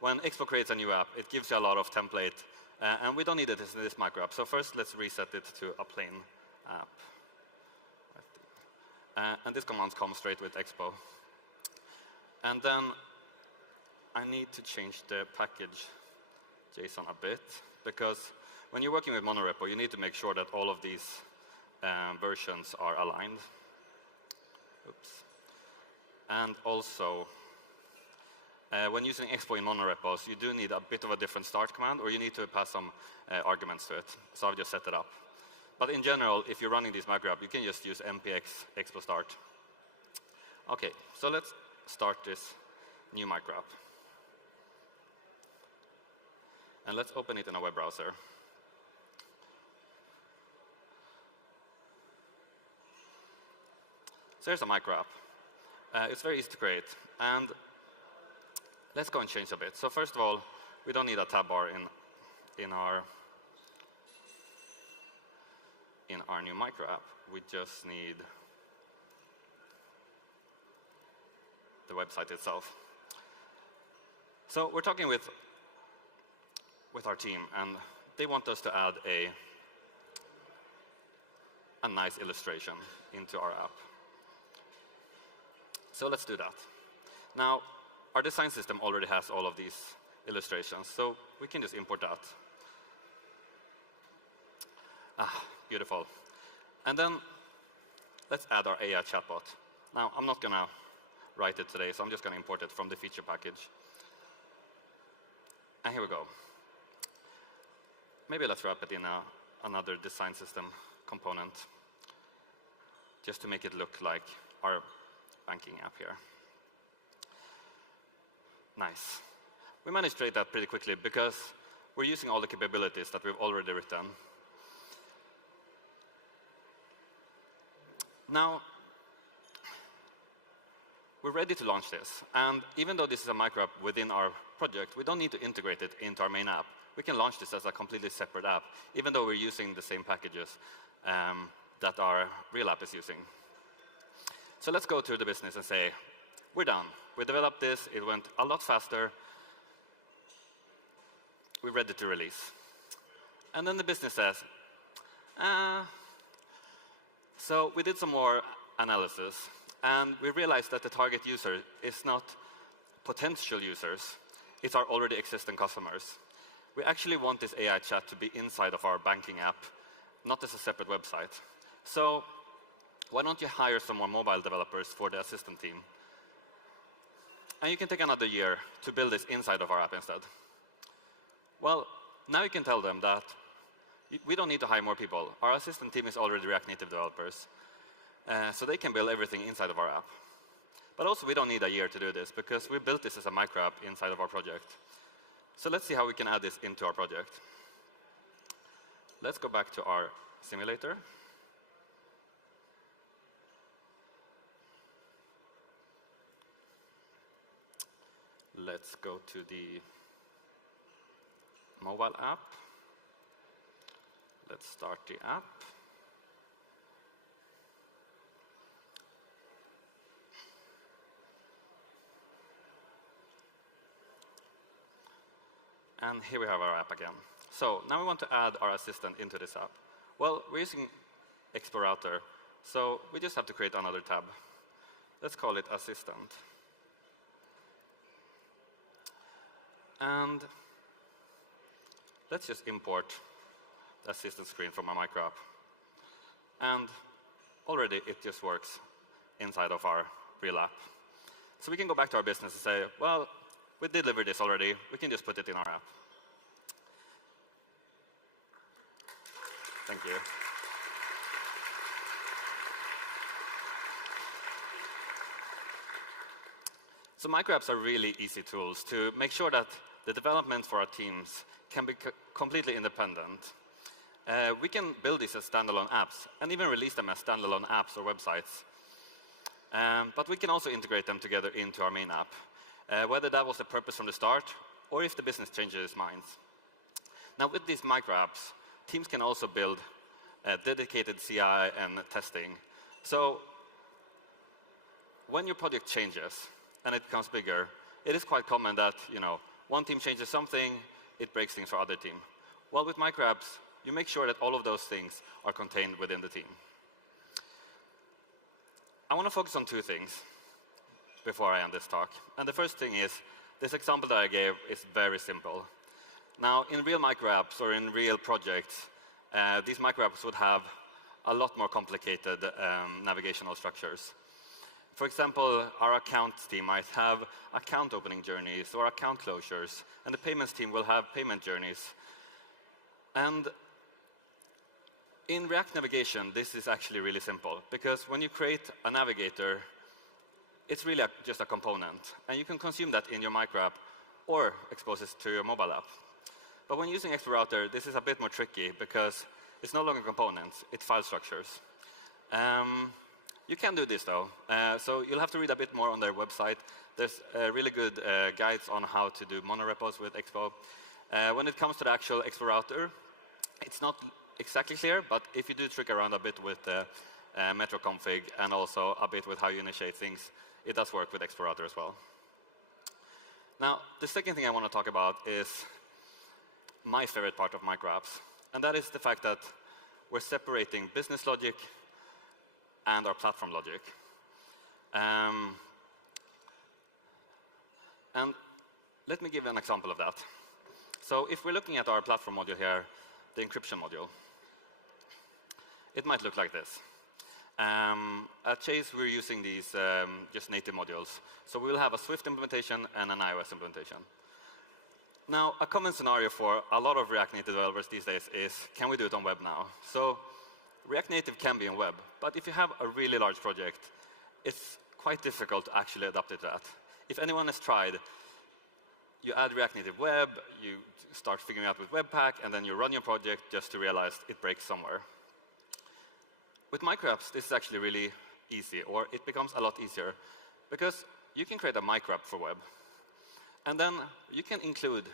when Expo creates a new app, it gives you a lot of template. And we don't need it in this micro app. So first, let's reset it to a plain app. And this command comes straight with Expo. And then I need to change the package JSON a bit, because when you're working with monorepo, you need to make sure that all of these versions are aligned. Oops. And also, when using Expo in monorepos, you do need a bit of a different start command, or you need to pass some arguments to it. So I've just set it up. But in general, if you're running this micro app, you can just use npx expo start. OK, so let's start this new micro app. And let's open it in a web browser. So here's a micro app. It's very easy to create. And let's go and change a bit. So first of all, we don't need a tab bar in our new micro app. We just need the website itself. So we're talking with our team, and they want us to add a nice illustration into our app. So let's do that. Now, our design system already has all of these illustrations, so we can just import that. Beautiful. And then let's add our AI chatbot. Now, I'm not going to write it today, so I'm just going to import it from the feature package. And here we go. Maybe let's wrap it in another design system component, just to make it look like our banking app here. Nice. We managed to rate that pretty quickly because we're using all the capabilities that we've already written. Now, we're ready to launch this. And even though this is a micro app within our project, we don't need to integrate it into our main app. We can launch this as a completely separate app, even though we're using the same packages that our real app is using. So let's go through the business and say, we're done. We developed this. It went a lot faster. We're ready to release. And then the business says, so we did some more analysis. And we realized that the target user is not potential users. It's our already existing customers. We actually want this AI chat to be inside of our banking app, not as a separate website. So why don't you hire some more mobile developers for the assistant team? And you can take another year to build this inside of our app instead. Well, now you can tell them that we don't need to hire more people. Our assistant team is already React Native developers. So they can build everything inside of our app. But also, we don't need a year to do this, because we built this as a micro app inside of our project. So let's see how we can add this into our project. Let's go back to our simulator. Let's go to the mobile app. Let's start the app. And here we have our app again. So now we want to add our assistant into this app. Well, we're using Expo router, so we just have to create another tab. Let's call it assistant. And let's just import the assistant screen from our micro app. And already it just works inside of our real app. So we can go back to our business and say, well, we delivered this already. We can just put it in our app. Thank you. So micro apps are really easy tools to make sure that the development for our teams can be completely independent. We can build these as standalone apps and even release them as standalone apps or websites. But we can also integrate them together into our main app, whether that was the purpose from the start or if the business changes its minds. Now, with these micro apps, teams can also build dedicated CI and testing. So when your project changes and it becomes bigger, it is quite common that one team changes something, it breaks things for other team. Well, with micro apps, you make sure that all of those things are contained within the team. I want to focus on two things before I end this talk. And the first thing is, this example that I gave is very simple. Now, in real micro apps or in real projects, these micro apps would have a lot more complicated navigational structures. For example, our account team might have account opening journeys or account closures, and the payments team will have payment journeys. And in React navigation, this is actually really simple, because when you create a navigator, it's really just a component, and you can consume that in your micro app or expose it to your mobile app. But when using Expo router, this is a bit more tricky, because it's no longer components, it's file structures. You can do this, though. So you'll have to read a bit more on their website. There's really good guides on how to do monorepos with Expo. When it comes to the actual Expo router, it's not exactly clear, but if you do trick around a bit with the metro config and also a bit with how you initiate things, it does work with Expo router as well. Now, the second thing I want to talk about is my favorite part of micro apps, and that is the fact that we're separating business logic and our platform logic. And let me give an example of that. So if we're looking at our platform module here, the encryption module, it might look like this. At Chase, we're using these just native modules. So we'll have a Swift implementation and an iOS implementation. Now, a common scenario for a lot of React Native developers these days is, can we do it on web now? So React Native can be on web, but if you have a really large project, it's quite difficult to actually adapt it to that. If anyone has tried, you add React Native Web, you start figuring out with Webpack, and then you run your project just to realize it breaks somewhere. With micro apps, this is actually really easy, or it becomes a lot easier, because you can create a micro app for web. And then you can include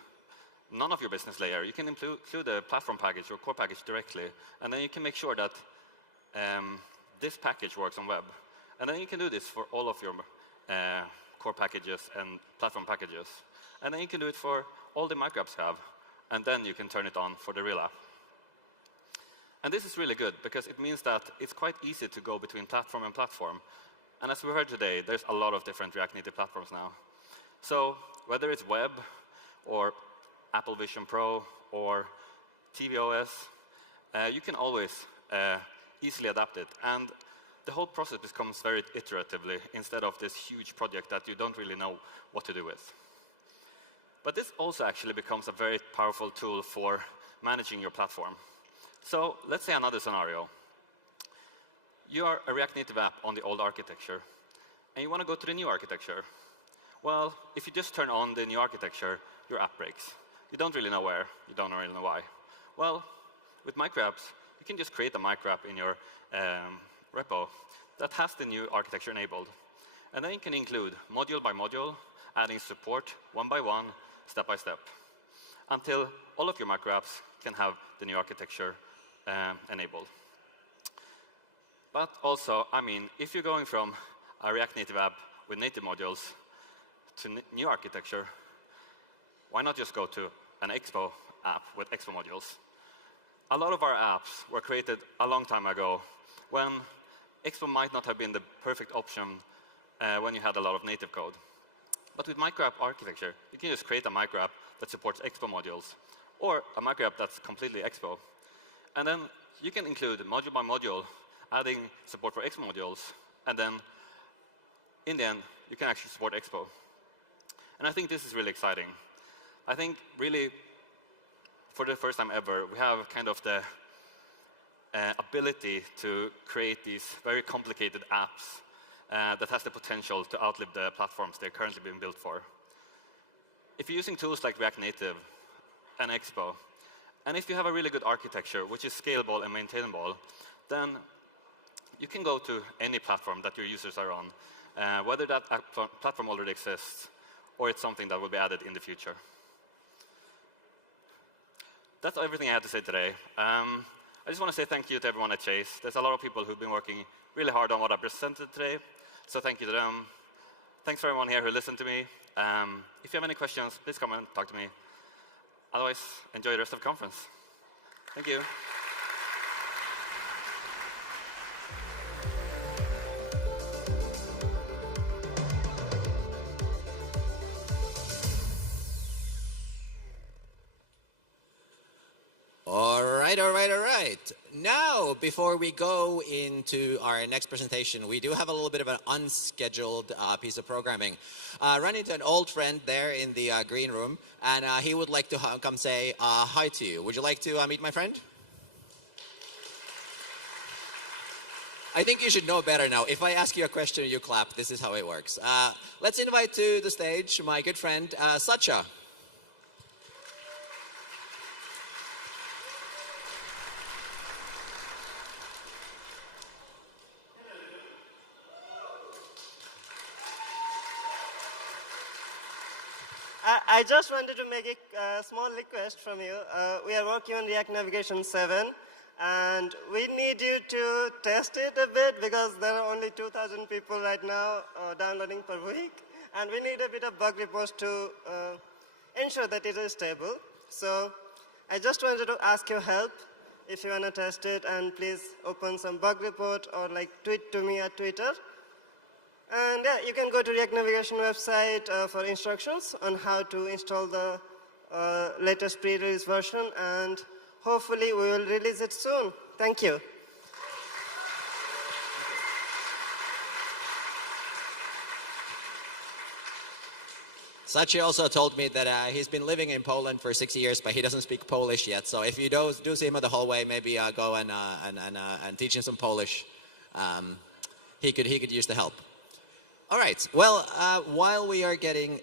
none of your business layer. You can include a platform package or core package directly, and then you can make sure that this package works on web. And then you can do this for all of your core packages and platform packages. And then you can do it for all the micro apps you have, and then you can turn it on for the real app. And this is really good, because it means that it's quite easy to go between platform and platform. And as we heard today, there's a lot of different React Native platforms now. So whether it's web, or Apple Vision Pro, or tvOS, you can always easily adapt it. And the whole process becomes very iteratively, instead of this huge project that you don't really know what to do with. But this also actually becomes a very powerful tool for managing your platform. So let's say another scenario. You are a React Native app on the old architecture, and you want to go to the new architecture. Well, if you just turn on the new architecture, your app breaks. You don't really know where. You don't really know why. Well, with micro apps, you can just create a micro app in your repo that has the new architecture enabled. And then you can include module by module, adding support one by one, step by step, until all of your micro apps can have the new architecture enabled. But also, I mean, if you're going from a React Native app with native modules to new architecture, why not just go to an Expo app with Expo modules? A lot of our apps were created a long time ago when Expo might not have been the perfect option when you had a lot of native code. But with micro app architecture, you can just create a micro app that supports Expo modules, or a micro app that's completely Expo. And then you can include module by module, adding support for Expo modules, and then in the end, you can actually support Expo. And I think this is really exciting. I think really, for the first time ever, we have kind of the ability to create these very complicated apps that has the potential to outlive the platforms they're currently being built for. If you're using tools like React Native and Expo, and if you have a really good architecture, which is scalable and maintainable, then you can go to any platform that your users are on, whether that platform already exists, or it's something that will be added in the future. That's everything I had to say today. I just want to say thank you to everyone at Chase. There's a lot of people who've been working really hard on what I presented today, so thank you to them. Thanks for everyone here who listened to me. If you have any questions, please come and talk to me. Otherwise, enjoy the rest of the conference. Thank you. All right. Now, before we go into our next presentation, we do have a little bit of an unscheduled piece of programming. Run into an old friend there in the green room, and he would like to come say hi to you. Would you like to meet my friend? I think you should know better now. If I ask you a question, you clap. This is how it works. Let's invite to the stage my good friend, Satya. I just wanted to make a small request from you. We are working on React Navigation 7, and we need you to test it a bit because there are only 2,000 people right now downloading per week, and we need a bit of bug reports to ensure that it is stable. So I just wanted to ask your help if you want to test it, and please open some bug report or like tweet to me at Twitter. And yeah, you can go to React Navigation website for instructions on how to install the latest pre-release version, and hopefully we will release it soon. Thank you. Sachi also told me that he's been living in Poland for 6 years, but he doesn't speak Polish yet. So if you do see him at the hallway, maybe go and teach him some Polish. He could use the help. All right. Well, while we are getting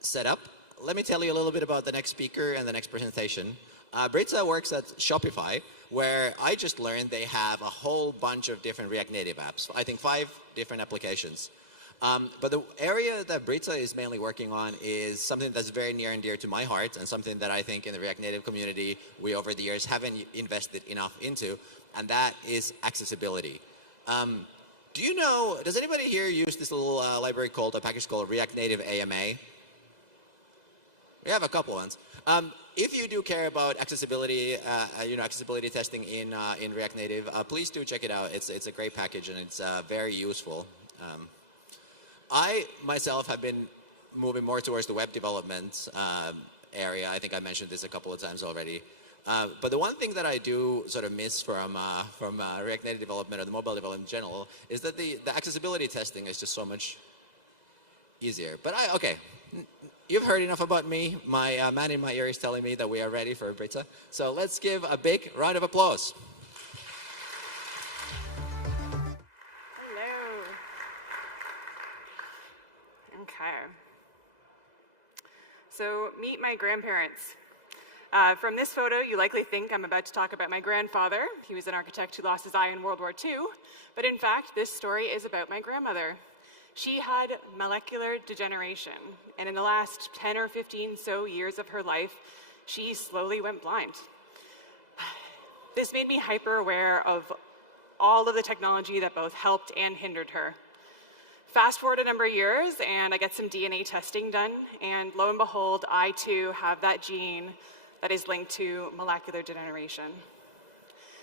set up, let me tell you a little bit about the next speaker and the next presentation. Britta works at Shopify, where I just learned they have a whole bunch of different React Native apps. I think 5 different applications. But the area that Britta is mainly working on is something that's very near and dear to my heart, and something that I think in the React Native community we over the years haven't invested enough into, and that is accessibility. Do you know, does anybody here use this little library called, a package called React Native AMA? We have a couple ones. If you do care about accessibility, accessibility testing in React Native, please do check it out. It's a great package and it's very useful. I myself have been moving more towards the web development area. I think I mentioned this a couple of times already. But the one thing that I do sort of miss from React Native development or the mobile development in general is that the accessibility testing is just so much easier. But okay, you've heard enough about me. My man in my ear is telling me that we are ready for Britta. So let's give a big round of applause. Okay. So meet my grandparents. From this photo, you likely think I'm about to talk about my grandfather. He was an architect who lost his eye in World War II. But in fact, this story is about my grandmother. She had molecular degeneration. And in the last 10 or 15 so years of her life, she slowly went blind. This made me hyper aware of all of the technology that both helped and hindered her. Fast forward a number of years, and I get some DNA testing done, and lo and behold, I too have that gene that is linked to molecular degeneration.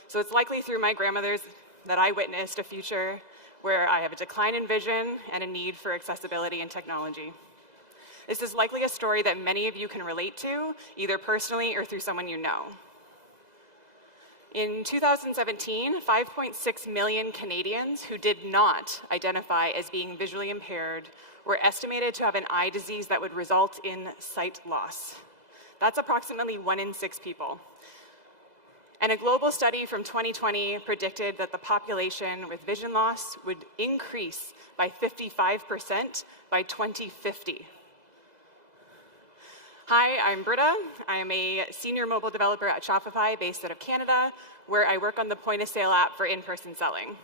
So it's likely through my grandmother's that I witnessed a future where I have a decline in vision and a need for accessibility and technology. This is likely a story that many of you can relate to, either personally or through someone you know. In 2017, 5.6 million Canadians who did not identify as being visually impaired were estimated to have an eye disease that would result in sight loss. That's approximately 1 in 6 people. And a global study from 2020 predicted that the population with vision loss would increase by 55% by 2050. Hi, I'm Britta. I'm a senior mobile developer at Shopify based out of Canada, where I work on the point-of-sale app for in-person selling.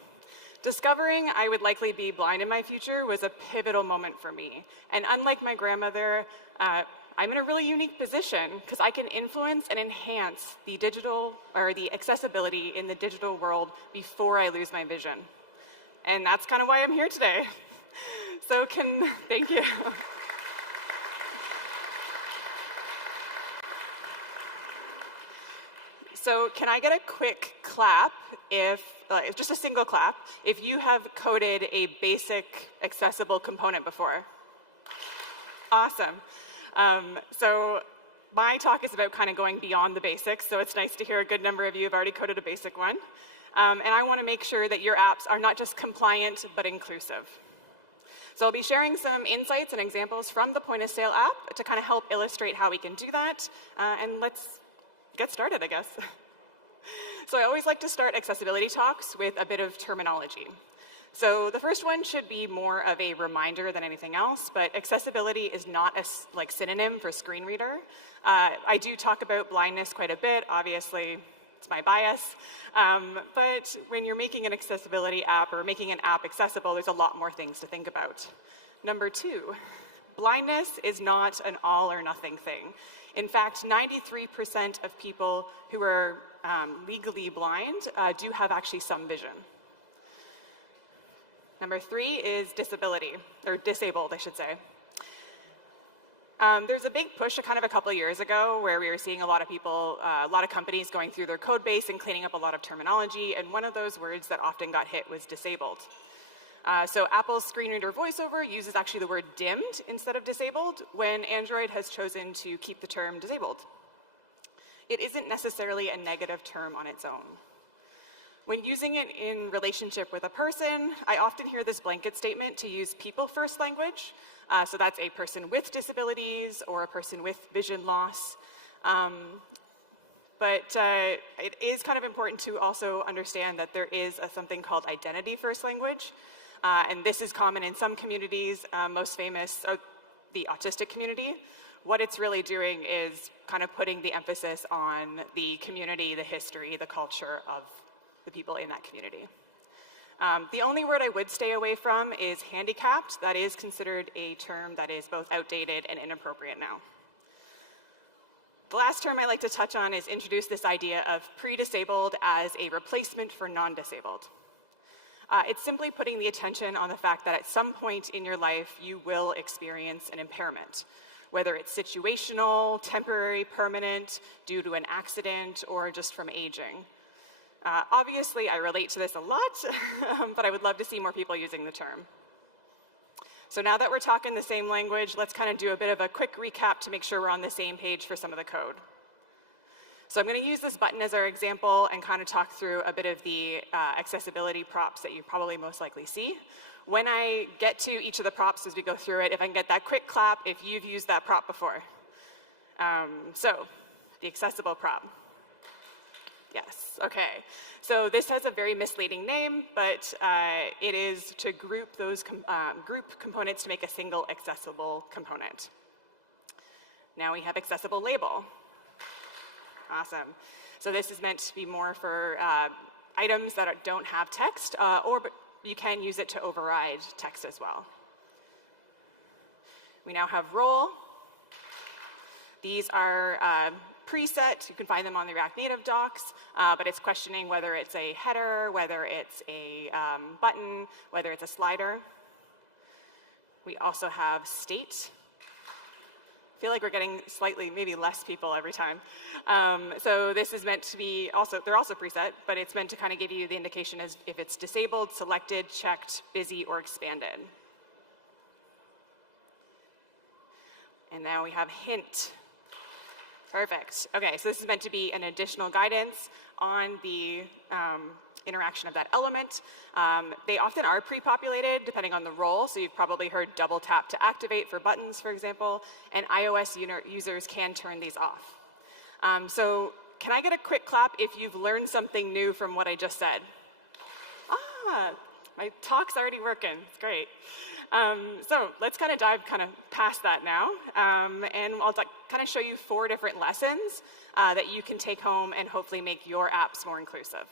Discovering I would likely be blind in my future was a pivotal moment for me. And unlike my grandmother, I'm in a really unique position because I can influence and enhance the digital or the accessibility in the digital world before I lose my vision. And that's kind of why I'm here today. So thank you. So can I get a quick clap if, just a single clap, if you have coded a basic accessible component before? Awesome. So my talk is about kind of going beyond the basics, so it's nice to hear a good number of you have already coded a basic one. And I want to make sure that your apps are not just compliant, but inclusive. So I'll be sharing some insights and examples from the point-of-sale app to kind of help illustrate how we can do that. And let's get started, I guess. So I always like to start accessibility talks with a bit of terminology. So the first one should be more of a reminder than anything else, but accessibility is not a synonym for screen reader. I do talk about blindness quite a bit, obviously it's my bias, but when you're making an accessibility app or making an app accessible, there's a lot more things to think about. Number 2, blindness is not an all or nothing thing. In fact, 93% of people who are legally blind do have actually some vision. Number 3 is disability, or disabled, I should say. There's a big push kind of a couple of years ago where we were seeing a lot of people, a lot of companies going through their code base and cleaning up a lot of terminology, and one of those words that often got hit was disabled. So Apple's screen reader voiceover uses actually the word dimmed instead of disabled when Android has chosen to keep the term disabled. It isn't necessarily a negative term on its own. When using it in relationship with a person, I often hear this blanket statement to use people first language. So that's a person with disabilities or a person with vision loss. But it is kind of important to also understand that there is something called identity first language. And this is common in some communities, most famous are the autistic community. What it's really doing is kind of putting the emphasis on the community, the history, the culture of the people in that community. The only word I would stay away from is handicapped. That is considered a term that is both outdated and inappropriate now. The last term I like to touch on is introduce this idea of pre-disabled as a replacement for non-disabled. It's simply putting the attention on the fact that at some point in your life you will experience an impairment, whether it's situational, temporary, permanent, due to an accident, or just from aging. Obviously, I relate to this a lot, but I would love to see more people using the term. So now that we're talking the same language, let's kind of do a bit of a quick recap to make sure we're on the same page for some of the code. So I'm going to use this button as our example and kind of talk through a bit of the accessibility props that you probably most likely see. When I get to each of the props as we go through it, if I can get that quick clap if you've used that prop before. So the accessible prop. Yes, okay. So this has a very misleading name, but it is to group those group components to make a single accessible component. Now we have accessible label. Awesome. So this is meant to be more for items that don't have text, or you can use it to override text as well. We now have role. These are preset. You can find them on the React Native docs, but it's questioning whether it's a header, whether it's a button, whether it's a slider. We also have state. I feel like we're getting slightly, maybe less people every time. So this is meant to be also, they're also preset, but it's meant to kind of give you the indication as if it's disabled, selected, checked, busy, or expanded. And now we have hint. Perfect. Okay, so this is meant to be an additional guidance on the interaction of that element. They often are pre-populated depending on the role, so you've probably heard double tap to activate for buttons, for example, and iOS users can turn these off. So can I get a quick clap if you've learned something new from what I just said? Ah, my talk's already working. It's great. So let's kind of dive past that now, and I'll kind of show you 4 different lessons that you can take home and hopefully make your apps more inclusive.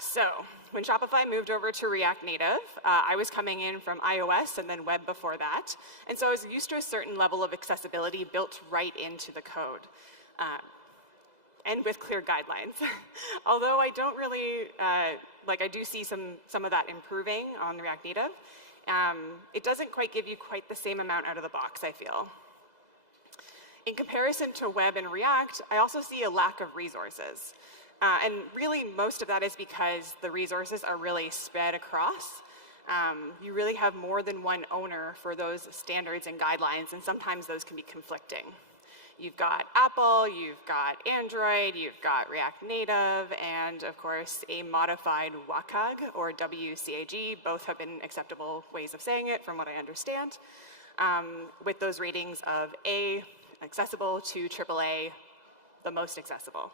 So when Shopify moved over to React Native, I was coming in from iOS and then web before that, and so I was used to a certain level of accessibility built right into the code. And with clear guidelines. Although I don't really, I do see some of that improving on React Native, it doesn't quite give you quite the same amount out of the box, I feel. In comparison to web and React, I also see a lack of resources. And really, most of that is because the resources are really spread across. You really have more than one owner for those standards and guidelines, and sometimes those can be conflicting. You've got Apple, you've got Android, you've got React Native, and of course a modified WCAG or WCAG. Both have been acceptable ways of saying it from what I understand, with those ratings of A, accessible, to AAA, the most accessible.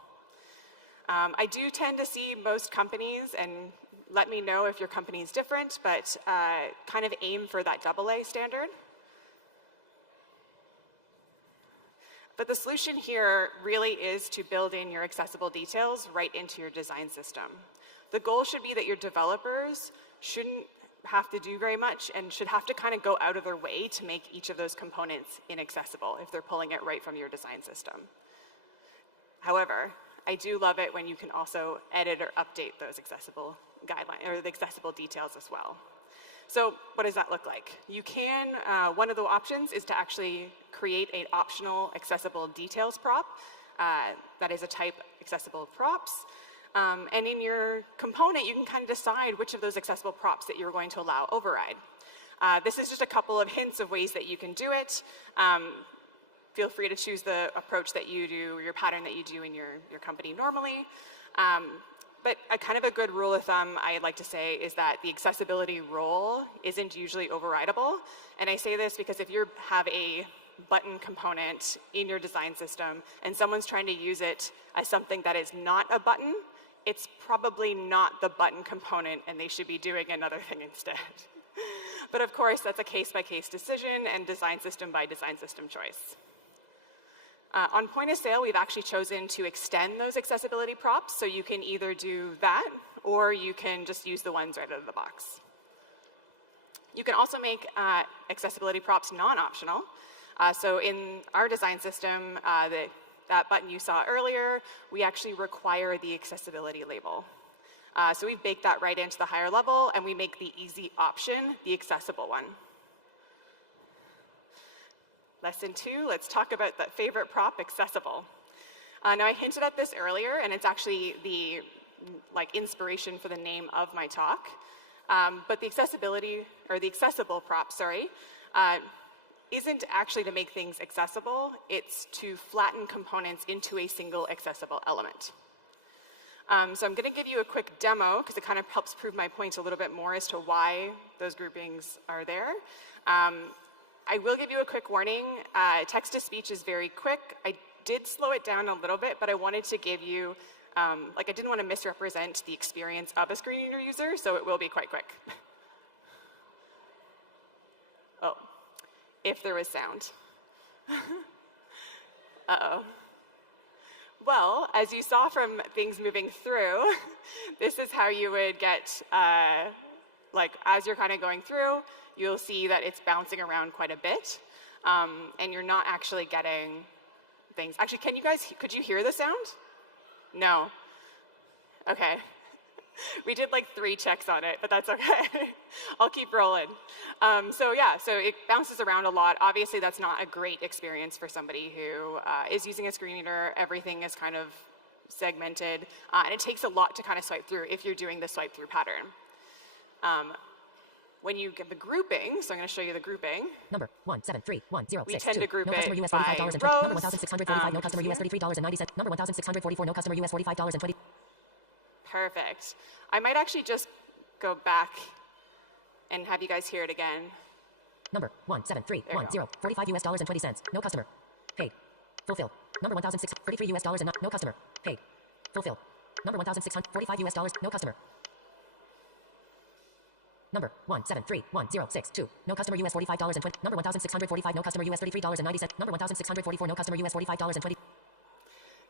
I do tend to see most companies, and let me know if your company is different, but kind of aim for that AA standard. But the solution here really is to build in your accessible details right into your design system. The goal should be that your developers shouldn't have to do very much and should have to kind of go out of their way to make each of those components inaccessible if they're pulling it right from your design system. However, I do love it when you can also edit or update those accessible guidelines or the accessible details as well. So what does that look like? You can, one of the options is to actually create an optional accessible details prop. That is a type accessible props. And in your component, you can kind of decide which of those accessible props that you're going to allow override. This is just a couple of hints of ways that you can do it. Feel free to choose the approach that you do, your pattern that you do in your company normally. But a kind of a good rule of thumb I'd like to say is that the accessibility role isn't usually overridable. And I say this because if you have a button component in your design system and someone's trying to use it as something that is not a button, it's probably not the button component and they should be doing another thing instead. But of course, that's a case-by-case decision and design system by design system choice. On point of sale, we've actually chosen to extend those accessibility props, so you can either do that, or you can just use the ones right out of the box. You can also make accessibility props non-optional. So in our design system, that button you saw earlier, we actually require the accessibility label. So we've baked that right into the higher level, and we make the easy option the accessible one. Lesson 2, let's talk about that favorite prop, accessible. Now I hinted at this earlier, and it's actually the inspiration for the name of my talk. But the accessibility, or the accessible prop, sorry, isn't actually to make things accessible. It's to flatten components into a single accessible element. So I'm going to give you a quick demo because it kind of helps prove my point a little bit more as to why those groupings are there. I will give you a quick warning. Text-to-speech is very quick. I did slow it down a little bit, but I wanted to give you, I didn't want to misrepresent the experience of a screen reader user, so it will be quite quick. Oh, if there was sound. Uh-oh. Well, as you saw from things moving through, this is how you would get, as you're kind of going through, you'll see that it's bouncing around quite a bit, and you're not actually getting things. Actually, could you hear the sound? No. Okay. We did 3 checks on it, but that's okay. I'll keep rolling. So it bounces around a lot. Obviously, that's not a great experience for somebody who is using a screen reader. Everything is kind of segmented, and it takes a lot to kind of swipe through if you're doing the swipe through pattern. When you get the grouping, so I'm going to show you the grouping. Number 173106. We tend to group no customer it US by $45.20. rows. Number 1645. No customer US $33.90. Number 1644. No customer US $45.20. Perfect. I might actually just go back and have you guys hear it again. Number 1731. $45 US $20. No customer. Paid. Fulfill. Number 1633 US dollars and no customer. Paid. Fulfill. Number 1645 US dollars. No customer. Number 173162. No customer US $45.20. Number 1645. No customer US $33.90. Number 1644. No customer US $45.20.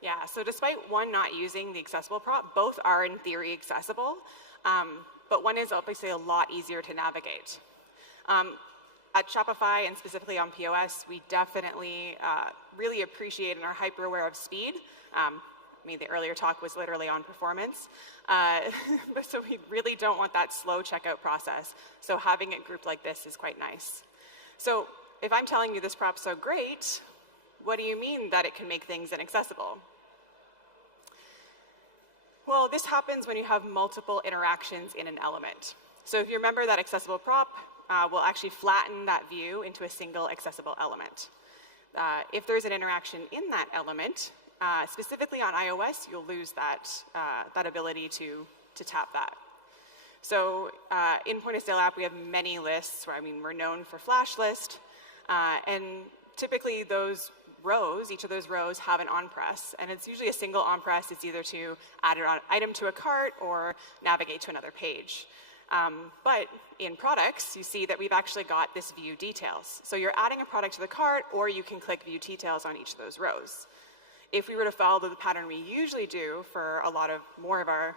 Yeah, so despite one not using the accessible prop, both are in theory accessible, but one is obviously a lot easier to navigate. At Shopify and specifically on POS, we definitely really appreciate and are hyper aware of speed. The earlier talk was literally on performance. So we really don't want that slow checkout process. So having it grouped like this is quite nice. So if I'm telling you this prop's so great, what do you mean that it can make things inaccessible? Well, this happens when you have multiple interactions in an element. So if you remember that accessible prop, will actually flatten that view into a single accessible element. If there's an interaction in that element, specifically on iOS, you'll lose that ability to tap that. So in point of sale app, we have many lists where, we're known for flash list, and typically those rows, each of those rows have an on-press, and it's usually a single on-press. It's either to add an item to a cart or navigate to another page. But in products, you see that we've actually got this view details. So you're adding a product to the cart, or you can click view details on each of those rows. If we were to follow the pattern we usually do for a lot of more of our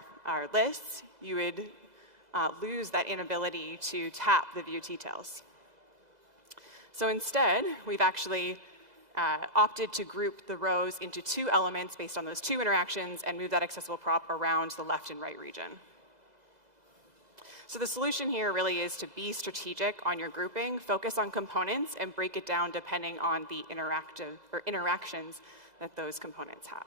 lists, you would lose that inability to tap the view details. So instead, we've actually opted to group the rows into 2 elements based on those 2 interactions and move that accessible prop around the left and right region. So the solution here really is to be strategic on your grouping, focus on components, and break it down depending on the interactions that those components have.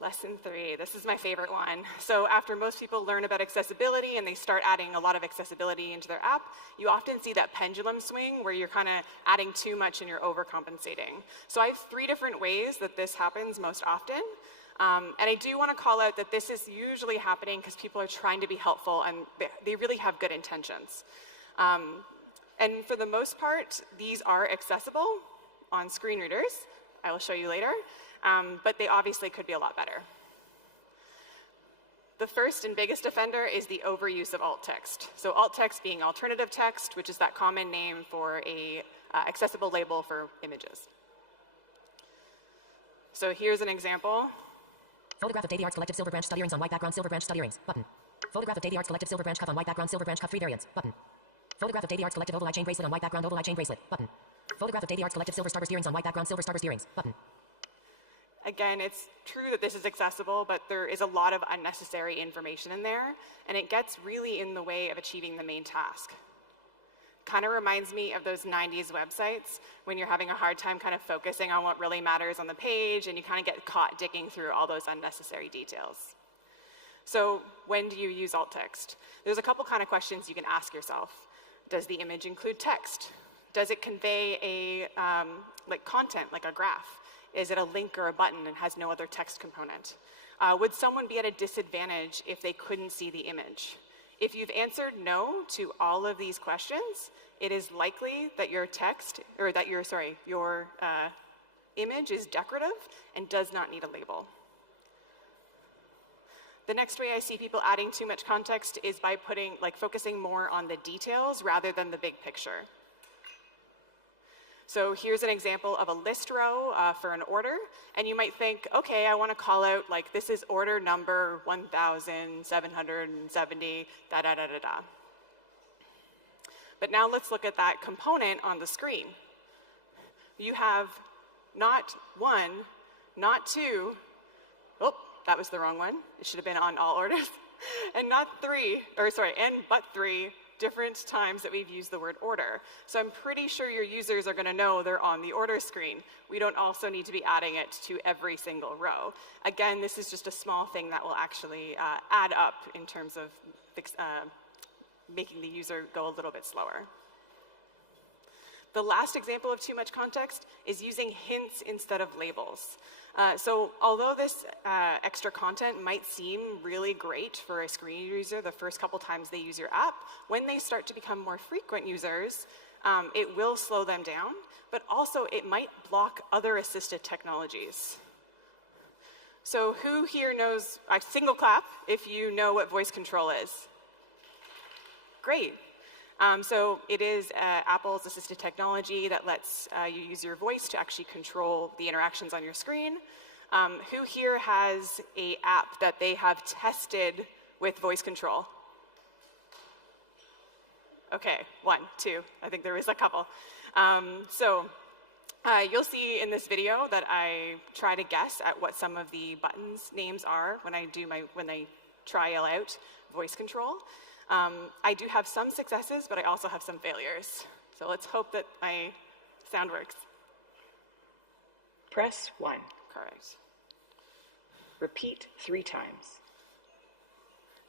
Lesson 3, this is my favorite one. So after most people learn about accessibility and they start adding a lot of accessibility into their app, you often see that pendulum swing where you're kind of adding too much and you're overcompensating. So I have 3 different ways that this happens most often. And I do want to call out that this is usually happening because people are trying to be helpful and they really have good intentions. And for the most part, these are accessible on screen readers. I will show you later. But they obviously could be a lot better. The first and biggest offender is the overuse of alt text. So alt text being alternative text, which is that common name for a accessible label for images. So here's an example. Photograph of Davy Arts Collective Silver Branch Stud Earrings on white background, Silver Branch Stud Earrings, button. Photograph of Davy Arts Collective Silver Branch Cuff on white background, Silver Branch Cuff 3 variants, button. Photograph of Davy Arts Collective Oval Eye Chain Bracelet on white background, Oval Eye Chain Bracelet, button. Photograph of Davy Arts Collective Silver Starburst Earrings on white background, Silver Starburst Earrings, button. Again, it's true that this is accessible, but there is a lot of unnecessary information in there, and it gets really in the way of achieving the main task. Kind of reminds me of those 90s websites when you're having a hard time kind of focusing on what really matters on the page, and you kind of get caught digging through all those unnecessary details. So when do you use alt text? There's a couple kind of questions you can ask yourself. Does the image include text? Does it convey a like content, like a graph? Is it a link or a button and has no other text component? Would someone be at a disadvantage if they couldn't see the image? If you've answered no to all of these questions, it is likely that your text, or that your image is decorative and does not need a label. The next way I see people adding too much context is by focusing more on the details rather than the big picture. So here's an example of a list row for an order, and you might think, okay, I want to call out, like, this is order number 1,770, da-da-da-da-da. But now let's look at that component on the screen. You have not one, not two, oh, that was the wrong one. It should have been on all orders. And but three different times that we've used the word order. So I'm pretty sure your users are going to know they're on the order screen. We don't also need to be adding it to every single row. Again, this is just a small thing that will actually add up in terms of making the user go a little bit slower. The last example of too much context is using hints instead of labels. So although this extra content might seem really great for a screen user the first couple times they use your app, when they start to become more frequent users, it will slow them down, but also it might block other assisted technologies. So who here knows, single clap if you know what voice control is? Great. So it is Apple's assistive technology that lets you use your voice to actually control the interactions on your screen. Who here has an app that they have tested with voice control? Okay, 1, 2, I think there was a couple. You'll see in this video that I try to guess at what some of the buttons names are when I trial out voice control. I do have some successes, but I also have some failures. So let's hope that my sound works. Press 1. Correct. Repeat 3 times.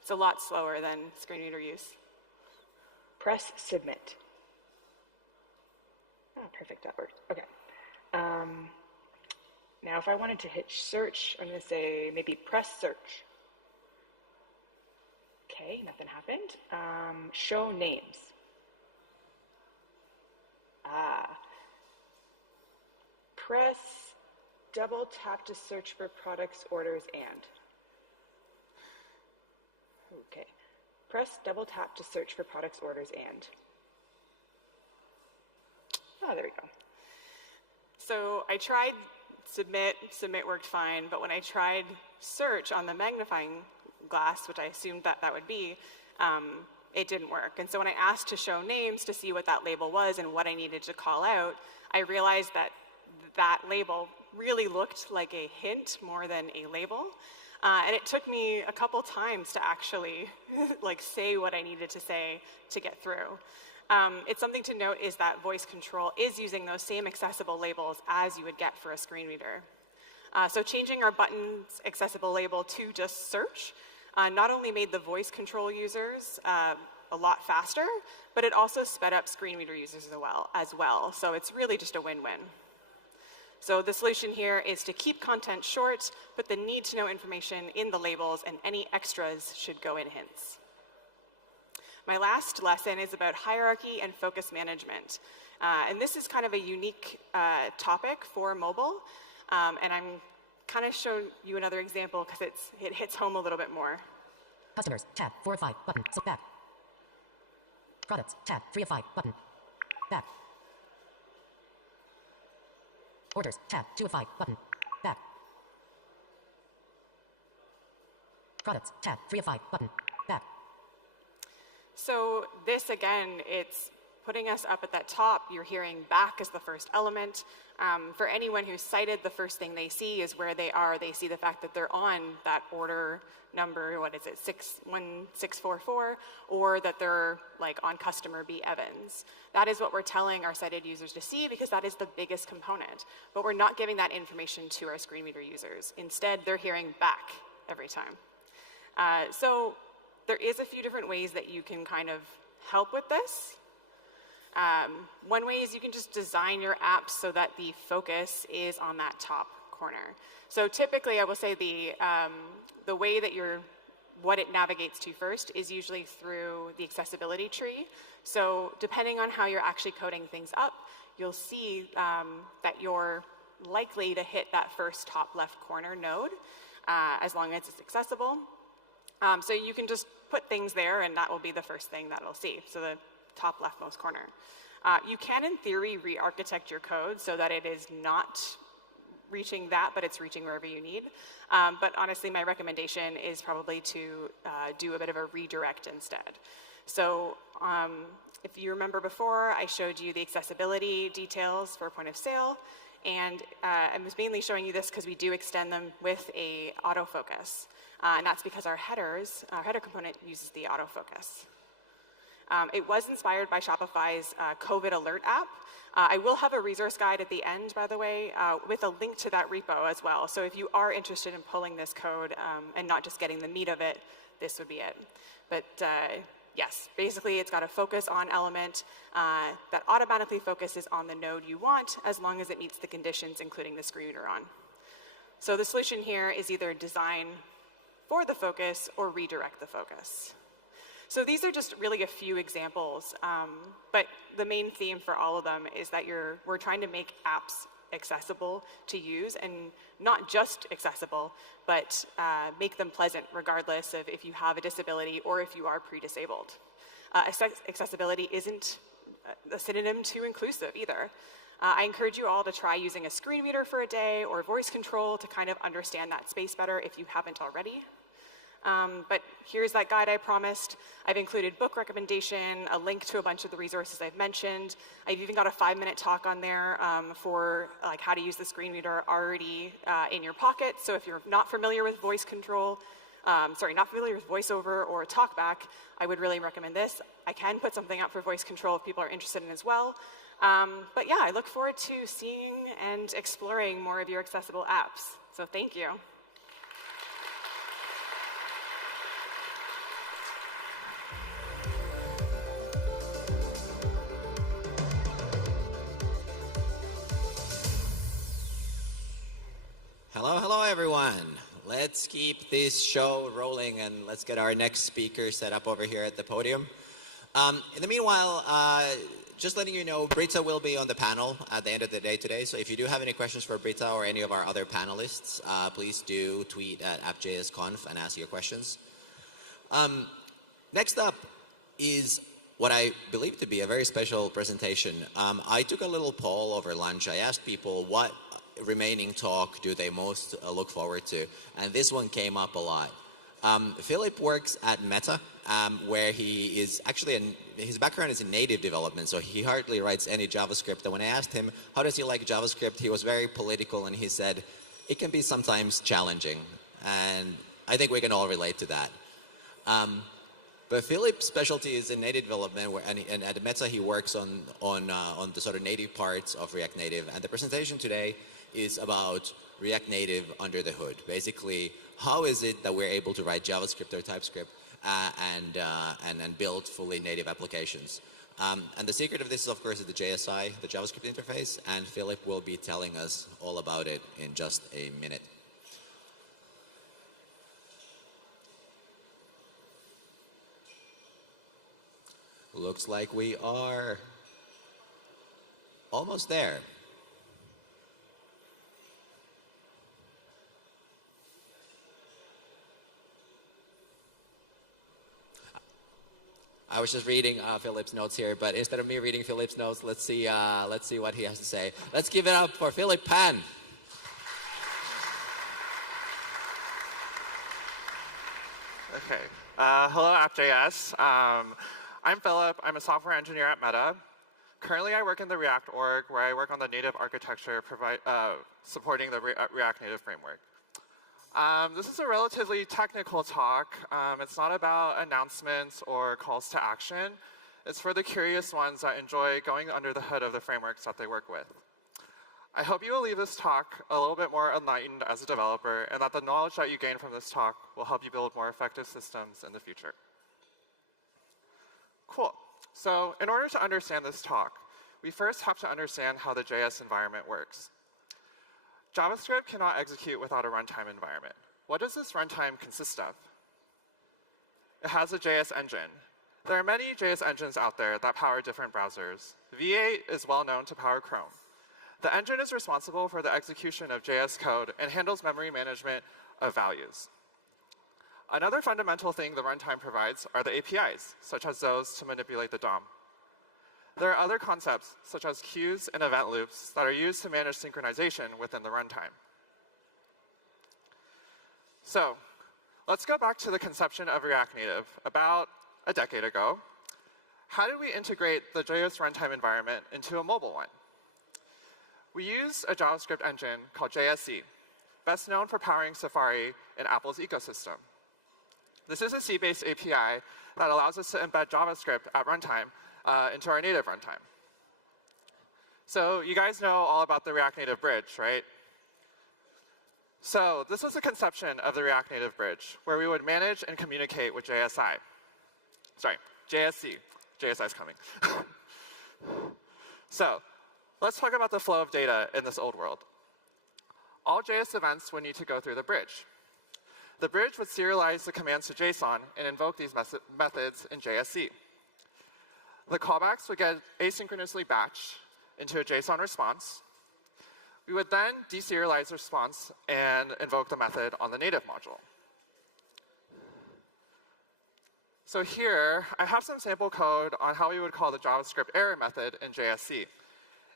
It's a lot slower than screen reader use. Press submit. Oh, perfect, that worked. Okay. Now if I wanted to hit search, I'm going to say maybe press search. Okay, nothing happened. Show names. Press double tap to search for products, orders, and. Okay. Press double tap to search for products, orders, and. Oh, there we go. So I tried submit worked fine, but when I tried search on the magnifying glass, which I assumed that would be, it didn't work. And so when I asked to show names to see what that label was and what I needed to call out, I realized that that label really looked like a hint more than a label. And it took me a couple times to actually say what I needed to say to get through. It's something to note is that voice control is using those same accessible labels as you would get for a screen reader. So changing our button's accessible label to just search not only made the voice control users a lot faster, but it also sped up screen reader users as well. So it's really just a win-win. So the solution here is to keep content short, put the need-to-know information in the labels, and any extras should go in hints. My last lesson is about hierarchy and focus management. And this is kind of a unique topic for mobile. And I'm kind of showing you another example because it hits home a little bit more. Customers, tab, 4 of 5, button, so back. Products, tab, 3 of 5, button, back. Orders, tab, 2 of 5, button, back. Products, tab, 3 of 5, button, back. So this, again, it's putting us up at that top. You're hearing back as the first element. For anyone who's cited, the first thing they see is where they are. They see the fact that they're on that order number, what is it, 61644, or that they're like on customer B Evans. That is what we're telling our cited users to see because that is the biggest component. But we're not giving that information to our screen reader users. Instead, they're hearing back every time. So there is a few different ways that you can kind of help with this. One way is you can just design your apps so that the focus is on that top corner. So typically, I will say the way that what it navigates to first is usually through the accessibility tree. So depending on how you're actually coding things up, you'll see that you're likely to hit that first top left corner node as long as it's accessible. So you can just put things there, and that will be the first thing that it'll see. So the top leftmost corner. You can, in theory, re-architect your code so that it is not reaching that, but it's reaching wherever you need. But honestly, my recommendation is probably to do a bit of a redirect instead. So if you remember before, I showed you the accessibility details for point of sale. And I was mainly showing you this because we do extend them with a autofocus. And that's because our header component uses the autofocus. It was inspired by Shopify's COVID alert app. I will have a resource guide at the end, by the way, with a link to that repo as well. So if you are interested in pulling this code and not just getting the meat of it, this would be it. But yes, basically it's got a focus on element that automatically focuses on the node you want as long as it meets the conditions, including the screen reader on. So the solution here is either design for the focus or redirect the focus. So these are just really a few examples, but the main theme for all of them is that we're trying to make apps accessible to use, and not just accessible, but make them pleasant regardless of if you have a disability or if you are pre-disabled. Accessibility isn't a synonym to inclusive either. I encourage you all to try using a screen reader for a day or voice control to kind of understand that space better if you haven't already. But here's that guide I promised. I've included book recommendation, a link to a bunch of the resources I've mentioned. I've even got a 5-minute talk on there for like how to use the screen reader already in your pocket. So if you're not familiar with voice control, not familiar with VoiceOver or TalkBack, I would really recommend this. I can put something up for voice control if people are interested in as well. But yeah, I look forward to seeing and exploring more of your accessible apps. So thank you. Hello, everyone. Let's keep this show rolling and let's get our next speaker set up over here at the podium. In the meanwhile, just letting you know, Britta will be on the panel at the end of the day today. So if you do have any questions for Britta or any of our other panelists, please do tweet at App.js Conf and ask your questions. Next up is what I believe to be a very special presentation. I took a little poll over lunch. I asked people what remaining talk do they most look forward to, and this one came up a lot. Phillip works at Meta, where he is actually, his background is in native development, so he hardly writes any JavaScript. And when I asked him, how does he like JavaScript, he was very political, and he said, it can be sometimes challenging. And I think we can all relate to that. But Philip's specialty is in native development, and at Meta he works on the sort of native parts of React Native. And the presentation today is about React Native under the hood. Basically, how is it that we're able to write JavaScript or TypeScript and build fully native applications. And the secret of this is, of course, the JSI, the JavaScript interface, and Phillip will be telling us all about it in just a minute. Looks like we are almost there. I was just reading Philip's notes here, but instead of me reading Philip's notes, let's see what he has to say. Let's give it up for Phillip Pan. Okay. Hello, App.js. I'm Phillip. I'm a software engineer at Meta. Currently, I work in the React org, where I work on the native architecture supporting the React Native framework. This is a relatively technical talk. It's not about announcements or calls to action. It's for the curious ones that enjoy going under the hood of the frameworks that they work with. I hope you will leave this talk a little bit more enlightened as a developer, and that the knowledge that you gain from this talk will help you build more effective systems in the future. Cool. So in order to understand this talk, we first have to understand how the JS environment works. JavaScript cannot execute without a runtime environment. What does this runtime consist of? It has a JS engine. There are many JS engines out there that power different browsers. V8 is well known to power Chrome. The engine is responsible for the execution of JS code and handles memory management of values. Another fundamental thing the runtime provides are the APIs, such as those to manipulate the DOM. There are other concepts, such as queues and event loops, that are used to manage synchronization within the runtime. So let's go back to the conception of React Native about a decade ago. How did we integrate the JS runtime environment into a mobile one? We used a JavaScript engine called JSC, best known for powering Safari in Apple's ecosystem. This is a C-based API that allows us to embed JavaScript at runtime into our native runtime. So you guys know all about the React Native bridge, right? So this was a conception of the React Native bridge, where we would manage and communicate with JSI. Sorry, JSC. JSI is coming. So let's talk about the flow of data in this old world. All JS events would need to go through the bridge. The bridge would serialize the commands to JSON and invoke these methods in JSC. The callbacks would get asynchronously batched into a JSON response. We would then deserialize the response and invoke the method on the native module. So here, I have some sample code on how we would call the JavaScript error method in JSC.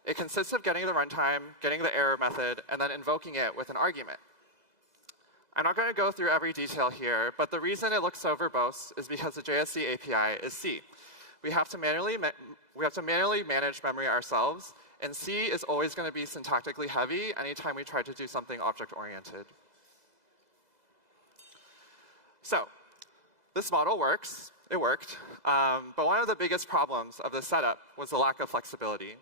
It consists of getting the runtime, getting the error method, and then invoking it with an argument. I'm not going to go through every detail here, but the reason it looks so verbose is because the JSC API is C. We have to manually manage memory ourselves, and C is always going to be syntactically heavy anytime we try to do something object-oriented. So this model works. It worked. But one of the biggest problems of this setup was the lack of flexibility.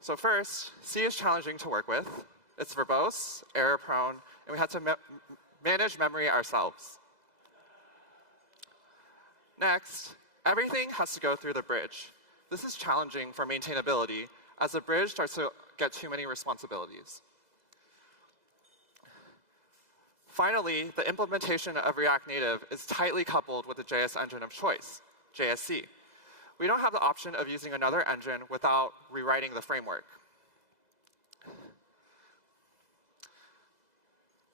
So first, C is challenging to work with. It's verbose, error-prone, and we had to manage memory ourselves. Next, everything has to go through the bridge. This is challenging for maintainability, as the bridge starts to get too many responsibilities. Finally, the implementation of React Native is tightly coupled with the JS engine of choice, JSC. We don't have the option of using another engine without rewriting the framework.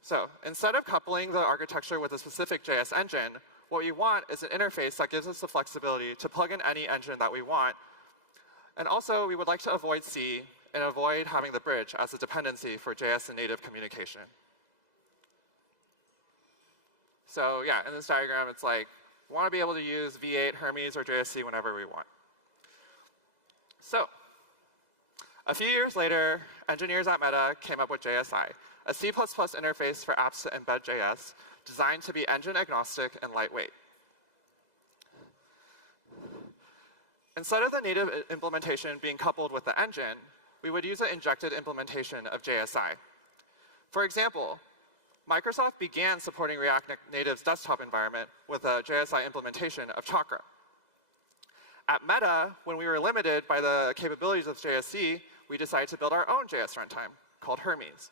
So instead of coupling the architecture with a specific JS engine, what we want is an interface that gives us the flexibility to plug in any engine that we want. And also, we would like to avoid C and avoid having the bridge as a dependency for JS and native communication. So yeah, in this diagram, it's like, we want to be able to use V8, Hermes, or JSC whenever we want. So a few years later, engineers at Meta came up with JSI, a C++ interface for apps to embed JS, designed to be engine agnostic and lightweight. Instead of the native implementation being coupled with the engine, we would use an injected implementation of JSI. For example, Microsoft began supporting React Native's desktop environment with a JSI implementation of Chakra. At Meta, when we were limited by the capabilities of JSC, we decided to build our own JS runtime called Hermes.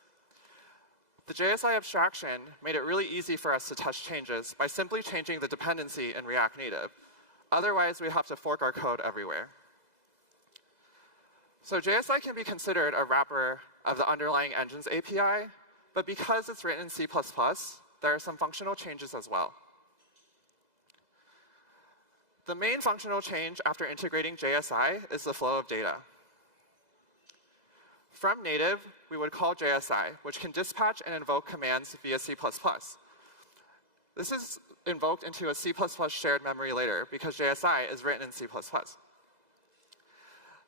The JSI abstraction made it really easy for us to test changes by simply changing the dependency in React Native. Otherwise, we'd have to fork our code everywhere. So JSI can be considered a wrapper of the underlying engine's API, but because it's written in C++, there are some functional changes as well. The main functional change after integrating JSI is the flow of data. From native, we would call JSI, which can dispatch and invoke commands via C++. This is invoked into a C++ shared memory later because JSI is written in C++.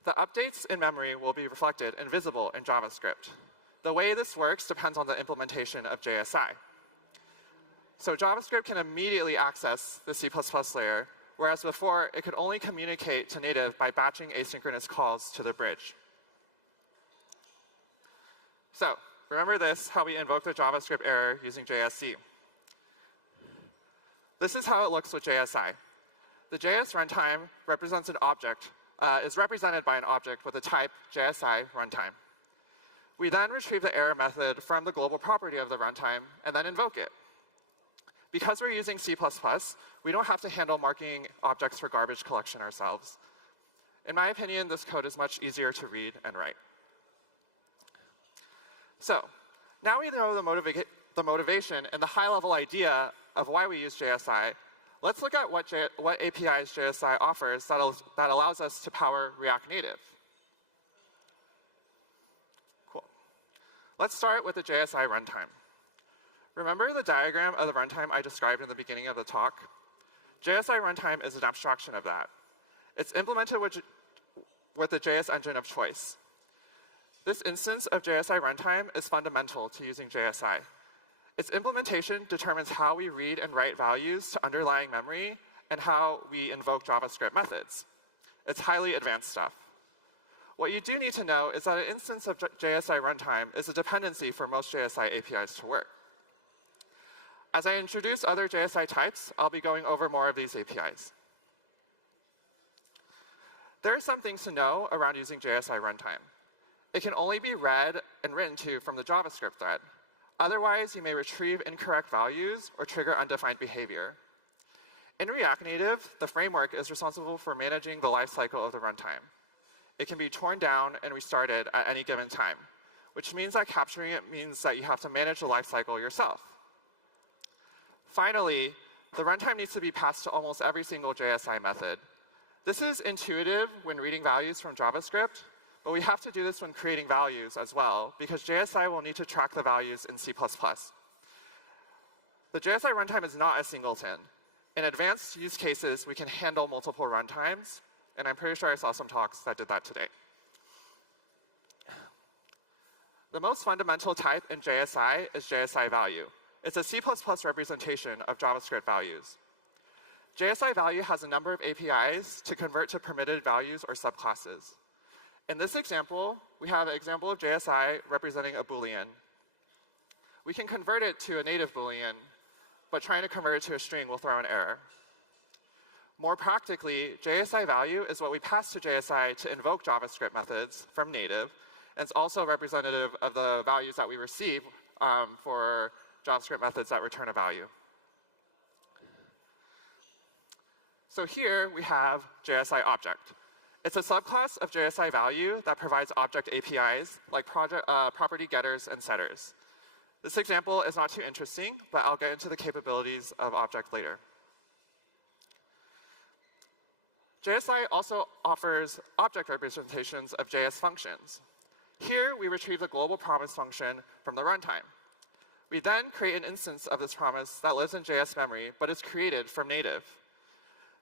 The updates in memory will be reflected and visible in JavaScript. The way this works depends on the implementation of JSI. So JavaScript can immediately access the C++ layer, whereas before it could only communicate to native by batching asynchronous calls to the bridge. So remember this, how we invoke the JavaScript error using JSC. This is how it looks with JSI. The JS runtime represents an object, is represented by an object with the type JSI runtime. We then retrieve the error method from the global property of the runtime and then invoke it. Because we're using C++, we don't have to handle marking objects for garbage collection ourselves. In my opinion, this code is much easier to read and write. So now we know the motivation and the high-level idea of why we use JSI. Let's look at what APIs JSI offers that allows us to power React Native. Cool. Let's start with the JSI runtime. Remember the diagram of the runtime I described in the beginning of the talk? JSI runtime is an abstraction of that. It's implemented with the JS engine of choice. This instance of JSI runtime is fundamental to using JSI. Its implementation determines how we read and write values to underlying memory and how we invoke JavaScript methods. It's highly advanced stuff. What you do need to know is that an instance of JSI runtime is a dependency for most JSI APIs to work. As I introduce other JSI types, I'll be going over more of these APIs. There are some things to know around using JSI runtime. It can only be read and written to from the JavaScript thread. Otherwise, you may retrieve incorrect values or trigger undefined behavior. In React Native, the framework is responsible for managing the lifecycle of the runtime. It can be torn down and restarted at any given time, which means that capturing it means that you have to manage the lifecycle yourself. Finally, the runtime needs to be passed to almost every single JSI method. This is intuitive when reading values from JavaScript, but we have to do this when creating values as well, because JSI will need to track the values in C++. The JSI runtime is not a singleton. In advanced use cases, we can handle multiple runtimes, and I'm pretty sure I saw some talks that did that today. The most fundamental type in JSI is JSI value. It's a C++ representation of JavaScript values. JSI value has a number of APIs to convert to permitted values or subclasses. In this example, we have an example of JSI representing a Boolean. We can convert it to a native Boolean, but trying to convert it to a string will throw an error. More practically, JSI value is what we pass to JSI to invoke JavaScript methods from native, and it's also representative of the values that we receive for JavaScript methods that return a value. So here we have JSI object. It's a subclass of JSI value that provides object APIs like property getters and setters. This example is not too interesting, but I'll get into the capabilities of object later. JSI also offers object representations of JS functions. Here, we retrieve the global promise function from the runtime. We then create an instance of this promise that lives in JS memory, but is created from native.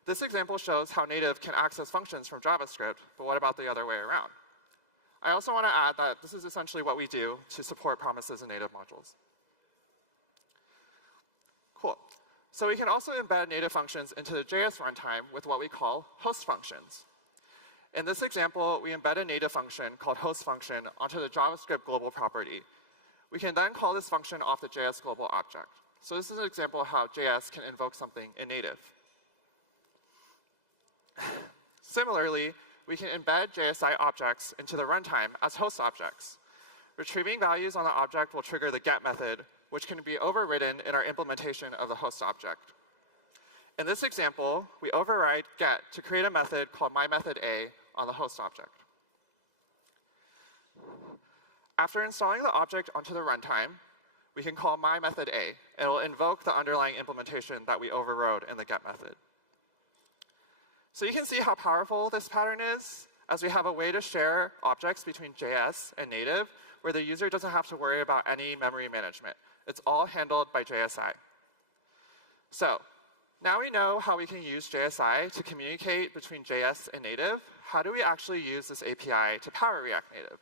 This example shows how native can access functions from JavaScript, but what about the other way around? I also want to add that this is essentially what we do to support promises in native modules. Cool. So we can also embed native functions into the JS runtime with what we call host functions. In this example, we embed a native function called host function onto the JavaScript global property. We can then call this function off the JS global object. So this is an example of how JS can invoke something in native. Similarly, we can embed JSI objects into the runtime as host objects. Retrieving values on the object will trigger the get method, which can be overridden in our implementation of the host object. In this example, we override get to create a method called myMethodA on the host object. After installing the object onto the runtime, we can call myMethodA, and it will invoke the underlying implementation that we overrode in the get method. So you can see how powerful this pattern is, as we have a way to share objects between JS and native, where the user doesn't have to worry about any memory management. It's all handled by JSI. So now we know how we can use JSI to communicate between JS and native. How do we actually use this API to power React Native?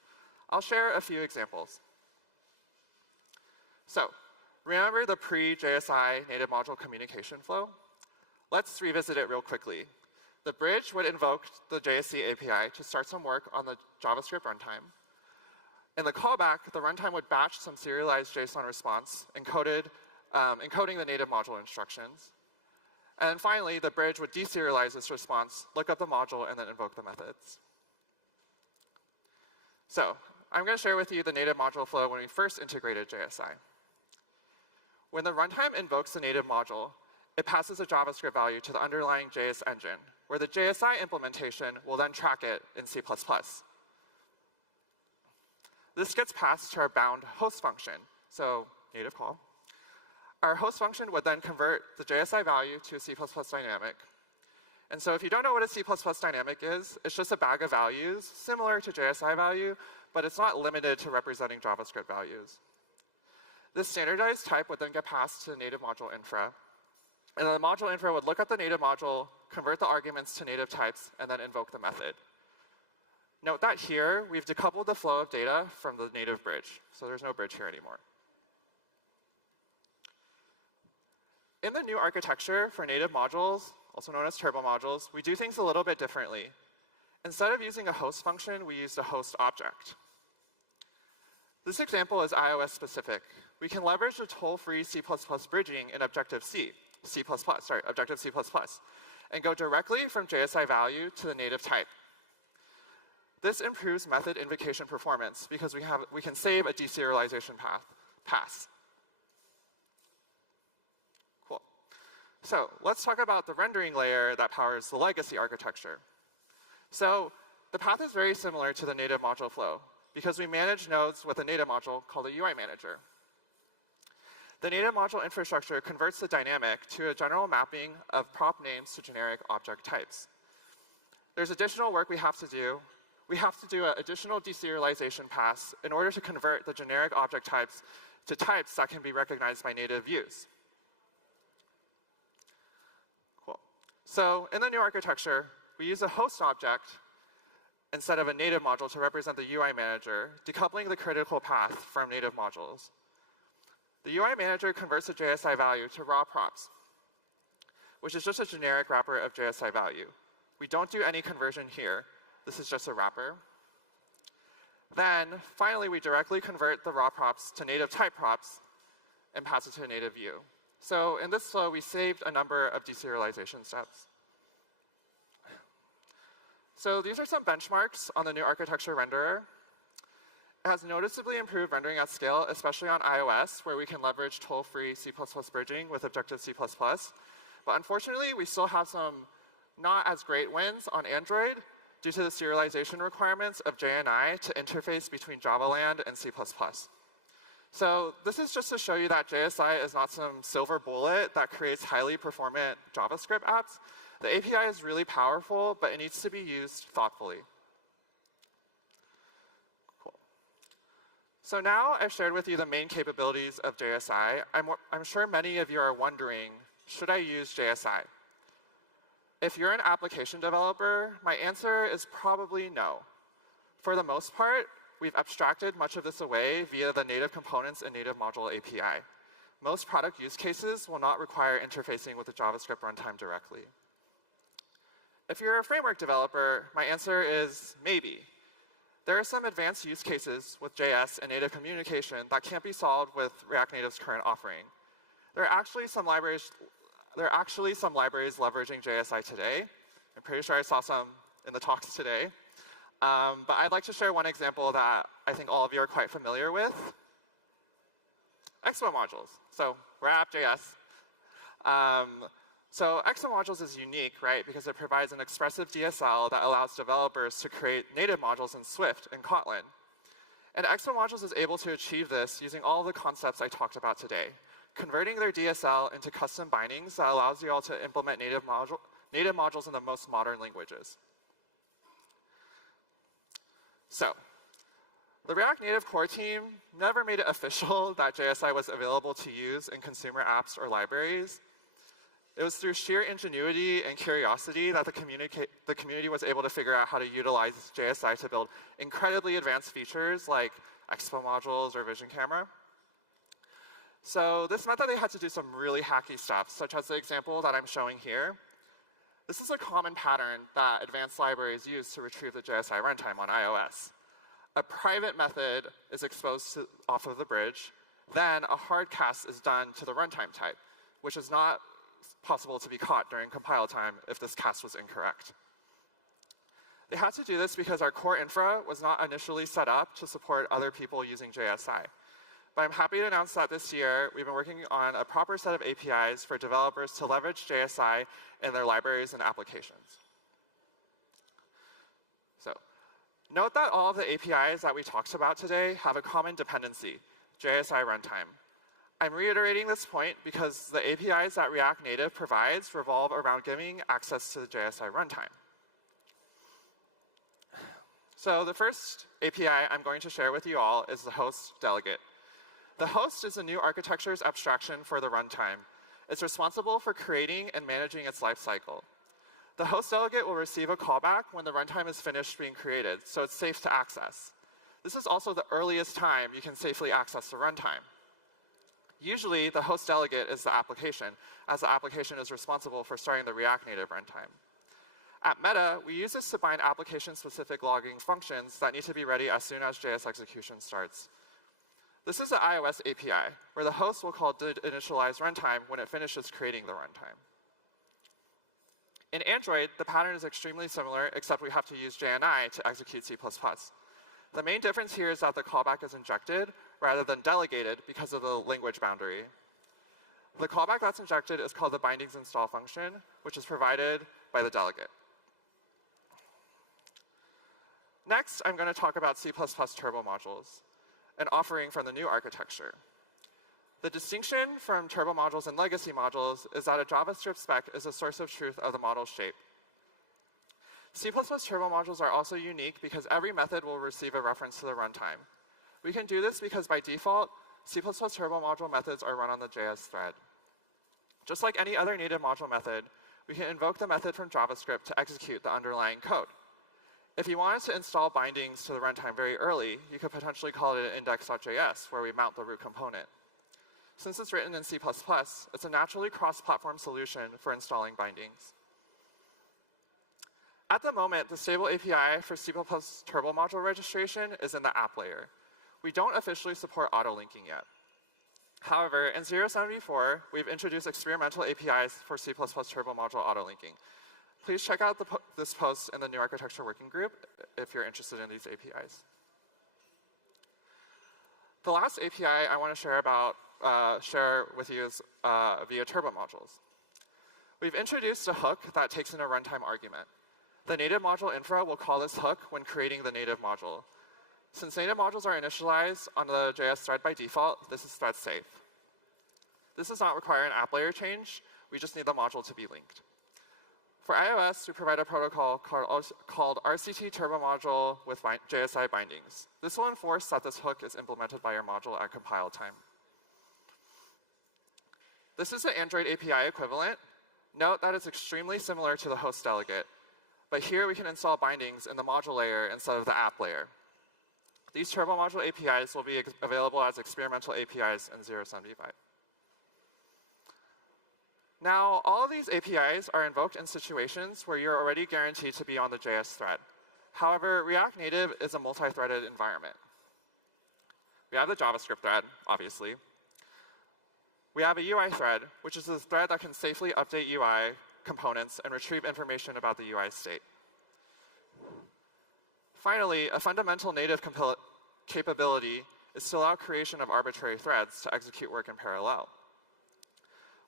I'll share a few examples. So remember the pre-JSI native module communication flow? Let's revisit it real quickly. The bridge would invoke the JSC API to start some work on the JavaScript runtime. In the callback, the runtime would batch some serialized JSON response encoding the native module instructions. And then finally, the bridge would deserialize this response, look up the module, and then invoke the methods. So I'm going to share with you the native module flow when we first integrated JSI. When the runtime invokes the native module, it passes a JavaScript value to the underlying JS engine, where the JSI implementation will then track it in C++. This gets passed to our bound host function, so native call. Our host function would then convert the JSI value to a C++ dynamic. And so if you don't know what a C++ dynamic is, it's just a bag of values similar to JSI value, but it's not limited to representing JavaScript values. This standardized type would then get passed to the native module infra. And then the module infra would look at the native module, convert the arguments to native types, and then invoke the method. Note that here, we've decoupled the flow of data from the native bridge. So there's no bridge here anymore. In the new architecture for native modules, also known as turbo modules, we do things a little bit differently. Instead of using a host function, we used a host object. This example is iOS specific. We can leverage the toll-free C++ bridging in Objective-C, Objective-C++, and go directly from JSI value to the native type. This improves method invocation performance because we can save a deserialization pass. Cool. So let's talk about the rendering layer that powers the legacy architecture. So the path is very similar to the native module flow because we manage nodes with a native module called a UI manager. The native module infrastructure converts the dynamic to a general mapping of prop names to generic object types. There's additional work we have to do. We have to do an additional deserialization pass in order to convert the generic object types to types that can be recognized by native views. Cool. So in the new architecture, we use a host object instead of a native module to represent the UI manager, decoupling the critical path from native modules. The UI manager converts the JSI value to raw props, which is just a generic wrapper of JSI value. We don't do any conversion here. This is just a wrapper. Then, finally, we directly convert the raw props to native type props and pass it to a native view. So in this flow, we saved a number of deserialization steps. So these are some benchmarks on the new architecture renderer. It has noticeably improved rendering at scale, especially on iOS, where we can leverage toll-free C++ bridging with Objective-C++. But unfortunately, we still have some not as great wins on Android due to the serialization requirements of JNI to interface between Javaland and C++. So this is just to show you that JSI is not some silver bullet that creates highly performant JavaScript apps. The API is really powerful, but it needs to be used thoughtfully. So now I've shared with you the main capabilities of JSI. I'm sure many of you are wondering, should I use JSI? If you're an application developer, my answer is probably no. For the most part, we've abstracted much of this away via the native components and native module API. Most product use cases will not require interfacing with the JavaScript runtime directly. If you're a framework developer, my answer is maybe. There are some advanced use cases with JS and native communication that can't be solved with React Native's current offering. There are actually some libraries leveraging JSI today. I'm pretty sure I saw some in the talks today. But I'd like to share one example that I think all of you are quite familiar with. Expo modules. So we're at App.js. So Expo modules is unique, right, because it provides an expressive DSL that allows developers to create native modules in Swift and Kotlin. And Expo modules is able to achieve this using all the concepts I talked about today, converting their DSL into custom bindings that allows you all to implement native modules in the most modern languages. So, the React Native core team never made it official that JSI was available to use in consumer apps or libraries. It was through sheer ingenuity and curiosity that the community was able to figure out how to utilize JSI to build incredibly advanced features like Expo modules or Vision Camera. So this meant that they had to do some really hacky stuff, such as the example that I'm showing here. This is a common pattern that advanced libraries use to retrieve the JSI runtime on iOS. A private method is exposed off of the bridge. Then a hard cast is done to the runtime type, which is not possible to be caught during compile time if this cast was incorrect. They had to do this because our core infra was not initially set up to support other people using JSI. But I'm happy to announce that this year, we've been working on a proper set of APIs for developers to leverage JSI in their libraries and applications. So, note that all of the APIs that we talked about today have a common dependency, JSI runtime. I'm reiterating this point because the APIs that React Native provides revolve around giving access to the JSI runtime. So the first API I'm going to share with you all is the host delegate. The host is a new architecture's abstraction for the runtime. It's responsible for creating and managing its lifecycle. The host delegate will receive a callback when the runtime is finished being created, so it's safe to access. This is also the earliest time you can safely access the runtime. Usually, the host delegate is the application, as the application is responsible for starting the React Native runtime. At Meta, we use this to bind application-specific logging functions that need to be ready as soon as JS execution starts. This is the iOS API, where the host will call initialize runtime when it finishes creating the runtime. In Android, the pattern is extremely similar, except we have to use JNI to execute C++. The main difference here is that the callback is injected rather than delegated because of the language boundary. The callback that's injected is called the bindings install function, which is provided by the delegate. Next, I'm going to talk about C++ turbo modules, an offering from the new architecture. The distinction from turbo modules and legacy modules is that a JavaScript spec is a source of truth of the model's shape. C++ turbo modules are also unique because every method will receive a reference to the runtime. We can do this because by default, C++ turbo module methods are run on the JS thread. Just like any other native module method, we can invoke the method from JavaScript to execute the underlying code. If you wanted to install bindings to the runtime very early, you could potentially call it an index.js, where we mount the root component. Since it's written in C++, it's a naturally cross-platform solution for installing bindings. At the moment, the stable API for C++ turbo module registration is in the app layer. We don't officially support auto-linking yet. However, in 0.74, we've introduced experimental APIs for C++ turbo module auto-linking. Please check out this post in the new architecture working group if you're interested in these APIs. The last API I want to share with you is via turbo modules. We've introduced a hook that takes in a runtime argument. The native module infra will call this hook when creating the native module. Since native modules are initialized on the JS thread by default, this is thread safe. This does not require an app layer change. We just need the module to be linked. For iOS, we provide a protocol called RCT turbo module with JSI bindings. This will enforce that this hook is implemented by your module at compile time. This is the Android API equivalent. Note that it's extremely similar to the host delegate, but here we can install bindings in the module layer instead of the app layer. These turbo module APIs will be available as experimental APIs in 0.75. Now, all of these APIs are invoked in situations where you're already guaranteed to be on the JS thread. However, React Native is a multi-threaded environment. We have the JavaScript thread, obviously. We have a UI thread, which is a thread that can safely update UI components and retrieve information about the UI state. Finally, a fundamental native capability is to allow creation of arbitrary threads to execute work in parallel.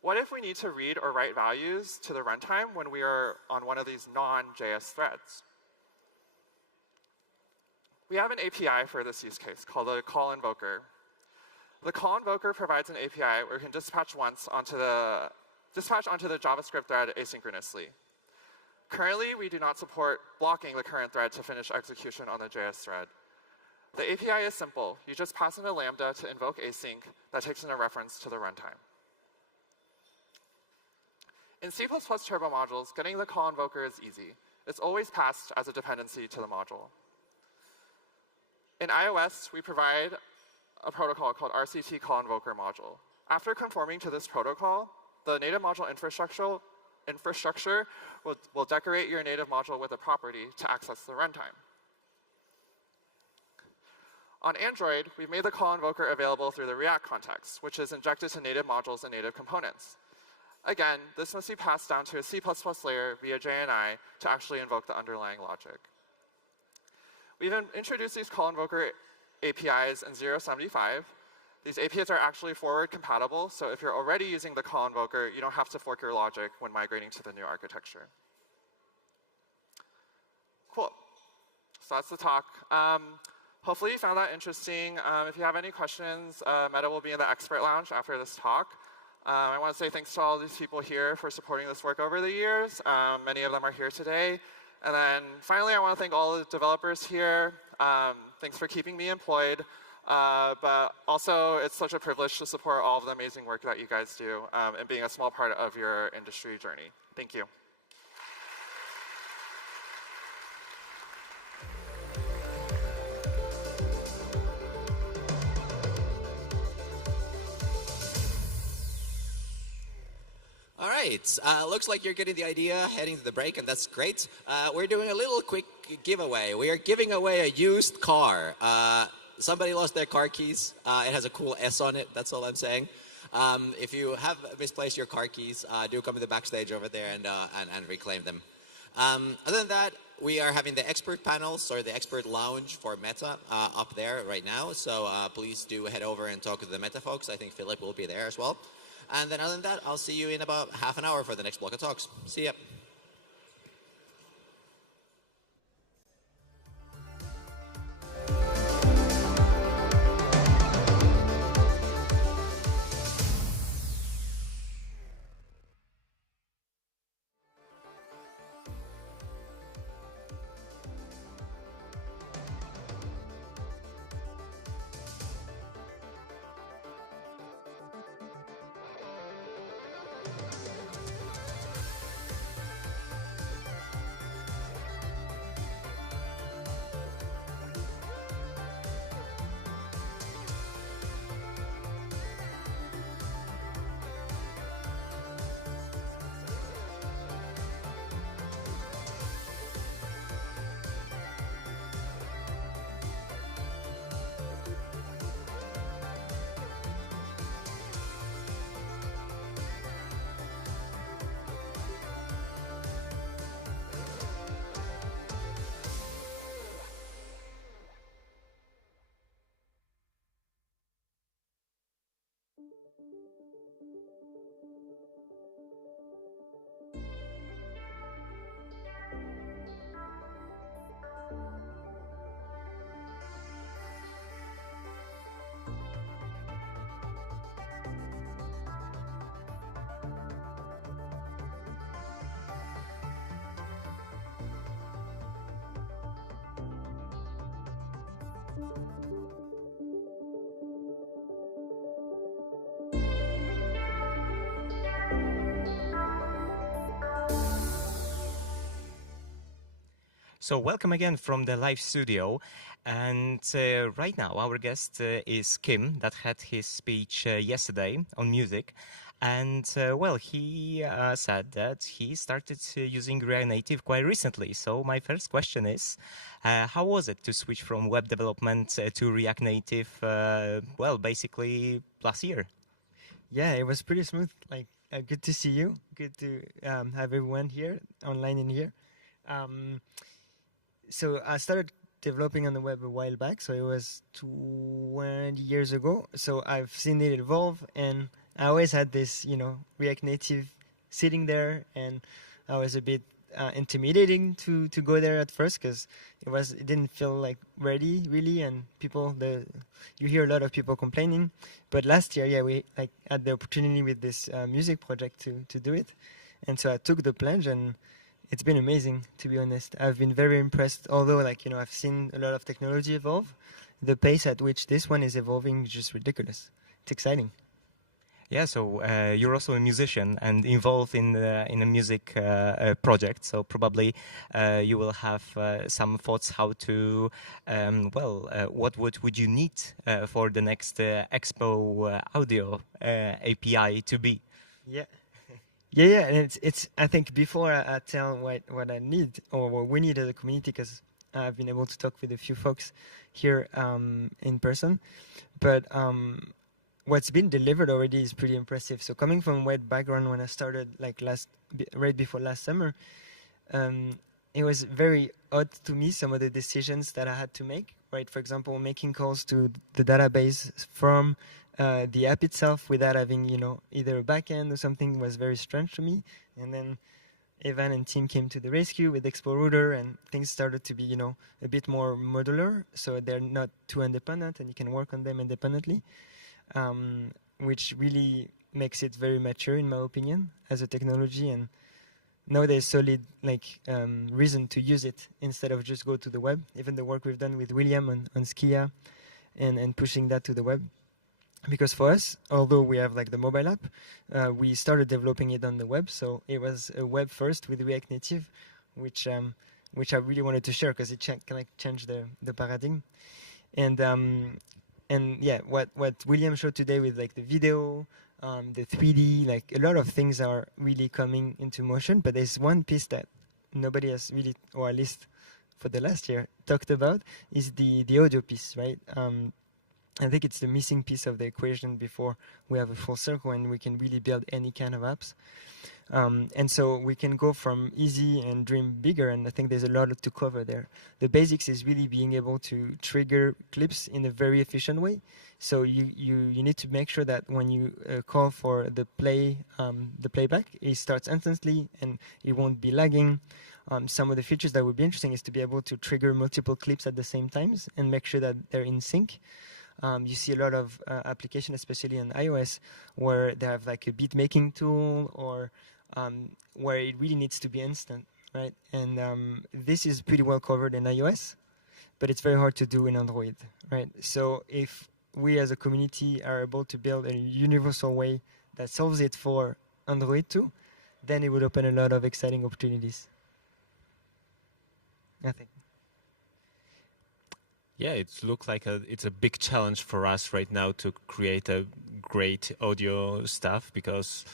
What if we need to read or write values to the runtime when we are on one of these non-JS threads? We have an API for this use case called the call invoker. The call invoker provides an API where we can dispatch onto the JavaScript thread asynchronously. Currently, we do not support blocking the current thread to finish execution on the JS thread. The API is simple. You just pass in a Lambda to invoke async that takes in a reference to the runtime. In C++ Turbo modules, getting the call invoker is easy. It's always passed as a dependency to the module. In iOS, we provide a protocol called RCT call invoker module. After conforming to this protocol, the native module infrastructure will decorate your native module with a property to access the runtime. On Android, we've made the call invoker available through the React context, which is injected to native modules and native components. Again, this must be passed down to a C++ layer via JNI to actually invoke the underlying logic. We've introduced these call invoker APIs in 0.75. These APIs are actually forward compatible, so if you're already using the call invoker, you don't have to fork your logic when migrating to the new architecture. Cool. So that's the talk. Hopefully you found that interesting. If you have any questions, Meta will be in the expert lounge after this talk. I want to say thanks to all these people here for supporting this work over the years. Many of them are here today. And then finally, I want to thank all the developers here. Thanks for keeping me employed. But also, it's such a privilege to support all of the amazing work that you guys do and being a small part of your industry journey. Thank you. All right, looks like you're getting the idea heading to the break, and that's great. We're doing a little quick giveaway. We are giving away a used car. Somebody lost their car keys. It has a cool S on it, that's all I'm saying. If you have misplaced your car keys, do come to the backstage over there and reclaim them. Other than that, we are having the expert panels, or the expert lounge for Meta up there right now. So please do head over and talk to the Meta folks. I think Philip will be there as well. And then other than that, I'll see you in about half an hour for the next block of talks. See ya. So welcome again from the live studio. And right now our guest is Kim, that had his speech yesterday on music. And well, he said that he started using React Native quite recently. So my first question is, how was it to switch from web development to React Native? Well, basically last year. Yeah, it was pretty smooth. Like, good to see you. Good to have everyone here, online in here. So I started developing on the web a while back. So it was 20 years ago. So I've seen it evolve, and I always had this, React Native sitting there, and I was a bit intimidating to go there at first because it didn't feel like ready really, and you hear a lot of people complaining. But last year, we had the opportunity with this music project to do it, and so I took the plunge, and it's been amazing, to be honest. I've been very impressed. Although I've seen a lot of technology evolve, the pace at which this one is evolving is just ridiculous. It's exciting. Yeah, so you're also a musician and involved in a music project. So probably you will have some thoughts how to, what would you need for the next Expo audio API to be? Yeah. Yeah, and it's. I think before I tell what I need or what we need as a community, because I've been able to talk with a few folks here in person, but what's been delivered already is pretty impressive. So coming from a web background, when I started right before last summer, it was very odd to me, some of the decisions that I had to make. Right, for example, making calls to the database from the app itself without having either a backend or something was very strange to me. And then Evan and team came to the rescue with Expo Router, and things started to be a bit more modular, so they're not too independent, and you can work on them independently. Which really makes it very mature, in my opinion, as a technology. And now there's solid reason to use it instead of just go to the web. Even the work we've done with William on Skia and pushing that to the web. Because for us, although we have the mobile app, we started developing it on the web. So it was a web first with React Native, which I really wanted to share because it changed the paradigm. And yeah, what William showed today with the video, the 3D, a lot of things are really coming into motion. But there's one piece that nobody has really, or at least for the last year, talked about, is the audio piece, right? I think it's the missing piece of the equation before we have a full circle and we can really build any kind of apps. And so we can go from easy and dream bigger, and I think there's a lot to cover there. The basics is really being able to trigger clips in a very efficient way. So you need to make sure that when you call for the playback, it starts instantly and it won't be lagging. Some of the features that would be interesting is to be able to trigger multiple clips at the same times and make sure that they're in sync. You see a lot of applications, especially on iOS, where they have a beat making tool or where it really needs to be instant, right? And this is pretty well covered in iOS, but it's very hard to do in Android, right? So if we as a community are able to build a universal way that solves it for Android too, then it would open a lot of exciting opportunities, I think. Yeah, it looks like it's a big challenge for us right now to create a great audio stuff because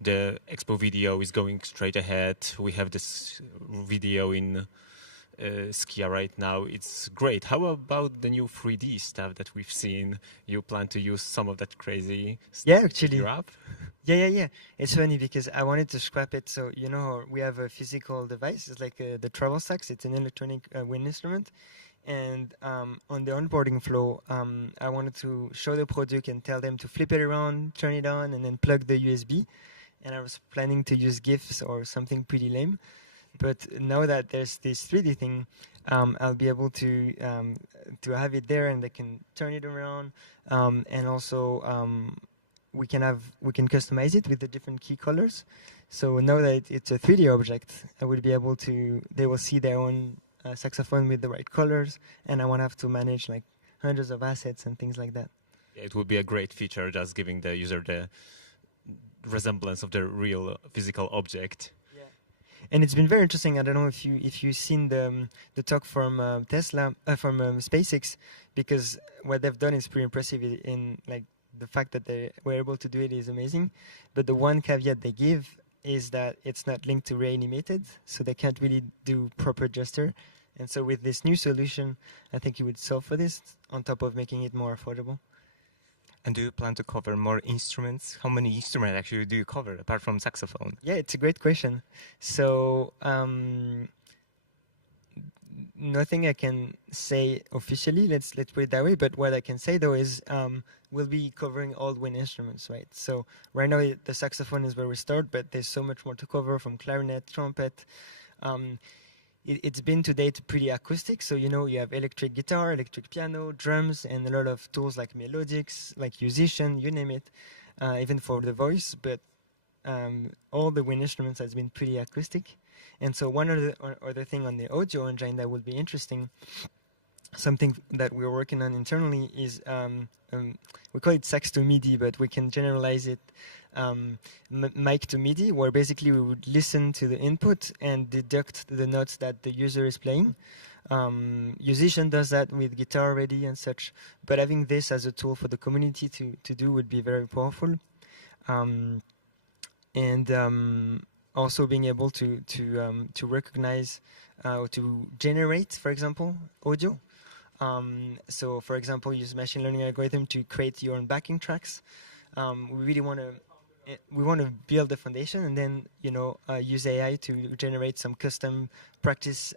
the Expo video is going straight ahead. We have this video in Skia right now. It's great. How about the new 3D stuff that we've seen? You plan to use some of that crazy stuff actually. in your app? Yeah. It's funny because I wanted to scrap it. So, we have a physical device. It's like the travel sax. It's an electronic wind instrument. And on the onboarding flow, I wanted to show the product and tell them to flip it around, turn it on, and then plug the USB. And I was planning to use GIFs or something pretty lame. But now that there's this 3D thing, I'll be able to have it there, and they can turn it around. And also, we can customize it with the different key colors. So now that it's a 3D object, I will be able to. They will see their own saxophone with the right colors, and I won't have to manage hundreds of assets and things like that. Yeah, it would be a great feature, just giving the user the resemblance of the real physical object. Yeah, and it's been very interesting. I don't know if you've seen the talk from Tesla from SpaceX, because what they've done is pretty impressive in the fact that they were able to do it is amazing. But the one caveat they give is that it's not linked to reanimated, so they can't really do proper gesture. And so with this new solution, I think you would solve for this on top of making it more affordable. And do you plan to cover more instruments? How many instruments actually do you cover apart from saxophone? Yeah, it's a great question. So nothing I can say officially, let's put it that way, but what I can say though is we'll be covering all wind instruments, right? So right now the saxophone is where we start, but there's so much more to cover, from clarinet, trumpet. It's been to date pretty acoustic, so you have electric guitar, electric piano, drums, and a lot of tools like melodics, like musician, you name it, even for the voice, but all the wind instruments has been pretty acoustic. And so one other thing on the audio engine that would be interesting, something that we're working on internally is, we call it sax to MIDI, but we can generalize it mic to MIDI, where basically we would listen to the input and deduct the notes that the user is playing. Musician does that with guitar already and such, but having this as a tool for the community to do would be very powerful. Also being able to recognize, to generate, for example, audio. So, for example, use machine learning algorithm to create your own backing tracks. We really want to build the foundation, and then use AI to generate some custom practice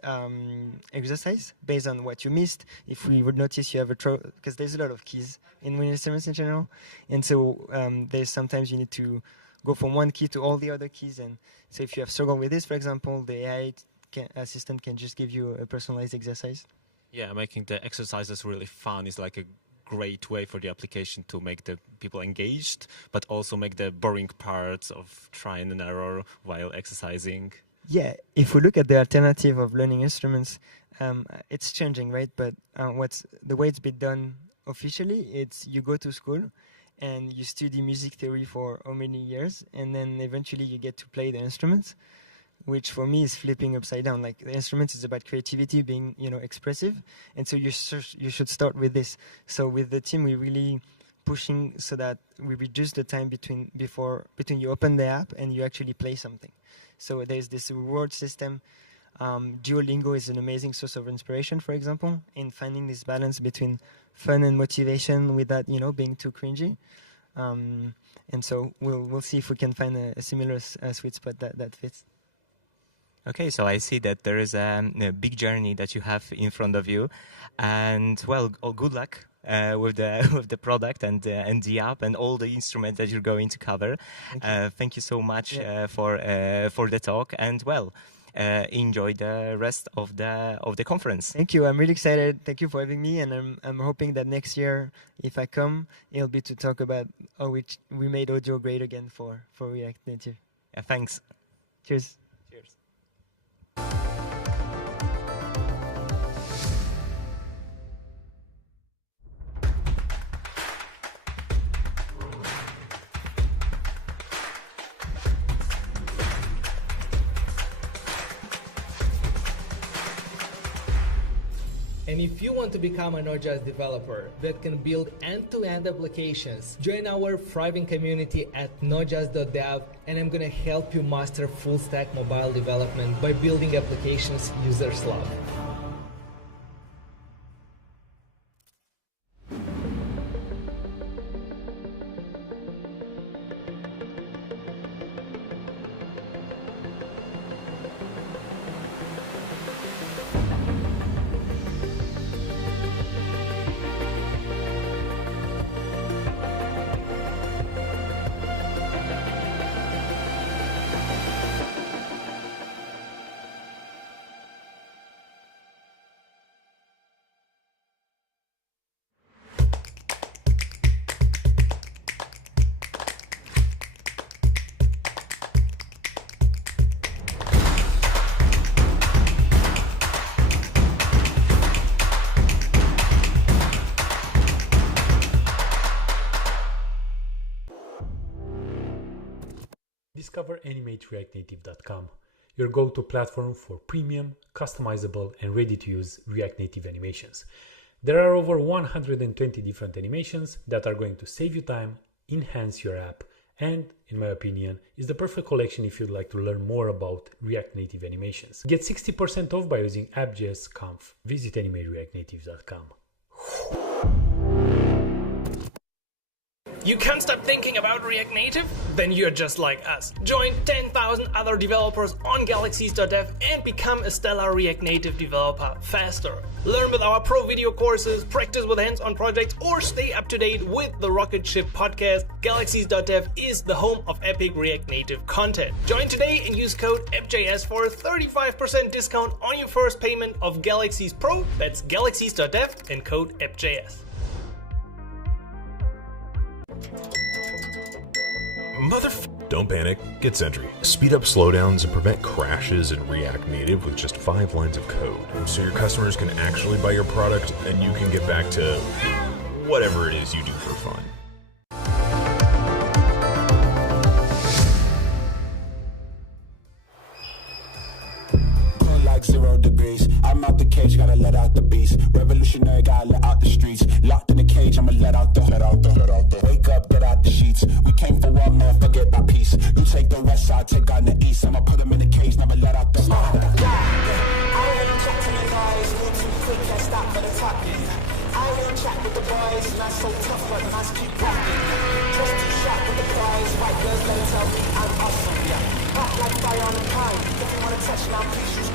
exercise based on what you missed. If we would notice you have because there's a lot of keys in wind instruments in general, and so there's sometimes you need to go from one key to all the other keys. And so if you have struggled with this, for example, the AI assistant can just give you a personalized exercise. Yeah, making the exercises really fun is like a great way for the application to make the people engaged, but also make the boring parts of trying and error while exercising. Yeah, if we look at the alternative of learning instruments, it's changing, right? But the way it's been done officially, it's you go to school and you study music theory for how many years, and then eventually you get to play the instruments, which for me is flipping upside down. Like, the instruments is about creativity, being expressive, and so you should start with this. So with the team, we're really pushing so that we reduce the time between you open the app and you actually play something. So there's this reward system. Duolingo is an amazing source of inspiration, for example, in finding this balance between fun and motivation without being too cringy. And so we'll see if we can find a similar sweet spot that fits. Okay, so I see that there is a big journey that you have in front of you, and good luck with the product and the app and all the instruments that you're going to cover. Thank you so much for the talk, and enjoy the rest of the conference. Thank you. I'm really excited. Thank you for having me, and I'm hoping that next year, if I come, it'll be to talk about how we made audio great again for React Native. Yeah, thanks. Cheers. Cheers. And if you want to become a Node.js developer that can build end-to-end applications, join our thriving community at nodejs.dev, and I'm going to help you master full-stack mobile development by building applications users love. Discover AnimateReactNative.com, your go-to platform for premium, customizable, and ready-to-use React Native animations. There are over 120 different animations that are going to save you time, enhance your app, and, in my opinion, is the perfect collection if you'd like to learn more about React Native animations. Get 60% off by using App.js Conf. Visit animereactnative.com. You can't stop thinking about React Native? Then you're just like us. Join 10,000 other developers on galaxies.dev and become a stellar React Native developer faster. Learn with our pro video courses, practice with hands-on projects, or stay up to date with the Rocket Ship podcast. Galaxies.dev is the home of epic React Native content. Join today and use code App.js for a 35% discount on your first payment of Galaxies Pro. That's galaxies.dev and code App.js. Don't panic, get Sentry. Speed up slowdowns and prevent crashes in React Native with just 5 lines of code. So your customers can actually buy your product and you can get back to whatever it is you do for fun. Like 0 degrees, I'm out the cage, gotta let out the beast. Revolutionary, gotta let out the streets. Locked in a cage, I'ma let out the. Wake up, get out the sheets. We came for one man, forget my peace. You take the west side, take on the east. I'ma put them in a cage, never let out the. I ain't chatting the noise, move too quick, can't stop for the top. I ain't chat with the boys, not so tough, but nice keep rocking. Just too sharp with the prize, white girls better tell me I'm awesome, yeah. Hot like fire on the pine, if you wanna touch now, please use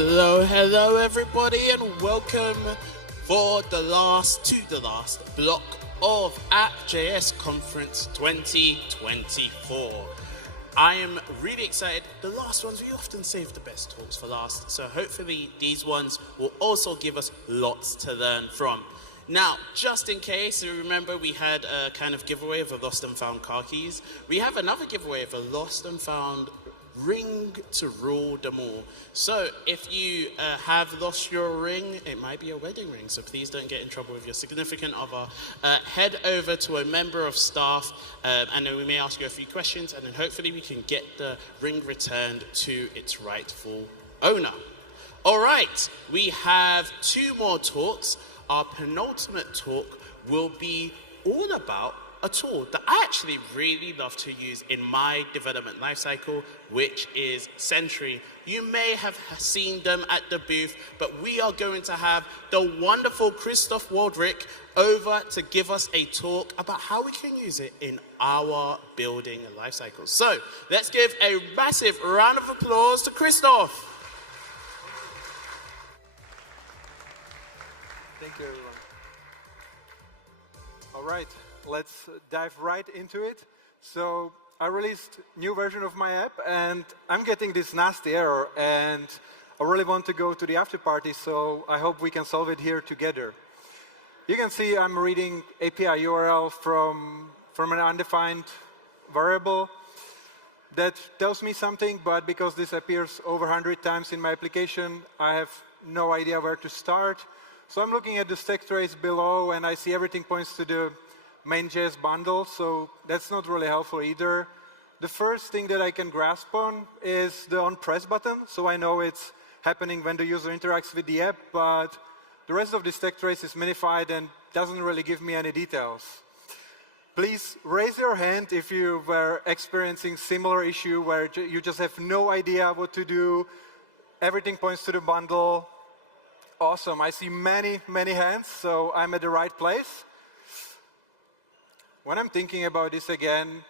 Hello everybody, and welcome for the last block of App.js Conference 2024. I am really excited. The last ones, we often save the best talks for last, so hopefully these ones will also give us lots to learn from. Now, just in case, remember we had a kind of giveaway of a lost and found car keys. We have another giveaway of a lost and found ring to rule them all. So if you have lost your ring, it might be a wedding ring, so please don't get in trouble with your significant other. Head over to a member of staff and then we may ask you a few questions, and then hopefully we can get the ring returned to its rightful owner. All right, we have 2 more talks. Our penultimate talk will be all about a tool that I actually really love to use in my development lifecycle, which is Sentry. You may have seen them at the booth, but we are going to have the wonderful Krystof Woldrich over to give us a talk about how we can use it in our building lifecycle. So let's give a massive round of applause to Krystof. Thank you, everyone. All right, let's dive right into it. So I released a new version of my app, and I'm getting this nasty error, and I really want to go to the after party, so I hope we can solve it here together. You can see I'm reading API URL from an undefined variable. That tells me something, but because this appears over 100 times in my application, I have no idea where to start. So I'm looking at the stack trace below, and I see everything points to the main.js bundle, so that's not really helpful either. The first thing that I can grasp on is the on-press button, so I know it's happening when the user interacts with the app, but the rest of the stack trace is minified and doesn't really give me any details. Please raise your hand if you were experiencing similar issue where you just have no idea what to do. Everything points to the bundle. Awesome, I see many, many hands, so I'm at the right place. When I'm thinking about this again,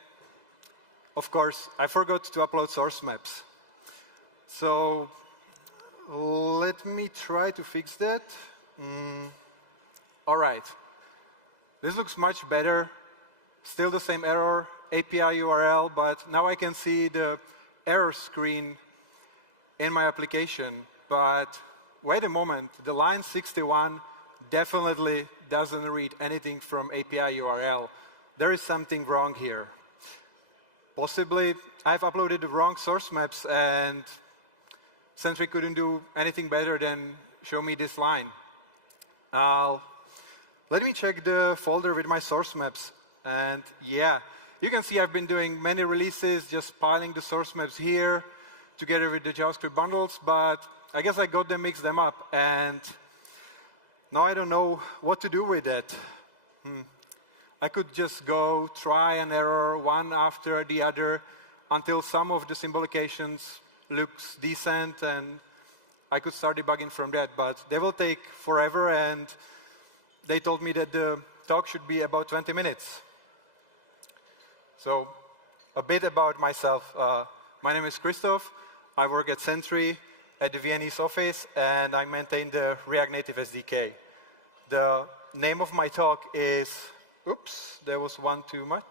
of course, I forgot to upload source maps. So let me try to fix that. All right, this looks much better. Still the same error, API URL, but now I can see the error screen in my application. But wait a moment, the line 61 definitely doesn't read anything from API URL. There is something wrong here. Possibly I've uploaded the wrong source maps and Sentry couldn't do anything better than show me this line. Let me check the folder with my source maps. And yeah, you can see I've been doing many releases, just piling the source maps here together with the JavaScript bundles, but I guess I got them, mixed them up, and now I don't know what to do with that. I could just go try an error one after the other until some of the symbolizations looks decent, and I could start debugging from that, but they will take forever, and they told me that the talk should be about 20 minutes. So a bit about myself. My name is Krzysztof. I work at Sentry at the Viennese office, and I maintain the React Native SDK. The name of my talk is, oops, there was one too much.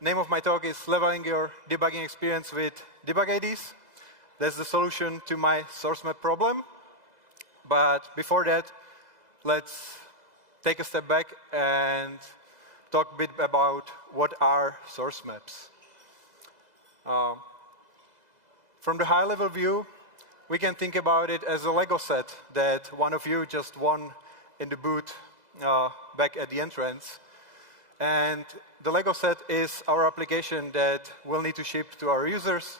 Name of my talk is Leveling Your Debugging Experience with Debug IDs. That's the solution to my source map problem. But before that, let's take a step back and talk a bit about what are source maps. From the high-level view, we can think about it as a Lego set that one of you just won in the booth back at the entrance. And the Lego set is our application that we'll need to ship to our users.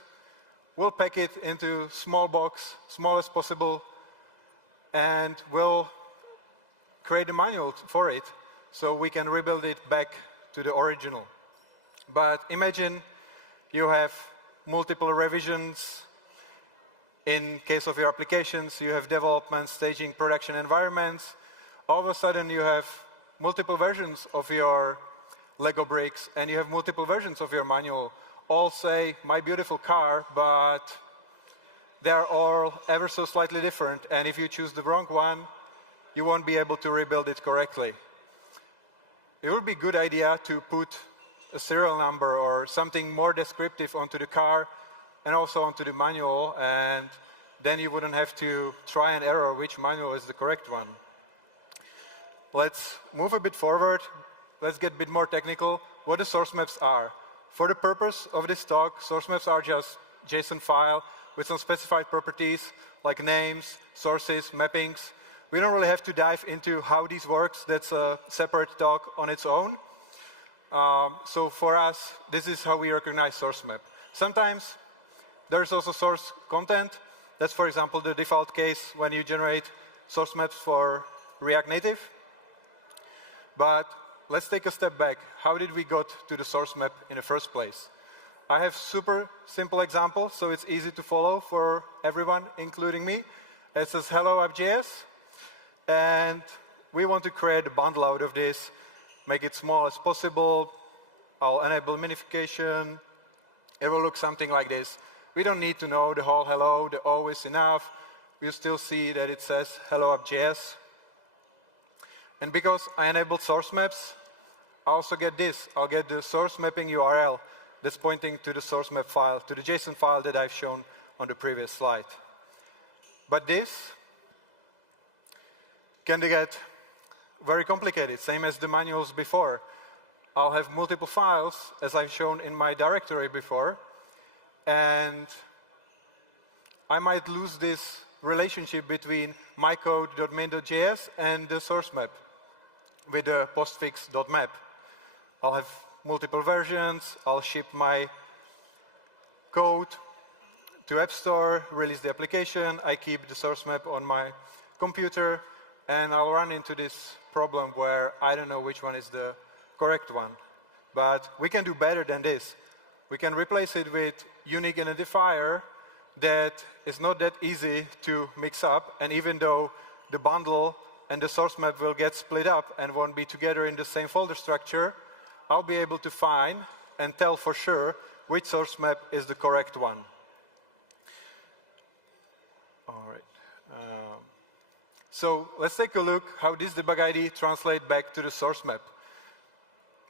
We'll pack it into small box, small as possible, and we'll create a manual for it so we can rebuild it back to the original. But imagine you have multiple revisions. In case of your applications, you have development, staging, production environments. All of a sudden, you have multiple versions of your Lego bricks, and you have multiple versions of your manual. All say, my beautiful car, but they're all ever so slightly different, and if you choose the wrong one, you won't be able to rebuild it correctly. It would be a good idea to put a serial number or something more descriptive onto the car and also onto the manual, and then you wouldn't have to try and error which manual is the correct one. Let's move a bit forward. Let's get a bit more technical. What the source maps are. For the purpose of this talk, source maps are just JSON file with some specified properties like names, sources, mappings. We don't really have to dive into how this works. That's a separate talk on its own. So for us, this is how we recognize source map. Sometimes there's also source content. That's, for example, the default case when you generate source maps for React Native. But let's take a step back. How did we got to the source map in the first place? I have super simple example, so it's easy to follow for everyone, including me. It says hello App.js, and we want to create a bundle out of this, make it small as possible. I'll enable minification. It will look something like this. We don't need to know the whole hello, the O is enough. We'll still see that it says hello App.js. And because I enabled source maps, I also get this. I'll get the source mapping URL that's pointing to the source map file, to the JSON file that I've shown on the previous slide. But this can get very complicated, same as the manuals before. I'll have multiple files, as I've shown in my directory before, and I might lose this relationship between my code.min.js and the source map with the postfix.map. I'll have multiple versions. I'll ship my code to App Store, release the application. I keep the source map on my computer, and I'll run into this problem where I don't know which one is the correct one. But we can do better than this. We can replace it with unique identifier that is not that easy to mix up, and even though the bundle and the source map will get split up and won't be together in the same folder structure, I'll be able to find and tell for sure which source map is the correct one. All right. So let's take a look how this debug ID translates back to the source map.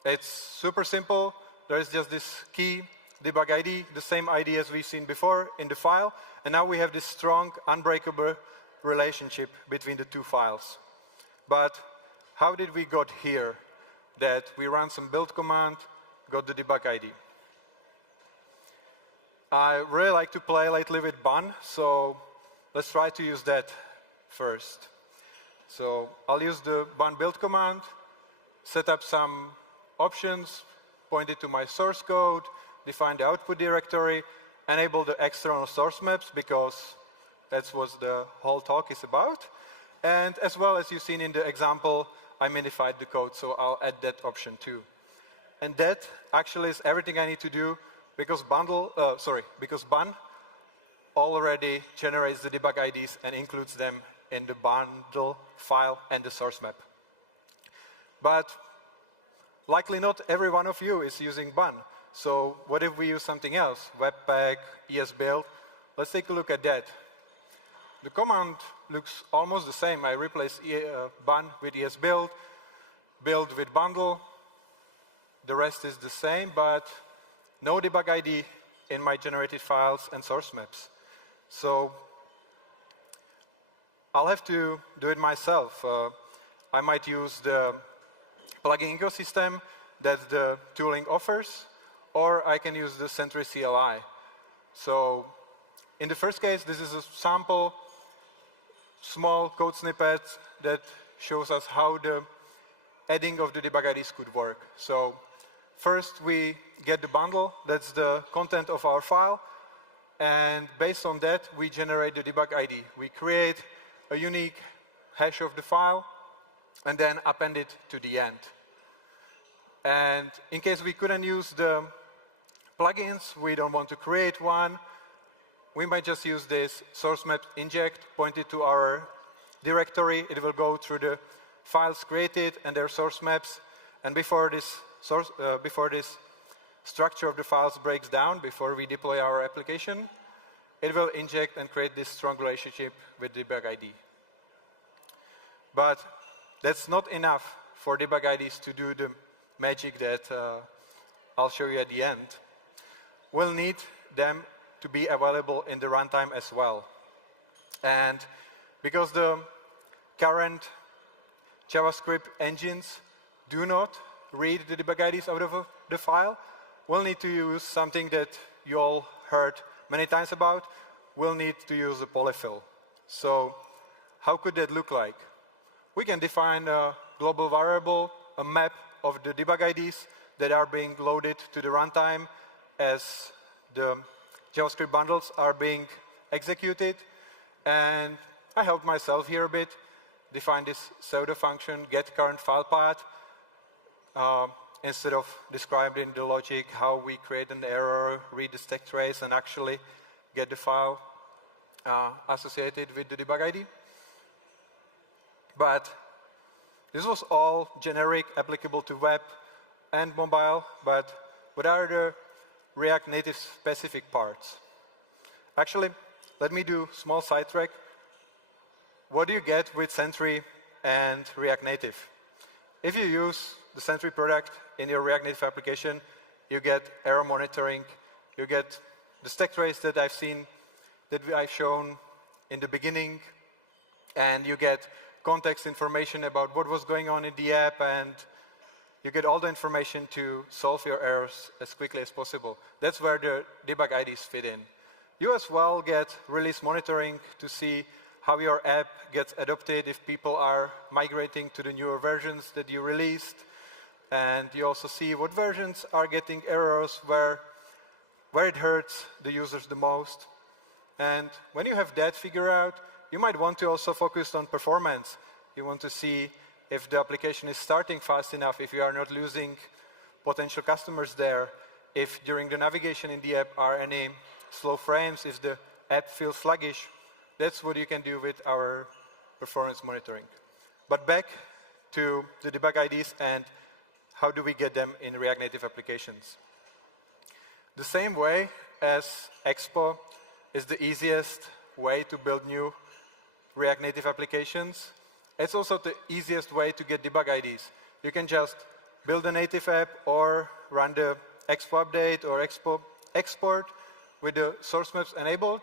It's super simple. There is just this key debug ID, the same ID as we've seen before in the file, and now we have this strong, unbreakable relationship between the two files. But how did we got here? That we run some build command, got the debug ID. I really like to play lately with bun, so let's try to use that first. So I'll use the bun build command, set up some options, point it to my source code, define the output directory, enable the external source maps because that's what the whole talk is about. And as well as you've seen in the example, I minified the code, so I'll add that option too. And that actually is everything I need to do because bun already generates the debug IDs and includes them in the bundle file and the source map. But likely not every one of you is using bun. So what if we use something else? Webpack, esbuild. Let's take a look at that. The command looks almost the same. I replace bun with esbuild, build with bundle. The rest is the same, but no debug ID in my generated files and source maps. So I'll have to do it myself. I might use the plugin ecosystem that the tooling offers, or I can use the Sentry CLI. So in the first case, this is a sample small code snippet that shows us how the adding of the debug IDs could work. So first we get the bundle, that's the content of our file, and based on that we generate the debug ID. We create a unique hash of the file and then append it to the end. And in case we couldn't use the plugins, we don't want to create one, we might just use this source map inject, point it to our directory. It will go through the files created and their source maps. And before this structure of the files breaks down, before we deploy our application, it will inject and create this strong relationship with debug ID. But that's not enough for debug IDs to do the magic that I'll show you at the end. We'll need them to be available in the runtime as well. And because the current JavaScript engines do not read the debug IDs out of the file, we'll need to use something that you all heard many times about. We'll need to use a polyfill. So how could that look like? We can define a global variable, a map of the debug IDs that are being loaded to the runtime as the JavaScript bundles are being executed. And I helped myself here a bit, define this pseudo function, get current file path, instead of describing the logic, how we create an error, read the stack trace, and actually get the file associated with the debug ID. But this was all generic, applicable to web and mobile, but what are the React Native specific parts? Actually, let me do a small sidetrack. What do you get with Sentry and React Native? If you use the Sentry product in your React Native application, you get error monitoring, you get the stack trace that I've shown in the beginning, and you get context information about what was going on in the app, and you get all the information to solve your errors as quickly as possible. That's where the debug IDs fit in. You as well get release monitoring to see how your app gets adopted if people are migrating to the newer versions that you released. And you also see what versions are getting errors, where it hurts the users the most. And when you have that figured out, you might want to also focus on performance. You want to see if the application is starting fast enough, if you are not losing potential customers there, if during the navigation in the app are any slow frames, if the app feels sluggish. That's what you can do with our performance monitoring. But back to the debug IDs and how do we get them in React Native applications. The same way as Expo is the easiest way to build new React Native applications, it's also the easiest way to get debug IDs. You can just build a native app or run the Expo update or Expo export with the source maps enabled,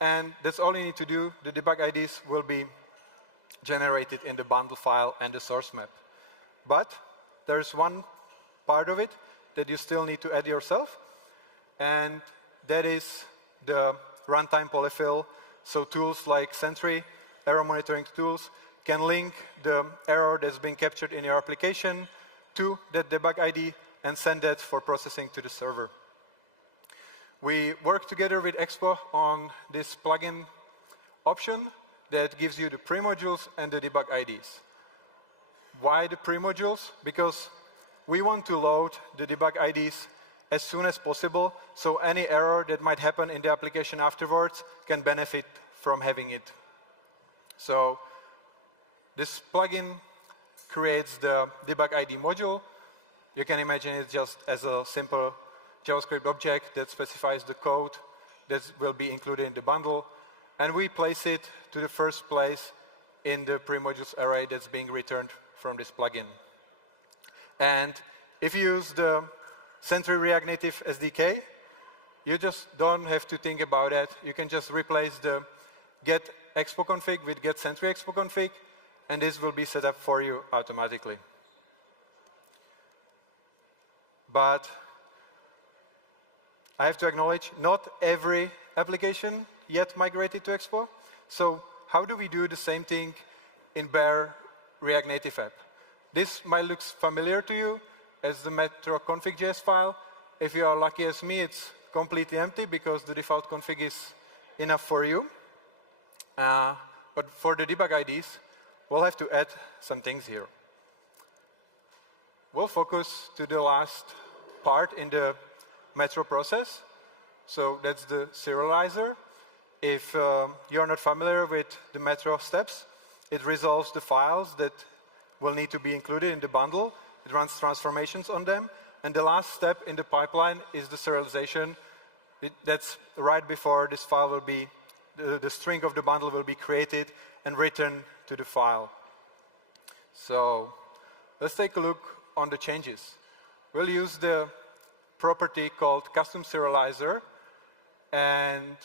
and that's all you need to do. The debug IDs will be generated in the bundle file and the source map. But there's one part of it that you still need to add yourself, and that is the runtime polyfill. So tools like Sentry, error monitoring tools, can link the error that's been captured in your application to that debug ID and send that for processing to the server. We work together with Expo on this plugin option that gives you the pre-modules and the debug IDs. Why the pre-modules? Because we want to load the debug IDs as soon as possible, so any error that might happen in the application afterwards can benefit from having it. So this plugin creates the debug ID module. You can imagine it just as a simple JavaScript object that specifies the code that will be included in the bundle, and we place it to the first place in the pre-modules array that's being returned from this plugin. And if you use the Sentry React Native SDK, you just don't have to think about it. You can just replace the get expo config with get Sentry expo config, and this will be set up for you automatically. But I have to acknowledge, not every application yet migrated to Expo. So how do we do the same thing in bare React Native app? This might look familiar to you as the Metro config.js file. If you are lucky as me, it's completely empty because the default config is enough for you. But for the debug IDs, we'll have to add some things here. We'll focus to the last part in the Metro process. So that's the serializer. If you're not familiar with the Metro steps, it resolves the files that will need to be included in the bundle. It runs transformations on them. And the last step in the pipeline is the serialization That's right before this file will be, the string of the bundle will be created and written to the file. So let's take a look on the changes. We'll use the property called custom serializer, and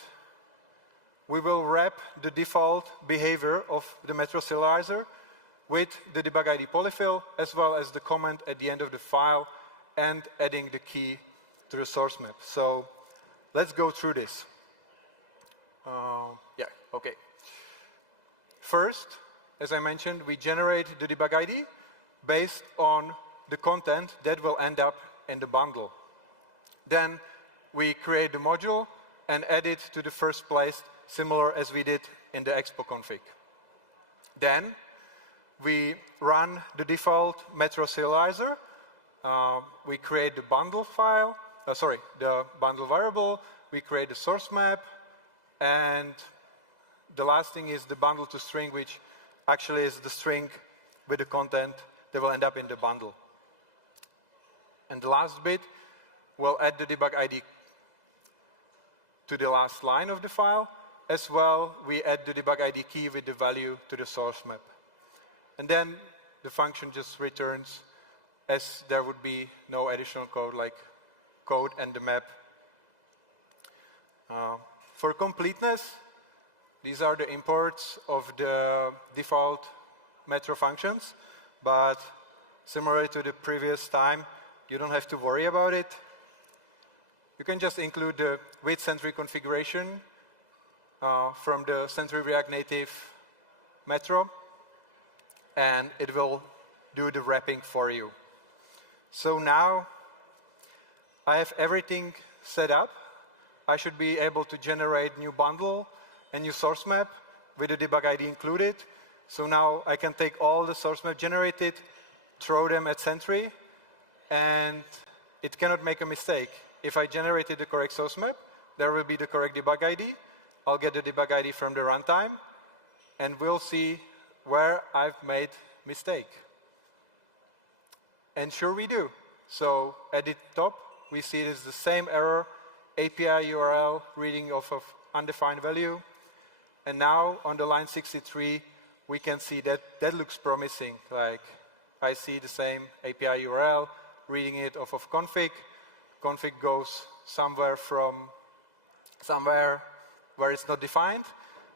we will wrap the default behavior of the Metro serializer with the debug ID polyfill, as well as the comment at the end of the file, and adding the key to the source map. So let's go through this. Yeah, okay. First, as I mentioned, we generate the debug ID based on the content that will end up in the bundle. Then we create the module and add it to the first place, similar as we did in the Expo config. Then we run the default Metro serializer. We create the bundle file, the bundle variable. We create the source map, and the last thing is the bundle to string, which actually is the string with the content that will end up in the bundle. And the last bit, we'll add the debug ID to the last line of the file. As well, we add the debug ID key with the value to the source map. And then the function just returns, as there would be no additional code, like code and the map. For completeness, these are the imports of the default Metro functions, but similar to the previous time, you don't have to worry about it. You can just include the with Sentry configuration from the Sentry React Native Metro, and it will do the wrapping for you. So now I have everything set up. I should be able to generate new bundle and new source map with the debug ID included. So now I can take all the source map generated, throw them at Sentry, and it cannot make a mistake. If I generated the correct source map, there will be the correct debug ID. I'll get the debug ID from the runtime, and we'll see where I've made mistake. And sure we do. So at the top, we see it is the same error, API URL reading off of undefined value. And now on the line 63, we can see that that looks promising. Like I see the same API URL, reading it off of config. Config goes somewhere where it's not defined.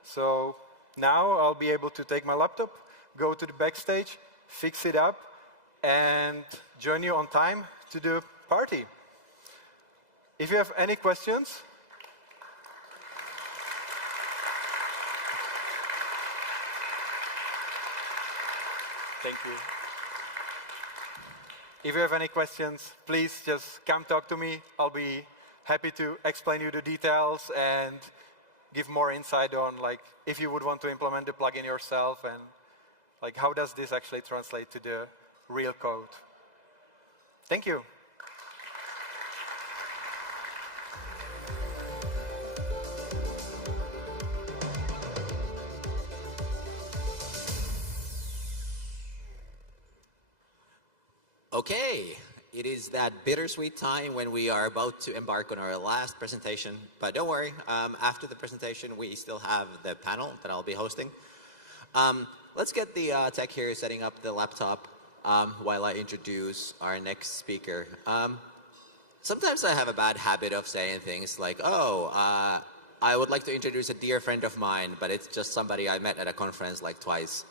So now I'll be able to take my laptop, go to the backstage, fix it up, and join you on time to the party. If you have any questions, thank you. If you have any questions, please just come talk to me. I'll be happy to explain you the details and give more insight on like if you would want to implement the plugin yourself and like how does this actually translate to the real code. Thank you. Okay, it is that bittersweet time when we are about to embark on our last presentation. But don't worry, after the presentation, we still have the panel that I'll be hosting. Let's get the tech here setting up the laptop while I introduce our next speaker. Sometimes I have a bad habit of saying things like, oh, I would like to introduce a dear friend of mine, but it's just somebody I met at a conference like twice.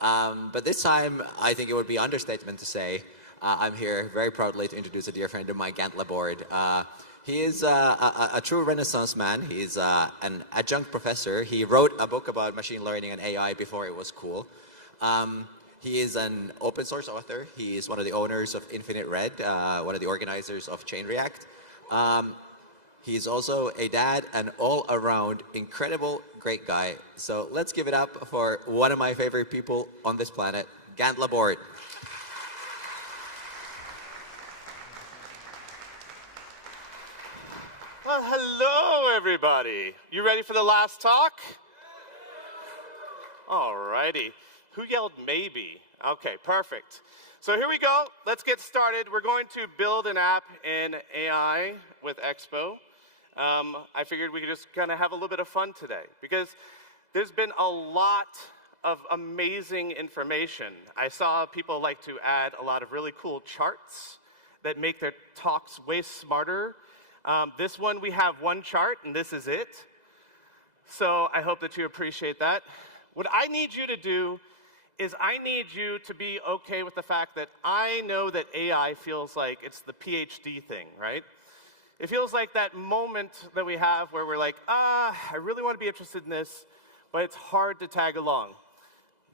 But this time, I think it would be an understatement to say I'm here very proudly to introduce a dear friend of mine, Gant Laborde. He is a true Renaissance man. He's an adjunct professor. He wrote a book about machine learning and AI before it was cool. He is an open source author. He is one of the owners of Infinite Red, one of the organizers of Chain React. He's also a dad, an all-around incredible great guy. So let's give it up for one of my favorite people on this planet, Gant Laborde. Well, hello, everybody. You ready for the last talk? All righty. Who yelled maybe? Okay, perfect. So here we go. Let's get started. We're going to build an app in AI with Expo. I figured we could just kind of have a little bit of fun today, because there's been a lot of amazing information. I saw people like to add a lot of really cool charts that make their talks way smarter. This one, we have one chart, and this is it. So I hope that you appreciate that. What I need you to do is I need you to be okay with the fact that I know that AI feels like it's the PhD thing, right? It feels like that moment that we have where we're like, I really want to be interested in this, but it's hard to tag along.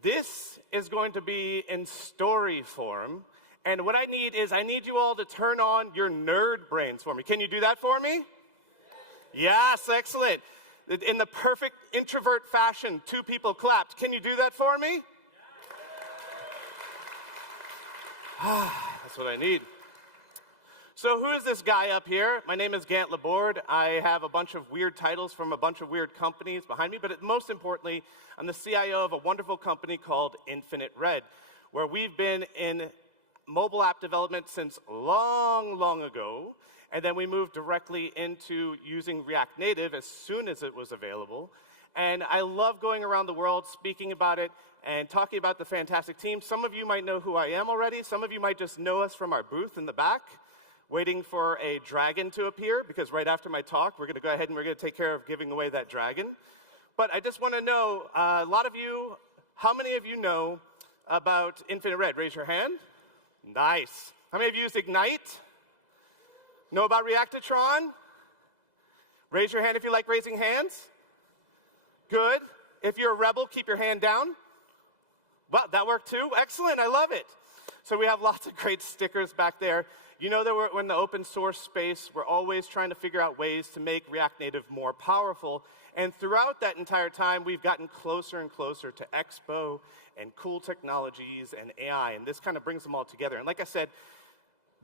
This is going to be in story form, and what I need you all to turn on your nerd brains for me. Can you do that for me? Yes, excellent. In the perfect introvert fashion, 2 people clapped. Can you do that for me? That's what I need. So who is this guy up here? My name is Gant Laborde. I have a bunch of weird titles from a bunch of weird companies behind me, but most importantly, I'm the CIO of a wonderful company called Infinite Red, where we've been in mobile app development since long, long ago, and then we moved directly into using React Native as soon as it was available. And I love going around the world speaking about it and talking about the fantastic team. Some of you might know who I am already. Some of you might just know us from our booth in the back, waiting for a dragon to appear, because right after my talk, we're going to go ahead and we're going to take care of giving away that dragon. But I just want to know, a lot of you, how many of you know about Infinite Red? Raise your hand. Nice. How many of you use Ignite? Know about Reactitron? Raise your hand if you like raising hands. Good. If you're a rebel, keep your hand down. Well, that worked too. Excellent. I love it. So we have lots of great stickers back there. You know that we're in the open source space. We're always trying to figure out ways to make React Native more powerful. And throughout that entire time, we've gotten closer and closer to Expo and cool technologies and AI. And this kind of brings them all together. And like I said,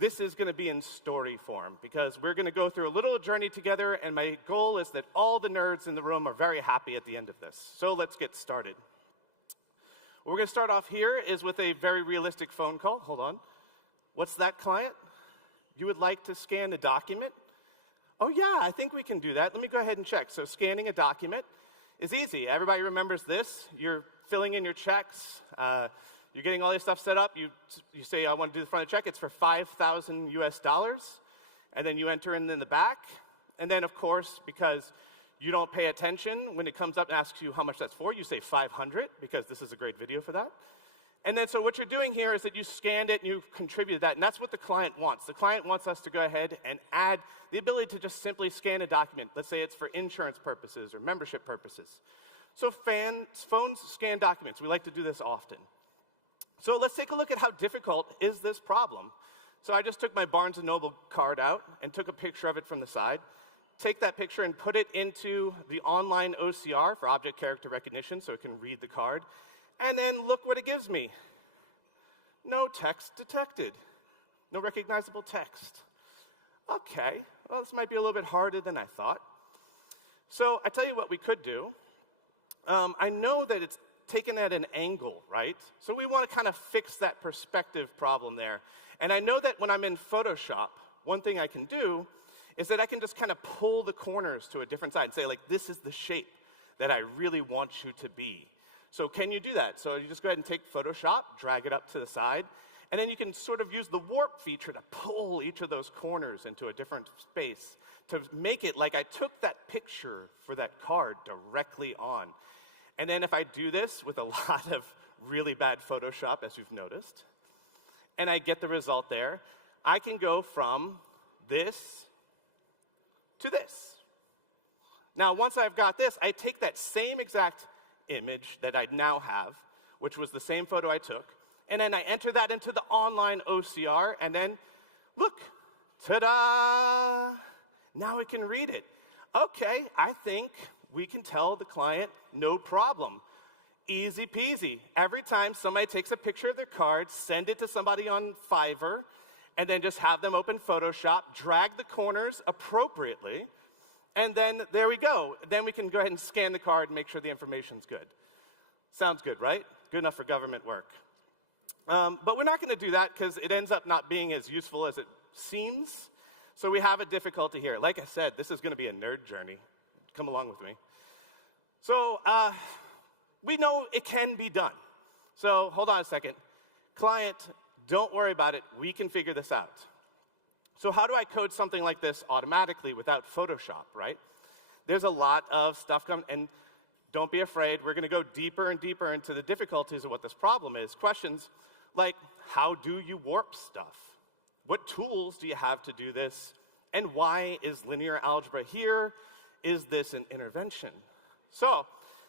this is going to be in story form, because we're going to go through a little journey together. And my goal is that all the nerds in the room are very happy at the end of this. So let's get started. What we're going to start off here is with a very realistic phone call. Hold on. What's that, client? You would like to scan a document? Oh, yeah, I think we can do that. Let me go ahead and check. So scanning a document is easy. Everybody remembers this. You're filling in your checks. You're getting all your stuff set up. You say, I want to do the front of the check. It's for $5,000 US. And then you enter in the back. And then, of course, because you don't pay attention, when it comes up and asks you how much that's for, you say 500, because this is a great video for that. And then so what you're doing here is that you scanned it and you contributed that, and that's what the client wants. The client wants us to go ahead and add the ability to just simply scan a document. Let's say it's for insurance purposes or membership purposes. So phones scan documents. We like to do this often. So let's take a look at how difficult is this problem. So I just took my Barnes & Noble card out and took a picture of it from the side. Take that picture and put it into the online OCR for object character recognition so it can read the card. And then look what it gives me. No text detected. No recognizable text. Okay, well, this might be a little bit harder than I thought. So I tell you what we could do. I know that it's taken at an angle, right? So we want to kind of fix that perspective problem there. And I know that when I'm in Photoshop, one thing I can do is that I can just kind of pull the corners to a different side and say, like, this is the shape that I really want you to be. So can you do that? So you just go ahead and take Photoshop, drag it up to the side, and then you can sort of use the warp feature to pull each of those corners into a different space to make it like I took that picture for that card directly on. And then if I do this with a lot of really bad Photoshop, as you've noticed, and I get the result there, I can go from this to this. Now, once I've got this, I take that same exact image that I now have, which was the same photo I took, and then I enter that into the online OCR, and then, look, ta-da! Now it can read it. Okay, I think we can tell the client, no problem. Easy peasy. Every time somebody takes a picture of their card, send it to somebody on Fiverr, and then just have them open Photoshop, drag the corners appropriately, and then there we go. Then we can go ahead and scan the card and make sure the information's good. Sounds good, right? Good enough for government work. But we're not going to do that because it ends up not being as useful as it seems. So we have a difficulty here. Like I said, this is going to be a nerd journey. Come along with me. So we know it can be done. So hold on a second. Client, don't worry about it. We can figure this out. So how do I code something like this automatically without Photoshop, right? There's a lot of stuff coming, and don't be afraid. We're going to go deeper and deeper into the difficulties of what this problem is. Questions like, how do you warp stuff? What tools do you have to do this? And why is linear algebra here? Is this an intervention? So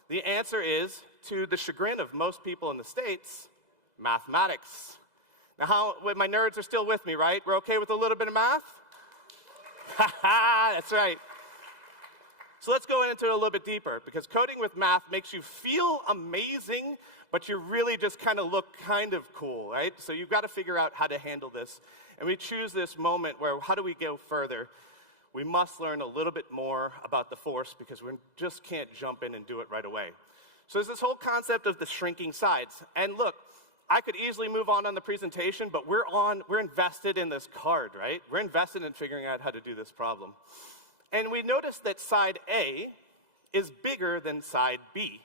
the answer is, to the chagrin of most people in the States, mathematics. Now, my nerds are still with me, right? We're okay with a little bit of math? That's right. So let's go into it a little bit deeper, because coding with math makes you feel amazing, but you really just kind of look kind of cool, right? So you've got to figure out how to handle this. And we choose this moment where, how do we go further? We must learn a little bit more about the force, because we just can't jump in and do it right away. So there's this whole concept of the shrinking sides. And look, I could easily move on the presentation, but we're invested in this card, right? We're invested in figuring out how to do this problem. And we notice that side A is bigger than side B.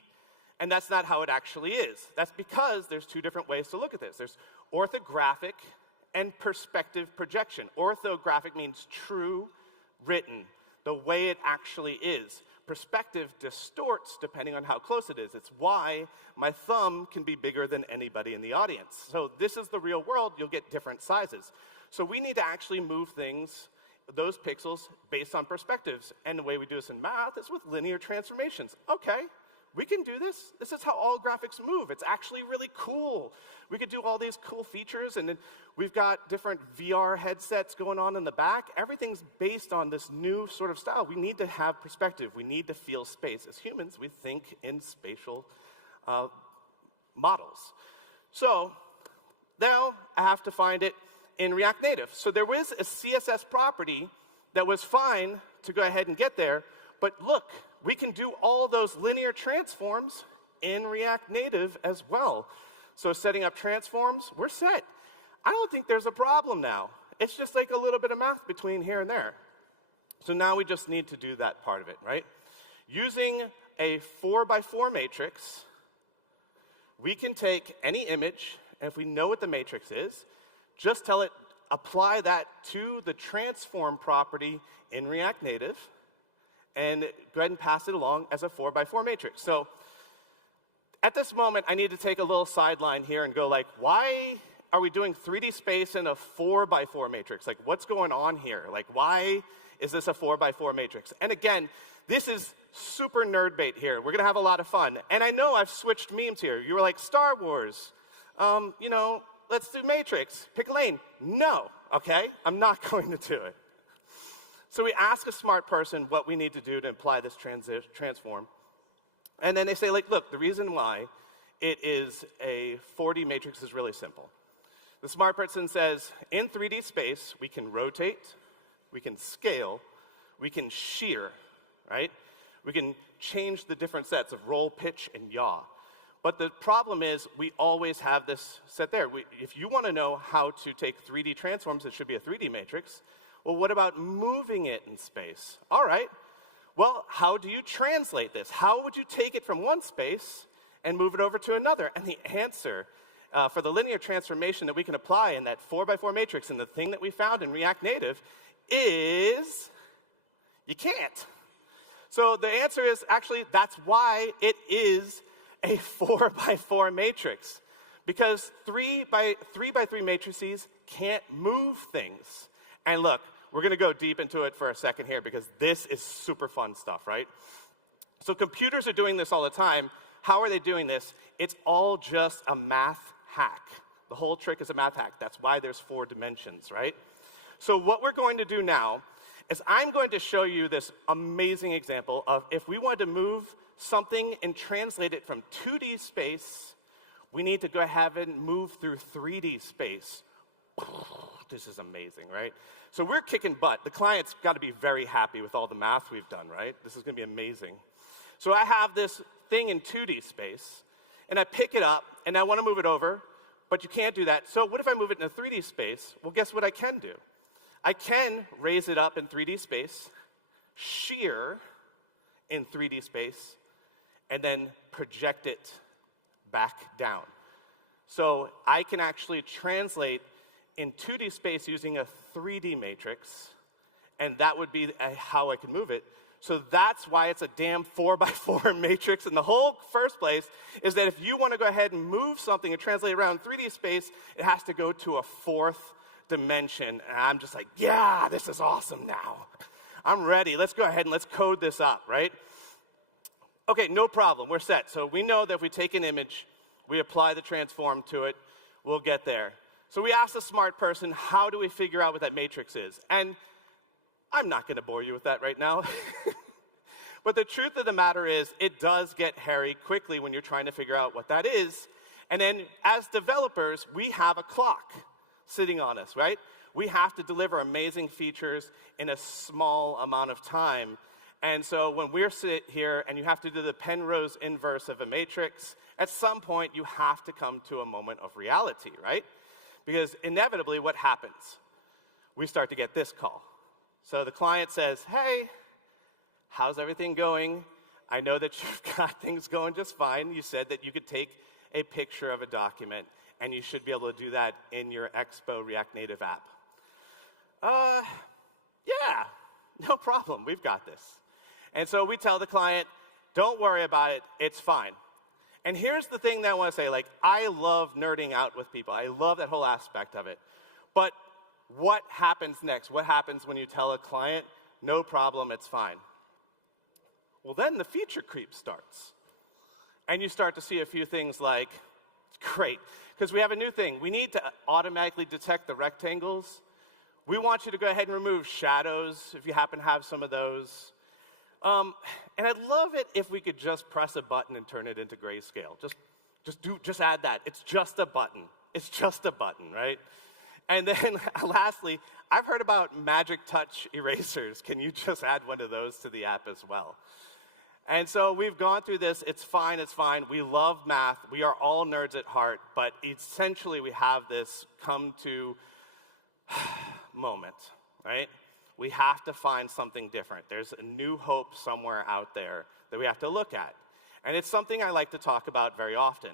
And that's not how it actually is. That's because there's two different ways to look at this. There's orthographic and perspective projection. Orthographic means true, written, the way it actually is. Perspective distorts depending on how close it is. It's why my thumb can be bigger than anybody in the audience. So this is the real world. You'll get different sizes. So we need to actually move things, those pixels, based on perspectives. And the way we do this in math is with linear transformations. Okay, we can do this. This is how all graphics move. It's actually really cool. We could do all these cool features, and then we've got different VR headsets going on in the back. Everything's based on this new sort of style. We need to have perspective. We need to feel space. As humans, we think in spatial models. So now I have to find it in React Native. So there was a CSS property that was fine to go ahead and get there, but look, we can do all those linear transforms in React Native as well. So setting up transforms, we're set. I don't think there's a problem now. It's just like a little bit of math between here and there. So now we just need to do that part of it, right? Using a 4x4 matrix, we can take any image, and if we know what the matrix is, just tell it, apply that to the transform property in React Native, and go ahead and pass it along as a 4x4 matrix. So at this moment, I need to take a little sideline here and go like, why are we doing 3D space in a 4x4 matrix? Like, what's going on here? Like, why is this a 4x4 matrix? And again, this is super nerd bait here. We're going to have a lot of fun. And I know I've switched memes here. You were like, Star Wars, you know, let's do matrix. Pick a lane. No, okay? I'm not going to do it. So we ask a smart person what we need to do to apply this transform. And then they say, like, look, the reason why it is a 4D matrix is really simple. The smart person says, in 3D space, we can rotate, we can scale, we can shear, right? We can change the different sets of roll, pitch, and yaw. But the problem is we always have this set there. If you want to know how to take 3D transforms, it should be a 3D matrix. Well, what about moving it in space? All right. Well, how do you translate this? How would you take it from one space and move it over to another? And the answer for the linear transformation that we can apply in that 4x4 matrix and the thing that we found in React Native is you can't. So the answer is actually that's why it is a 4x4 matrix, because 3x3 matrices can't move things. And look, we're going to go deep into it for a second here because this is super fun stuff, right? So computers are doing this all the time. How are they doing this? It's all just a math hack. The whole trick is a math hack. That's why there's 4 dimensions, right? So what we're going to do now is I'm going to show you this amazing example of if we wanted to move something and translate it from 2D space, we need to go ahead and move through 3D space. This is amazing, right? So we're kicking butt. The client's got to be very happy with all the math we've done, right? This is going to be amazing. So I have this thing in 2D space, and I pick it up, and I want to move it over, but you can't do that. So what if I move it in a 3D space? Well, guess what I can do? I can raise it up in 3D space, shear in 3D space, and then project it back down. So I can actually translate in 2D space using a 3D matrix, and that would be how I can move it. So that's why it's a damn 4x4 matrix in the whole first place, is that if you want to go ahead and move something and translate it around 3D space, it has to go to a fourth dimension. And I'm just like, yeah, this is awesome now. I'm ready. Let's go ahead and let's code this up, right? Okay, no problem. We're set. So we know that if we take an image, we apply the transform to it, we'll get there. So we asked a smart person, how do we figure out what that matrix is? And I'm not going to bore you with that right now. But the truth of the matter is, it does get hairy quickly when you're trying to figure out what that is. And then as developers, we have a clock sitting on us, right? We have to deliver amazing features in a small amount of time. And so when we're sit here and you have to do the Penrose inverse of a matrix, at some point you have to come to a moment of reality, right? Because inevitably what happens? We start to get this call. So the client says, hey, how's everything going? I know that you've got things going just fine. You said that you could take a picture of a document, and you should be able to do that in your Expo React Native app. Yeah, no problem. We've got this. And so we tell the client, don't worry about it. It's fine. And here's the thing that I want to say. Like, I love nerding out with people. I love that whole aspect of it. But what happens next? What happens when you tell a client, no problem, it's fine? Well, then the feature creep starts. And you start to see a few things like, great, because we have a new thing. We need to automatically detect the rectangles. We want you to go ahead and remove shadows if you happen to have some of those. And I'd love it if we could just press a button and turn it into grayscale. Just add that. It's just a button. It's just a button, right? And then lastly, I've heard about magic touch erasers. Can you just add one of those to the app as well? And so we've gone through this. It's fine, it's fine. We love math. We are all nerds at heart. But essentially, we have this come to moment, right? We have to find something different. There's a new hope somewhere out there that we have to look at. And it's something I like to talk about very often.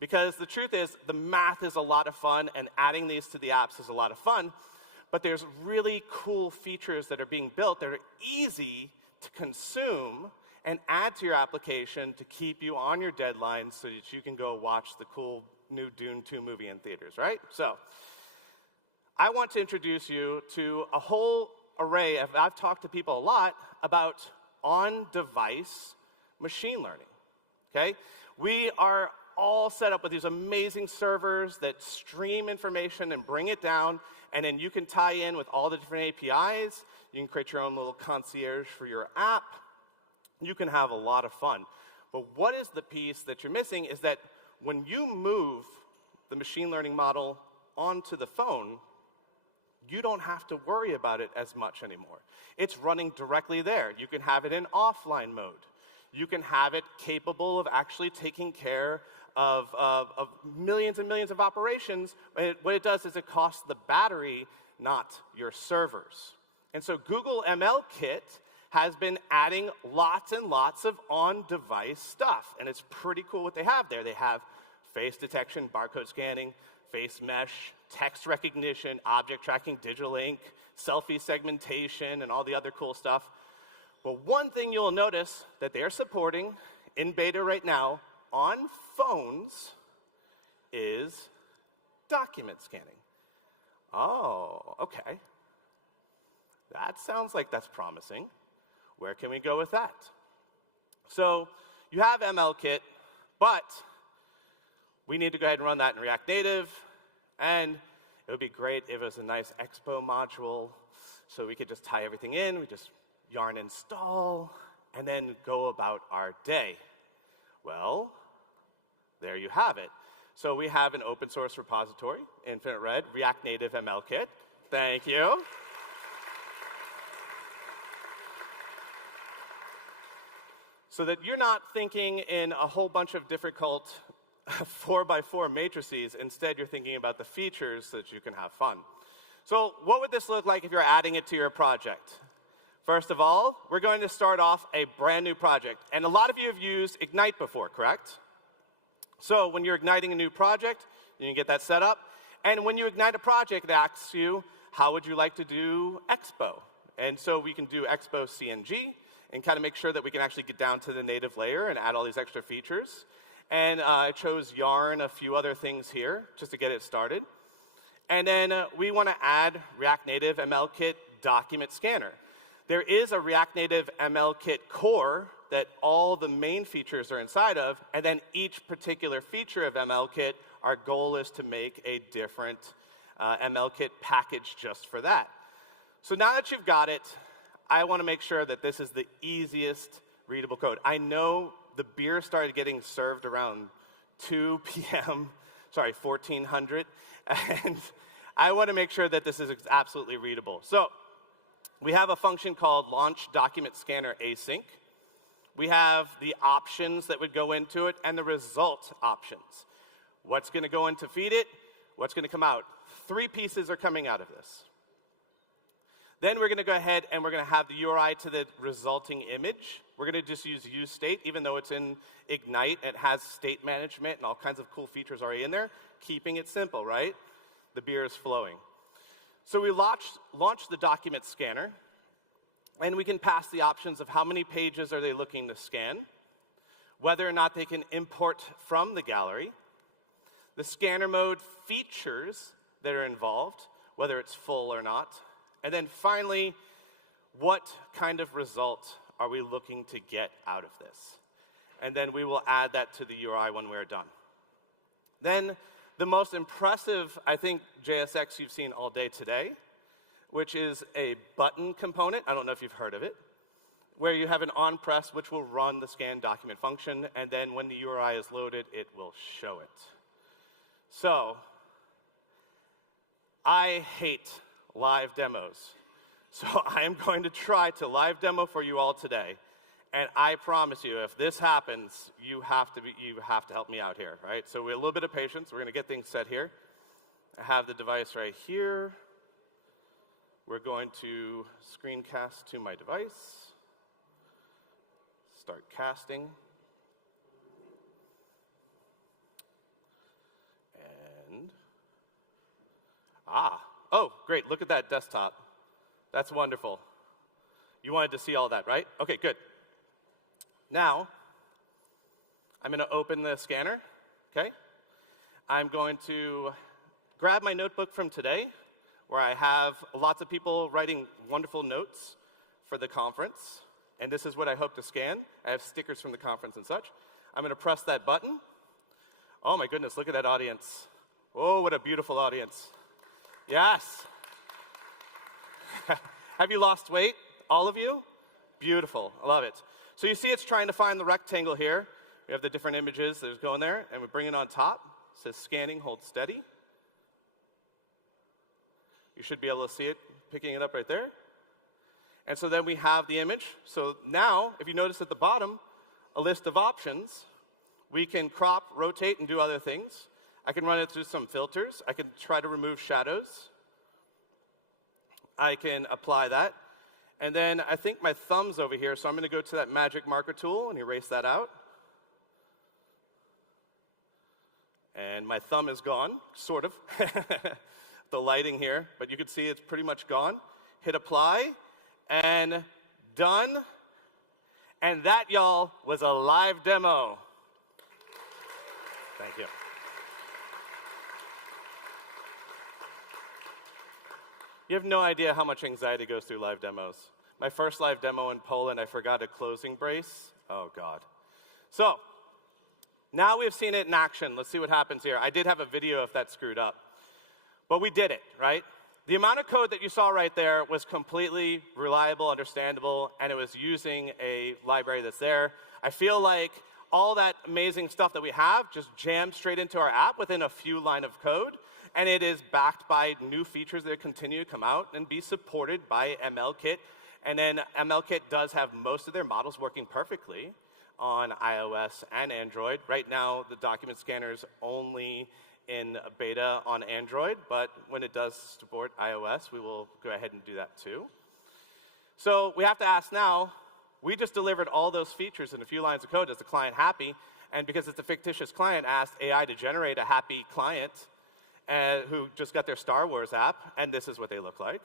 Because the truth is, the math is a lot of fun, and adding these to the apps is a lot of fun. But there's really cool features that are being built that are easy to consume and add to your application to keep you on your deadlines so that you can go watch the cool new Dune 2 movie in theaters, right? So I want to introduce you to a whole array of, I've talked to people a lot about on-device machine learning, okay? We are all set up with these amazing servers that stream information and bring it down, and then you can tie in with all the different APIs. You can create your own little concierge for your app. You can have a lot of fun. But what is the piece that you're missing is that when you move the machine learning model onto the phone, you don't have to worry about it as much anymore. It's running directly there. You can have it in offline mode. You can have it capable of actually taking care of millions and millions of operations. What it does is it costs the battery, not your servers. And so Google ML Kit has been adding lots and lots of on-device stuff. And it's pretty cool what they have there. They have face detection, barcode scanning, face mesh, text recognition, object tracking, digital ink, selfie segmentation, and all the other cool stuff. But one thing you'll notice that they're supporting in beta right now on phones is document scanning. Oh, okay. That sounds like that's promising. Where can we go with that? So you have ML Kit, but we need to go ahead and run that in React Native. And it would be great if it was a nice Expo module so we could just tie everything in. We just yarn install and then go about our day. Well, there you have it. So we have an open source repository, Infinite Red, React Native ML Kit. Thank you. So that you're not thinking in a whole bunch of difficult 4x4 matrices. Instead, you're thinking about the features so that you can have fun. So what would this look like if you're adding it to your project? First of all, we're going to start off a brand new project. And a lot of you have used Ignite before, correct? So when you're igniting a new project, you can get that set up. And when you ignite a project, it asks you, how would you like to do Expo? And so we can do Expo CNG and kind of make sure that we can actually get down to the native layer and add all these extra features. And I chose Yarn, a few other things here, just to get it started. And then we want to add React Native ML-Kit document scanner. There is a React Native ML-Kit core that all the main features are inside of, and then each particular feature of ML-Kit, our goal is to make a different ML-Kit package just for that. So now that you've got it, I want to make sure that this is the easiest readable code. I know the beer started getting served around 2 p.m., sorry, 1400, and I want to make sure that this is absolutely readable. So we have a function called launch document scanner async. We have the options that would go into it and the result options. What's going to go in to feed it? What's going to come out? 3 pieces are coming out of this. Then we're going to go ahead and we're going to have the URI to the resulting image. We're going to just use useState, even though it's in Ignite. It has state management and all kinds of cool features already in there, keeping it simple, right? The beer is flowing. So we launch the document scanner, and we can pass the options of how many pages are they looking to scan, whether or not they can import from the gallery, the scanner mode features that are involved, whether it's full or not, and then finally, what kind of result are we looking to get out of this? And then we will add that to the URI when we're done. Then the most impressive, I think, JSX you've seen all day today, which is a button component. I don't know if you've heard of it, where you have an on press which will run the scan document function, and then when the URI is loaded, it will show it. So I hate live demos. So I am going to try to live demo for you all today. And I promise you, if this happens, you have to help me out here, right? So we have a little bit of patience. We're going to get things set here. I have the device right here. We're going to screencast to my device. Start casting. And, oh, great, look at that desktop. That's wonderful. You wanted to see all that, right? Okay, good. Now, I'm going to open the scanner, okay? I'm going to grab my notebook from today, where I have lots of people writing wonderful notes for the conference, and this is what I hope to scan. I have stickers from the conference and such. I'm going to press that button. Oh my goodness, look at that audience. Oh, what a beautiful audience. Yes. Have you lost weight, all of you? Beautiful, I love it. So you see it's trying to find the rectangle here. We have the different images that are going there, and we bring it on top. It says scanning, hold steady. You should be able to see it, picking it up right there. And so then we have the image. So now, if you notice at the bottom, a list of options. We can crop, rotate, and do other things. I can run it through some filters. I can try to remove shadows. I can apply that. And then I think my thumb's over here, so I'm going to go to that magic marker tool and erase that out. And my thumb is gone, sort of. The lighting here, but you can see it's pretty much gone. Hit apply, and done. And that, y'all, was a live demo. Thank you. You have no idea how much anxiety goes through live demos. My first live demo in Poland, I forgot a closing brace. Oh, God. So, now we've seen it in action. Let's see what happens here. I did have a video if that screwed up. But we did it, right? The amount of code that you saw right there was completely reliable, understandable, and it was using a library that's there. I feel like all that amazing stuff that we have just jammed straight into our app within a few lines of code. And it is backed by new features that continue to come out and be supported by ML-Kit. And then ML-Kit does have most of their models working perfectly on iOS and Android. Right now, the document scanner is only in beta on Android, but when it does support iOS, we will go ahead and do that too. So we have to ask now, we just delivered all those features in a few lines of code. Is the client happy? And because it's a fictitious client, asked AI to generate a happy client who just got their Star Wars app, and this is what they look like.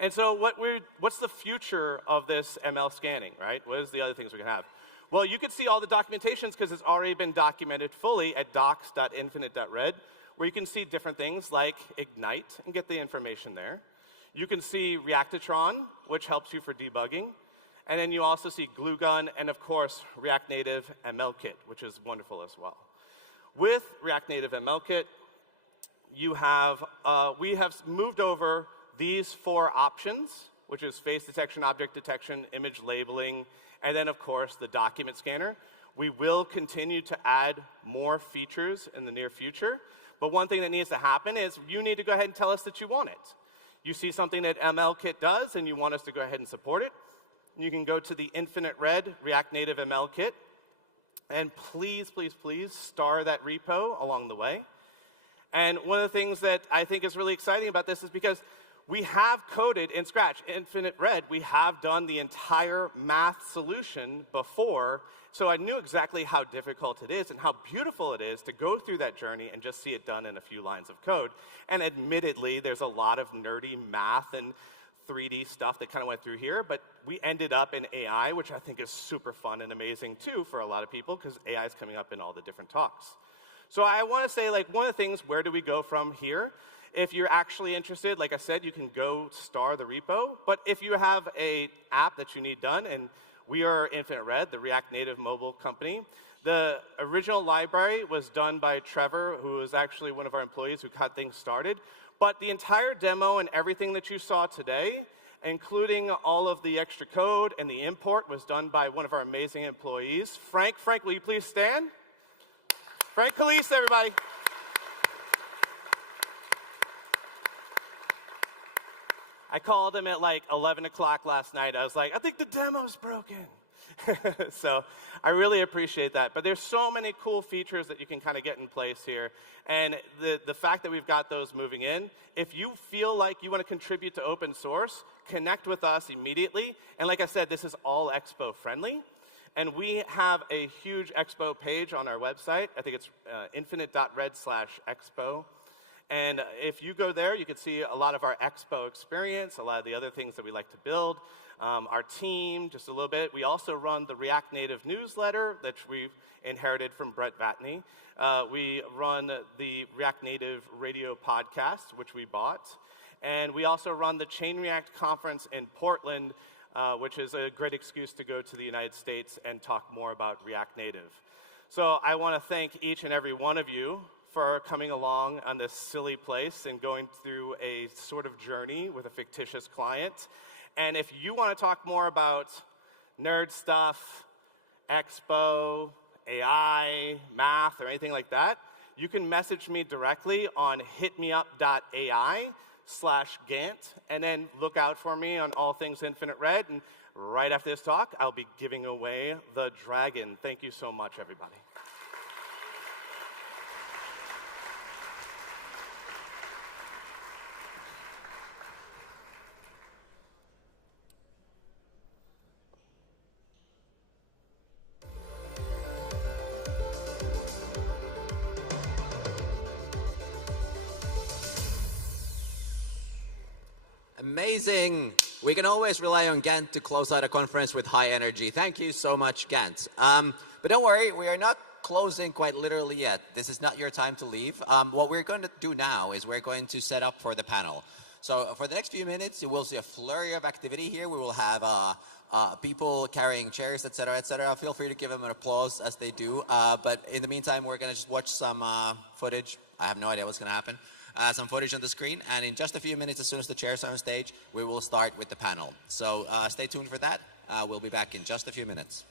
And so what's the future of this ML scanning, right? What is the other things we can have? Well, you can see all the documentations because it's already been documented fully at docs.infinite.red, where you can see different things like Ignite and get the information there. You can see Reactotron, which helps you for debugging. And then you also see Glue Gun and, of course, React Native ML Kit, which is wonderful as well. With React Native ML Kit, we have moved over these 4 options, which is face detection, object detection, image labeling, and then, of course, the document scanner. We will continue to add more features in the near future. But one thing that needs to happen is you need to go ahead and tell us that you want it. You see something that ML Kit does, and you want us to go ahead and support it. You can go to the Infinite Red React Native ML Kit. And please, please, please star that repo along the way. And one of the things that I think is really exciting about this is because we have coded in Scratch. Infinite Red, we have done the entire math solution before, so I knew exactly how difficult it is and how beautiful it is to go through that journey and just see it done in a few lines of code. And admittedly, there's a lot of nerdy math and 3D stuff that kind of went through here, but we ended up in AI, which I think is super fun and amazing too for a lot of people because AI is coming up in all the different talks. So I want to say, like, one of the things, where do we go from here? If you're actually interested, like I said, you can go star the repo. But if you have an app that you need done, and we are Infinite Red, the React Native mobile company, the original library was done by Trevor, who is actually one of our employees who got things started. But the entire demo and everything that you saw today, including all of the extra code and the import, was done by one of our amazing employees. Frank, will you please stand? Frank Calise, everybody. I called him at like 11 o'clock last night. I was like, I think the demo's broken. So I really appreciate that. But there's so many cool features that you can kind of get in place here. And the fact that we've got those moving in, if you feel like you want to contribute to open source, connect with us immediately. And like I said, this is all Expo friendly. And we have a huge Expo page on our website. I think it's infinite.red/Expo. And if you go there, you can see a lot of our Expo experience, a lot of the other things that we like to build, our team, just a little bit. We also run the React Native newsletter that we've inherited from Brett Vatney. We run the React Native radio podcast, which we bought. And we also run the Chain React conference in Portland, which is a great excuse to go to the United States and talk more about React Native. So I want to thank each and every one of you for coming along on this silly place and going through a sort of journey with a fictitious client. And if you want to talk more about nerd stuff, Expo, AI, math, or anything like that, you can message me directly on hitmeup.ai/Gant, and then look out for me on all things Infinite Red. And right after this talk, I'll be giving away the dragon. Thank you so much, everybody. Amazing. We can always rely on Gant to close out a conference with high energy. Thank you so much, Gant. But don't worry, we are not closing quite literally yet. This is not your time to leave. What we're going to do now is we're going to set up for the panel. So for the next few minutes, you will see a flurry of activity here. We will have people carrying chairs, etc., etc. Feel free to give them an applause as they do. But in the meantime, we're going to just watch some footage. I have no idea what's going to happen. Some footage on the screen, and in just a few minutes, as soon as the chairs are on stage, we will start with the panel. So stay tuned for that. We'll be back in just a few minutes.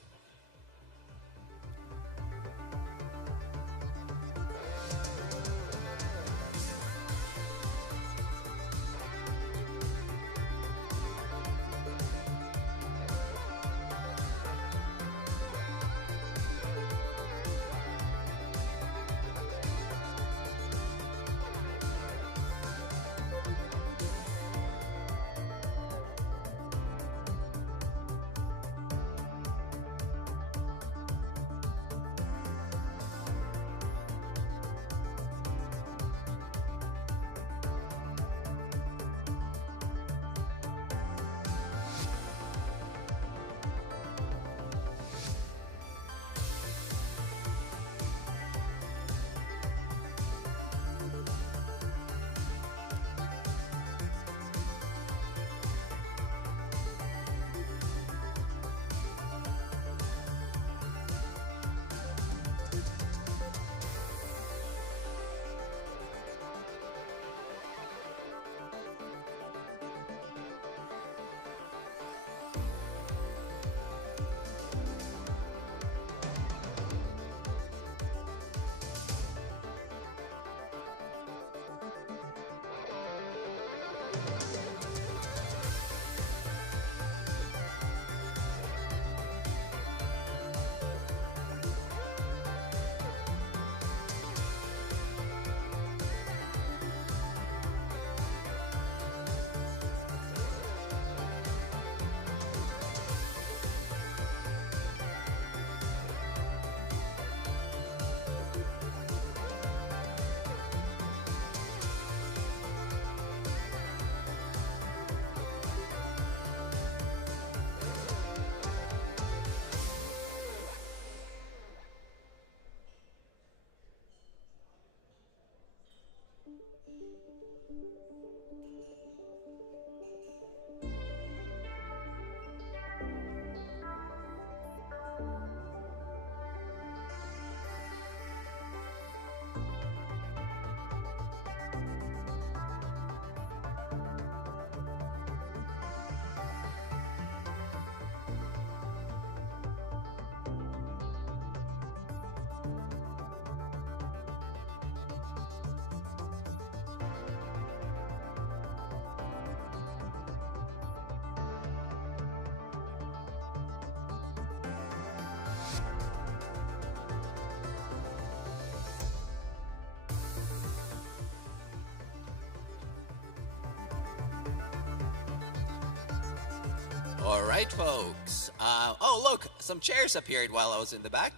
right, folks. Oh, look, some chairs appeared while I was in the back.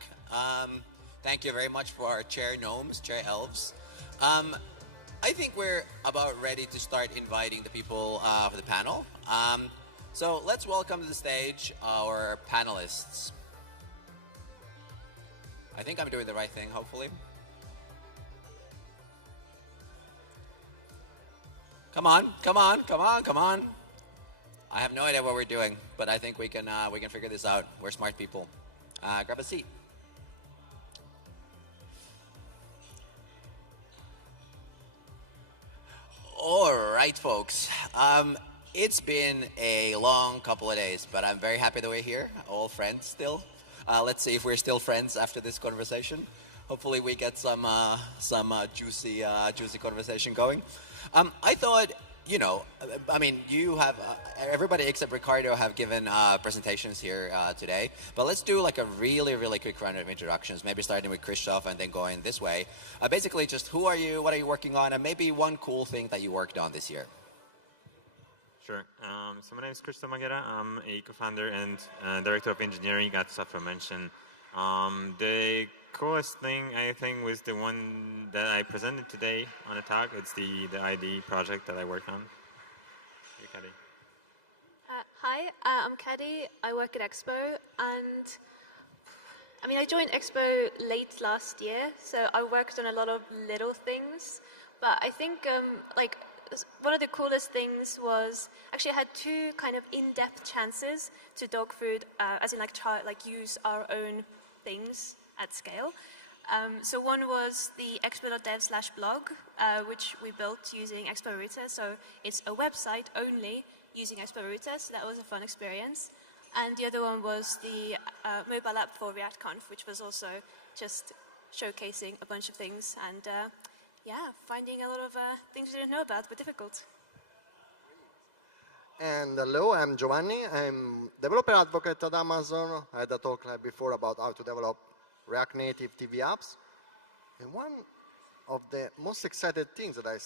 Thank you very much for our chair gnomes, chair elves. I think we're about ready to start inviting the people for the panel. So let's welcome to the stage our panelists. I think I'm doing the right thing, hopefully. Come on, come on, come on, come on. I have no idea what we're doing, but I think we can figure this out. We're smart people. Grab a seat. All right, folks. It's been a long couple of days, but I'm very happy that we're here, all friends still. Let's see if we're still friends after this conversation. Hopefully, we get some juicy conversation going. I thought, you know, I mean, you have, everybody except Ricardo have given presentations here today, but let's do like a really quick round of introductions, maybe starting with Krzysztof and then going this way. Basically, just who are you, what are you working on, and maybe one cool thing that you worked on this year. Sure. So my name is Krzysztof Magiera. I'm a co-founder and director of engineering at Software Mention. The coolest thing, I think, was the one that I presented today on a talk. It's the ID project that I worked on. Hey, Caddy. Hi, I'm Caddy. I work at Expo, and I mean, I joined Expo late last year, so I worked on a lot of little things. But I think, like, one of the coolest things was actually I had two kind of in-depth chances to dog food, as in like use our own things at scale. So one was the expo.dev/blog, which we built using Expo Router. So it's a website only using Expo Router, so that was a fun experience. And the other one was the mobile app for React Conf, which was also just showcasing a bunch of things and yeah, finding a lot of things we didn't know about, but difficult. And hello, I'm Giovanni. I'm developer advocate at Amazon. I had a talk before about how to develop React Native TV apps. And one of the most excited things that I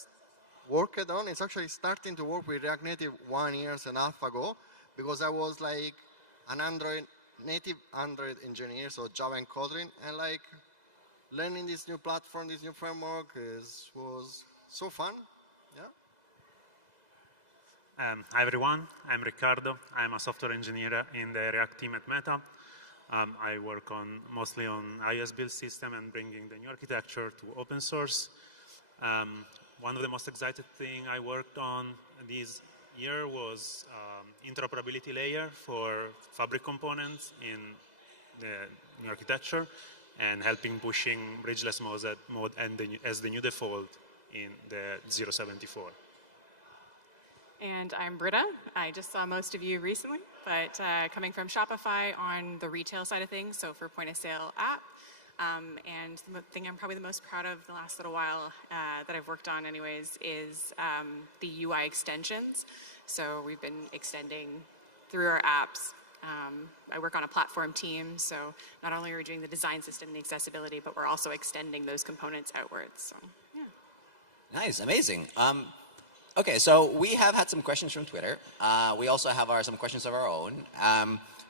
worked on is actually starting to work with React Native 1.5 years ago, because I was like an native Android engineer, so Java and Kotlin, and like learning this new platform, this new framework was so fun. Yeah. Hi everyone, I'm Riccardo. I'm a software engineer in the React team at Meta. I work mostly on iOS build system and bringing the new architecture to open source. One of the most exciting things I worked on this year was interoperability layer for Fabric components in the new architecture, and helping pushing bridgeless mode and as the new default in the 0.74. And I'm Britta. I just saw most of you recently, but coming from Shopify on the retail side of things, so for point-of-sale app. And the thing I'm probably the most proud of the last little while that I've worked on anyways is the UI extensions. So we've been extending through our apps. I work on a platform team, so not only are we doing the design system and the accessibility, but we're also extending those components outwards. So, yeah. Nice, amazing. Okay, so we have had some questions from Twitter. We also have some questions of our own.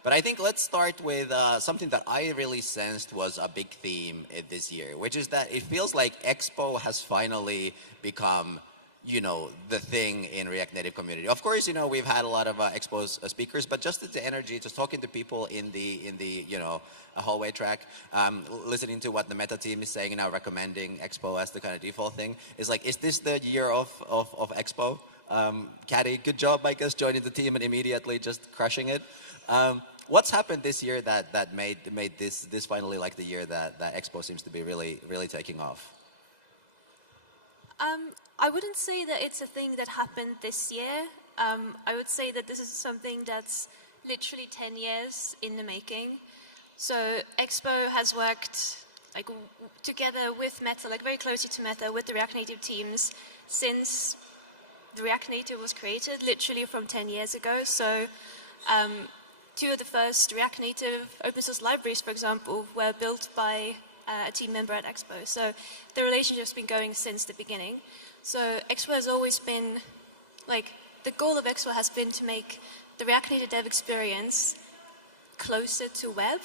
But I think let's start with something that I really sensed was a big theme this year, which is that it feels like Expo has finally become, you know, the thing in React Native community. Of course, you know, we've had a lot of Expo's speakers, but just the energy, just talking to people in the you know, a hallway track, listening to what the Meta team is saying now, recommending Expo as the kind of default thing, is like, is this the year of Expo? Caddy, good job, I guess, joining the team and immediately just crushing it. What's happened this year that made this finally like the year that Expo seems to be really taking off? I wouldn't say that it's a thing that happened this year. I would say that this is something that's literally 10 years in the making. So Expo has worked like together with Meta, like very closely to Meta, with the React Native teams since the React Native was created, literally from 10 years ago. So two of the first React Native open source libraries, for example, were built by a team member at Expo. So the relationship's been going since the beginning. So Expo has always been, like, the goal of Expo has been to make the React Native dev experience closer to web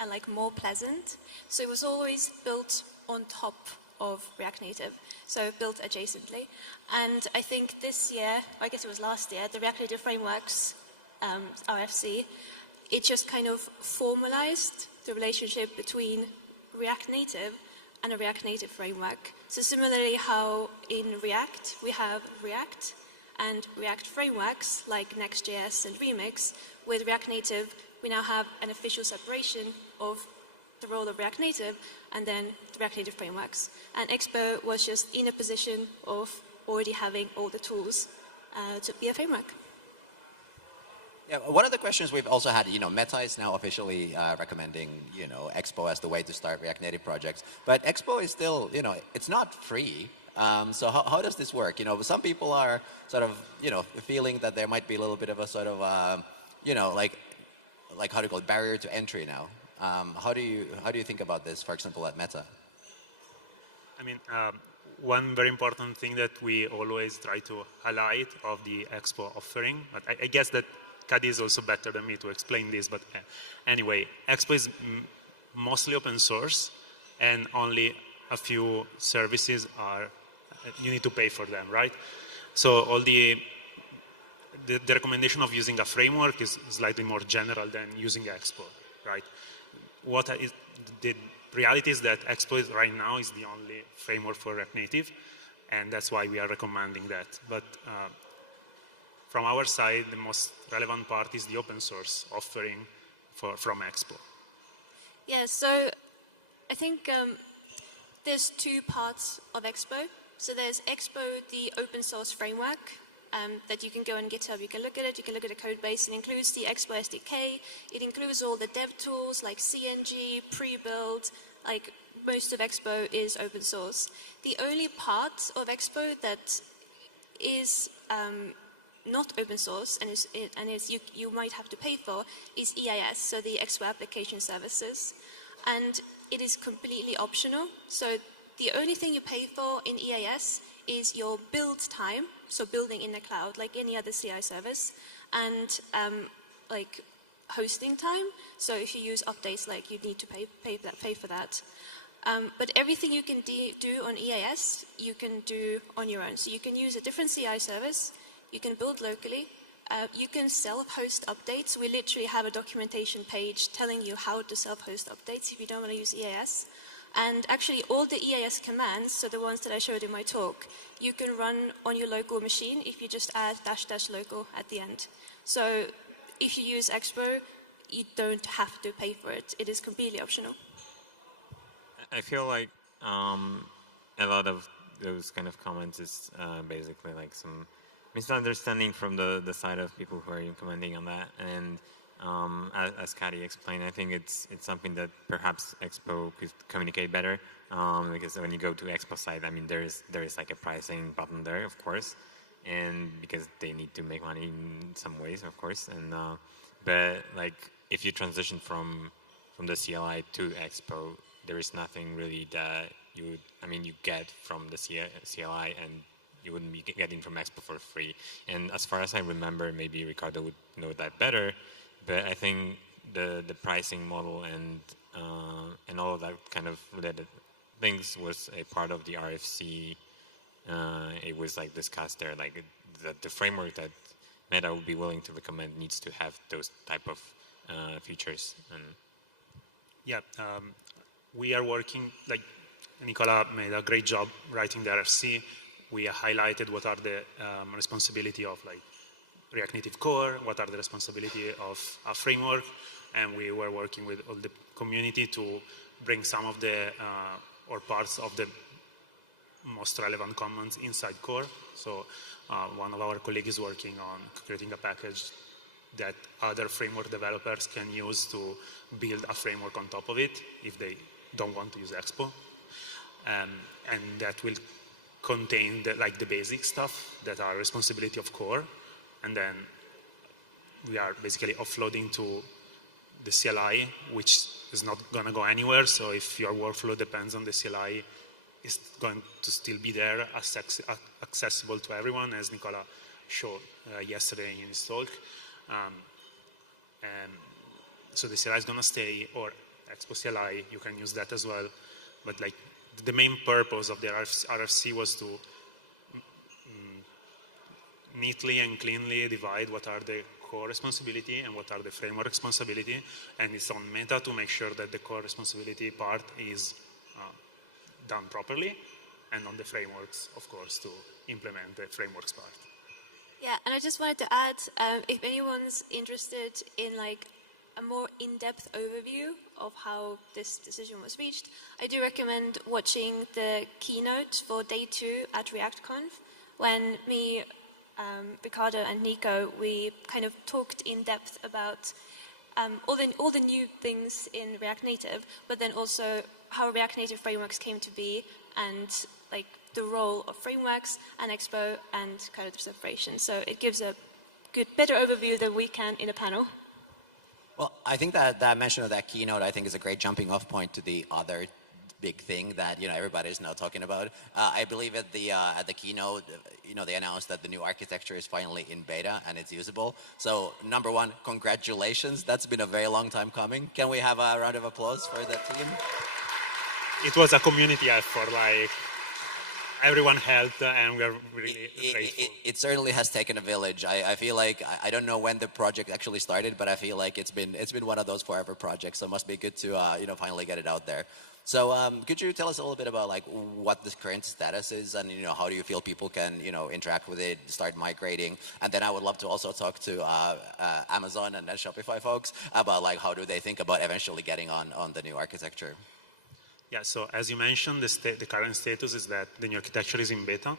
and like more pleasant. So it was always built on top of React Native, so built adjacently. And I think this year, or I guess it was last year, the React Native Frameworks RFC, it just kind of formalized the relationship between React Native and a React Native framework. So similarly how in React we have React and React frameworks like Next.js and Remix, with React Native we now have an official separation of the role of React Native and then the React Native frameworks. And Expo was just in a position of already having all the tools to be a framework. Yeah, one of the questions we've also had, Meta is now officially recommending, Expo as the way to start React Native projects. But Expo is still, it's not free. So how does this work? Some people are sort of, feeling that there might be a little bit of a sort of, like how do you call it, barrier to entry now. How do you think about this, for example, at Meta? I mean, one very important thing that we always try to highlight of the Expo offering, but I guess that Kadi is also better than me to explain this, but anyway, Expo is mostly open source, and only a few services you need to pay for them, right? So all the recommendation of using a framework is slightly more general than using Expo, right? The reality is that Expo right now is the only framework for React Native, and that's why we are recommending that. But from our side, the most relevant part is the open source offering from Expo. Yeah, so I think there's two parts of Expo. So there's Expo, the open source framework, that you can go on GitHub, you can look at it, you can look at the code base. It includes the Expo SDK, it includes all the dev tools like CNG, pre-build, like most of Expo is open source. The only part of Expo that is not open source and you might have to pay for is EIS, so the Expo Application Services. And it is completely optional. So the only thing you pay for in EIS is your build time, so building in the cloud, like any other CI service, and like hosting time. So if you use updates, like you need to pay for that. But everything you can do on EIS, you can do on your own. So you can use a different CI service, you can build locally, you can self-host updates. We literally have a documentation page telling you how to self-host updates if you don't want to use EIS. And actually all the EIS commands, so the ones that I showed in my talk, you can run on your local machine if you just add ~local at the end. So if you use Expo, you don't have to pay for it. It is completely optional. I feel like a lot of those kind of comments is basically like some misunderstanding from the side of people who are commenting on that. And as Kadi explained, I think it's something that perhaps Expo could communicate better, because when you go to Expo site, I mean, there is like a pricing button there, of course, and because they need to make money in some ways, of course. And but like if you transition from the CLI to Expo, there is nothing really that you get from the CLI, and you wouldn't be getting from Expo for free. And as far as I remember, maybe Ricardo would know that better. But I think the pricing model and all of that kind of related things was a part of the RFC. It was like discussed there, like the framework that Meta would be willing to recommend needs to have those type of features. And yeah, we are working, like Nicola made a great job writing the RFC. We highlighted what are the responsibility of like React Native core, what are the responsibility of a framework, and we were working with all the community to bring some of the or parts of the most relevant comments inside core. So one of our colleagues is working on creating a package that other framework developers can use to build a framework on top of it if they don't want to use Expo, and that will contain the basic stuff that are responsibility of core. And then we are basically offloading to the CLI, which is not going to go anywhere. So if your workflow depends on the CLI, it's going to still be there, accessible to everyone, as Nicola showed yesterday in his talk. And so the CLI is going to stay, or Expo CLI, you can use that as well. But like the main purpose of the RFC was to neatly and cleanly divide what are the core responsibility and what are the framework responsibility, and it's on Meta to make sure that the core responsibility part is done properly, and on the frameworks, of course, to implement the frameworks part. Yeah, and I just wanted to add, if anyone's interested in like a more in-depth overview of how this decision was reached, I do recommend watching the keynote for day 2 at ReactConf, when me, Ricardo and Nico, we kind of talked in depth about all the new things in React Native, but then also how React Native frameworks came to be, and like the role of frameworks and Expo and kind of the separation. So it gives a better overview than we can in a panel. Well, I think that mention of that keynote, I think, is a great jumping off point to the other big thing that everybody's now talking about. I believe at the keynote, they announced that the new architecture is finally in beta and it's usable. So number one, congratulations. That's been a very long time coming. Can we have a round of applause for the team? It was a community effort. Like everyone helped, and we are really grateful. It certainly has taken a village. I feel like I don't know when the project actually started, but I feel like it's been one of those forever projects. So it must be good to finally get it out there. So could you tell us a little bit about like what the current status is, and how do you feel people can interact with it, start migrating, and then I would love to also talk to Amazon and Shopify folks about like how do they think about eventually getting on the new architecture. Yeah, so as you mentioned, the current status is that the new architecture is in beta.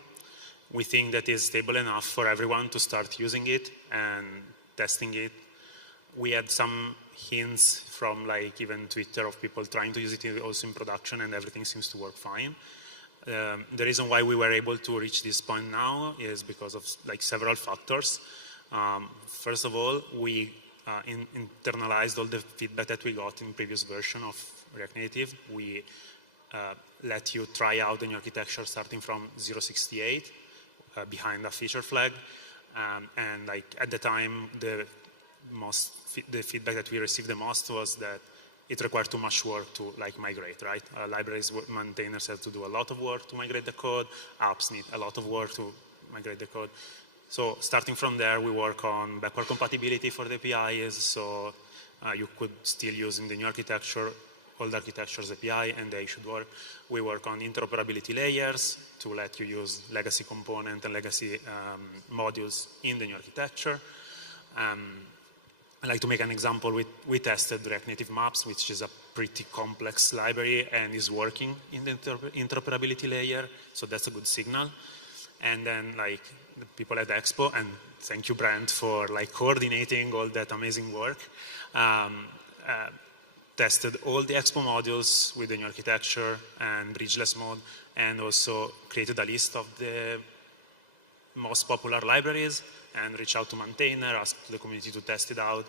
We think that is stable enough for everyone to start using it and testing it. We had some hints from like even Twitter of people trying to use it also in production, and everything seems to work fine. The reason why we were able to reach this point now is because of like several factors. First of all, we internalized all the feedback that we got in previous version of React Native. We let you try out the new architecture starting from 0.68 behind a feature flag, and like at the time the feedback that we received the most was that it required too much work to like migrate, right? Libraries maintainers have to do a lot of work to migrate the code. Apps need a lot of work to migrate the code. So starting from there, we work on backward compatibility for the APIs, so you could still use in the new architecture old architecture's API, and they should work. We work on interoperability layers to let you use legacy component and legacy modules in the new architecture. I'd like to make an example. We tested React Native Maps, which is a pretty complex library and is working in the interoperability layer, so that's a good signal. And then like the people at Expo, and thank you, Brent, for like coordinating all that amazing work, tested all the Expo modules with the new architecture and bridgeless mode, and also created a list of the most popular libraries and reach out to maintainer, ask the community to test it out.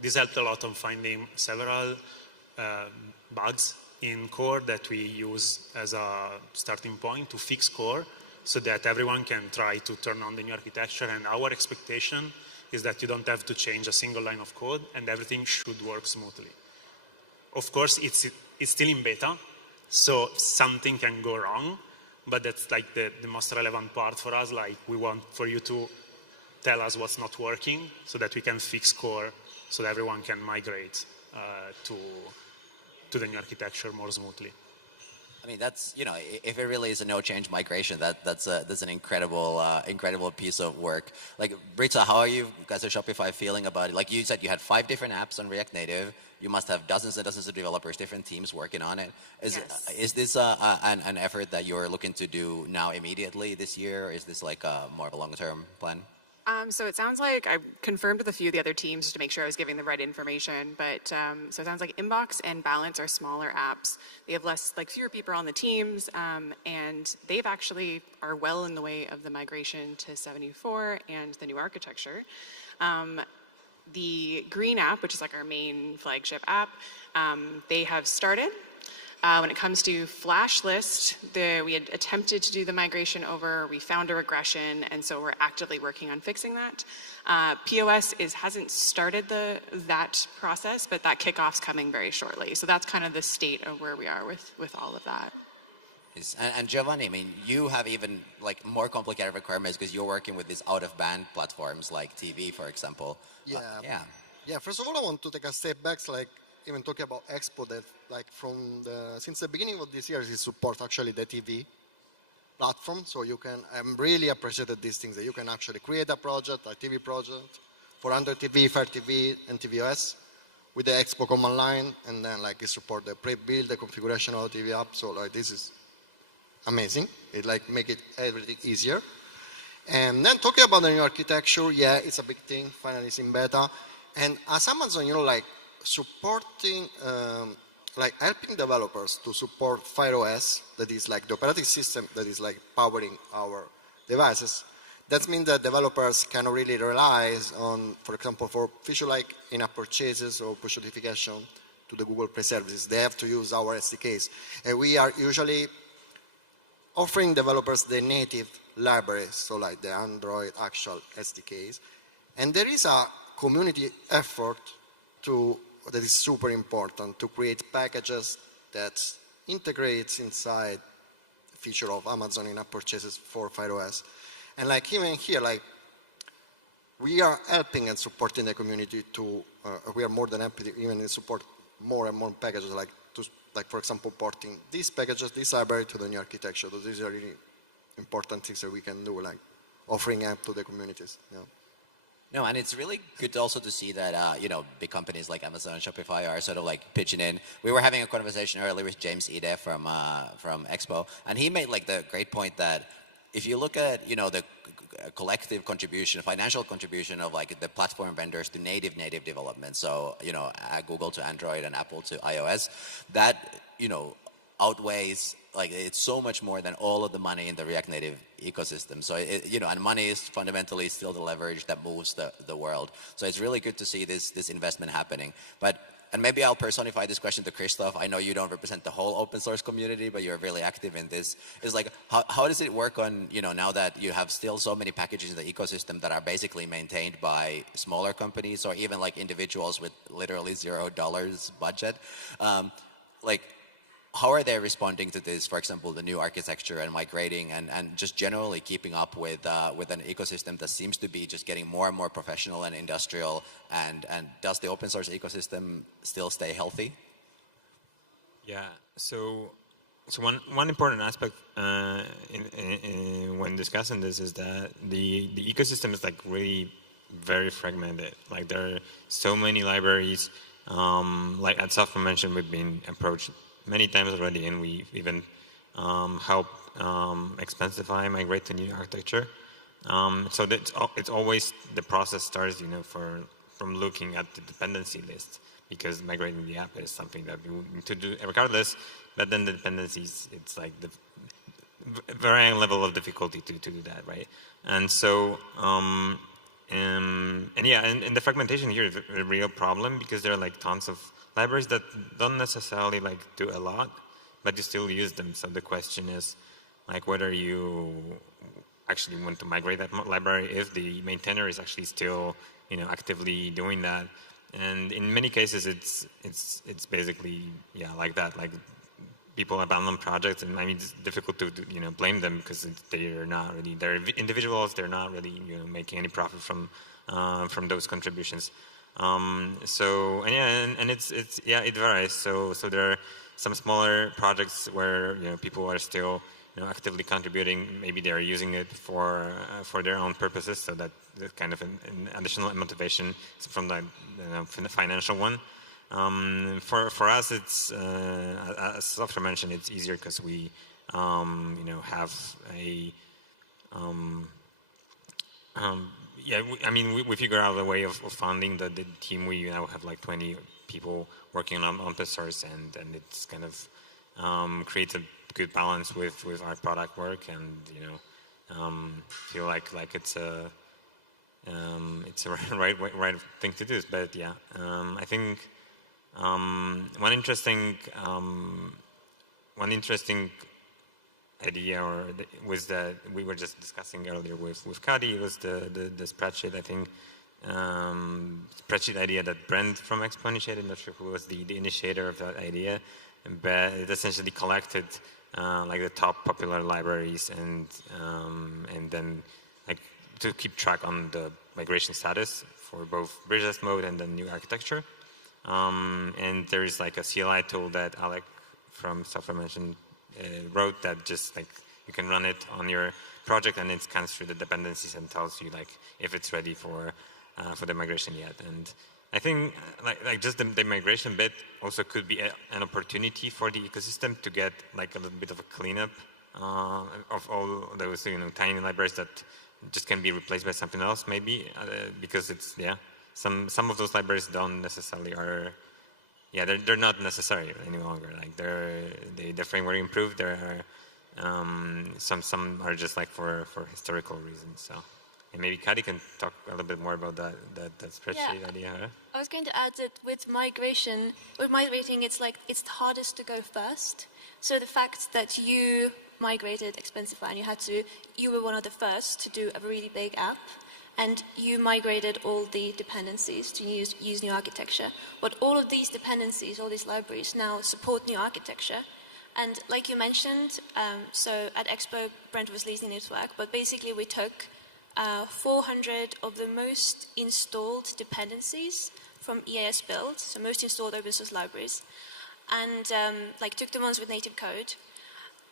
This helped a lot on finding several bugs in core that we use as a starting point to fix core, so that everyone can try to turn on the new architecture. And our expectation is that you don't have to change a single line of code and everything should work smoothly. Of course, it's still in beta, so something can go wrong, but that's like the most relevant part for us. Like we want for you to tell us what's not working so that we can fix core so that everyone can migrate to the new architecture more smoothly. I mean, that's, if it really is a no-change migration, that's an incredible piece of work. Like, Britta, how are you guys at Shopify feeling about it? Like you said, you had 5 different apps on React Native. You must have dozens and dozens of developers, different teams working on it. Is this an effort that you're looking to do now immediately this year, or is this like more of a long-term plan? So it sounds like I confirmed with a few of the other teams just to make sure I was giving the right information. But so it sounds like Inbox and Balance are smaller apps. They have fewer people on the teams, and they've actually are well in the way of the migration to 74 and the new architecture. The Green app, which is like our main flagship app, they have started. When it comes to Flash List, we had attempted to do the migration over, we found a regression, and so we're actively working on fixing that. POS hasn't started that process, but that kickoff's coming very shortly. So that's kind of the state of where we are with all of that. And Giovanni, I mean, you have even like more complicated requirements because you're working with these out-of-band platforms like TV, for example. Yeah. First of all, I want to take a step back, like even talking about Expo, that like since the beginning of this year, it supports actually the TV platform. So you can, I'm really appreciated these things that you can actually create a project, a TV project for Android TV, Fire TV, and tvOS with the Expo command line, and then like it support the pre-build, the configuration of the TV app. So like this is amazing. It like make it everything easier. And then talking about the new architecture, yeah, it's a big thing. Finally, it's in beta. And as Amazon, like supporting, like helping developers to support Fire OS, that is like the operating system that is like powering our devices. That means that developers can really rely on, for example, for feature like in-app purchases or push notification to the Google Play services, they have to use our SDKs. And we are usually offering developers the native libraries, so like the Android actual SDKs. And there is a community effort that is super important to create packages that integrates inside feature of Amazon in-app purchases for Fire OS. And like even here, like we are helping and supporting the community to, we are more than happy to even support more and more packages like for example, porting these packages, this library to the new architecture. So these are really important things that we can do, like offering app to the communities. Yeah. No, and it's really good also to see that, big companies like Amazon and Shopify are sort of like pitching in. We were having a conversation earlier with James Ide from Expo, and he made like the great point that if you look at, the collective contribution, financial contribution of like the platform vendors to native development, so, Google to Android and Apple to iOS, that, outweighs, like it's so much more than all of the money in the React Native ecosystem. So, and money is fundamentally still the leverage that moves the world. So it's really good to see this investment happening. And maybe I'll personify this question to Krystof. I know you don't represent the whole open source community, but you're really active in this. It's like, how does it work on, now that you have still so many packages in the ecosystem that are basically maintained by smaller companies or even like individuals with literally $0 budget? How are they responding to this, for example, the new architecture and migrating and just generally keeping up with an ecosystem that seems to be just getting more and more professional and industrial? And does the open source ecosystem still stay healthy? Yeah, so one important aspect when discussing this is that the ecosystem is like really very fragmented. Like there are so many libraries. Like as Software mentioned, we've been approached many times already, and we even help Expensify migrate to new architecture. So it's always the process starts, from looking at the dependency list, because migrating the app is something that we need to do regardless. But then the dependencies, it's like the varying level of difficulty to do that, right? And so, and the fragmentation here is a real problem because there are like tons of libraries that don't necessarily like do a lot, but you still use them. So the question is like whether you actually want to migrate that library if the maintainer is actually still actively doing that. And in many cases it's basically like that. Like people abandon projects, and I mean it's difficult to blame them because they're not really, they're individuals, they're not really making any profit from those contributions. It varies. So there are some smaller projects where people are still actively contributing. Maybe they are using it for their own purposes. So that kind of an additional motivation from the financial one. For us, it's as Software mentioned, it's easier because we have a we figure out a way of funding the team. We now have like 20 people working on open source, and it's kind of creates a good balance with our product work, and feel like it's a right thing to do. But I think one interesting one interesting idea was that we were just discussing earlier with Kadi, was the spreadsheet, I think, spreadsheet idea that Brent from Expo initiated. Not sure who was the initiator of that idea, but it essentially collected like the top popular libraries and then like to keep track on the migration status for both bridgeless mode and the new architecture. And there is like a CLI tool that Alec from Software Mention wrote that just like you can run it on your project and it scans through the dependencies and tells you like if it's ready for the migration yet. And I think like just the migration bit also could be an opportunity for the ecosystem to get like a little bit of a cleanup of all those tiny libraries that just can be replaced by something else maybe because it's some of those libraries don't necessarily are they're not necessary any longer. Like the framework improved. There are some are just like for historical reasons. So. And maybe Kadi can talk a little bit more about that spreadsheet idea. Huh? I was going to add that with migrating, it's like it's the hardest to go first. So the fact that you migrated Expensify and you were one of the first to do a really big app, and you migrated all the dependencies to use new architecture. But all of these dependencies, all these libraries now support new architecture. And like you mentioned, so at Expo, Brent was leading this work, but basically we took 400 of the most installed dependencies from EAS build, so most installed open source libraries, and took the ones with native code,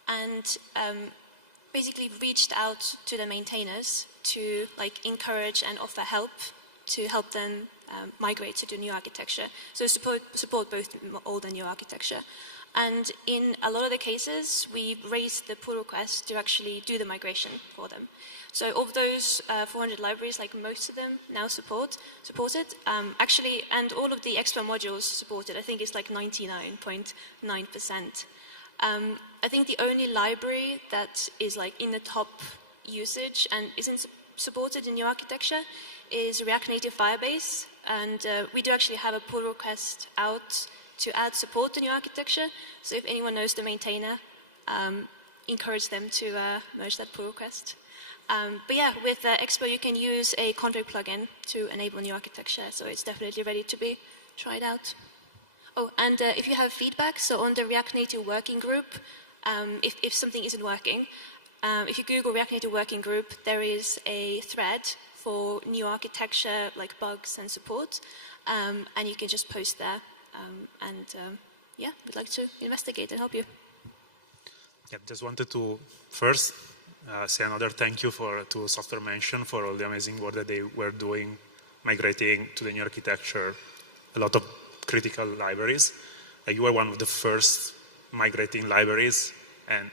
and basically reached out to the maintainers to encourage and offer help to help them migrate to the new architecture. So support both old and new architecture. And in a lot of the cases, we raised the pull request to actually do the migration for them. So of those 400 libraries, most of them now supported. Actually, and all of the Expo modules supported. I think it's 99.9%. I think the only library that is in the top usage and isn't supported in new architecture is React Native Firebase. And we do actually have a pull request out to add support to new architecture. So if anyone knows the maintainer, encourage them to merge that pull request. But yeah, with Expo, you can use a config plugin to enable new architecture. So it's definitely ready to be tried out. Oh, and if you have feedback, so on the React Native working group, if something isn't working, if you Google React Native working group, there is a thread for new architecture, bugs and support, and you can just post there. Yeah, we'd like to investigate and help you. Yeah, just wanted to first say another thank you to Software Mention for all the amazing work that they were doing, migrating to the new architecture, a lot of critical libraries. You were one of the first migrating libraries, and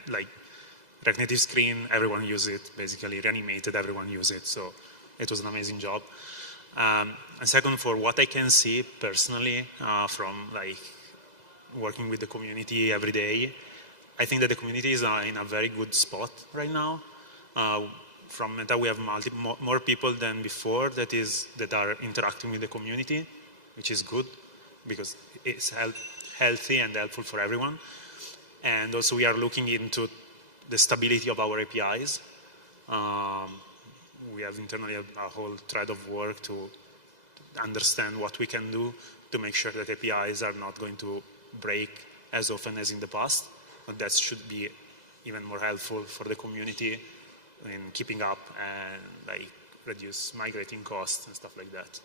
React Native Screen, everyone used it, basically Reanimated, everyone used it, so it was an amazing job. And second, for what I can see personally from working with the community every day, I think that the community is in a very good spot right now. From Meta, we have more people than before that are interacting with the community, which is good because it's healthy and helpful for everyone. And also, we are looking into the stability of our APIs. We have internally a whole thread of work to understand what we can do to make sure that APIs are not going to break as often as in the past. And that should be even more helpful for the community in keeping up and reduce migrating costs and stuff like that.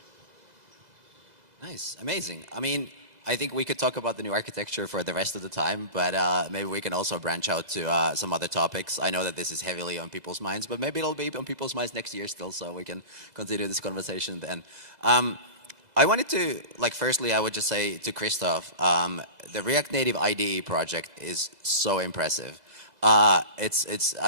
Nice, amazing. I mean, I think we could talk about the new architecture for the rest of the time, but maybe we can also branch out to some other topics. I know that this is heavily on people's minds, but maybe it'll be on people's minds next year still, so we can continue this conversation then. I wanted to, firstly, I would just say to Krystof, the React Native IDE project is so impressive. I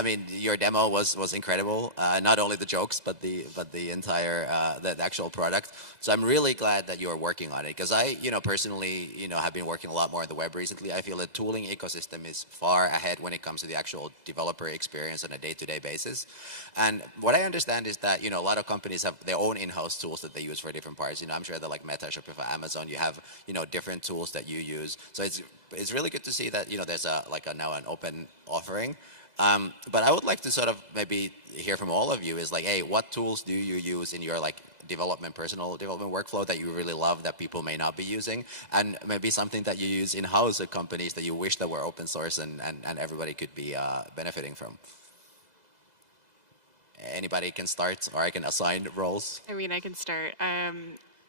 mean, your demo was incredible. Not only the jokes, but the entire the actual product. So I'm really glad that you are working on it, because I, personally, have been working a lot more on the web recently. I feel the tooling ecosystem is far ahead when it comes to the actual developer experience on a day-to-day basis. And what I understand is that a lot of companies have their own in-house tools that they use for different parts. I'm sure that Meta, Shopify, Amazon, you have different tools that you use. So it's it's really good to see that there's now an open offering. But I would like to sort of maybe hear from all of you is like, hey, what tools do you use in your personal development workflow that you really love that people may not be using, and maybe something that you use in-house at companies that you wish that were open source and everybody could be benefiting from. Anybody can start, or I can assign roles. I mean, I can start.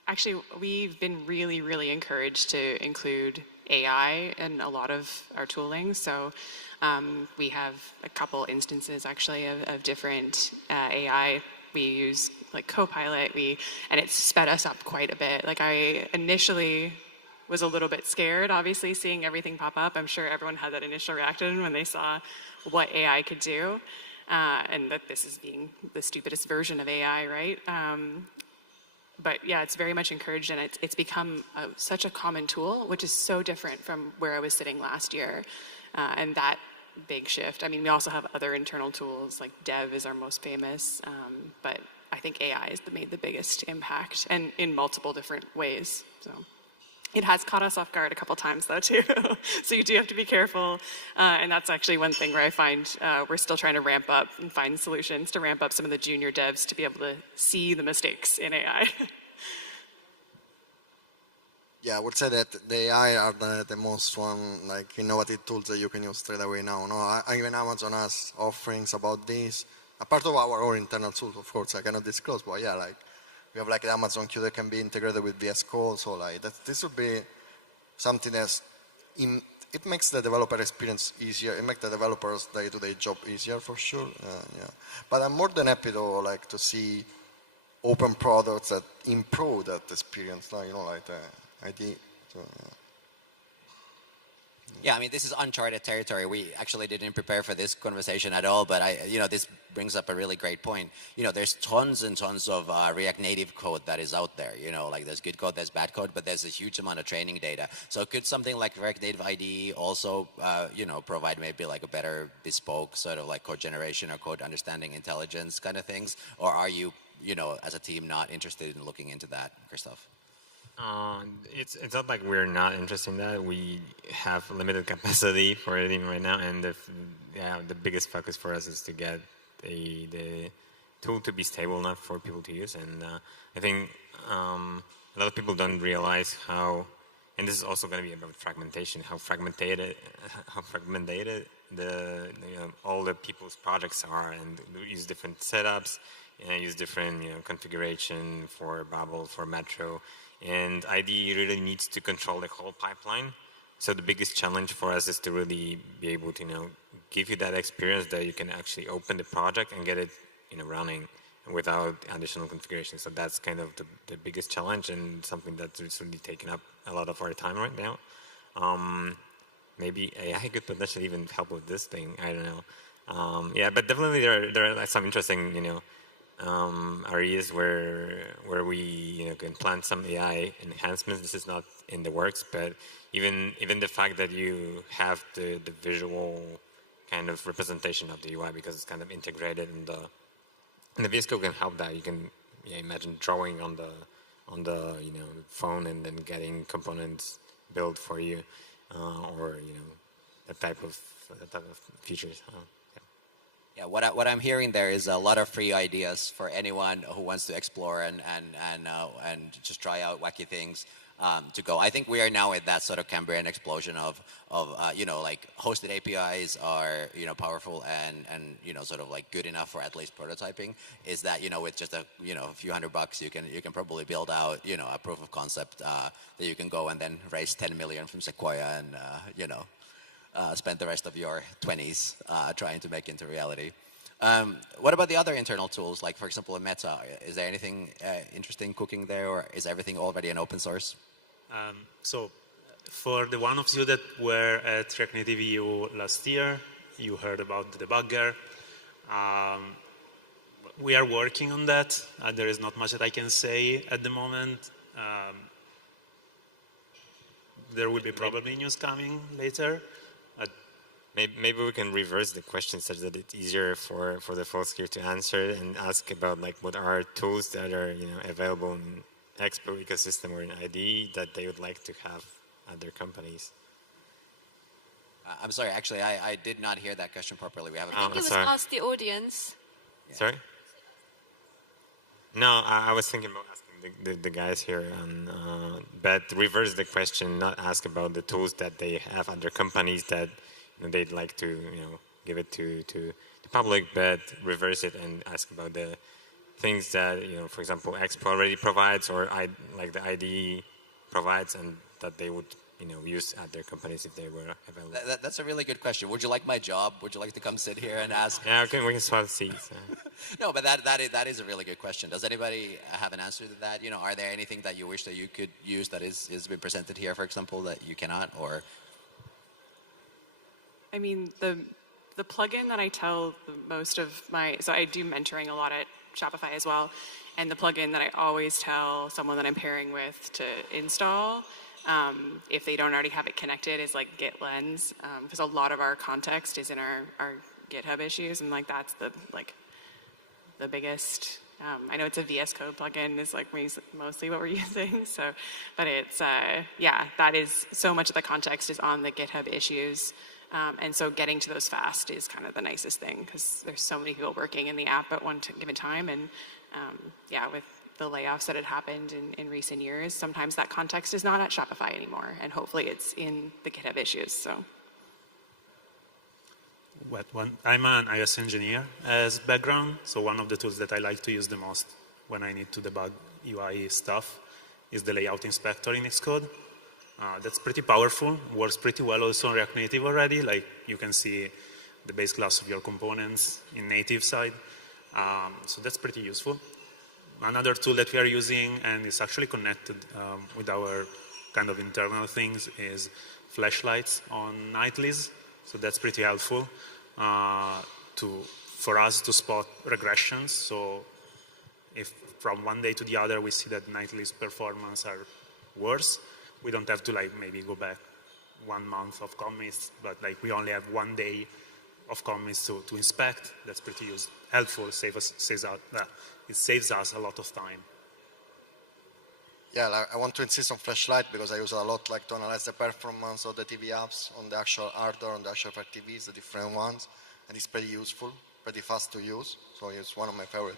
Actually, we've been really, really encouraged to include AI in a lot of our tooling. So we have a couple instances actually of different AI. We use like Copilot, and it's sped us up quite a bit. Like I initially was a little bit scared, obviously, seeing everything pop up. I'm sure everyone had that initial reaction when they saw what AI could do, and that this is being the stupidest version of AI, right? But yeah, it's very much encouraged, and it's become such a common tool, which is so different from where I was sitting last year, and that big shift. I mean, we also have other internal tools, like Dev is our most famous, but I think AI has made the biggest impact, and in multiple different ways. So it has caught us off guard a couple times, though, too. So you do have to be careful, and that's actually one thing where I find we're still trying to ramp up and find solutions to ramp up some of the junior devs to be able to see the mistakes in AI. Yeah, I would say that the AI are the most innovative tools that you can use straight away now. No, even Amazon has offerings about this. A part of our own internal tools, of course, I cannot disclose, but yeah, we have the Amazon queue that can be integrated with VS Code, so this would be something that's it makes the developer experience easier. It makes the developers' day-to-day job easier for sure. Yeah, but I'm more than happy to see open products that improve that experience. ID. So, yeah, I mean, this is uncharted territory. We actually didn't prepare for this conversation at all, but this brings up a really great point. There's tons and tons of React Native code that is out there. There's good code, there's bad code, but there's a huge amount of training data. So could something like React Native ID also, provide maybe a better bespoke sort of code generation or code understanding intelligence kind of things? Or are you, as a team, not interested in looking into that, Krystof? It's not like we're not interested in that. We have limited capacity for editing right now, and the biggest focus for us is to get the tool to be stable enough for people to use. And I think a lot of people don't realize how, and this is also going to be about fragmentation, how fragmented all the people's projects are, and use different setups, use different configuration for Babel, for Metro. And ID really needs to control the whole pipeline. So the biggest challenge for us is to really be able to, give you that experience that you can actually open the project and get it, running without additional configuration. So that's kind of the biggest challenge, and something that's really taking up a lot of our time right now. Maybe AI could potentially even help with this thing. I don't know. Yeah, but definitely there are some interesting, areas where we can plan some AI enhancements. This is not in the works, but even the fact that you have the visual kind of representation of the UI because it's kind of integrated in the VS Code can help that. You can imagine drawing on the phone and then getting components built for you, or that type of features. Yeah, what I'm hearing there is a lot of free ideas for anyone who wants to explore and just try out wacky things to go. I think we are now at that sort of Cambrian explosion of hosted APIs are powerful and sort of good enough for at least prototyping. Is that with just a few $100 you can probably build out a proof of concept that you can go and then raise 10 million from Sequoia and spend the rest of your 20s trying to make into reality. What about the other internal tools, like for example in Meta? Is there anything interesting cooking there, or is everything already an open source? So for the one of you that were at React Native EU last year, you heard about the debugger. We are working on that. There is not much that I can say at the moment. There will be probably news coming later. Maybe we can reverse the question such that it's easier for the folks here to answer and ask about what are tools that are available in Expo ecosystem or in ID that they would like to have at their companies. I'm sorry, actually, I did not hear that question properly. We haven't. I think it was asked the audience. Yeah. Sorry? No, I was thinking about asking the guys here, but reverse the question, not ask about the tools that they have under companies that they'd like to give it to the public, but reverse it and ask about the things that for example, Expo already provides, or like the IDE provides, and that they would use at their companies if they were available. That's a really good question. Would you like my job? Would you like to come sit here and ask? Yeah, we can swap seats. No, but that is a really good question. Does anybody have an answer to that? Are there anything that you wish that you could use that is been presented here, for example, that you cannot? Or I mean, the plugin that I tell most of so I do mentoring a lot at Shopify as well, and the plugin that I always tell someone that I'm pairing with to install, if they don't already have it connected, is like Git Lens, because a lot of our context is in our GitHub issues, and like that's the biggest. I know it's a VS Code plugin is like mostly what we're using. So, but it's that is so much of the context is on the GitHub issues, and so getting to those fast is kind of the nicest thing because there's so many people working in the app at one given time, and with the layoffs that had happened in recent years, sometimes that context is not at Shopify anymore, and hopefully it's in the GitHub issues. So. I'm an iOS engineer as background, so one of the tools that I like to use the most when I need to debug UI stuff is the layout inspector in Xcode. That's pretty powerful, works pretty well also on React Native already, like you can see the base class of your components in native side, so that's pretty useful. Another tool that we are using, and it's actually connected with our kind of internal things, is flashlights on nightlies. So that's pretty helpful for us to spot regressions. So if from one day to the other we see that nightlies performance are worse, we don't have to maybe go back 1 month of commits, but we only have 1 day of commits to inspect. That's pretty helpful. It saves us a lot of time. Yeah, I want to insist on flashlight because I use it a lot to analyze the performance of the TV apps on the actual hardware, on the actual TVs, the different ones, and it's pretty useful, pretty fast to use, so it's one of my favorite.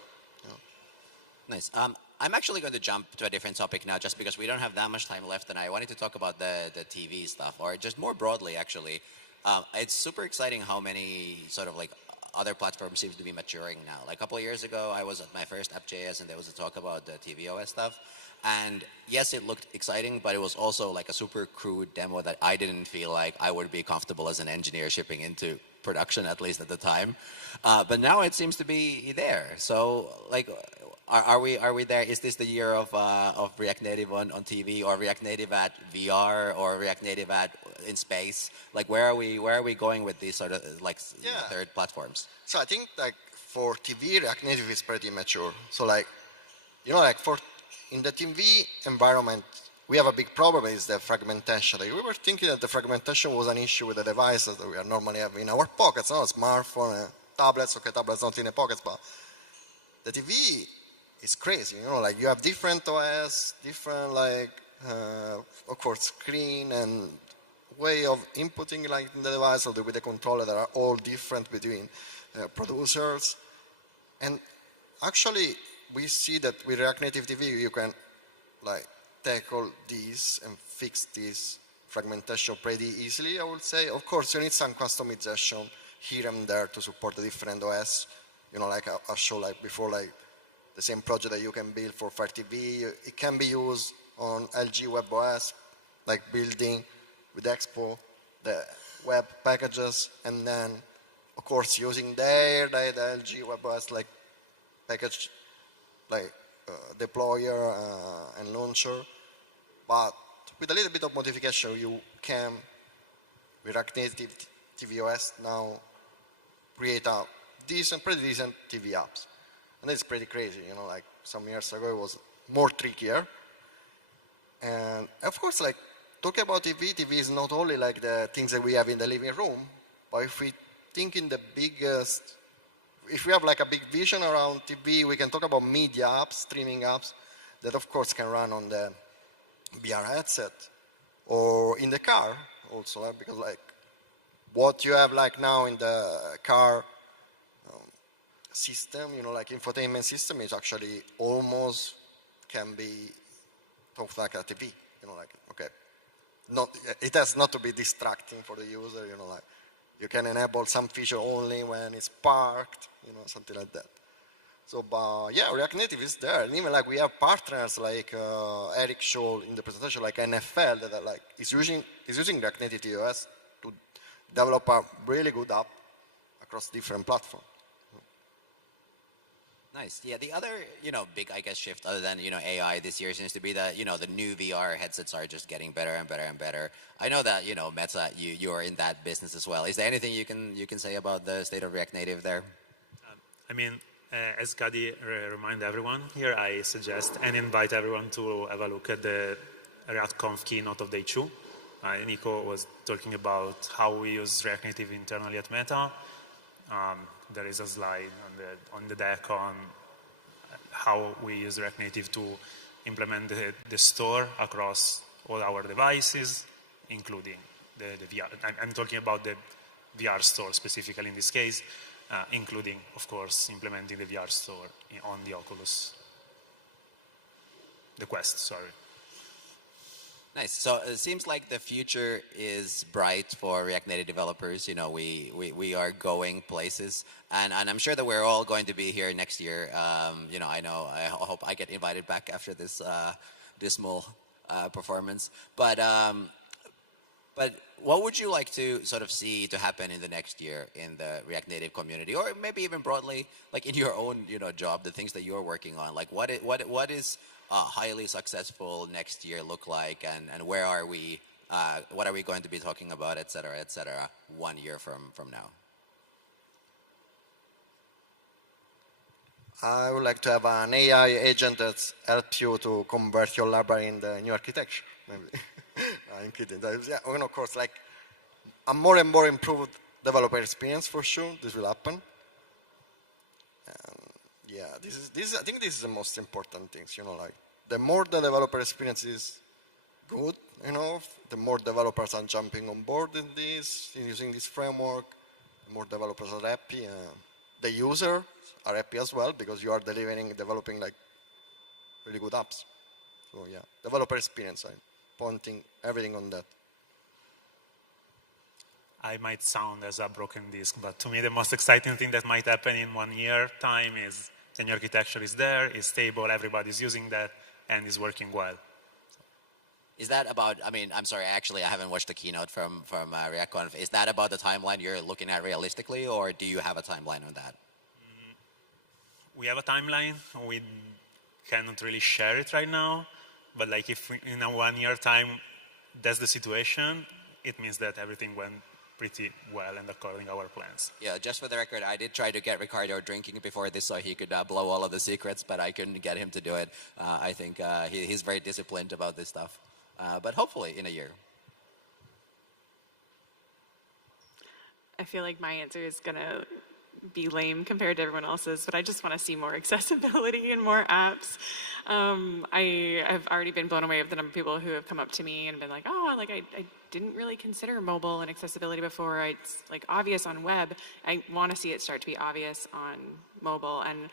Nice. I'm actually going to jump to a different topic now just because we don't have that much time left, and I wanted to talk about the TV stuff, or just more broadly, actually. It's super exciting how many sort of other platforms seems to be maturing now. A couple of years ago, I was at my first App.js, and there was a talk about the tvOS stuff. And yes, it looked exciting, but it was also a super crude demo that I didn't feel like I would be comfortable as an engineer shipping into production, at least at the time. But now it seems to be there. So are we there? Is this the year of React Native on TV, or React Native at VR, or React Native in space? Where are we going with these sort of third platforms? So I think for TV, React Native is pretty mature. So in the TV environment, we have a big problem is the fragmentation. We were thinking that the fragmentation was an issue with the devices that we are normally have in our pockets, not a smartphone, tablets. Okay, tablets not in the pockets, but the TV is crazy. You have different OS, different of course screen and way of inputting in the device or with the controller that are all different between producers. And actually, we see that with React Native TV, you can tackle this and fix this fragmentation pretty easily, I would say. Of course, you need some customization here and there to support the different OS. I showed before, the same project that you can build for Fire TV, it can be used on LG WebOS, building with Expo, the web packages, and then, of course, using the LG WebOS package, deployer and launcher. But with a little bit of modification, you can, with React Native tvOS now, create a pretty decent TV apps. And it's pretty crazy, some years ago it was more trickier. And of course, talking about TV is not only the things that we have in the living room, but if we think in the biggest, if we have a big vision around TV, we can talk about media apps, streaming apps, that of course can run on the VR headset or in the car also, because what you have like now in the car system, like infotainment system, is actually almost can be talked like a TV. Like, okay, it has not to be distracting for the user. Like you can enable some feature only when it's parked, something like that. So, yeah, React Native is there, and even like we have partners like Eric showed in the presentation, like NFL, that like is using React Native TOS to develop a really good app across different platforms. Nice. Yeah, the other, big, I guess, shift other than, AI this year seems to be that, the new VR headsets are just getting better and better and better. I know that, Meta, you are in that business as well. Is there anything you can say about the state of React Native there? As Kadi remind everyone here, I suggest and invite everyone to have a look at the React Conf keynote of day 2. Nico was talking about how we use React Native internally at Meta. There is a slide on the deck on how we use React Native to implement the store across all our devices, including the VR. I'm talking about the VR store specifically in this case, including, of course, implementing the VR store on the Oculus. The Quest, sorry. Nice. So it seems like the future is bright for React Native developers. We are going places, and I'm sure that we're all going to be here next year. I hope I get invited back after this dismal performance. But what would you like to sort of see to happen in the next year in the React Native community, or maybe even broadly, like in your own job, the things that you're working on? Like what is highly successful next year look like, and where are we? What are we going to be talking about, et cetera, 1 year from now? I would like to have an AI agent that helps you to convert your library in the new architecture. Maybe. I'm kidding. Yeah, of course, like a more and more improved developer experience for sure. This will happen. Yeah, I think this is the most important things. Like the more the developer experience is good, the more developers are jumping on board in using this framework. The more developers are happy. The users are happy as well because you are developing like really good apps. So yeah, developer experience. I'm pointing everything on that. I might sound as a broken disc, but to me the most exciting thing that might happen in 1 year time is the new architecture is there, is stable, everybody's using that, and is working well. Is that about, I'm sorry, actually I haven't watched the keynote from React Conf. Is that about the timeline you're looking at realistically, or do you have a timeline on that? We have a timeline. We cannot really share it right now, but like if in a 1 year time that's the situation, it means that everything went pretty well and according to our plans. Yeah, just for the record, I did try to get Ricardo drinking before this so he could blow all of the secrets, but I couldn't get him to do it. I think he's very disciplined about this stuff. But hopefully in a year. I feel like my answer is going to be lame compared to everyone else's, but I just want to see more accessibility and more apps. I have already been blown away with the number of people who have come up to me and been like, oh, like I didn't really consider mobile and accessibility before. It's like obvious on web. I want to see it start to be obvious on mobile. And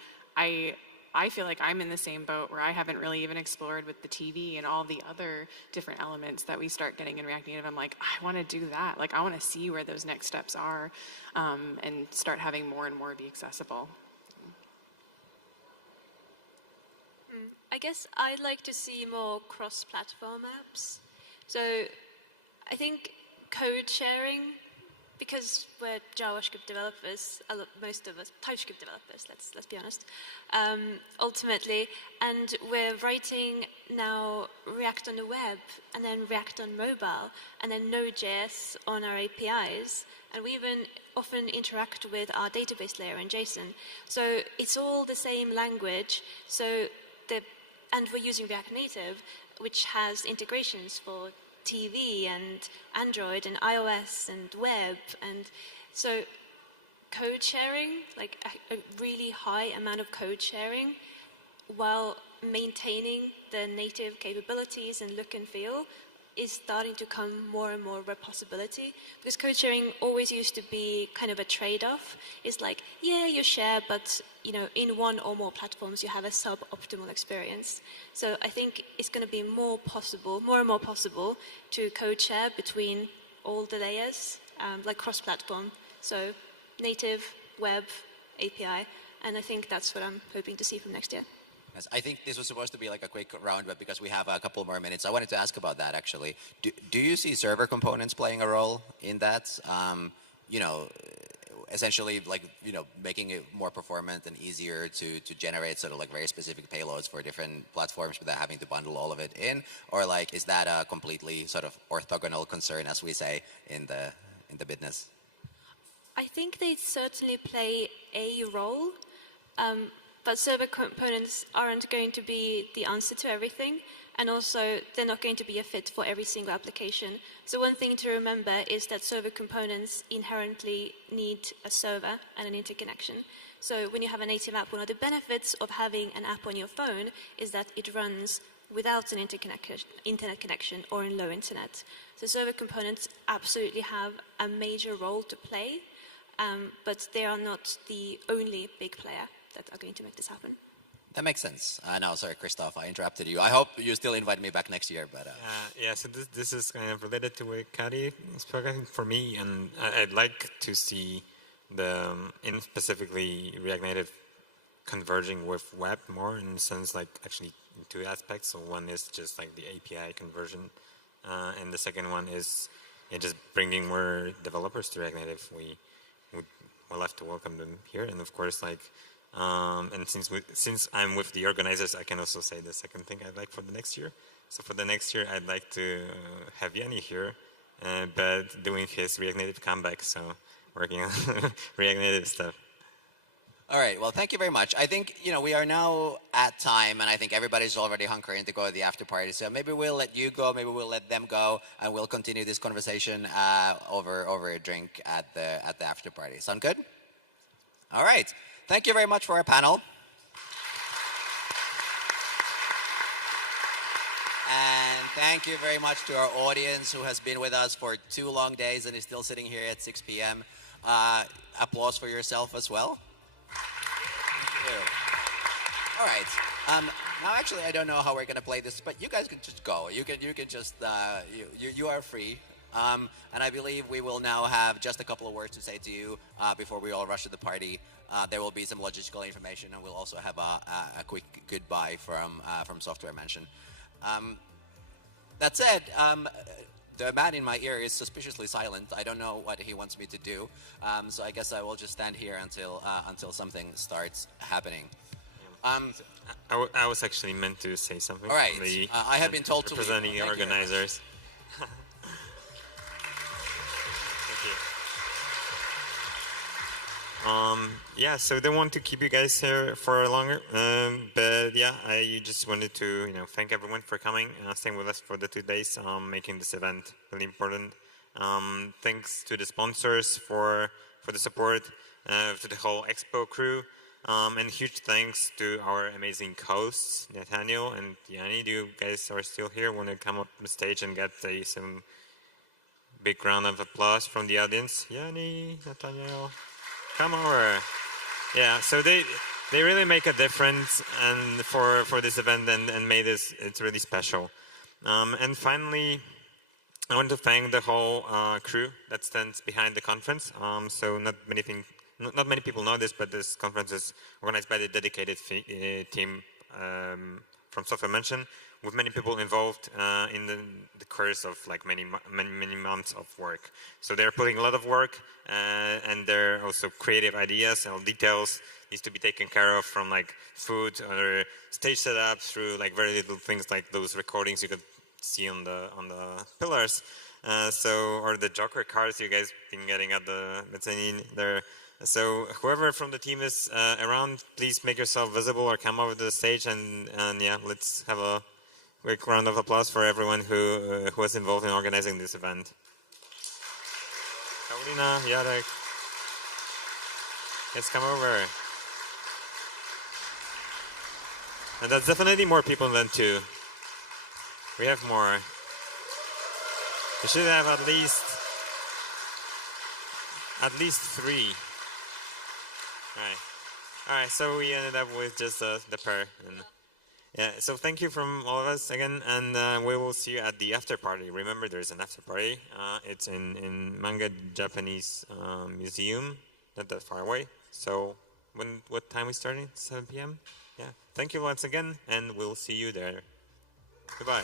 I feel like I'm in the same boat where I haven't really even explored with the TV and all the other different elements that we start getting in React Native. I'm like, I want to do that. Like, I want to see where those next steps are and start having more and more be accessible. I guess I'd like to see more cross-platform apps. So I think code sharing, because we're JavaScript developers, most of us TypeScript developers, let's be honest, ultimately, and we're writing now React on the web, and then React on mobile, and then Node.js on our APIs, and we even often interact with our database layer in JSON. So it's all the same language, and we're using React Native, which has integrations for TV and Android and iOS and web, and so code sharing, like a really high amount of code sharing while maintaining the native capabilities and look and feel, is starting to come more and more of a possibility, because code sharing always used to be kind of a trade-off. It's like, yeah, you share, but in one or more platforms you have a suboptimal experience. So I think it's going to be more and more possible to code share between all the layers, like cross-platform. So native, web, API, and I think that's what I'm hoping to see from next year. Yes, I think this was supposed to be like a quick round, but because we have a couple more minutes, I wanted to ask about that actually. Do you see server components playing a role in that? Essentially like, making it more performant and easier to generate sort of like very specific payloads for different platforms without having to bundle all of it in? Or like, is that a completely sort of orthogonal concern, as we say in the business? I think they certainly play a role. But server components aren't going to be the answer to everything, and also they're not going to be a fit for every single application. So one thing to remember is that server components inherently need a server and an interconnection. So when you have a native app, one of the benefits of having an app on your phone is that it runs without an internet connection or in low internet. So server components absolutely have a major role to play, but they are not the only big player that are going to make this happen. That makes sense. No, sorry, Krzysztof, I interrupted you. I hope you still invite me back next year. But yeah, so this is kind of related to what Kari spoke for me, and I'd like to see in specifically React Native converging with web more, in the sense like actually in two aspects. So one is just like the API conversion, and the second one is just bringing more developers to React Native. We'll have to welcome them here, and of course like. And since I'm with the organizers, I can also say the second thing I'd like for the next year. So for the next year, I'd like to have Giovanni here, but doing his React Native comeback, so working on React Native stuff. All right, well, thank you very much. I think, we are now at time, and I think everybody's already hunkering to go to the after party. So maybe we'll let you go, maybe we'll let them go, and we'll continue this conversation over a drink at the after party. Sound good? All right. Thank you very much for our panel. And thank you very much to our audience who has been with us for 2 long days and is still sitting here at 6 p.m. Applause for yourself as well. Thank you. All right. Now, actually, I don't know how we're going to play this, but you guys can just go. You can just, you are free. And I believe we will now have just a couple of words to say to you before we all rush to the party. There will be some logistical information, and we'll also have a quick goodbye from Software Mansion. That said, the man in my ear is suspiciously silent. I don't know what he wants me to do, so I guess I will just stand here until something starts happening. I was actually meant to say something. All right. I had been told to representing the organizers. Yeah, so they want to keep you guys here for longer, but yeah, I just wanted to thank everyone for coming, staying with us for the 2 days, making this event really important. Thanks to the sponsors for the support, to the whole Expo crew, and huge thanks to our amazing hosts, Nathaniel and Giovanni. You guys are still here. Want to come up on the stage and get some big round of applause from the audience? Giovanni, Nathaniel. Come over. Yeah, so they really make a difference and for this event and made it's really special. And finally, I want to thank the whole crew that stands behind the conference. So not many people know this, but this conference is organized by the dedicated team from Software Mansion, with many people involved in the course of like many months of work. So they're putting a lot of work, and there are also creative ideas and details needs to be taken care of, from like food or stage setup through like very little things like those recordings you could see on the pillars. Or the Joker cards you guys been getting at the mezzanine there. So whoever from the team is around, please make yourself visible or come over to the stage, and yeah, let's have a quick round of applause for everyone who was involved in organizing this event. Karolina, Jarek, let's come over. And that's definitely more people than 2. We have more. We should have at least 3. All right. So we ended up with just the pair. And yeah. So thank you from all of us again, and we will see you at the after party. Remember, there's an after party. It's in Manga Japanese Museum, not that far away. So what time we starting? 7 p.m. Yeah. Thank you once again, and we'll see you there. Goodbye.